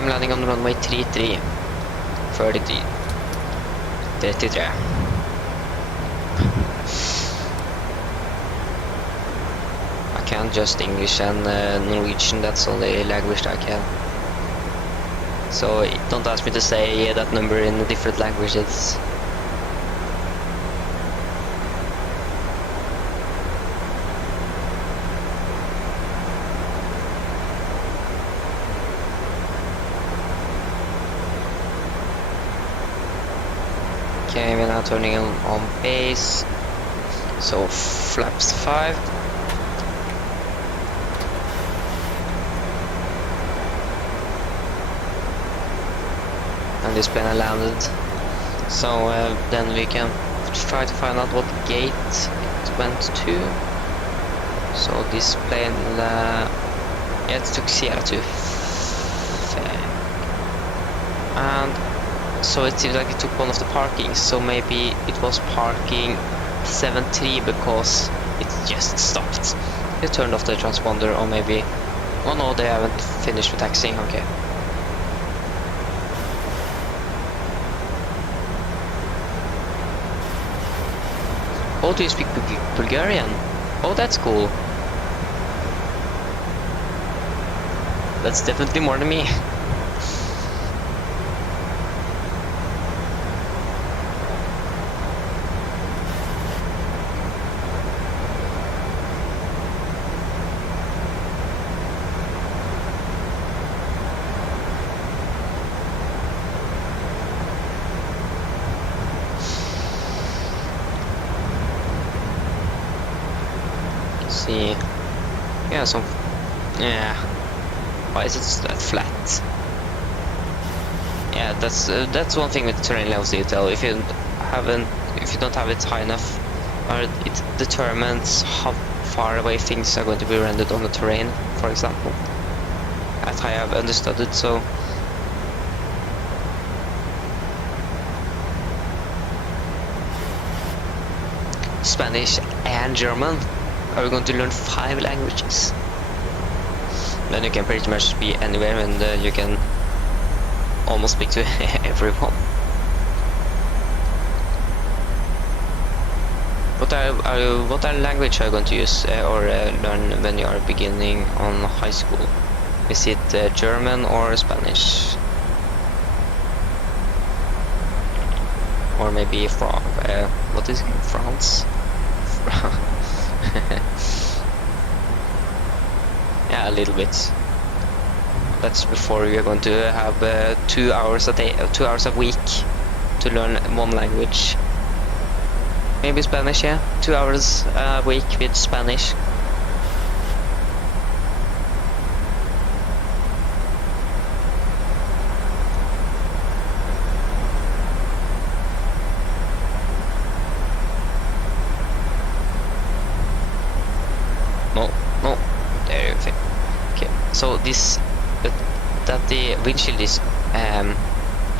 I'm landing on runway 33. 33. I can't just English and Norwegian, that's the only language that I can. So don't ask me to say that number in different languages. Okay, we're now turning on base. So flaps 5. And this plane landed. So then we can try to find out what gate it went to. So this plane, yeah, it took Sierra to and so it seems like it took one of the parkings, so maybe it was parking 7-3 because it just stopped. They turned off the transponder, or maybe, oh no, they haven't finished with taxiing. Okay. Oh, do you speak Bulgarian? Oh, that's cool. That's definitely more than me. See, yeah, some, yeah. Why is it that flat? Yeah, that's one thing with the terrain levels detail. If you don't have it high enough, or it determines how far away things are going to be rendered on the terrain, for example. As I have understood it, so. Spanish and German. Are we going to learn 5 languages? Then you can pretty much be anywhere, and you can almost speak to everyone. What language are you going to use or learn when you are beginning on high school? Is it German or Spanish? Or maybe from what is it? France? Yeah, a little bit. That's before you're going to have 2 hours a day, 2 hours a week to learn one language. Maybe Spanish, yeah. 2 hours a week with Spanish. No, there you go. Okay, so this, that the windshield is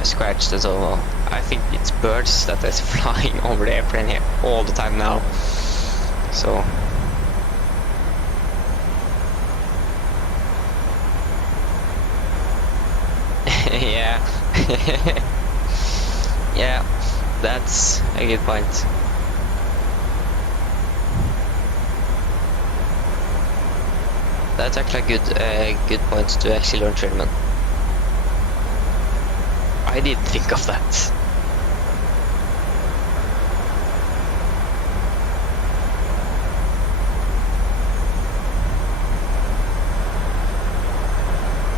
scratched, so I think it's birds that is flying over the airplane here all the time now. So yeah. Yeah, that's a good point. That's actually a good point to actually learn German. I didn't think of that.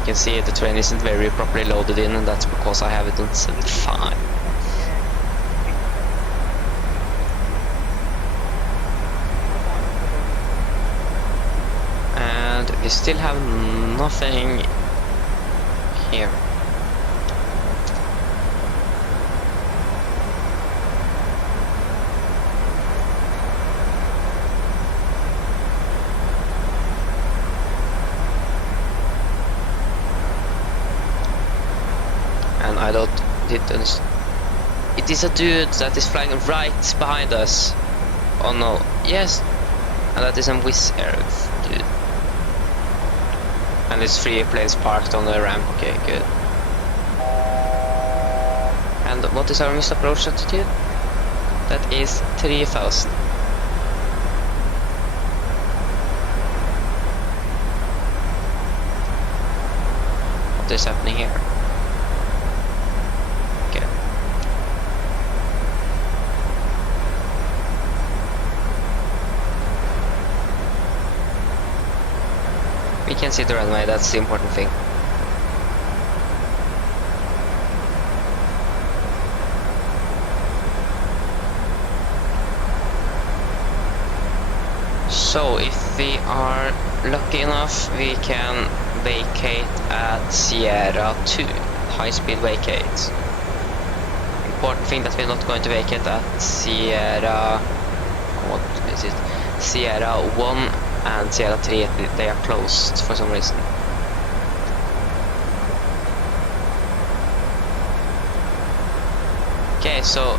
You can see the train isn't very properly loaded in, and that's because I have it on 75. And we still have nothing here. And I didn't. It is a dude that is flying right behind us. Oh no, yes, and that is a Wizz Air dude. And there's 3 planes parked on the ramp. Okay, good. And what is our missed approach altitude? That is 3000. What is happening here? Okay. We can see the runway, that's the important thing. So if we are lucky enough, we can vacate at Sierra 2, high-speed vacate. Important thing that we're not going to vacate at Sierra, what is it? Sierra 1 and Sierra 3, they are closed for some reason. Okay, so,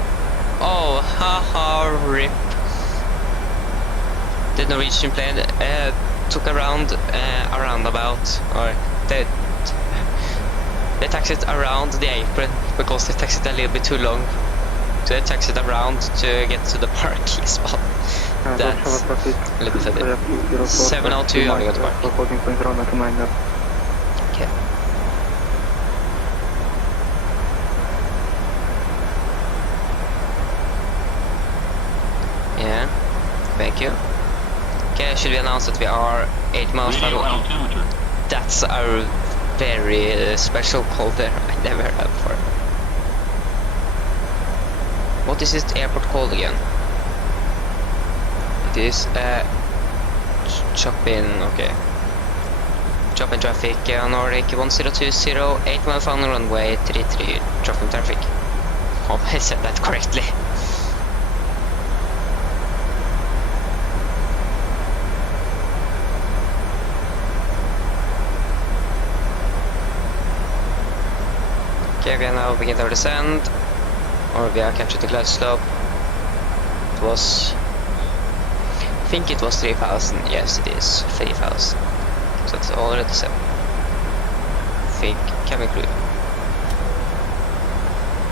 oh, haha, rip. The Norwegian plane took around a roundabout, or they taxied around the apron because they taxied a little bit too long. So they taxied around to get to the parking spot. That's a little bit funny. 702 only got to park. Okay. Yeah, thank you. Okay, should we announce that we are 8 miles Radio far away? altimeter. That's our very special call there. I never heard that before. What is this airport called again? It is Chop-in, okay. Chop-in traffic, Nordic 1020, 8 mile final runway 33, drop-in traffic. Hope I said that correctly. Okay, we are now begin our descent, or we are captured the glide slope. It was, I think it was 3000, yes it is, 3000. So it's already set. I think, cabin crew.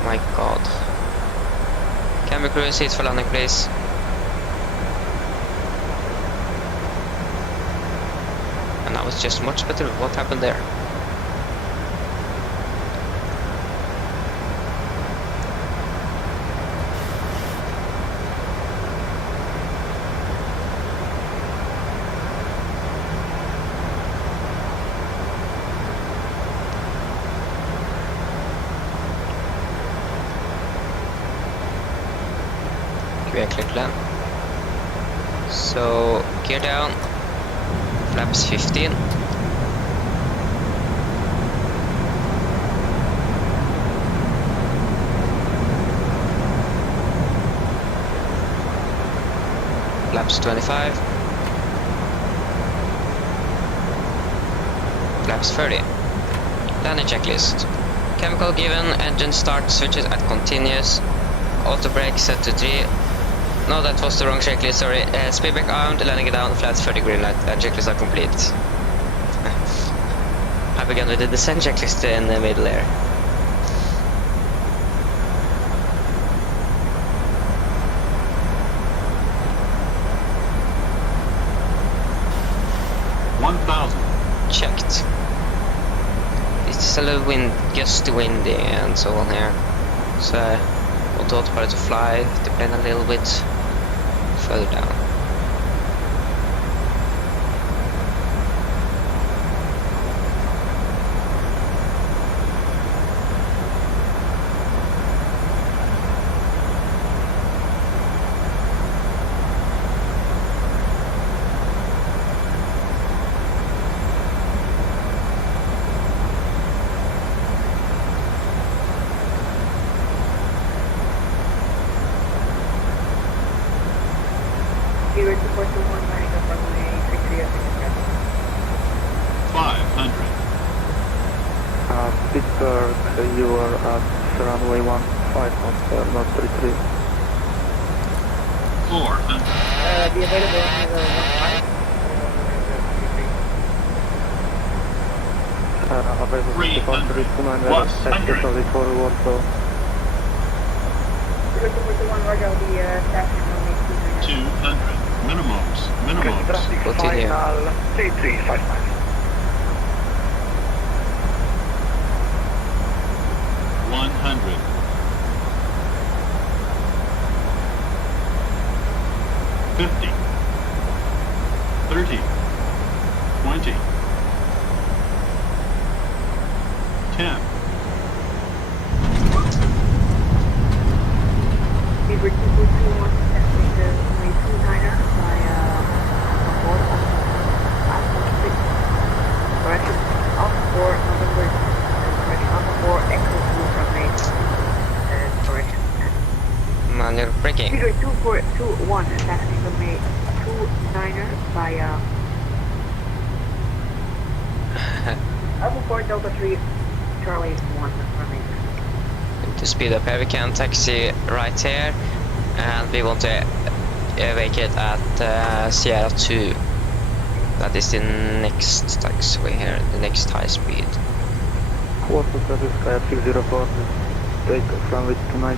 My god. Cabin crew, seats for landing please. And now it's just much better. What happened there? Click land. So gear down, flaps 15. Flaps 25. Flaps 30. Landing checklist. Chemical given, engine start switches at continuous. Auto brake set to 3. No, that was the wrong checklist, sorry. Speed brake armed, landing it down, flaps 30 green light. That checklist are complete. I began with the descent checklist in the middle there. Checked. It's a little gusty, windy and so on here. So I want the autopilot to fly the plane a little bit further down. Zero to 421, lining up runway 33 at 500. Pittsburgh, you are at runway 15 on not 33. 400. The available runway 15. Available 300. departure is 29 100. especially for Warsaw. 241, Roger, I'll be taxing runway 200. Minimums. Minimums. Traffic Continue. final 3359. 100. 50. 30. 20. 10. Beaver 241, taxing the runway 29er by board on 6. Correction, off board November, correction, off board Echo 2 runway, correction. Manual braking. Beaver 2421, taxing runway 29er by Alpha 4 Delta 3 Charlie 1 runway. To speed up here, we can taxi right here, and we want to vacate at Sierra 2. That is the next taxiway here, the next high speed. Warsaw service Sky 604, take runway 29.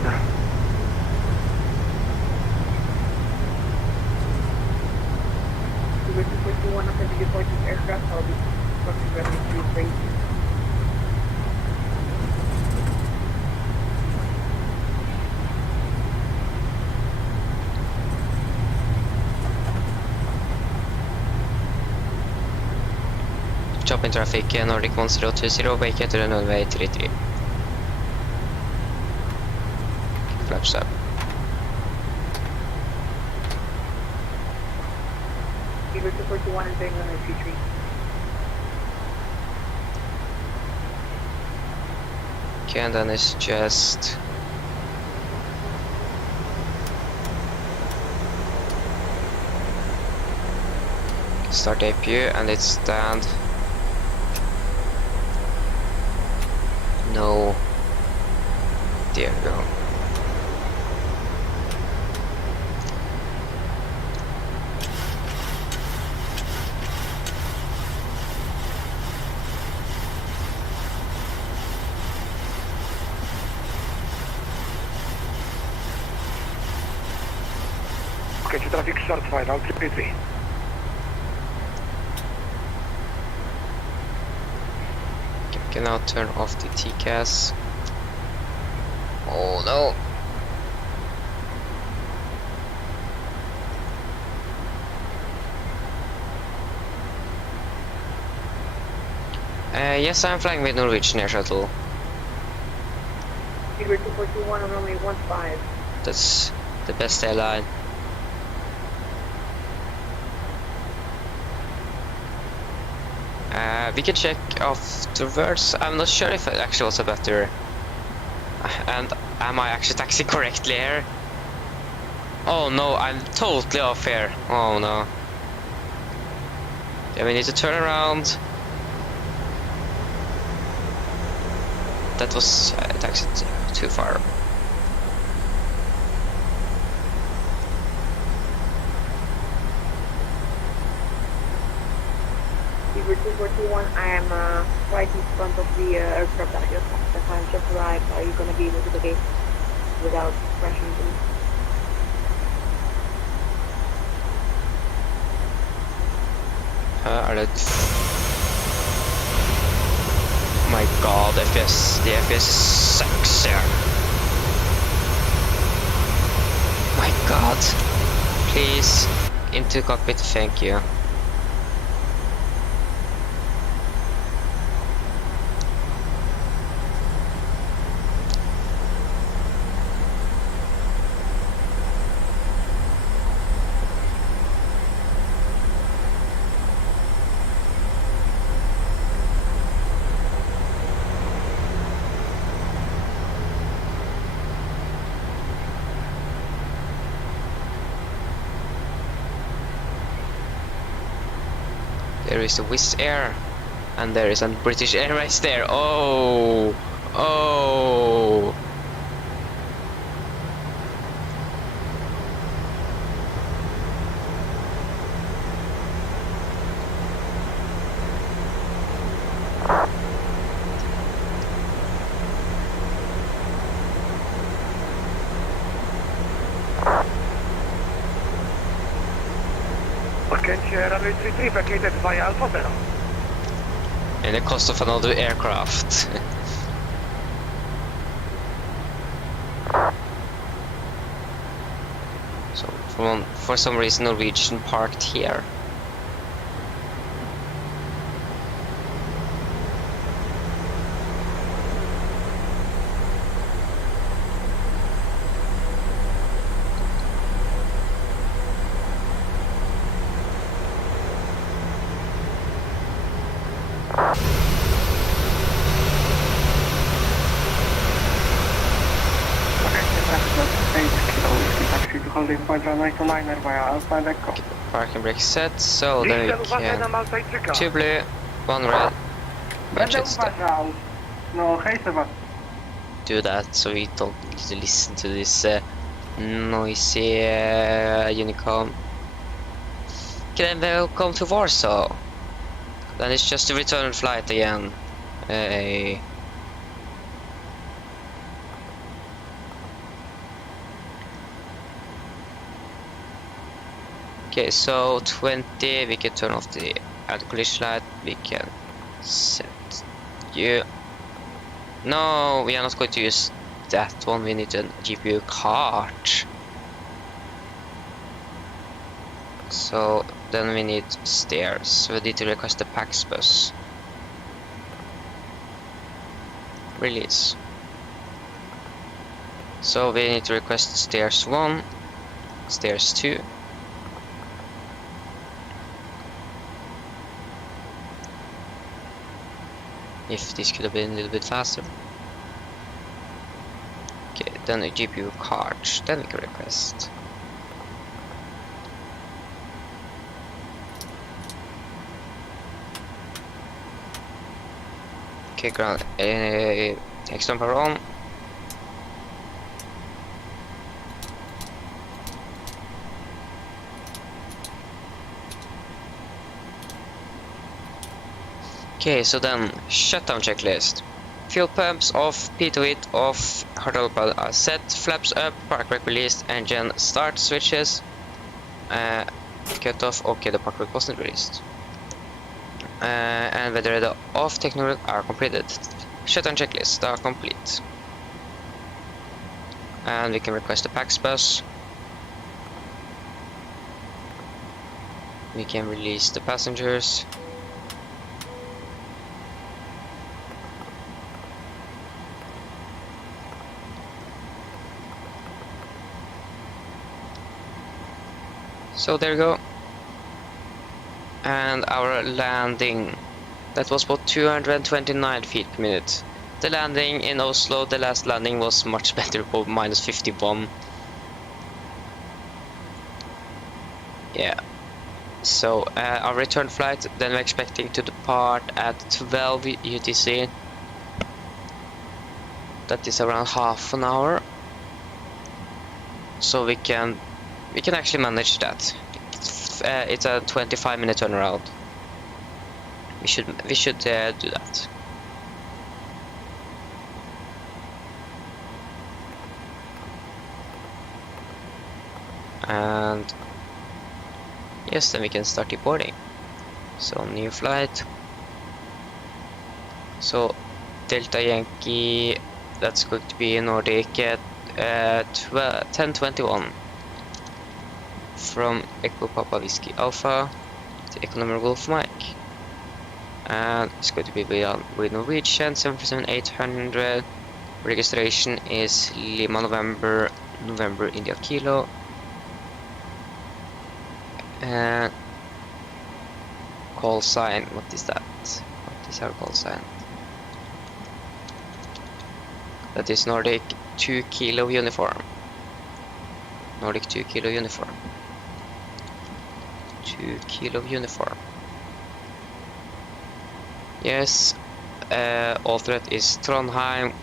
Beaver 241, after the departure of aircraft, I'll be crossing runway 33. Chop in traffic, Nordic 1020, vacate to the runway 33. Flaps up. Beaver 241 and bearing runway 33. Okay, and then it's just start APU and it's stand. No. There we go. Okay, traffic start final 33. Can now turn off the TCAS. Oh no! Yes, I'm flying with Norwegian Air Shuttle. Beaver 241 on runway 15. That's the best airline. We can check afterwards. I'm not sure if it actually was a better. And am I actually taxiing correctly here? Oh no, I'm totally off here. Oh no. Yeah, we need to turn around. That was taxied too far. Beaver 2421, I am right in front of the aircraft that the time just arrived. Are you going to be able to navigate without crashing into me? My god, the FPS sucks here. My god. Please, into cockpit, thank you. There is a Wizz Air, and there is a British Airways there. Oh, oh. runway 33 vacated via Alpha Zero. And the cost of another aircraft. So for some reason Norwegian parked here. Parking brake set, so then we can 2 blue, 1 red, match it step. Do that so we don't need to listen to this noisy Unicom. Okay, then welcome to Warsaw. Then it's just a return flight again. Okay, so 20, we can turn off the anti-collision light, we can set you. No, we are not going to use that one, we need a GPU card. So then we need stairs, so we need to request the PAX bus. Release. So we need to request stairs 1, stairs 2. If this could have been a little bit faster. Okay, then a GPU card, then we can request. Okay, ground external power on. Okay, so then shutdown checklist. Fuel pumps off, P2 hit off, hydraulic pad are set, flaps up, park brake released, engine start switches, cut off. Okay, the park brake wasn't released. And whether the off technology are completed. Shutdown checklist are complete. And we can request a PAX bus. We can release the passengers. So there you go. And our landing, that was about 229 feet per minute. The landing in Oslo, the last landing was much better, about -51. Yeah. So our return flight, then we're expecting to depart at 12 UTC. That is around half an hour. So we can actually manage that. It's a 25-minute turnaround. We should do that. And yes, then we can start deporting. So new flight. So Delta Yankee, that's going to be Nordic at 10:21. From Echo Papa Whiskey Alpha to Echo Number Wolf Mike. And it's going to be with Norwegian 77800. Registration is Lima November India Kilo. And call sign, what is that? What is our call sign? That is Nordic 2 Kilo Uniform. Nordic 2 Kilo Uniform. 2 Kilo Uniform. Yes, alternate is Trondheim.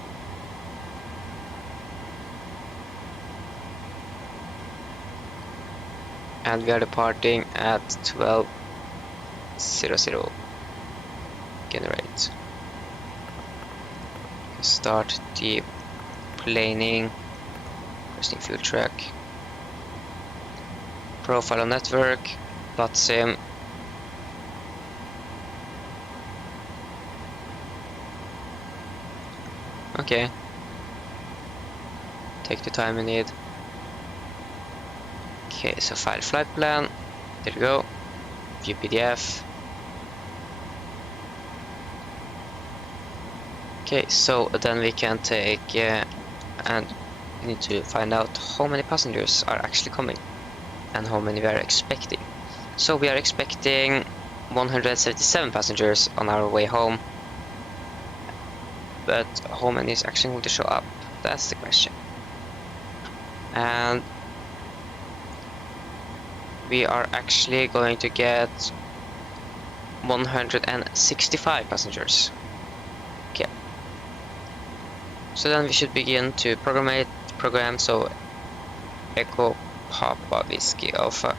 And we are departing at 12:00. Generate. Start the planing. Requesting fuel track. Profile on network. PlatSim Okay. Take the time you need. Okay, so file flight plan. There you go. View PDF. Okay, so then we can take and we need to find out how many passengers are actually coming and how many we are expecting. So we are expecting 177 passengers on our way home, but how many is actually going to show up? That's the question. And we are actually going to get 165 passengers. Okay. So then we should begin to program. So Echo Papa Whiskey Alpha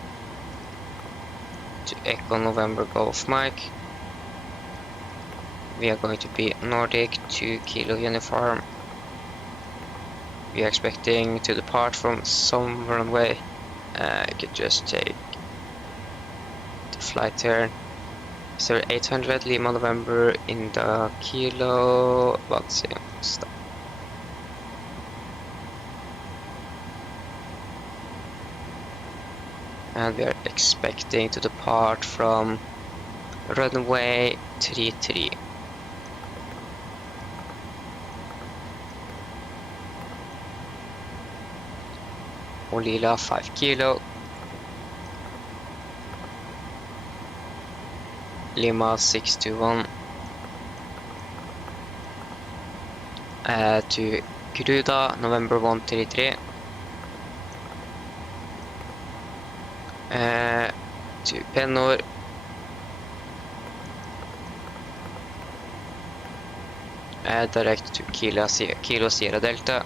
to Echo November Golf Mike. We are going to be Nordic 2 Kilo uniform. We are expecting to depart from some runway. You could just take the flight here. 0800 Lima November in the Kilo. Let's see. Stop. And we are expecting to depart from runway 33. Olila 5 Kilo. Lima 621. To Gruda, November 133. To Penor. Direct to Kilo Sierra Delta.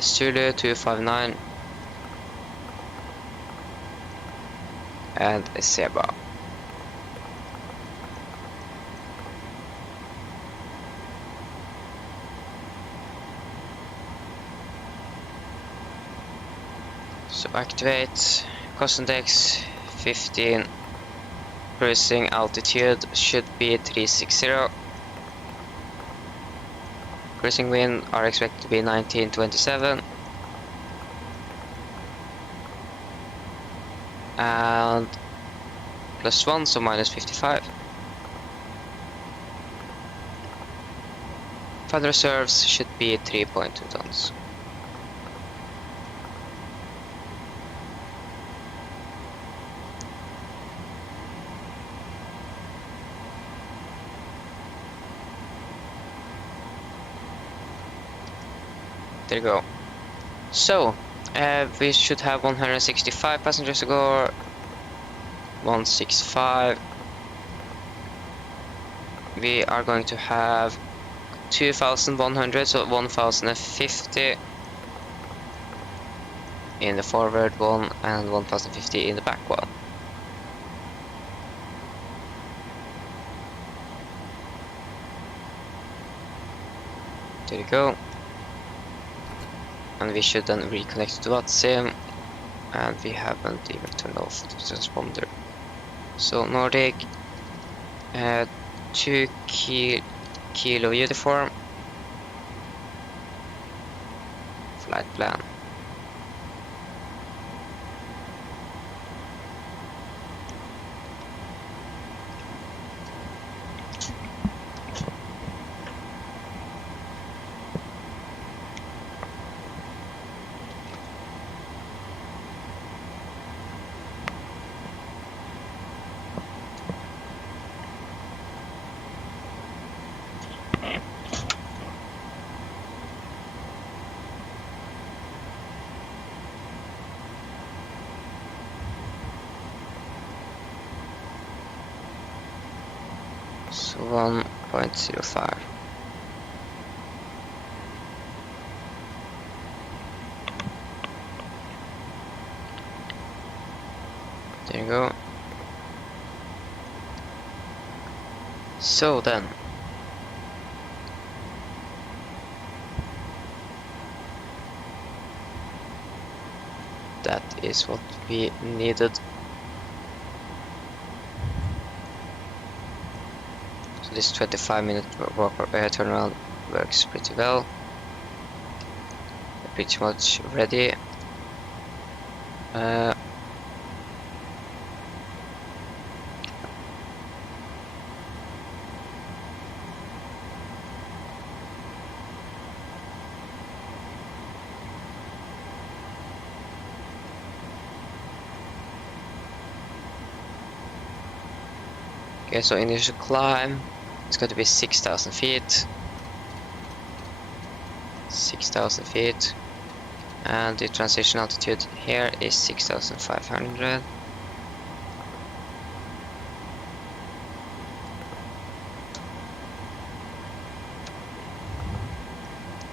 Zulu 259. And Seba. So activate cost index 15. Cruising altitude should be 360. Cruising wind are expected to be 1927. And +1, so -55. Fund reserves should be 3.2 tons. There you go. So we should have 165 passengers to go. 165. We are going to have 2,100, so 1,050 in the forward one and 1,050 in the back one. There you go. And we should then reconnect to WATSIM, and we haven't even turned off the transponder. So Nordic 2 Kilo uniform, flight plan. So 1.05. There you go. So then, that is what we needed. So this 25-minute turnaround works pretty well. We're pretty much ready. Okay, so initial climb, it's going to be 6,000 feet. 6,000 feet. And the transition altitude here is 6,500.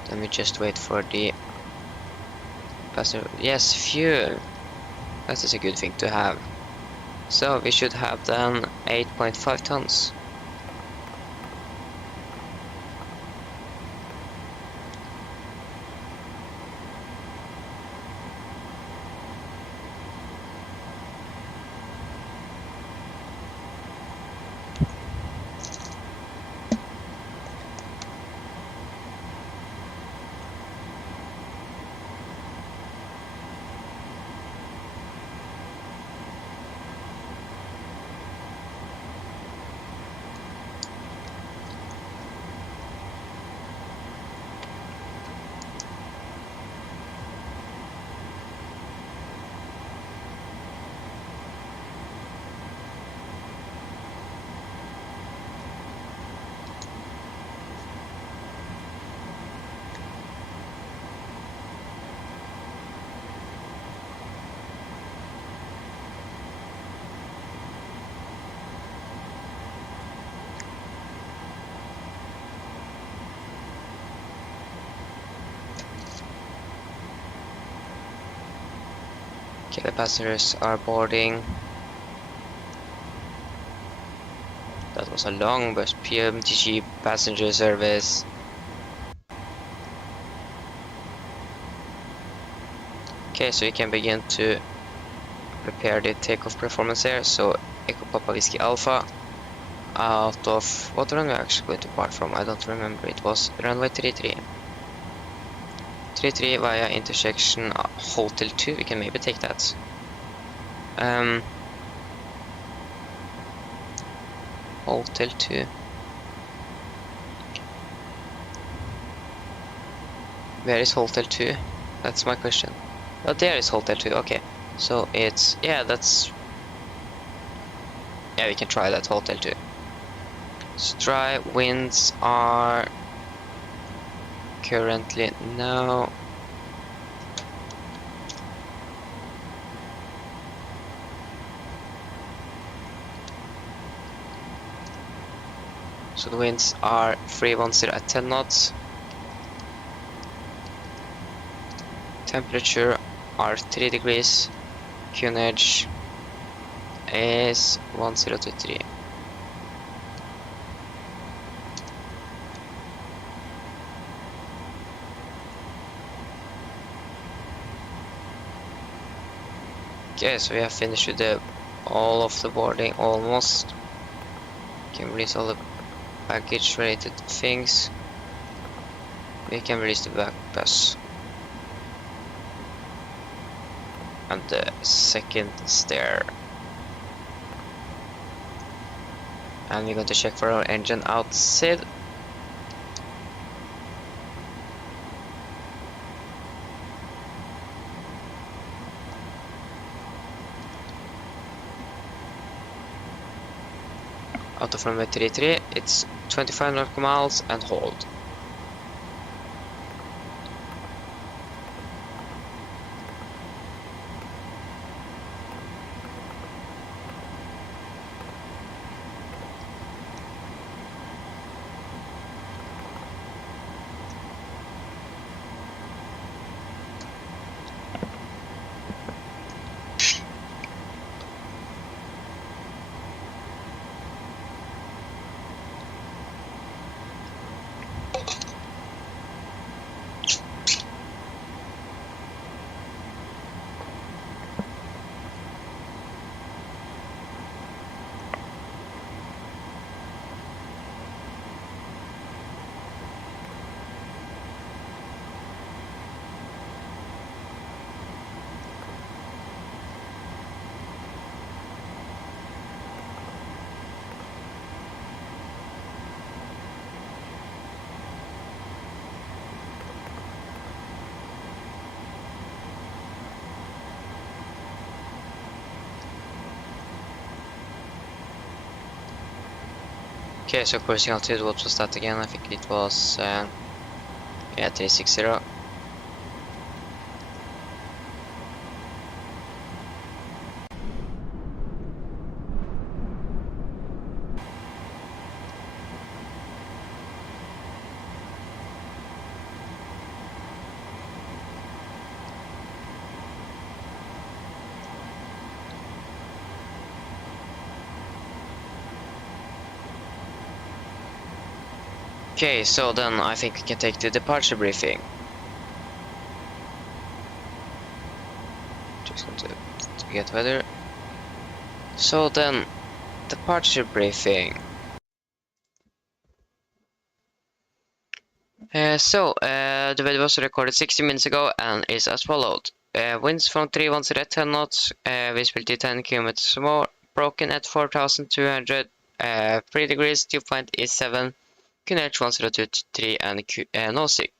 Let me just wait for the passenger. Yes, fuel. That is a good thing to have. So we should have then 8.5 tons. Okay, the passengers are boarding. That was a long bus. PMDG passenger service. Okay, so you can begin to prepare the takeoff performance here. So Echo Papa Whiskey Alpha out of what runway are actually going to depart from? I don't remember. It was runway 33. 33 via intersection Hotel 2. We can maybe take that. Hotel 2. Where is Hotel 2? That's my question. Oh, there is Hotel 2. Okay. So it's, yeah, that's, yeah, we can try that Hotel 2. Let's try. Winds are currently now so the winds are 310 at 10 knots. Temperature are 3 degrees. QNH is 1023. Okay, so we have finished with all of the boarding almost. Can release all the baggage related things. We can release the back bus and the second stair. And we're going to check for our engine outside. Out of runway 33, it's 25 nautical miles and hold. Okay, so cruising altitude, what was that again? I think it was, yeah, 360. Okay, so then I think we can take the departure briefing. Just going to get weather. So then, departure briefing. The weather was recorded 60 minutes ago and is as followed. Winds from 310 at 10 knots, visibility 10 kilometers more, broken at 4,200, 3 degrees, dew point is 7, QNH 1023 and no sig.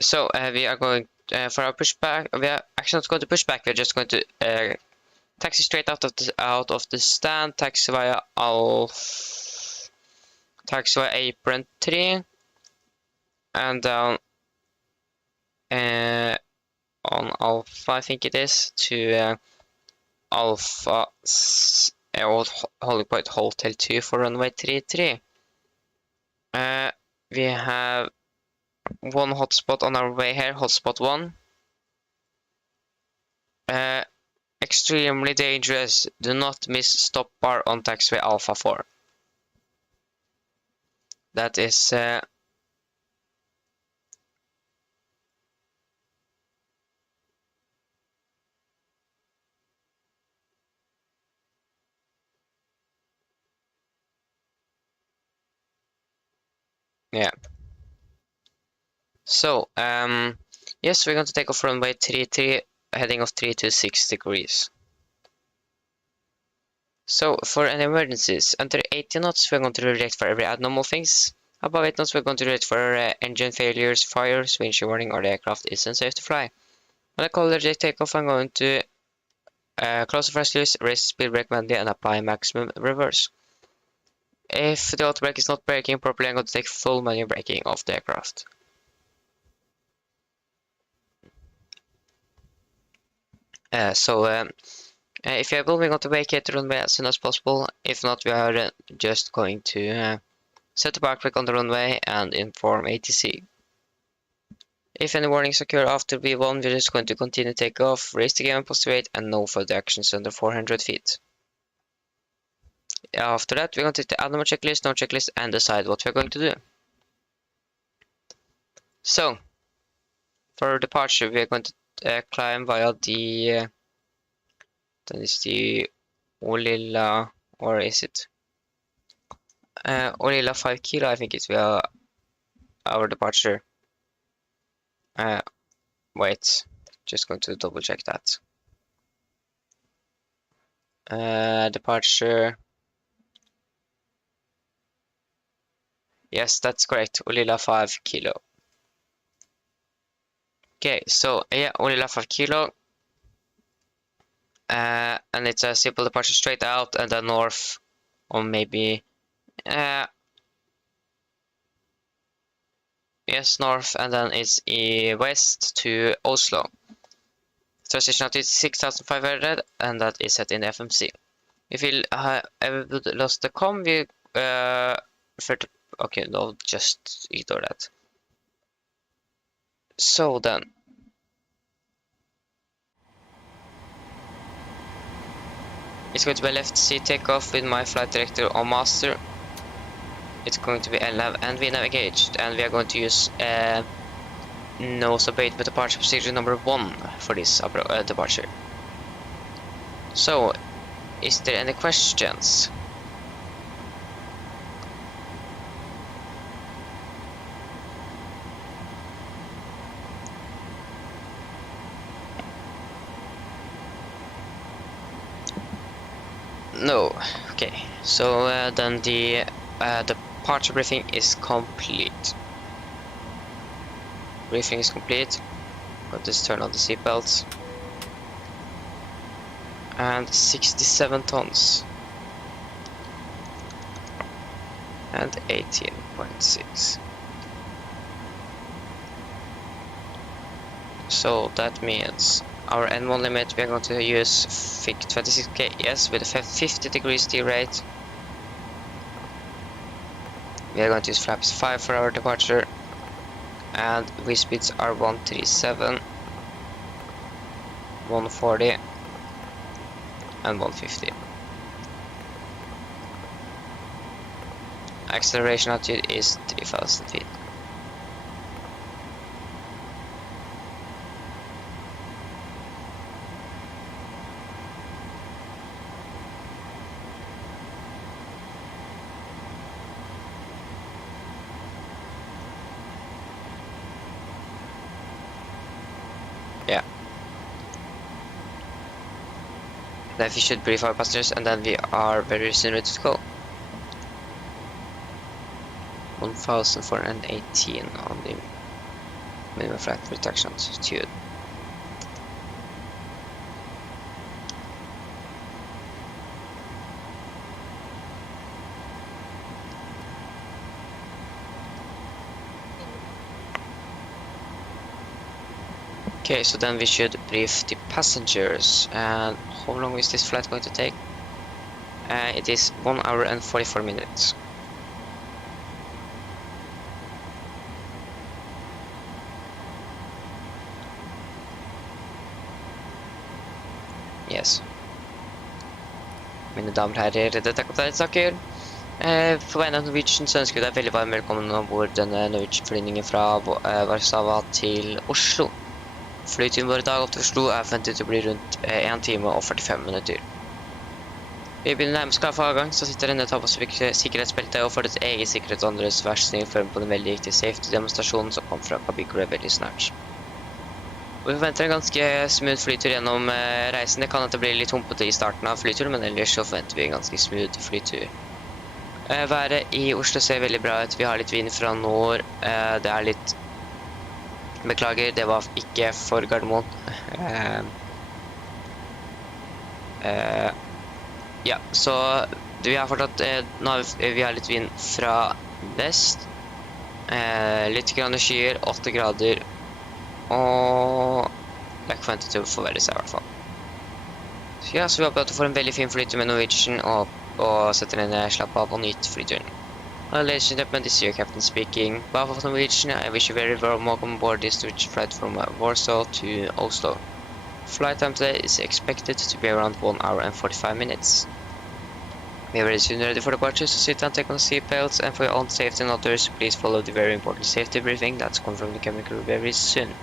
So we are going for our pushback. We are actually not going to push back. We're just going to taxi straight out of the stand. Taxi via apron 3 and down on Alpha, I think it is, to Alpha Holding Point Hotel 2 for runway 33. We have one hotspot on our way here, hotspot 1. Extremely dangerous. Do not miss stop bar on taxiway Alpha 4. That is yeah. So yes, we're going to take off runway 33, heading of 326 degrees. So for any emergencies under 80 knots, we're going to redirect for every abnormal things. Above 8 knots, we're going to redirect for engine failures, fires, windshield warning, or the aircraft is unsafe to fly. When I call the reject takeoff, I'm going to close the thrusters, raise speed brake manually, and apply maximum reverse. If the auto brake is not braking properly, I'm going to take full manual braking of the aircraft. If you're able, we're going to vacate the runway as soon as possible. If not, we are just going to set the park brake on the runway and inform ATC. If any warnings occur after V1, we're just going to continue takeoff, raise the given positive weight, and no further actions under 400 feet. After that, we're going to take the abnormal checklist, no checklist, and decide what we're going to do. So, for departure, we're going to climb via the that is the Olilla, or is it Olilla 5 kilo? I think it's via our departure. Wait, just going to double check that. Departure. Yes, that's correct. Olilla 5 kilo. Okay, so yeah, Olilla 5 kilo. And it's a simple departure straight out and then north, or maybe yes, north, and then it's west to Oslo. Transition altitude 6,500, and that is set in the FMC. If you ever lost the com, we okay, no, just ignore that. So then. It's going to be left seat takeoff with my flight director or master. It's going to be LNAV and VNAV engaged, and we are going to use nose abatement departure procedure number 1 for this departure. So, is there any questions? No. Okay. So then the departure briefing is complete. Briefing is complete. I'll just turn on the seatbelts. and 67 tons and 18.6. So that means our N1 limit, we are going to use FIG 26K, yes, with a 50 degrees D rate. We are going to use flaps 5 for our departure, and wind speeds are 137, 140 and 150. Acceleration altitude is 3000 feet. Yeah. Then we should brief our passengers, and then we are very soon ready to go. 1418 on the minimum flight reduction altitude. Okay, so then we should brief the passengers. And how long is this flight going to take? It is 1 hour and 44 minutes. Yes. Mine damer og herrer, dette er kaptein Saker. På vegne av Norwegian så ønsker vi deg veldig varmt velkommen ombord denne Norwegian-flyvningen fra Warsaw til Oslo. Flytiden vår i dag opp til Oslo er forventet til å bli rundt 1 time og 45 minutter. Vi begynner nærmest klar for avgang, så sitter denne ta på sikkerhetsbeltet og får et eget sikkerhetsåndres vær så snill følge på den veldig viktige safety-demonstrasjonen som kom fra kabinkrø veldig snart. Vi forventer en ganske smooth flytur gjennom reisen. Det kan at det blir litt humpete i starten av flyturen, men ellers så forventer vi en ganske smooth flytur. Været i Oslo ser veldig bra ut. Vi har litt vind fra nord. Det er litt... Beklager, det var ikke for Gardermoen. Ja, så vi har fortsatt... vi har litt vind fra vest. Litt grann skyer, 8 grader. Og det er ikke forventet til å forverre seg i hvert fall. Så ja, så vi håper at du får en veldig fin flytur med Norwegian og setter en slapp av og nyt flyturen. Ladies and gentlemen, this is your captain speaking. On behalf of Norwegian, I wish you very warm welcome aboard this Norwegian flight from Warsaw to Oslo. Flight time today is expected to be around 1 hour and 45 minutes. We are very soon ready for departure, so sit down, take on the seatbelts, and for your own safety and others, please follow the very important safety briefing that's coming from the cabin crew very soon.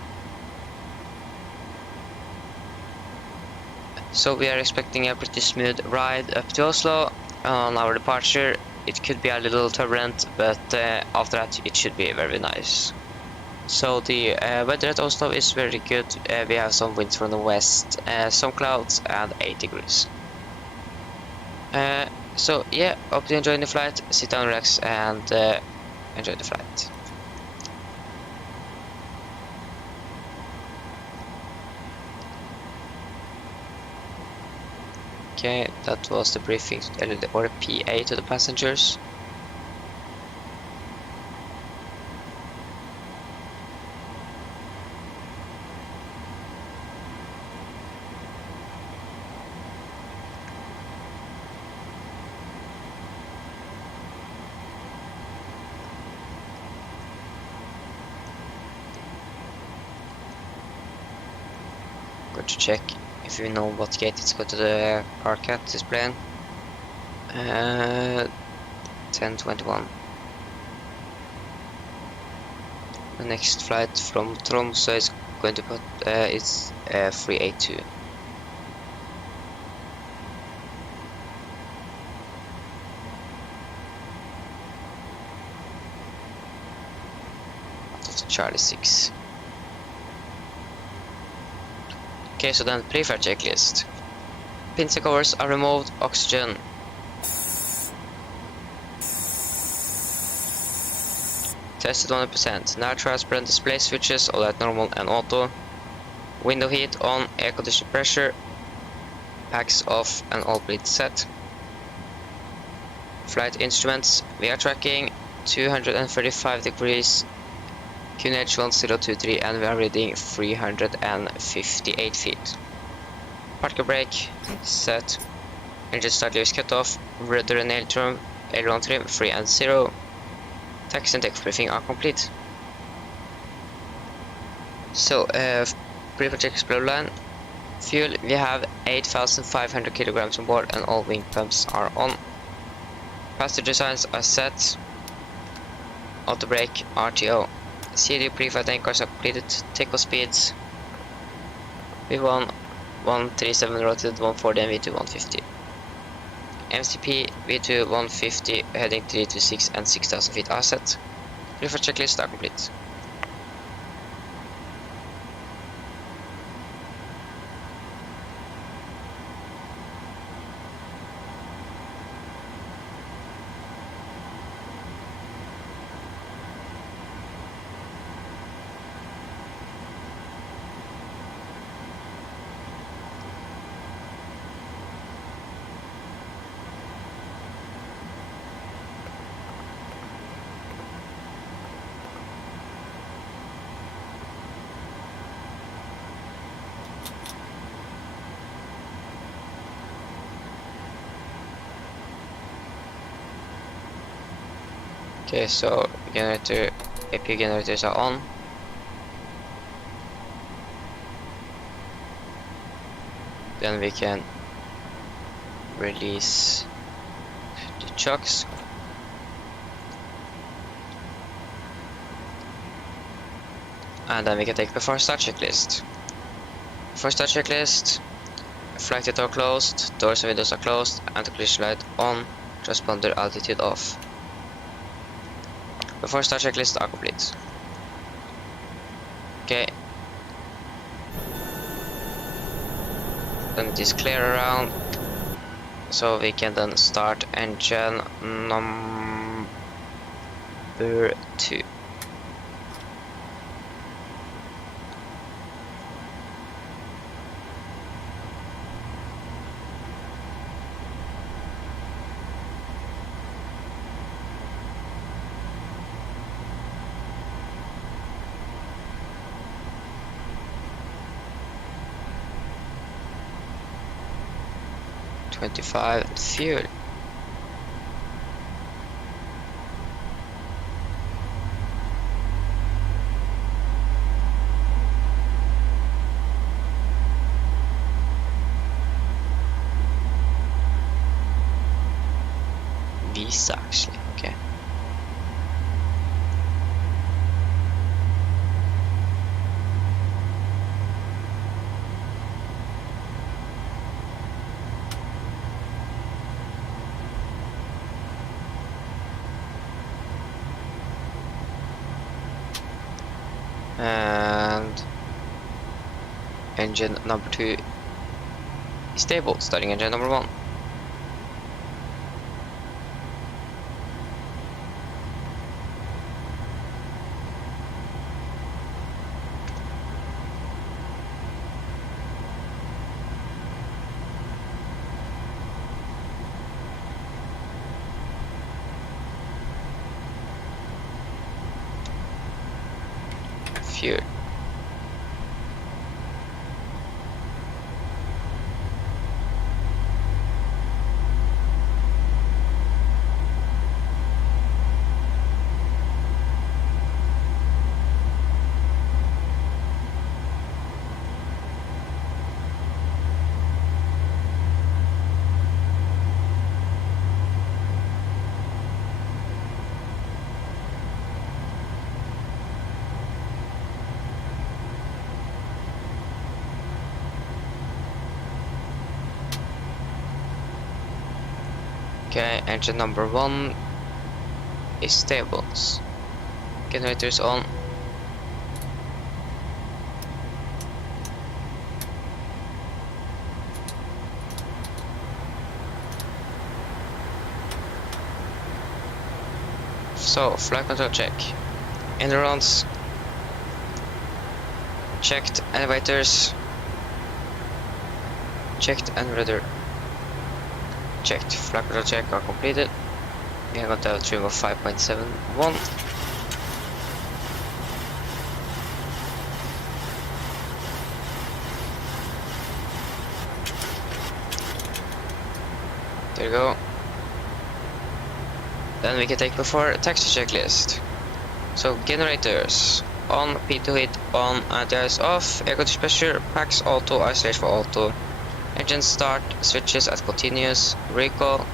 So we are expecting a pretty smooth ride up to Oslo. On our departure, it could be a little turbulent, but after that it should be very nice. So the weather at Oslo is very good. We have some winds from the west, some clouds, and 8 degrees. So yeah, hope you enjoy the flight. Sit down, relax, and enjoy the flight. Okay, that was the briefing or the PA to the passengers. Go to check if you know what gate it's got to the park at this plane. 10:21. The next flight from Tromsø is going to put it's 382. That's Charlie 6. Okay, so then pre-flight checklist. Pins and covers are removed. Oxygen. Tested 100%. Natural aspirant display switches, all at normal and auto. Window heat on, air condition pressure. packs off and all bleed set. Flight instruments, we are tracking 235 degrees, QNH 1023, and we are reading 358 feet. Parker brake, set. Engine start leaves cut off, rudder and aileron trim 3 and 0. Taxi and takeoff briefing are complete. So, brief check explode line. Fuel, we have 8,500 kilograms on board and all wing pumps are on. Passenger signs are set. Auto brake, RTO. CD pre-flight anchors are completed. Takeoff speeds. V1 137 rotated 140 and V2 150. MCP V2 150 heading 326 and 6,000 feet are set. Pre-flight checklist are complete. Okay, so generator, AP generators are on. Then we can release the chocks. And then we can take before start checklist. Before start checklist, flight door closed, doors and windows are closed, anti-collision light on, transponder altitude off. Before start checklist are complete. Okay. Then it is clear around, so we can then start engine number 2. $25 and fuel. Visa actually, okay. And engine number 2 is stable, starting engine number 1. Fuel. Okay, engine number 1 is stable. Generators on. So, flight control check. Ailerons checked, elevators checked and rudder checked. Flag control check are completed. We have got a trim of 5.71. There you go. Then we can take before taxi checklist. So generators on, P2 hit on, anti-ice off, air condition pressure, packs auto, isolation for auto, engine start, switches at continuous, recall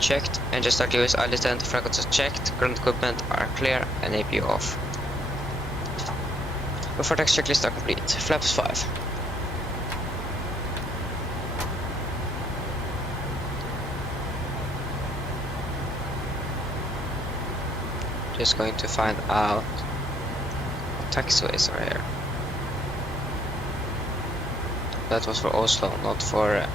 checked, engine start Lewis, idle tent, flag control checked, ground equipment are clear, and APU off. Before taxi checklist are complete. Flaps 5. Just going to find out what taxiways are here. That was for Oslo, not for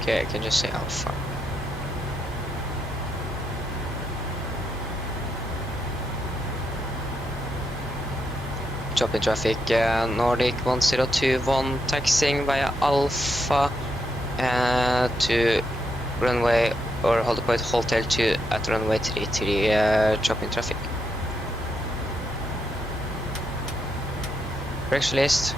okay, I can just say Alpha. Drop in traffic, Nordic 1021 taxiing via Alpha to runway or hold point hotel 2 at runway 33, drop in traffic. Brakes released.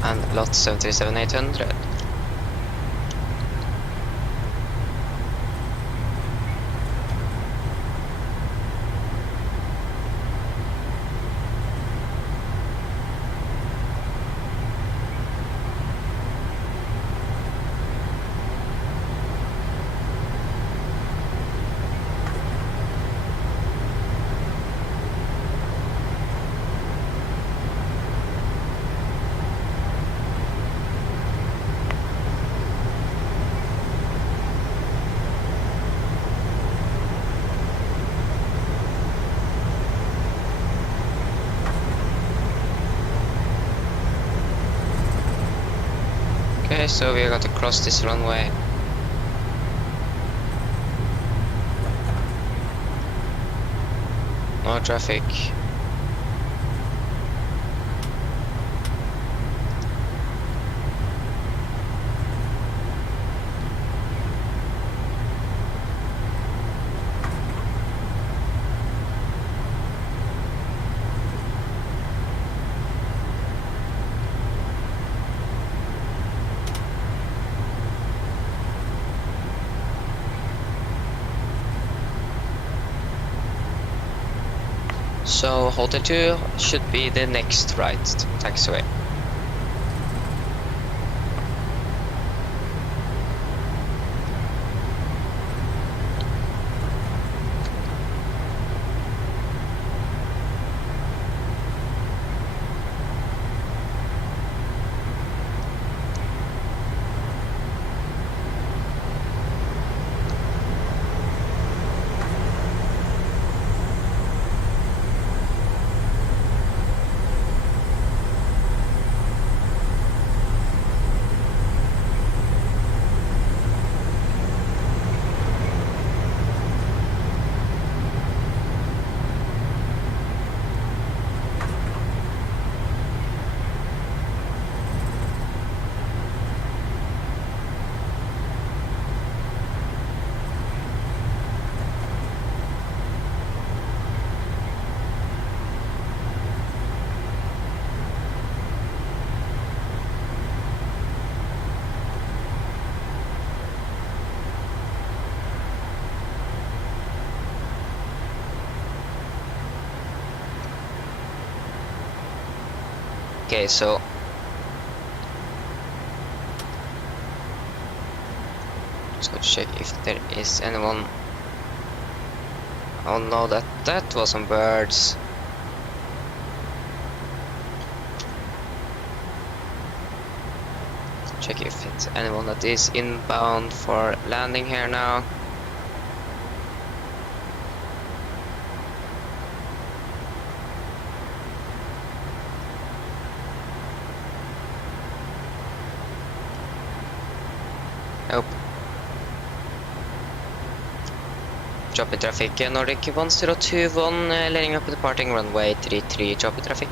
And lot 737-800. Okay, so we got to cross this runway. No traffic. So Hotel 2 should be the next right taxiway. Okay, so just go to check if there is anyone. Oh no, that was some birds. Check if it's anyone that is inbound for landing here now. Nope. Choppy traffic, Nordic 1021, letting up departing runway 33, choppy traffic.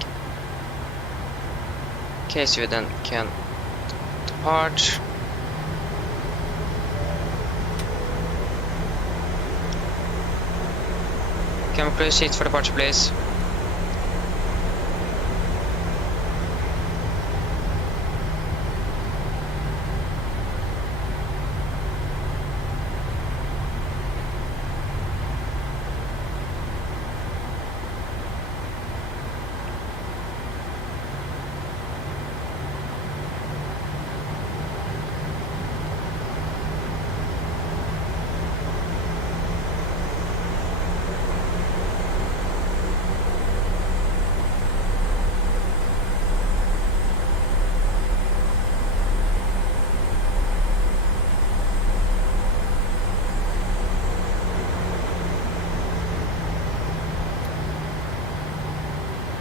Okay, so we then can depart. Camera crew, seats for departure, please.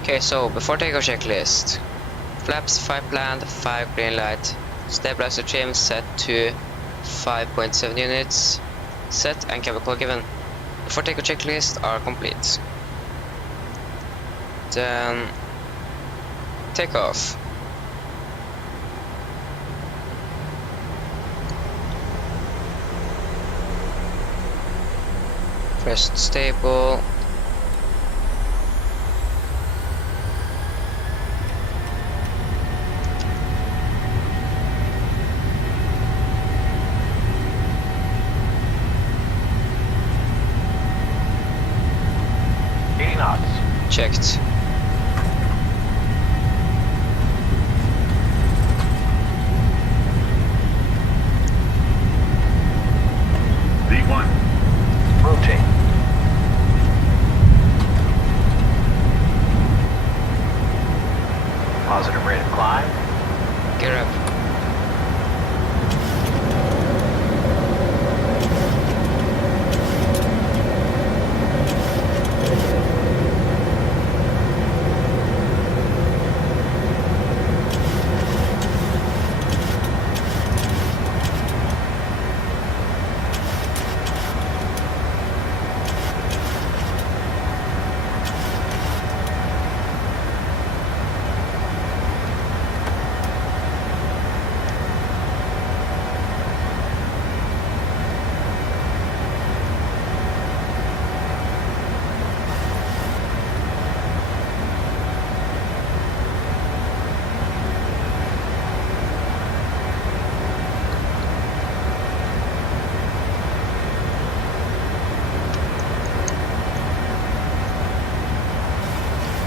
Okay, so before takeoff checklist. Flaps 5 planned, 5 green light. Stabilizer trim set to 5.7 units. Set and chemical given. Before takeoff checklist are complete. Then takeoff. Press stable. Checked. V1. Rotate. Positive rate of climb. Gear up.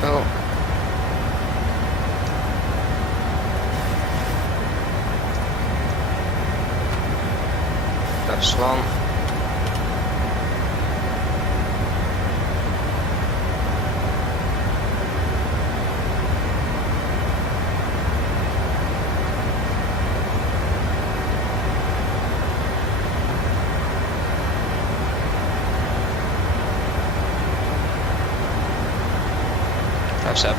Oh. Flaps 1. Flaps up.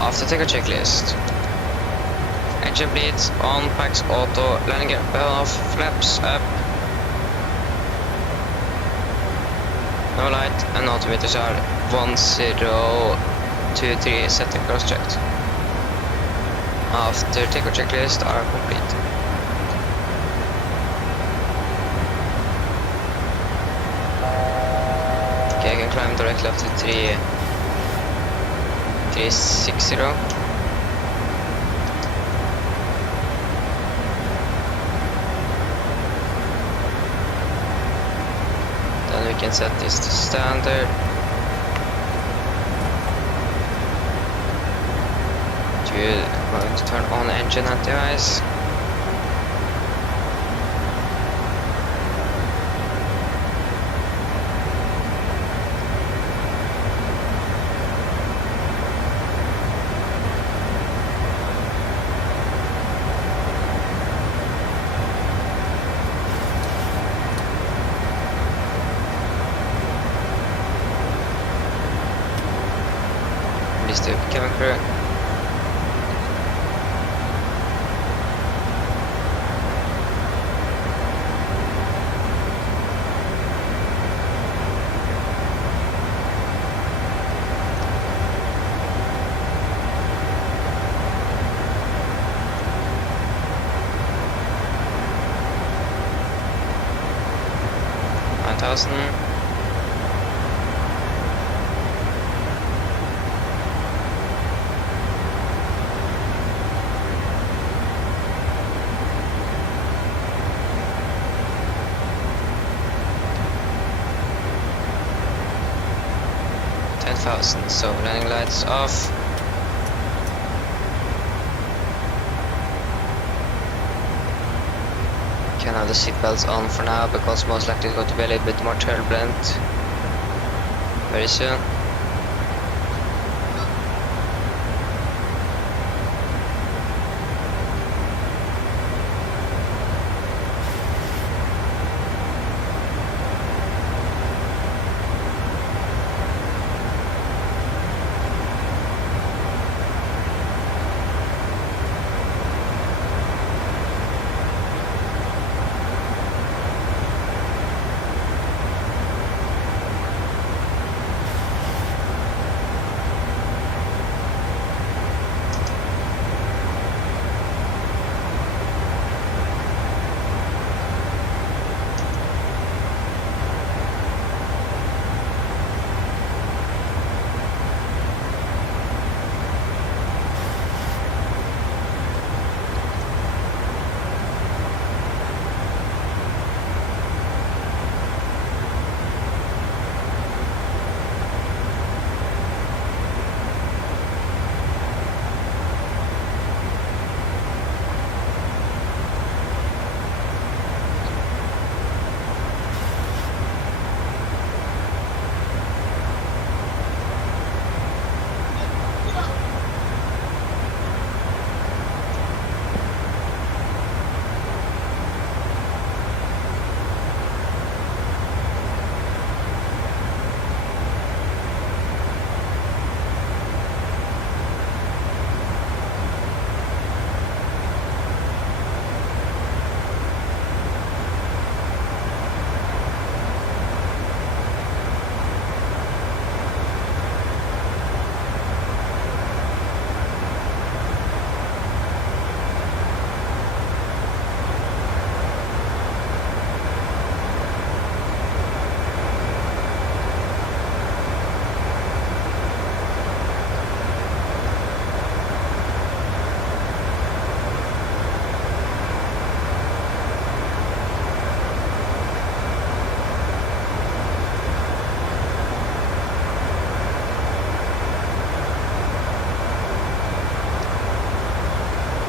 After take a checklist. Engine bleeds on, packs auto, landing gear burn off, flaps up. No light and altimeters are 1023 set and cross checked. After take a checklist are complete. Okay, I can climb directly up to 360. Then we can set this to standard. Good. I'm going to turn on engine anti-ice. Release the cabin crew. Thousand. So landing lights off. Can have the seatbelts on for now because most likely it's going to be a little bit more turbulent very soon.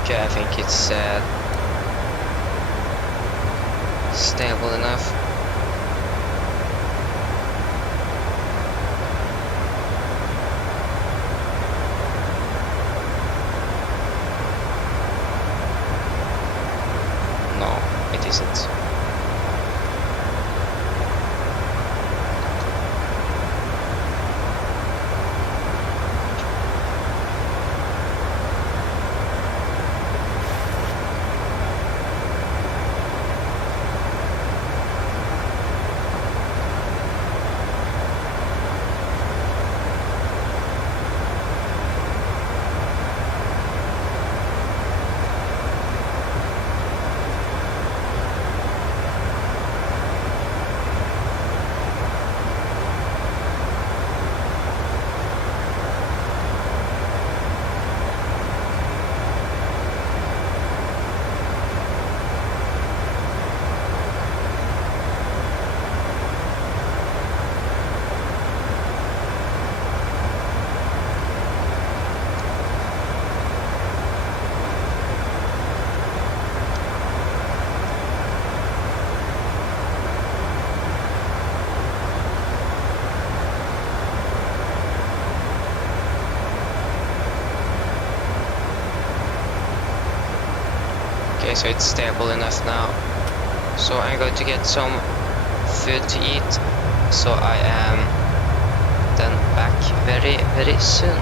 Okay, I think it's stable enough. No, it isn't. Okay, so it's stable enough now. So I'm going to get some food to eat. So I am then back very, very soon.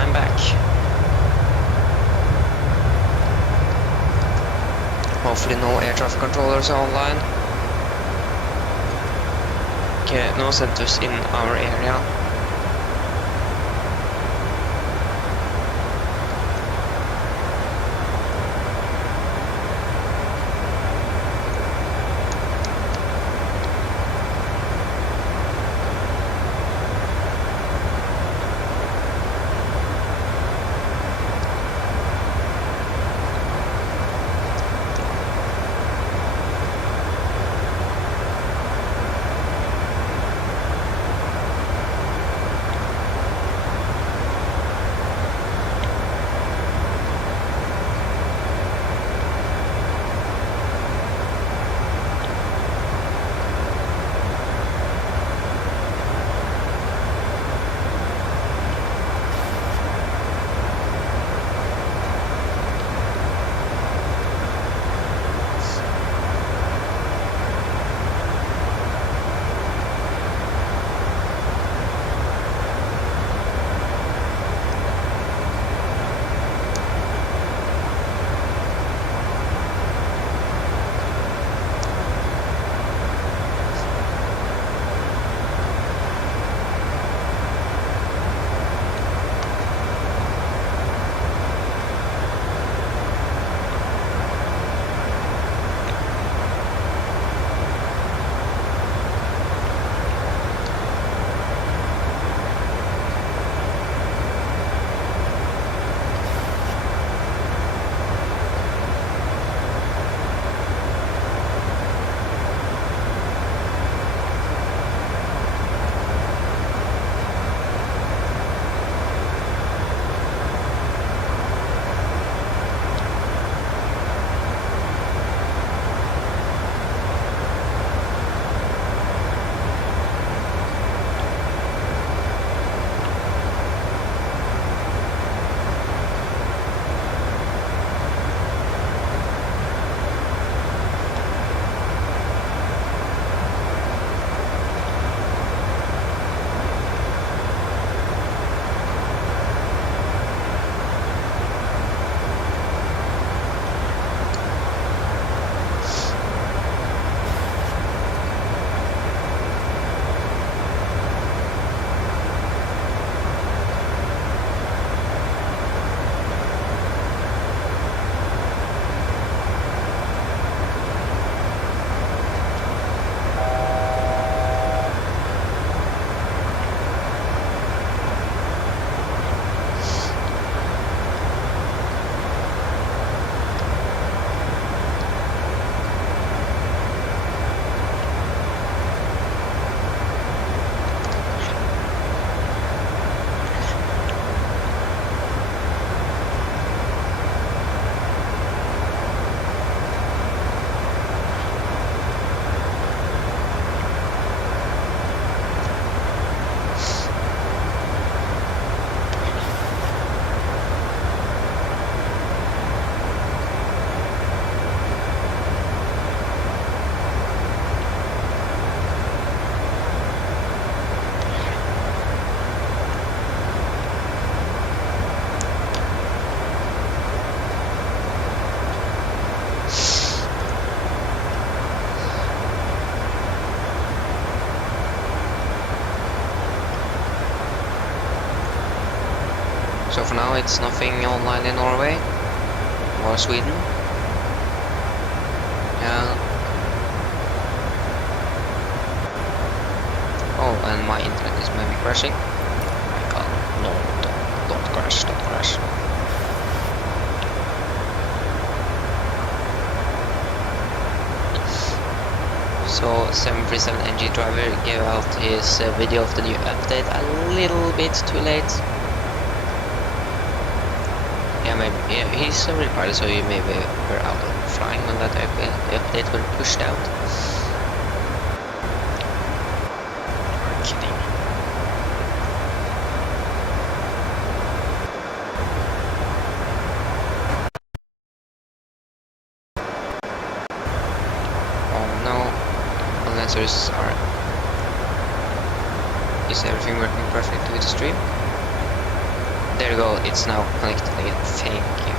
I'm back. Hopefully no air traffic controllers are online. Okay, no centers in our area. So for now it's nothing online in Norway or Sweden. Yeah. Oh, and my internet is maybe crashing. Oh my god, no, don't crash, don't crash. So 737NG driver gave out his video of the new update a little bit too late. Yeah, maybe he's a real pilot, so he maybe were out of flying when that update were pushed out. I'm kidding. Oh no, the answers are. Is everything working perfectly with the stream? There you go, it's now connected again. Thank you.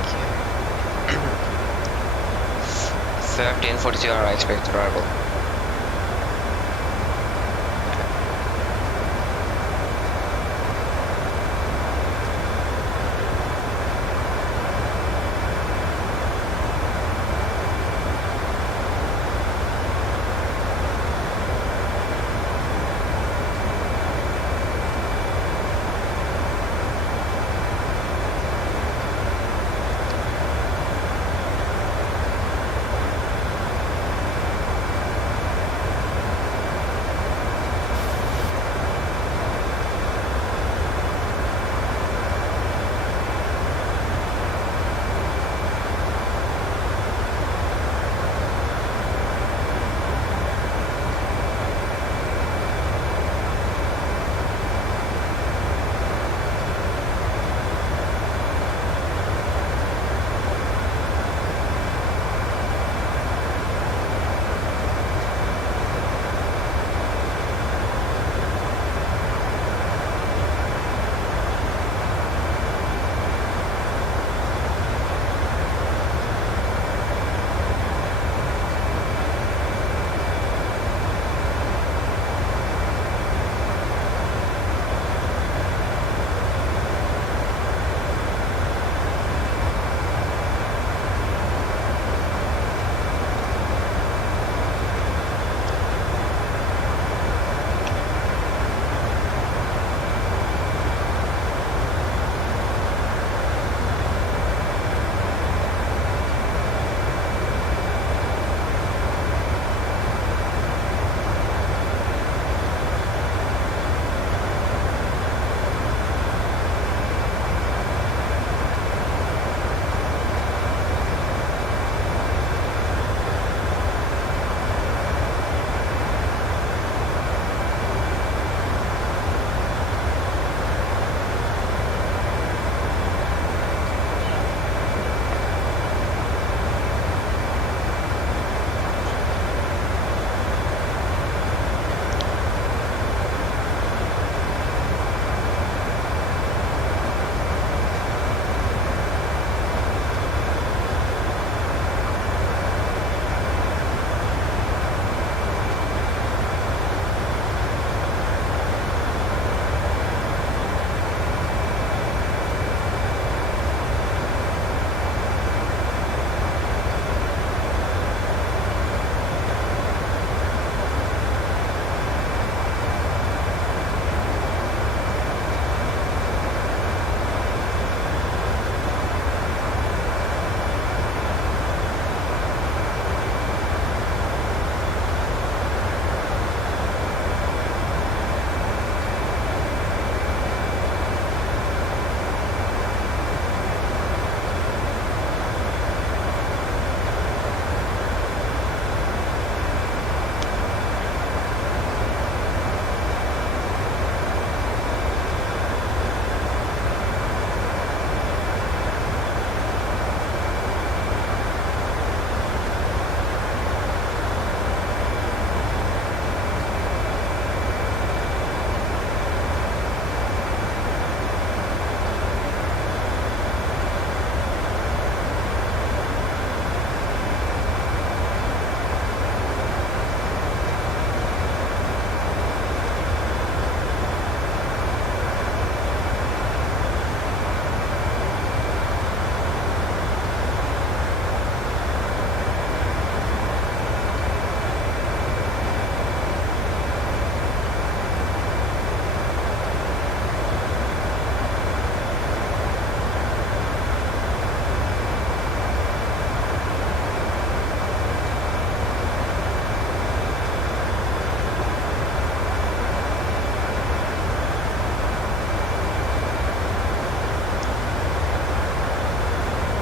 Okay. 13:42 are expected arrival.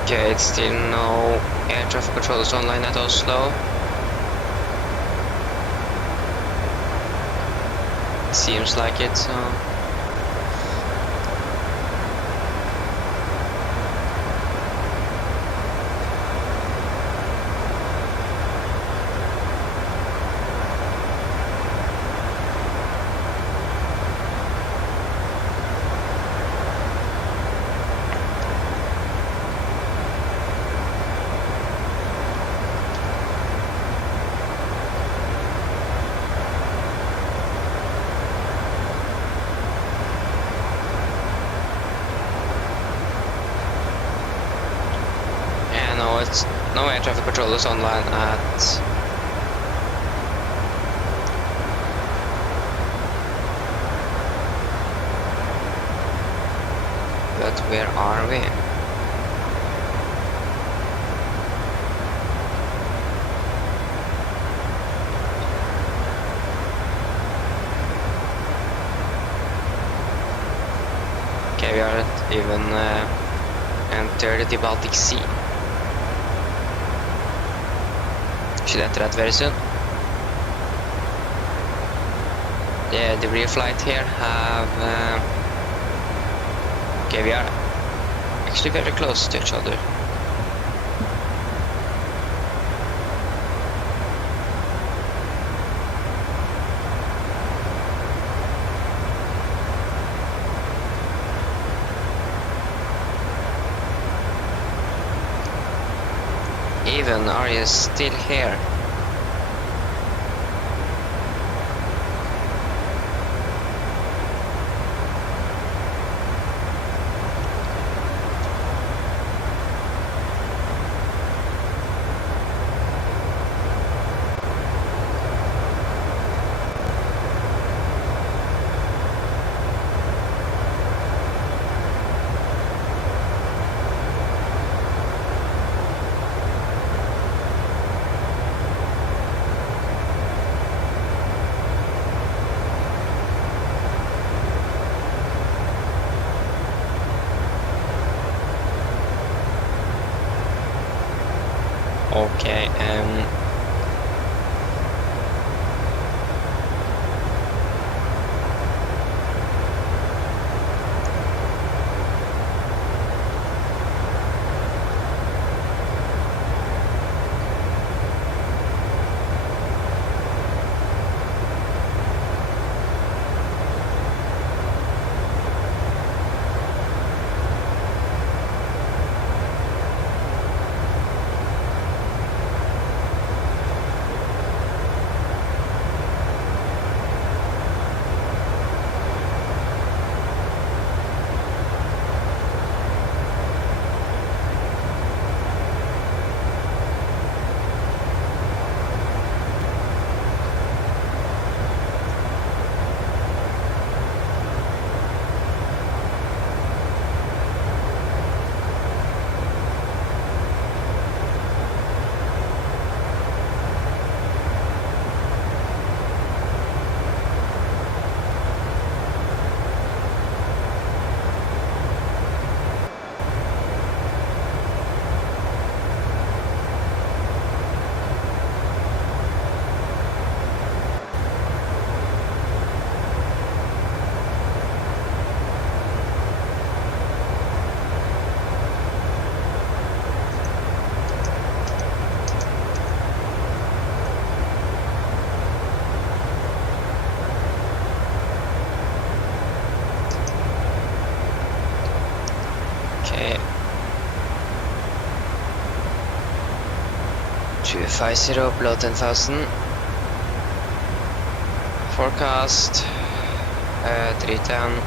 Okay, it's still no air traffic controllers online at Oslo. Seems like it, so... No, it's no air traffic controllers online at but where are we? Okay, we are even entered the Baltic Sea. Should enter that very soon. The rear flight here have... okay, we are actually very close to each other. Even, are you still here? Okay, okay. 250 below 10,000. Forecast 310,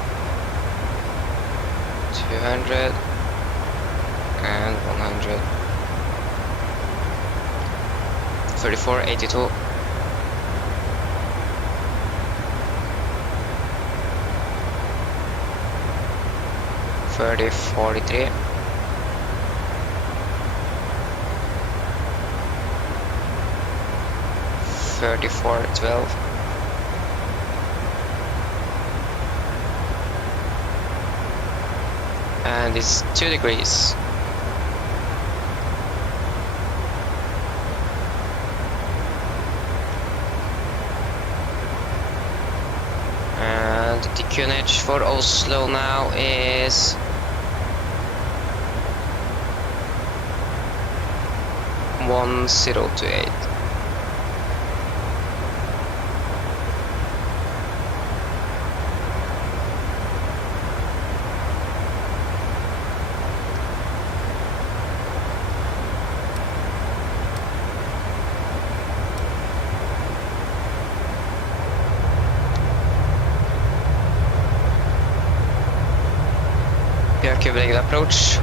200 and 100. 3482. Thirty 43. 3412. And it's 2 degrees. The QNH for Oslo now is 1028. Björkebregd approach.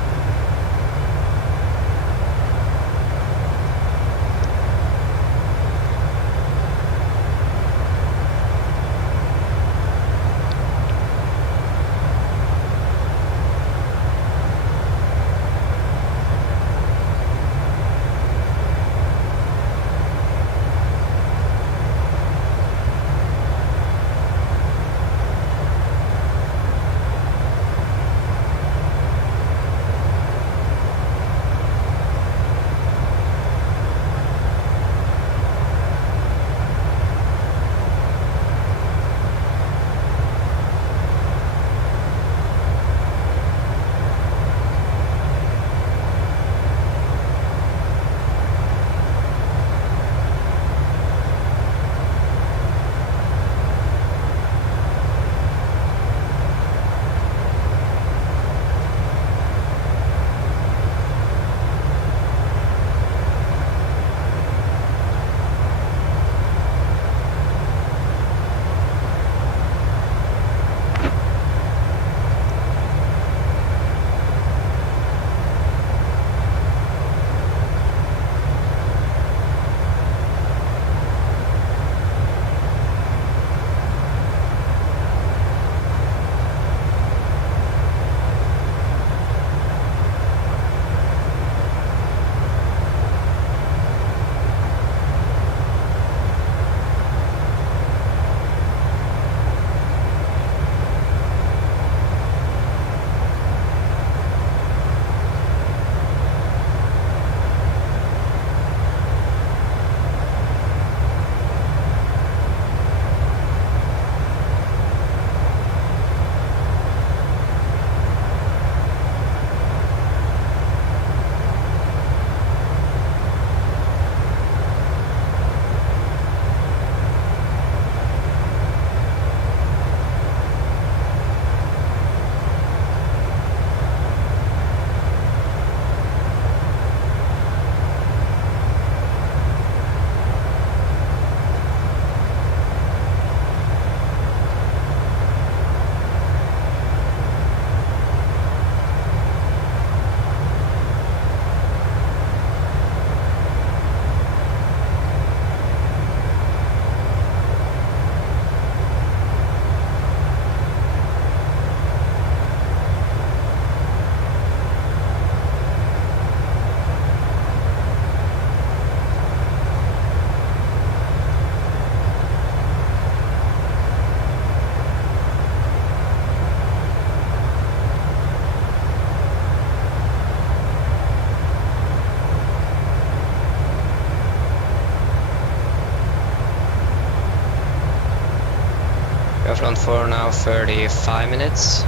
Front for now 35 minutes.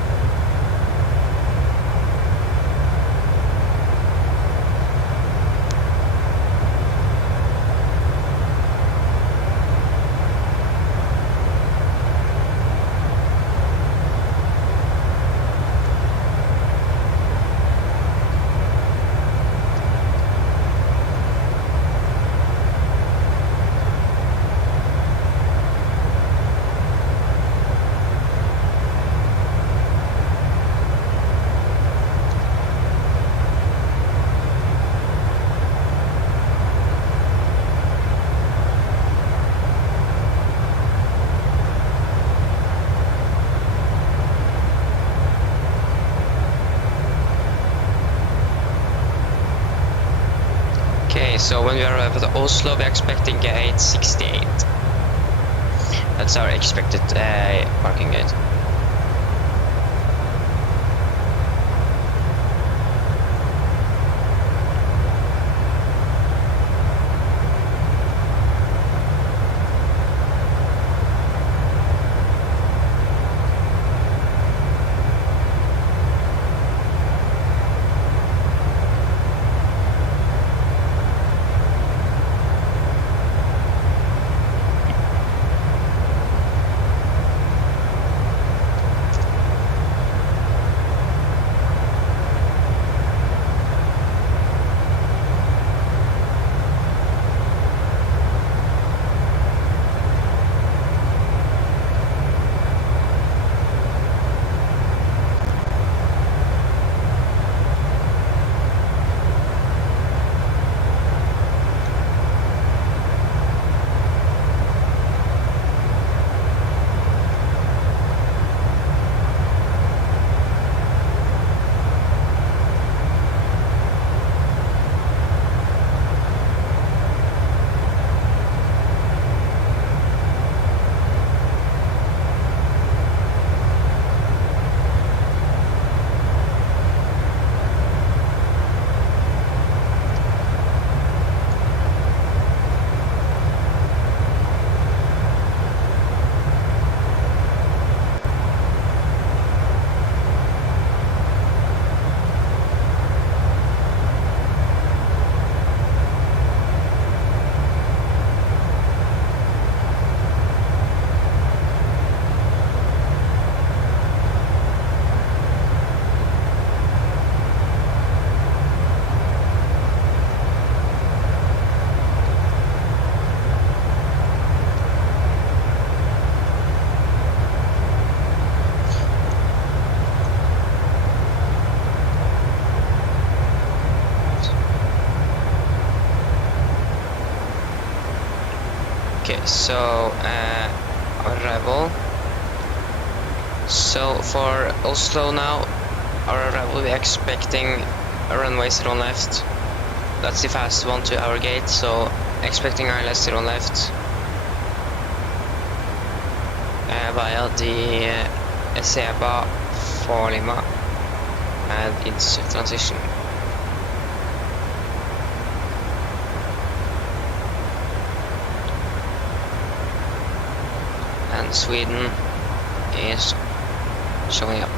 So when we arrive at Oslo, we're expecting gate 68. That's our expected parking gate. Okay, so arrival. So for Oslo now, our arrival we're expecting a runway 0 on left. That's the fast one to our gate, so expecting ILS 0 on left. Via the Seba for Lima and into transition. And Sweden is showing up.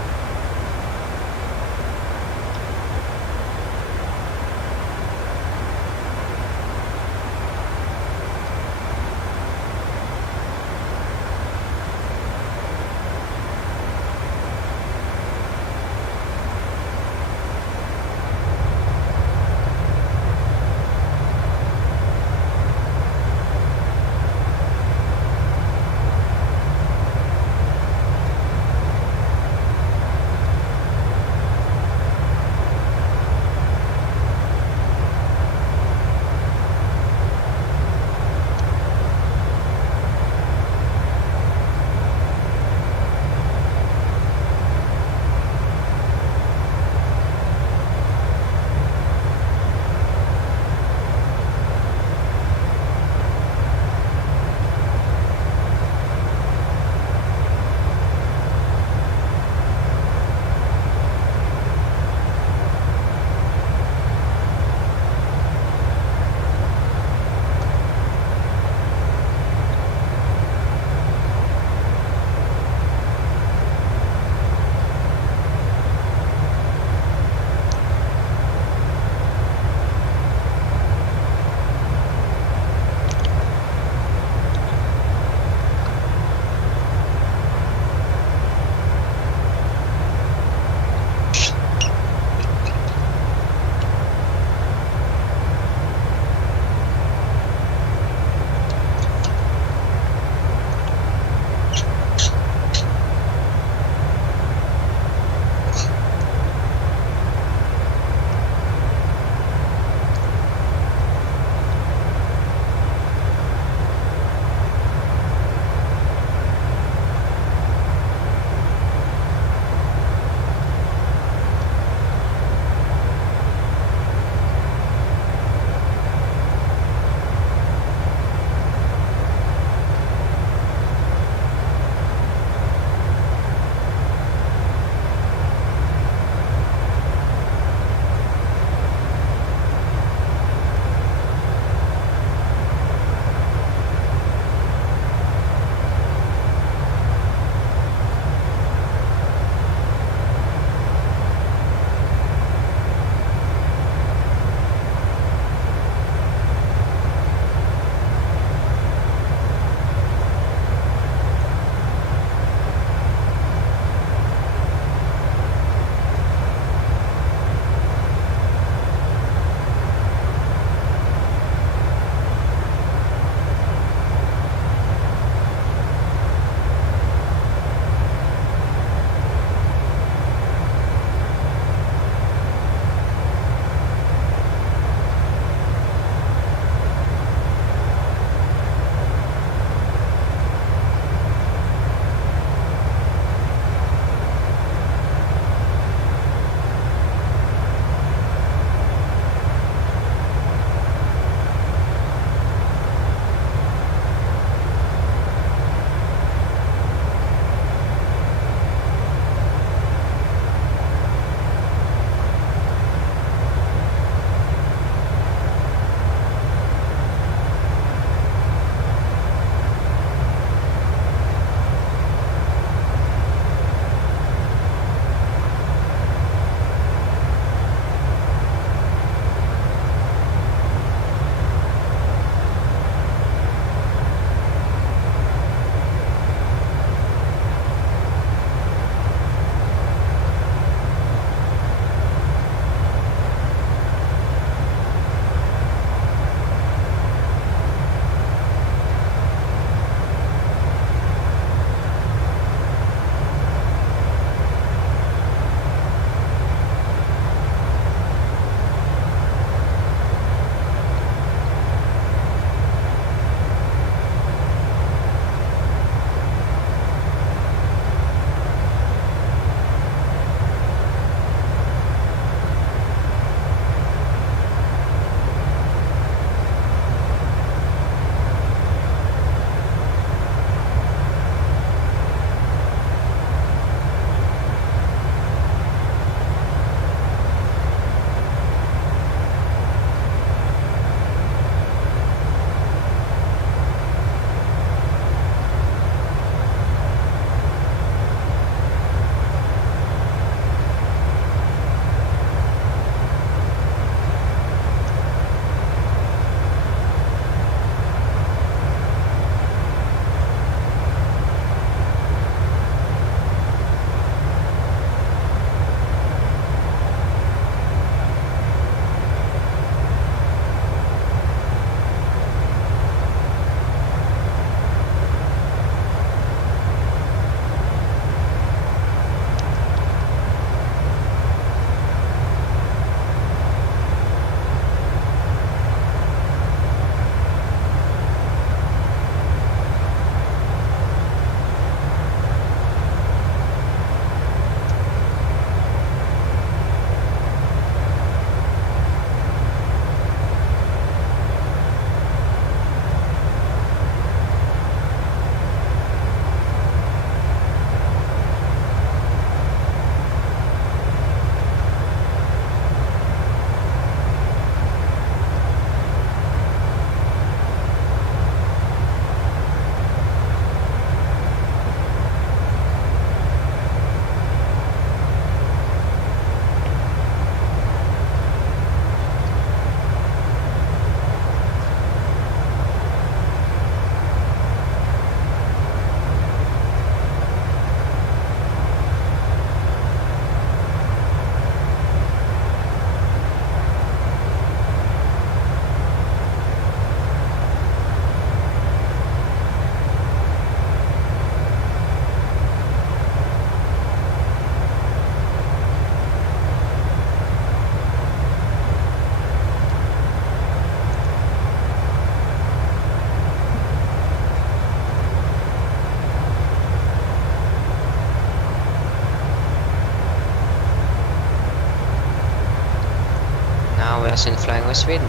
as in flying by Sweden?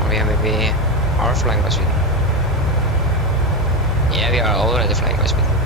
Or we maybe are flying by Sweden? Yeah, we are already flying by Sweden.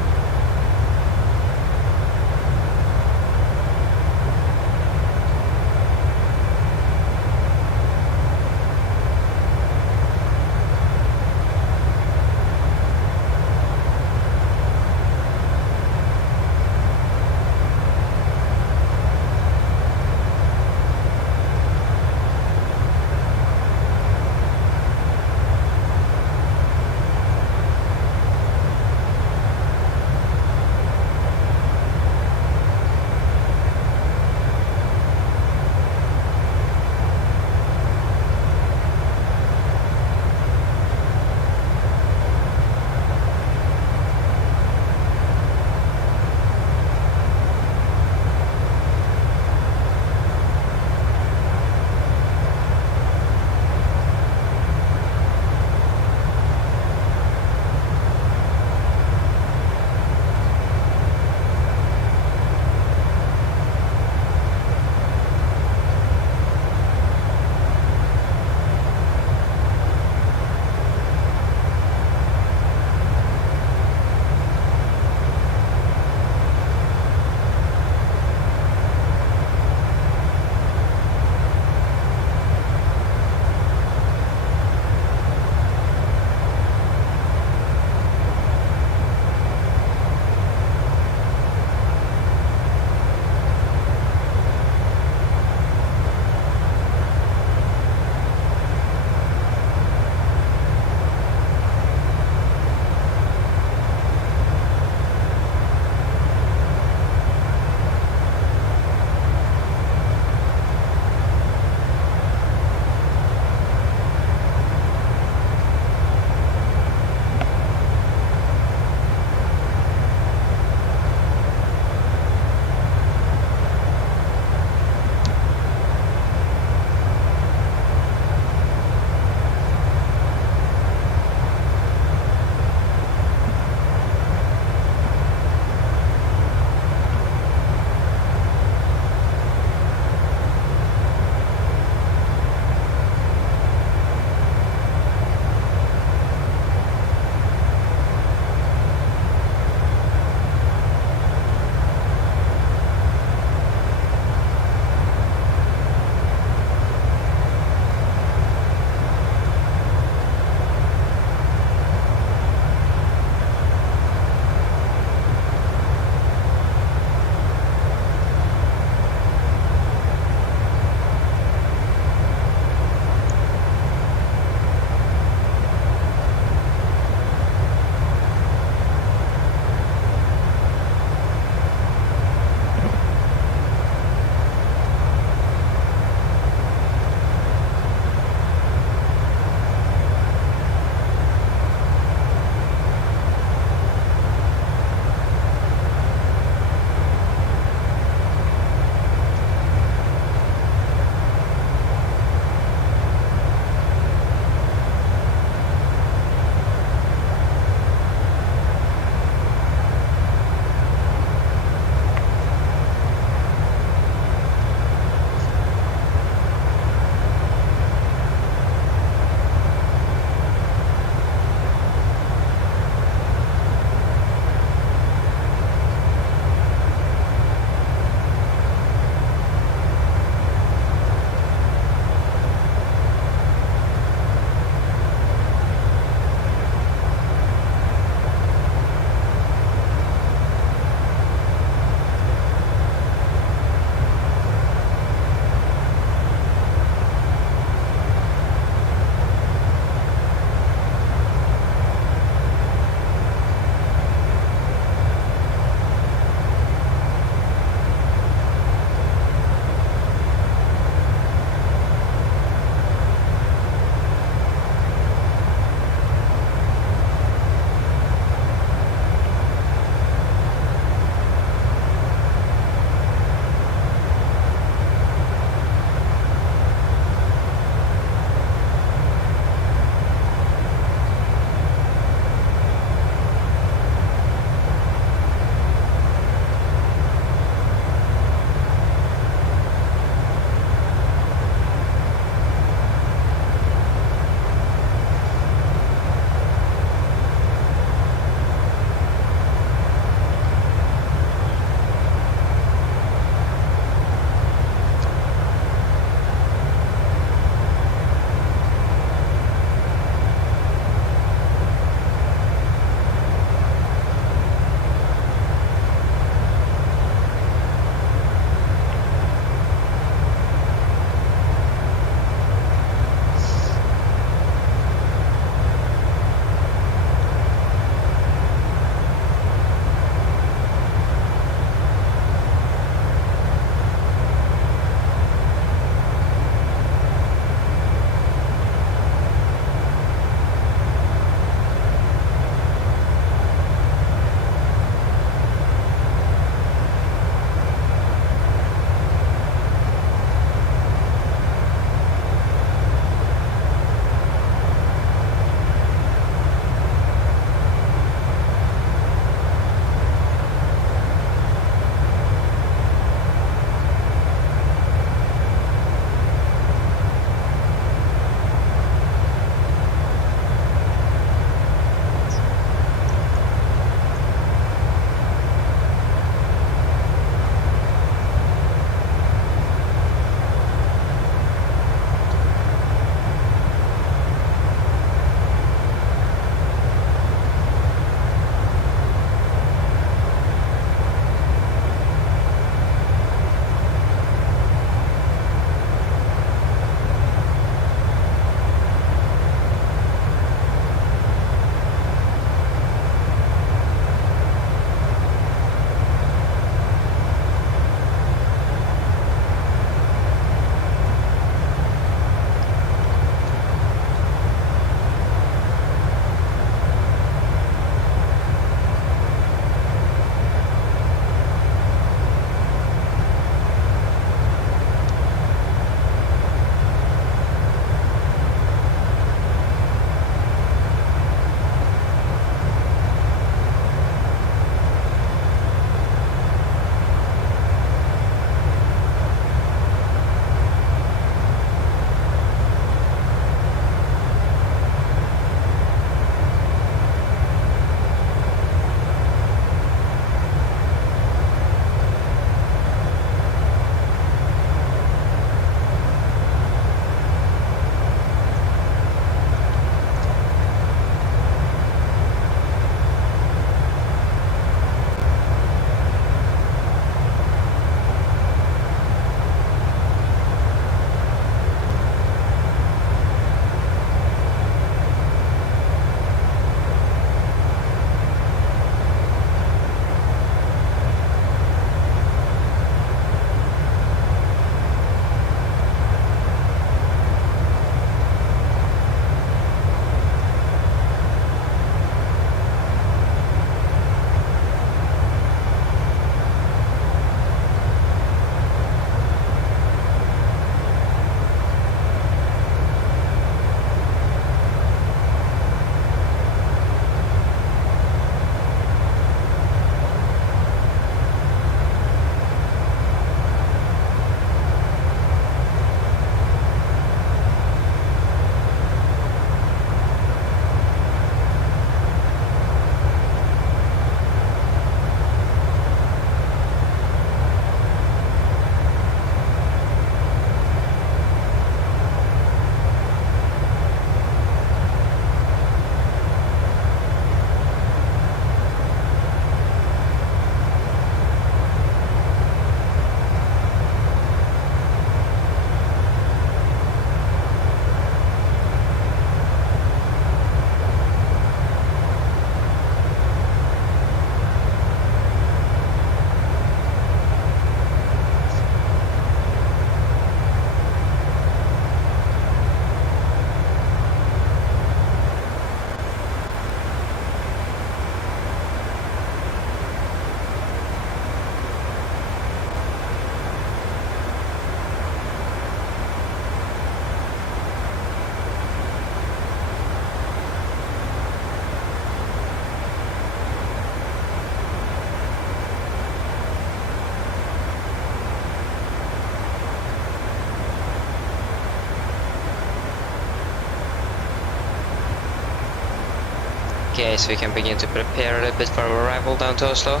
Okay, so we can begin to prepare a little bit for our arrival down to Oslo.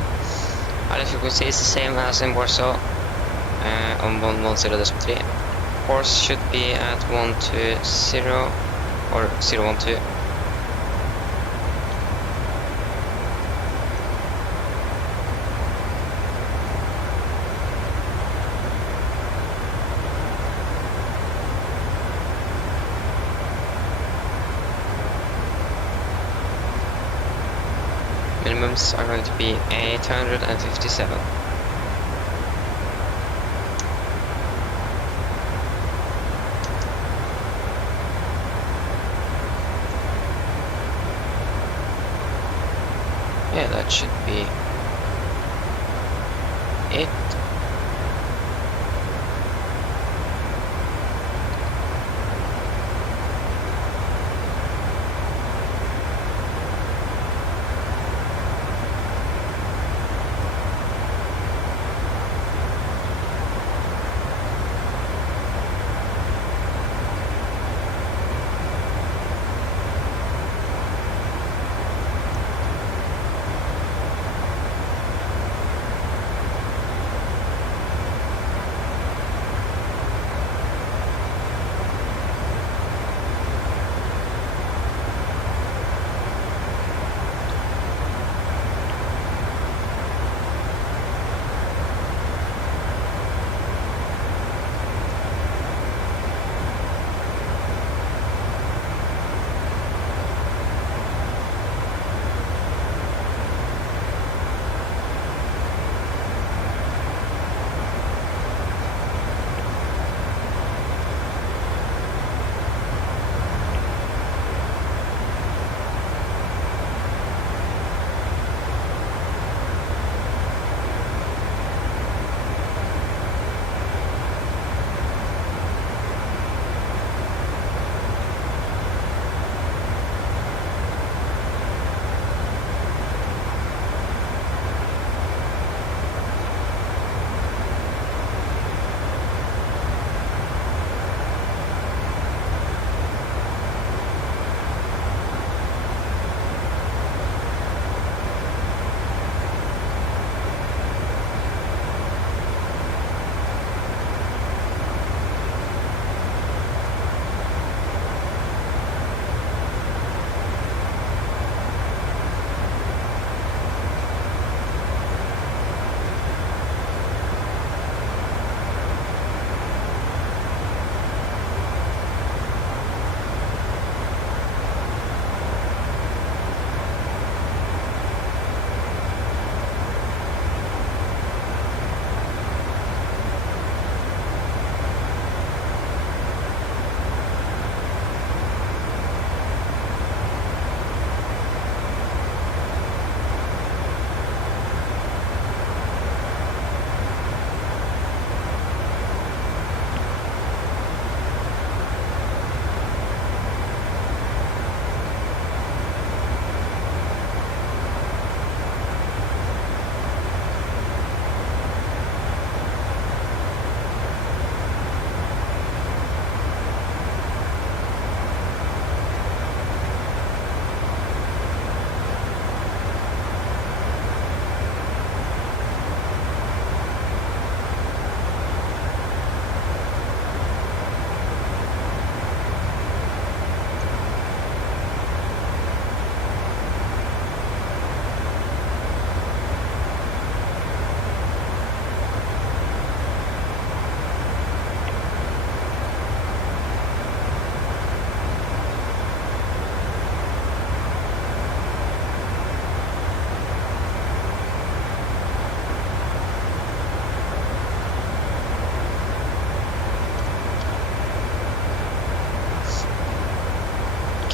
As you can see, it's the same as in Warsaw on 110.3. Course should be at 120 or 012. Minimums are going to be 857. Yeah, that should be it.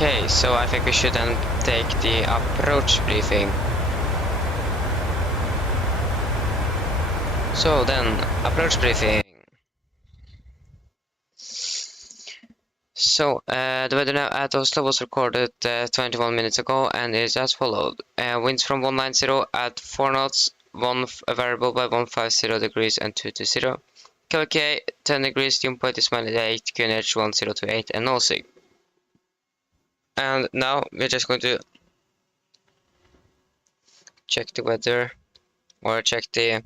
Okay, so I think we should then take the approach briefing. So then, approach briefing. So, the weather now at Oslo was recorded 21 minutes ago and is as followed. Winds from 190 at 4 knots, variable by 150 degrees and 220. KLK 10 degrees, steam point is -8, QNH 1028 and no sig. And now we're just going to check the weather, or check the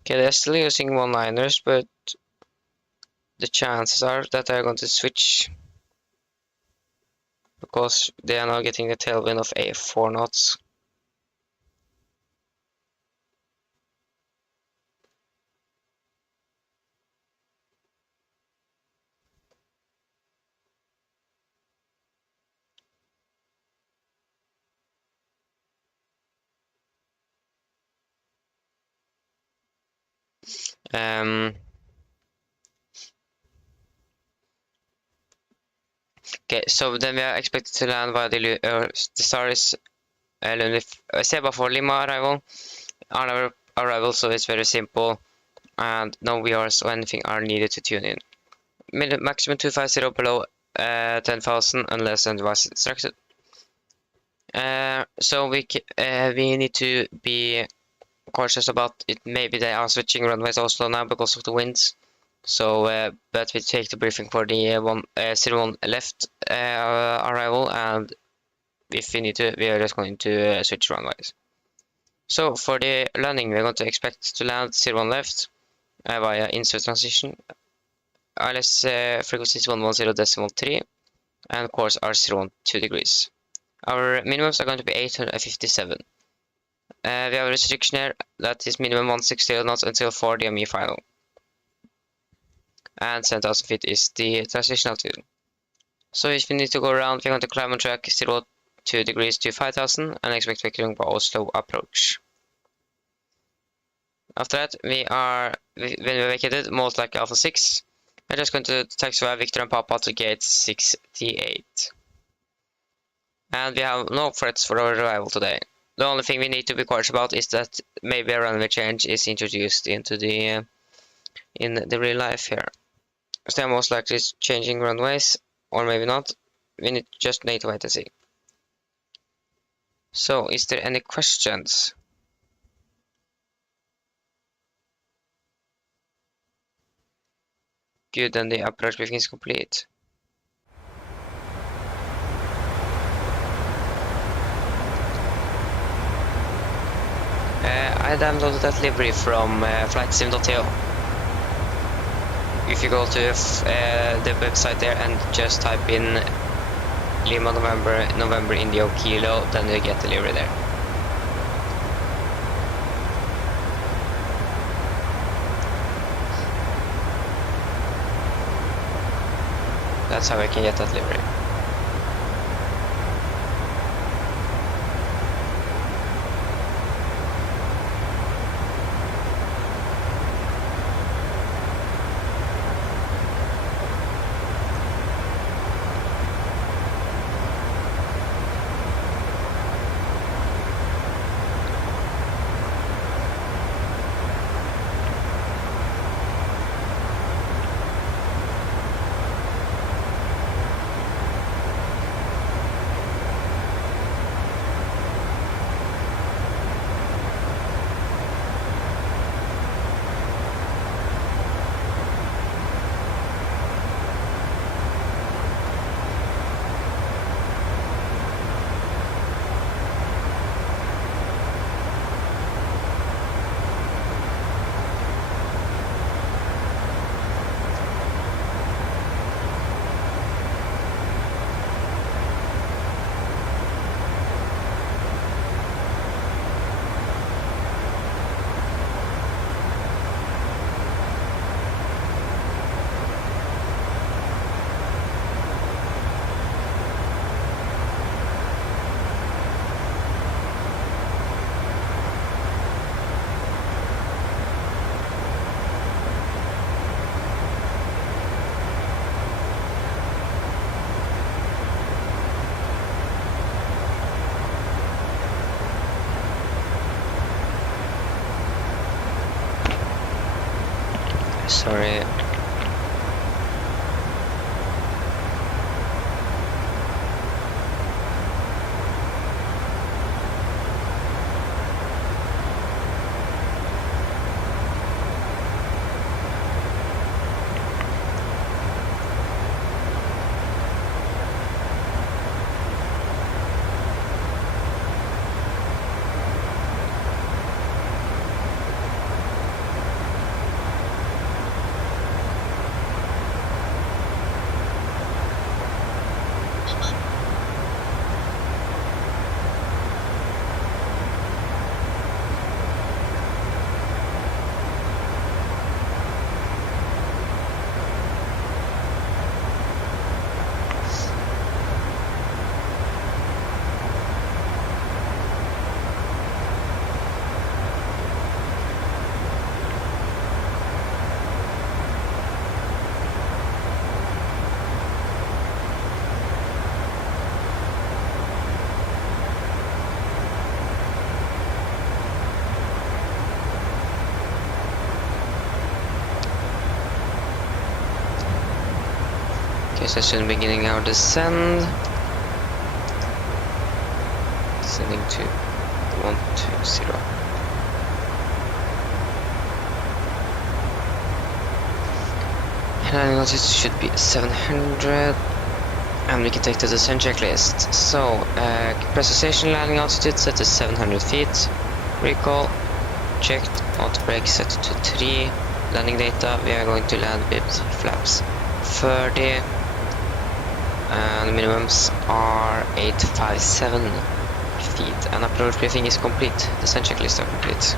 okay, they're still using one-liners, but the chances are that they're going to switch because they are now getting the tailwind of A4 knots. Okay, so then we are expected to land via the star is Seba for Lima arrival. Our arrival, so it's very simple, and no VRs or anything are needed to tune in. Maximum 250 below 10,000 unless otherwise instructed. So we need to be cautious about it. Maybe they are switching runways Oslo now because of the winds. So, but we take the briefing for the 01 left arrival, and if we need to, we are just going to switch runways. So for the landing, we're going to expect to land 01 left via insert transition. ILS frequency is 110.3, and course are 012 degrees. Our minimums are going to be 857. We have a restriction here that is minimum 160 knots until 4 DME final. And 7,000 feet is the transition altitude. So if we need to go around, we're going to climb on track 02 degrees to 5,000 and expect vectoring for Oslo approach. After that, when we vacated, most likely Alpha 6, we're just going to taxi via Victor and Papa to gate 68. And we have no threats for our arrival today. The only thing we need to be cautious about is that maybe a runway change is introduced into the in the real life here. So they're most likely changing runways, or maybe not. We just need to wait and see. So, is there any questions? Good, then the approach briefing is complete. I downloaded that livery from flightsim.to. If you go to the website there and just type in Lima November Indio Kilo, then you get the livery there. That's how I can get that livery. Sorry. session beginning our descent. Descending to 120. Landing altitude should be 700. And we can take the descent checklist. So, pressurization landing altitude set to 700 feet. Recall checked. Auto brake set to 3. Landing data, we are going to land with flaps 30. And the minimums are 857 feet. And approach briefing is complete. Descent checklist are complete.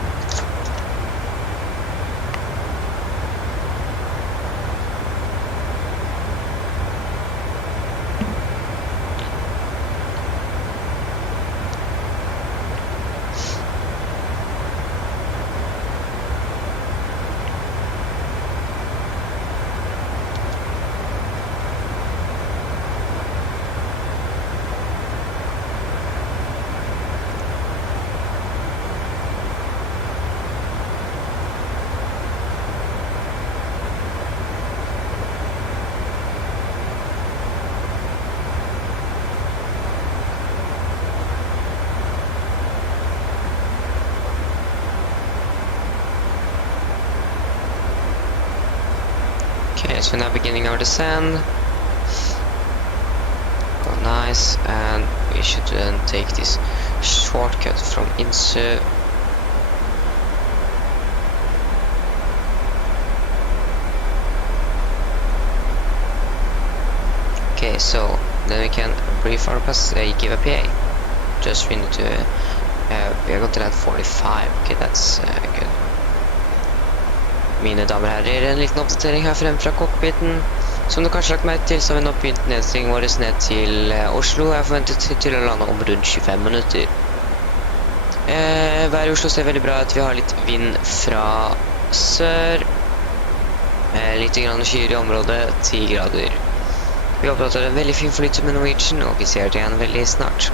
Okay, so now beginning our descent. Oh, nice, and we should then take this shortcut from Insu. Okay, so then we can brief our give a PA. Just we need to we are going to land 45. Okay, that's good. Mine damer og herrer, en liten oppdatering her frem fra cockpiten. Som du kanskje har lagt meg til, så har vi nå begynt nedstigningen vår ned til Oslo. Jeg forventet til å lande om rundt 25 minutter. Været i Oslo ser veldig bra ut. Vi har litt vind fra sør. Litt grann kyr i området, 10 grader. Vi håper at det er en veldig fin flyt med Norwegian, og vi ser det igjen veldig snart.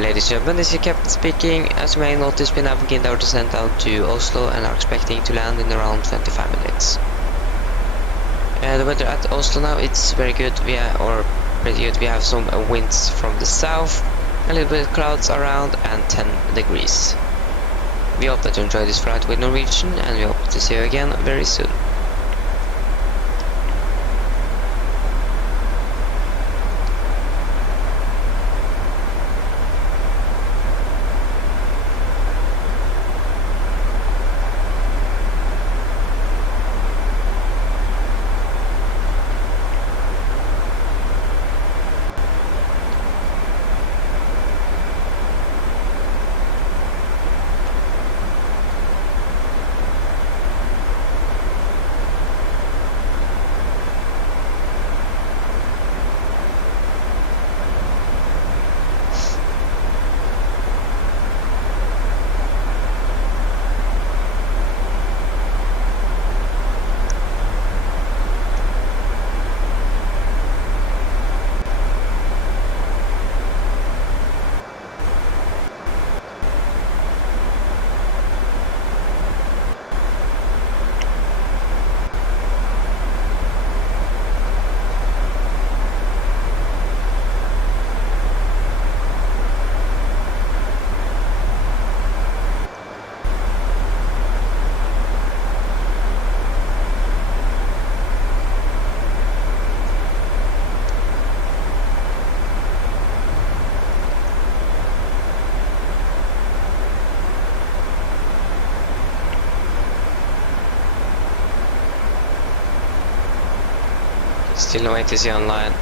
Ladies and gentlemen, this is Captain speaking. As you may notice, we now begin our descent down to Oslo and are expecting to land in around 25 minutes. The weather at Oslo now, it's very good. Pretty good. We have some winds from the south, a little bit of clouds around, and 10 degrees. We hope that you enjoy this flight with Norwegian, and we hope to see you again very soon. Still no ATC online.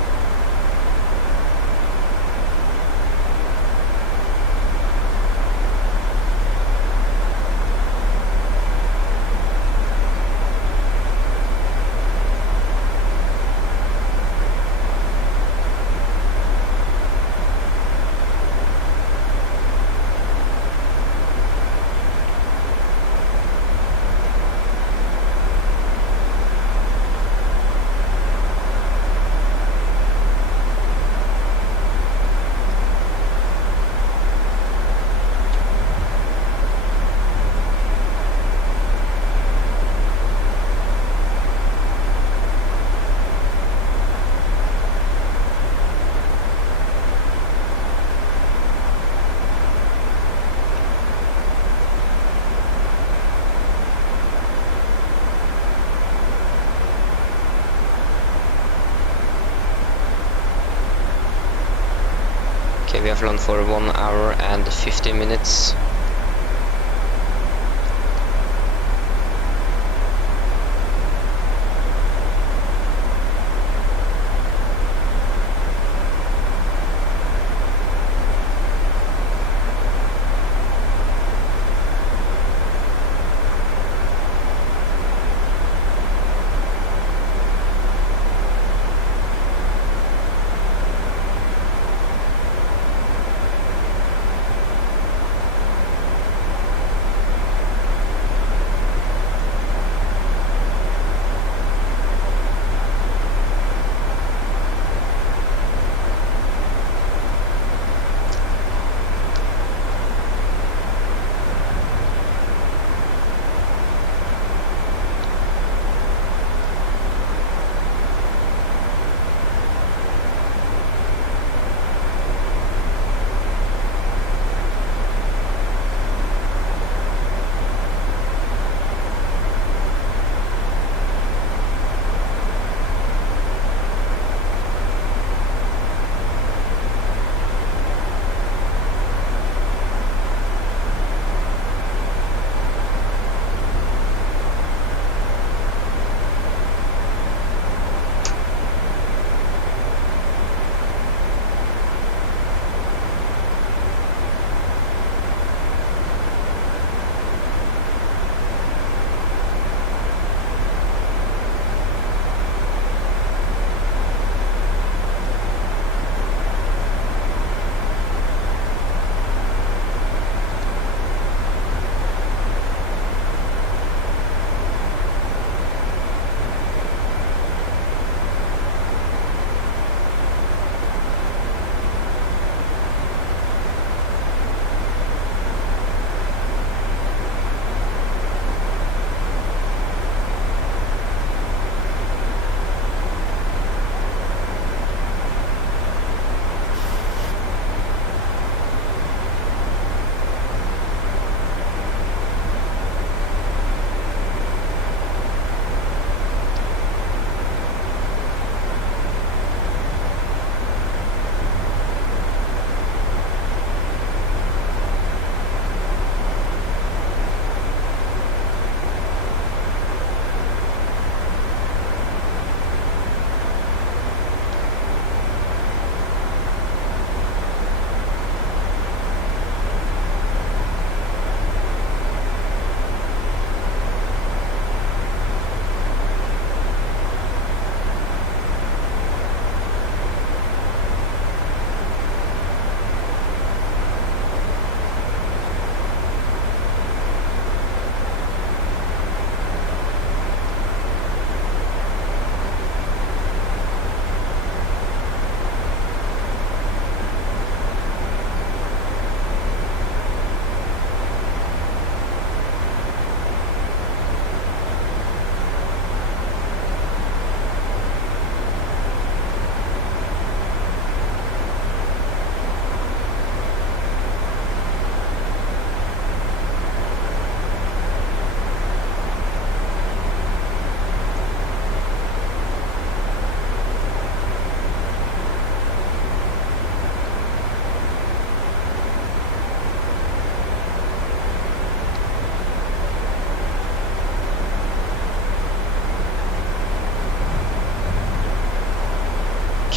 Okay, we have flown for 1 hour and 50 minutes.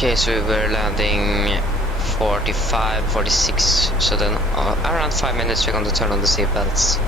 Okay, so we were landing 45, 46, so then around 5 minutes we're going to turn on the seatbelts.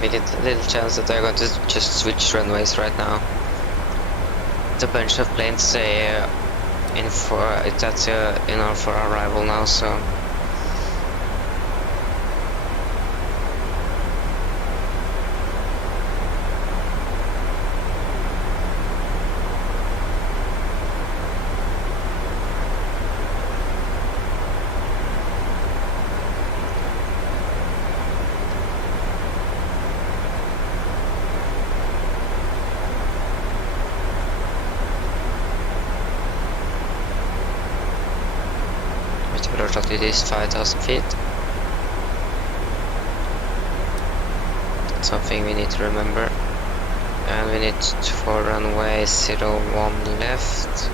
with a little chance that they're going to just switch runways right now. It's a bunch of planes in for for arrival now, so. It is 5,000 feet. That's something we need to remember. And we need for runway 01 left.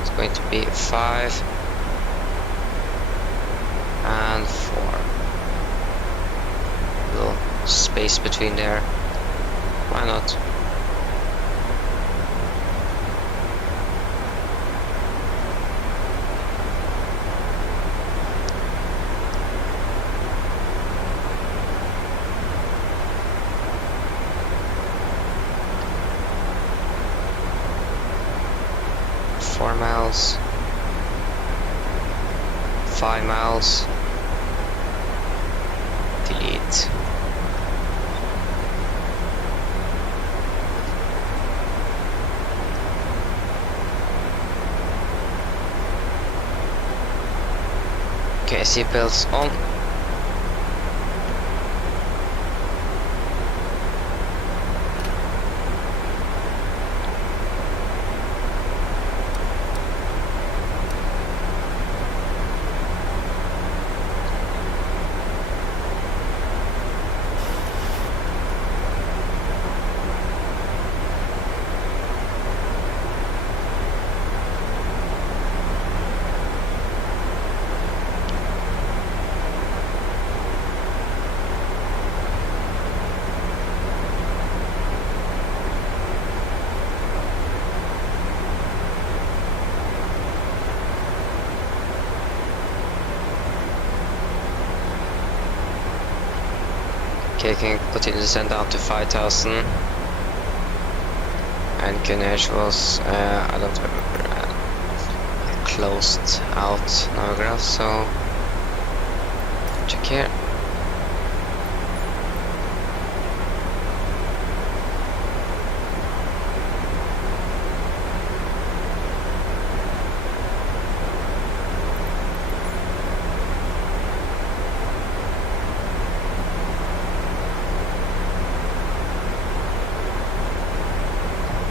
It's going to be 5 and 4. Little space between there. Why not? Miles, 5 miles, delete. Okay, seatbelts on. Okay, can continue to send down to 5,000. And Copenhagen was, I don't remember, closed out Norwegian, so check here.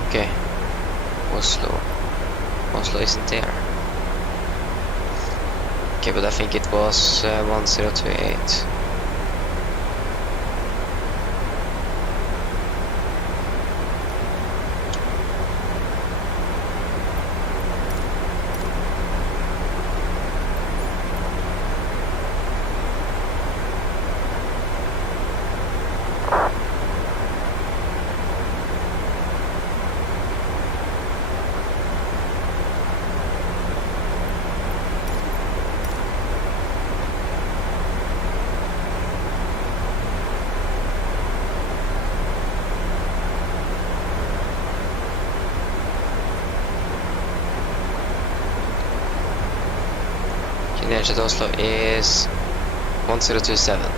Okay, Oslo isn't there. Okay, but I think it was 1028. Near to Oslo is 1027.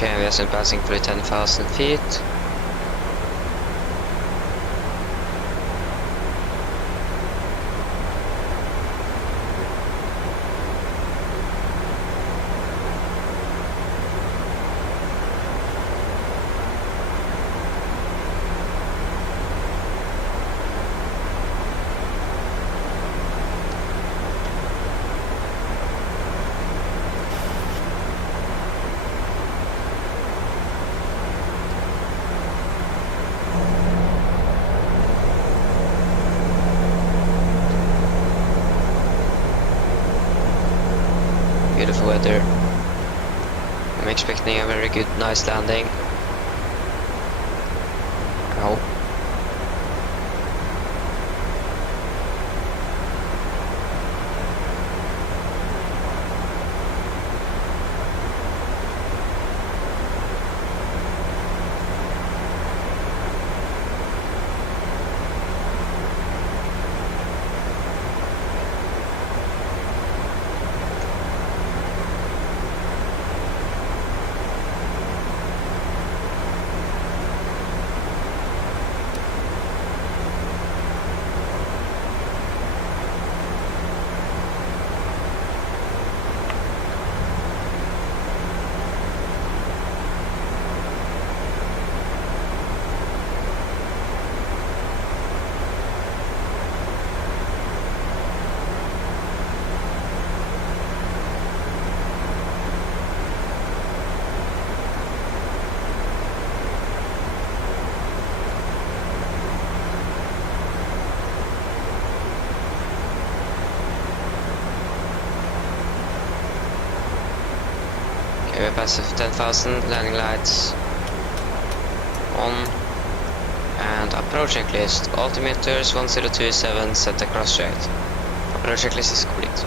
Okay, we are soon passing through 10,000 feet. Beautiful weather. I'm expecting a very good, nice landing. Oh. Okay, we pass 10,000, landing lights on, and approach checklist. Altimeters 1027 set across straight. Approach checklist is complete.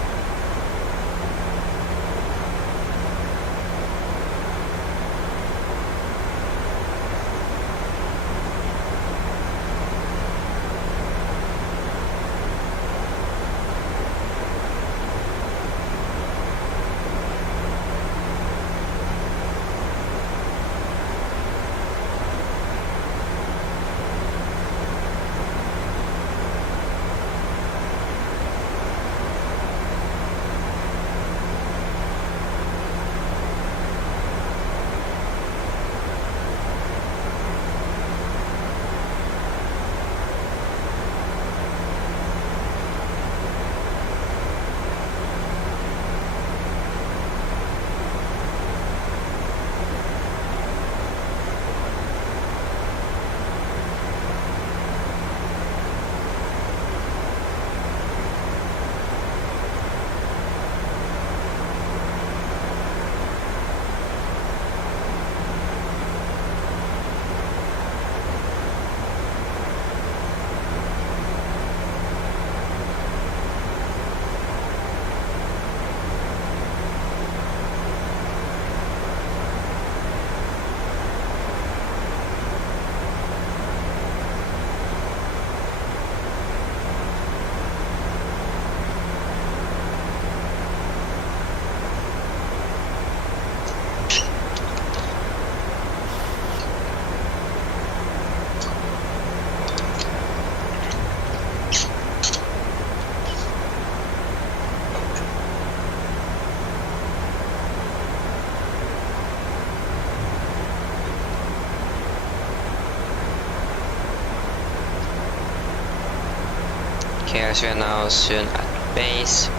Okay, as we are now soon at base.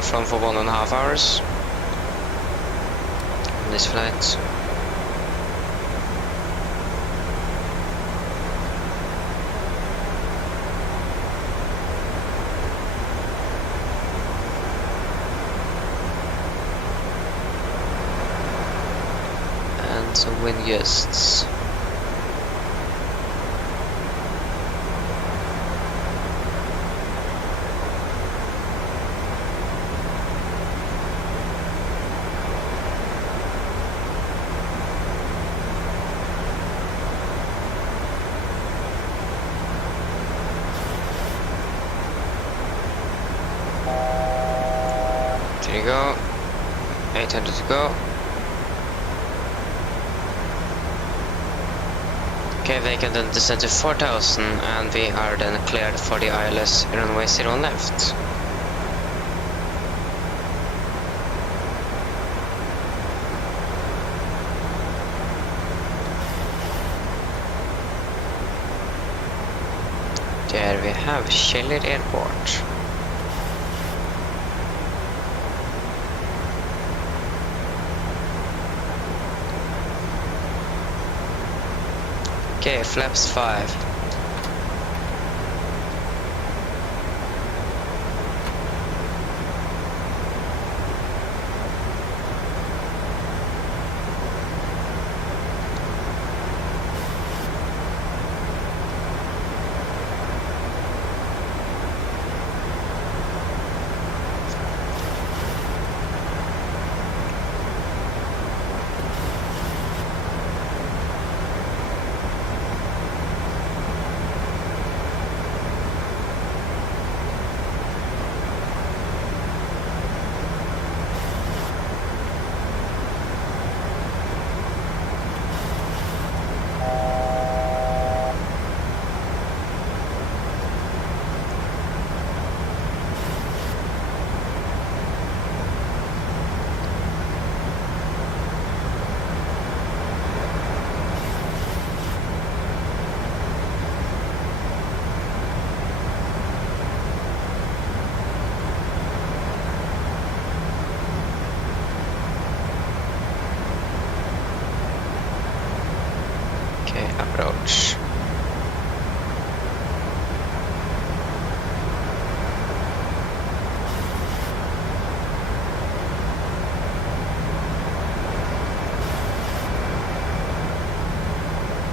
have flown for 1.5 hours on this flight. And some wind gusts. There you go. 800 to go. Okay, they can then descend to 4000 and we are then cleared for the ILS runway 0 left. There we have Kjeller Airport. Okay, flaps 5. Okay, approach.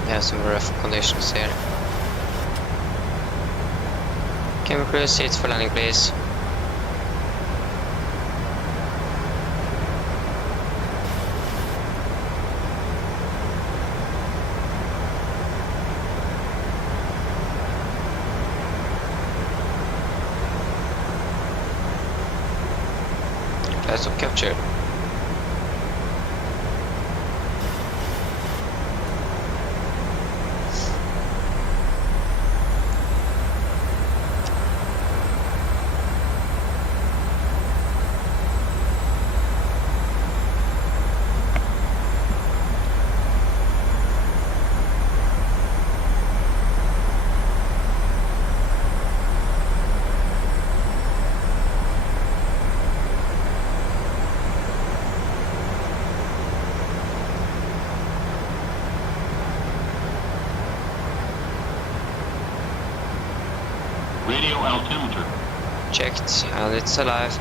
We have some rough conditions here. Camera crew, seats for landing please. Class of capture. Radio altimeter. Checked, and it's alive.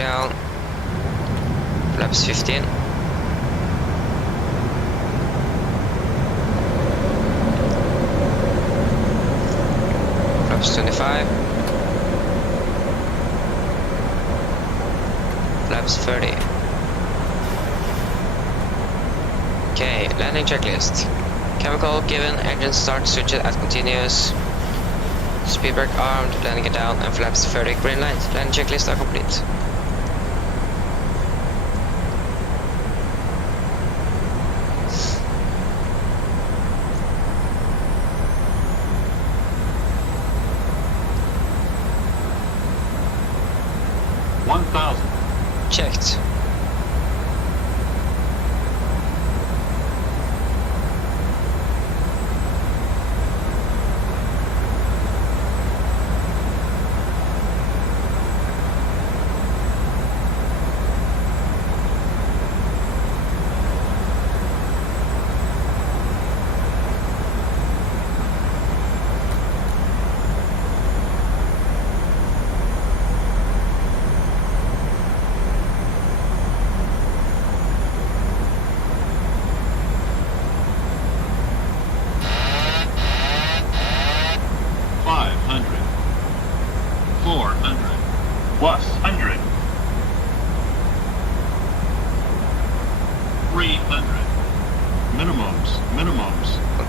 down. Flaps 15. Flaps 25. Flaps 30. Okay, landing checklist. Chemical given, engine start switch at continuous. Speed brake armed, landing it down, and flaps 30 green light. Landing checklist are complete. Checked.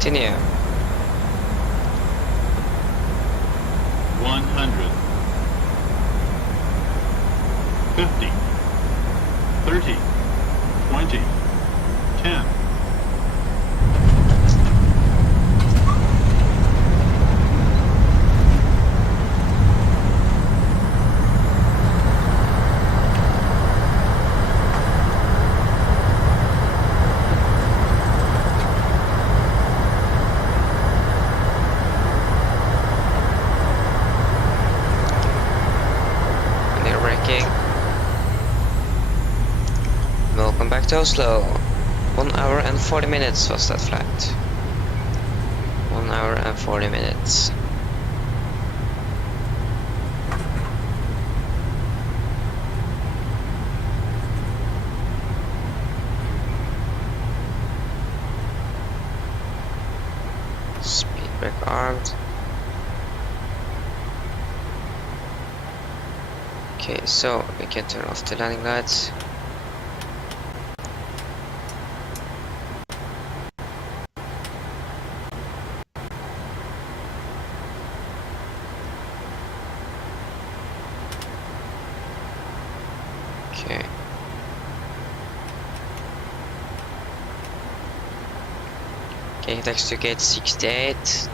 Continue. 100. 50. 30. 20. 10. Welcome back to Oslo. 1 hour and 40 minutes was that flight. 1 hour and 40 minutes. Speed brake armed. Okay, so we can turn off the landing lights. Okay. Okay, next to gate 68.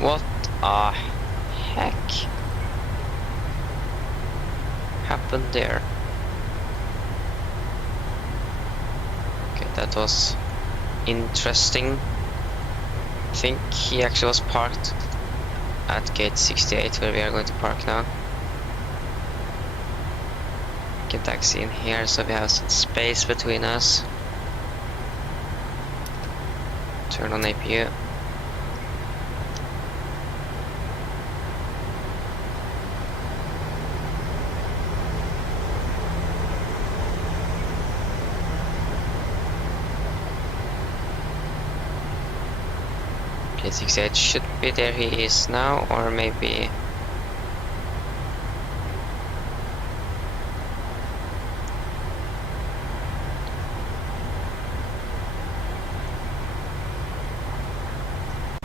What the heck happened there? Okay, that was interesting. I think he actually was parked at gate 68 where we are going to park now. We can taxi in here so we have some space between us. Turn on APU. Gate 68 should be there. He is now, or maybe.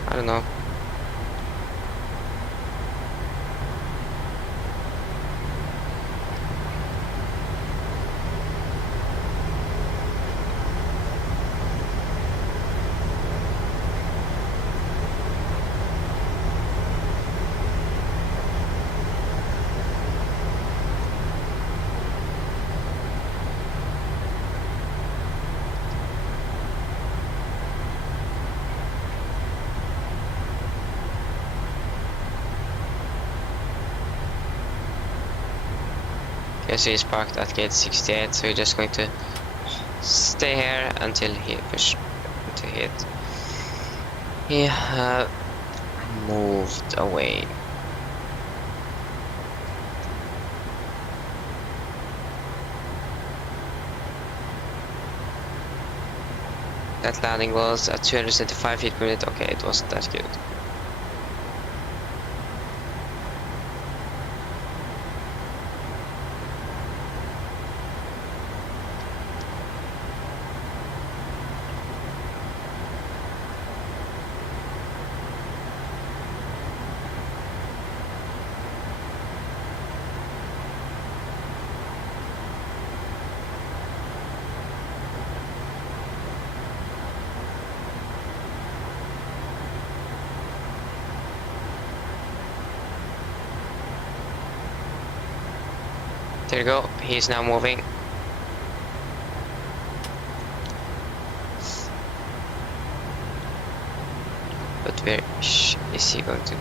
I don't know. Yes, he's parked at gate 68, so we're just going to stay here until he moved away. That landing was at 275 feet per minute. Okay, it wasn't that good. There you go, he's now moving. But where is he going to?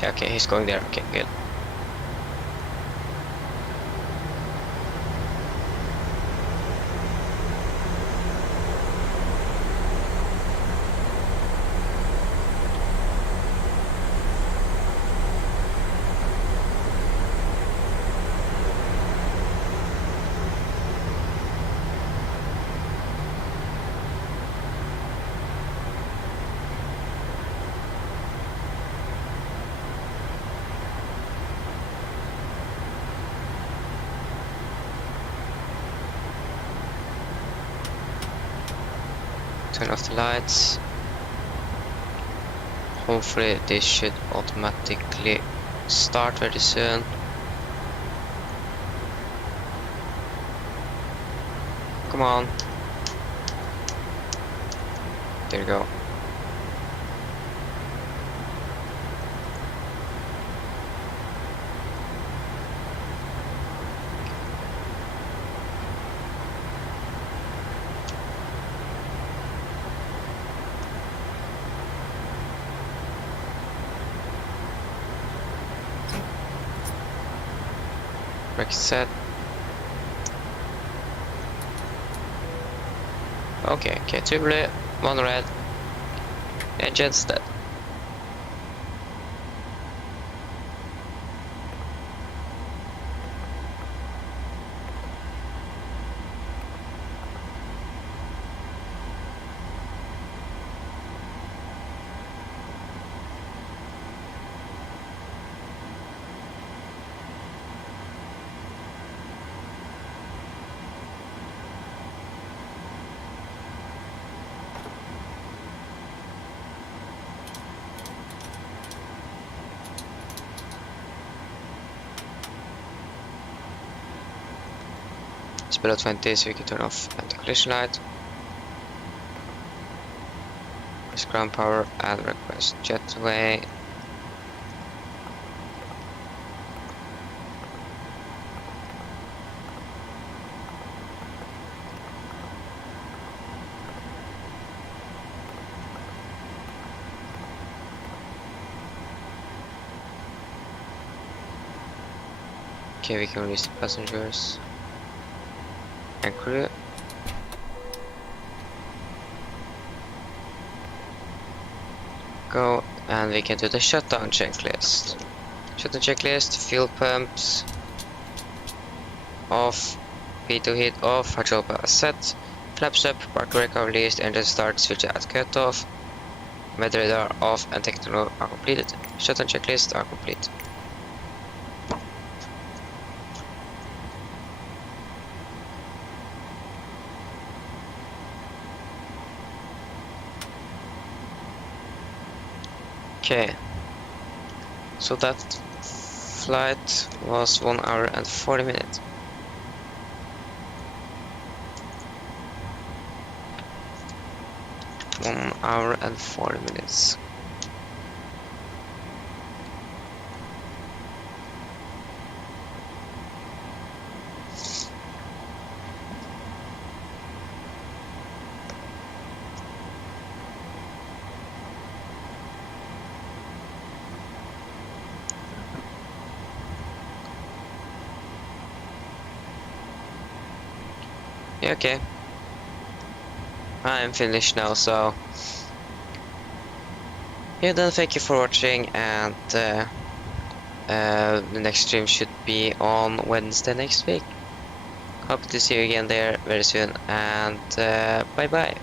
Yeah, okay, he's going there. Okay, good. Turn off the lights. Hopefully this should automatically start very soon. Come on. There you go. Brake set. Okay, two blue, one red. Engine's dead. It's below 20, so we can turn off anti-collision light. Press ground power and request jetway. Okay, we can release the passengers and crew. Go, and we can do the shutdown checklist. Shutdown checklist: fuel pumps off, P2 heat off, hydraulic ballast set, flaps up, park brake are released, engine start, switch at cut off, weather radar off, and technical are completed. Shutdown checklist are complete. Okay, so that flight was 1 hour and 40 minutes. One hour and 40 minutes. Yeah, okay. I'm finished now, so yeah, then thank you for watching, and the next stream should be on Wednesday next week. Hope to see you again there very soon, and bye bye.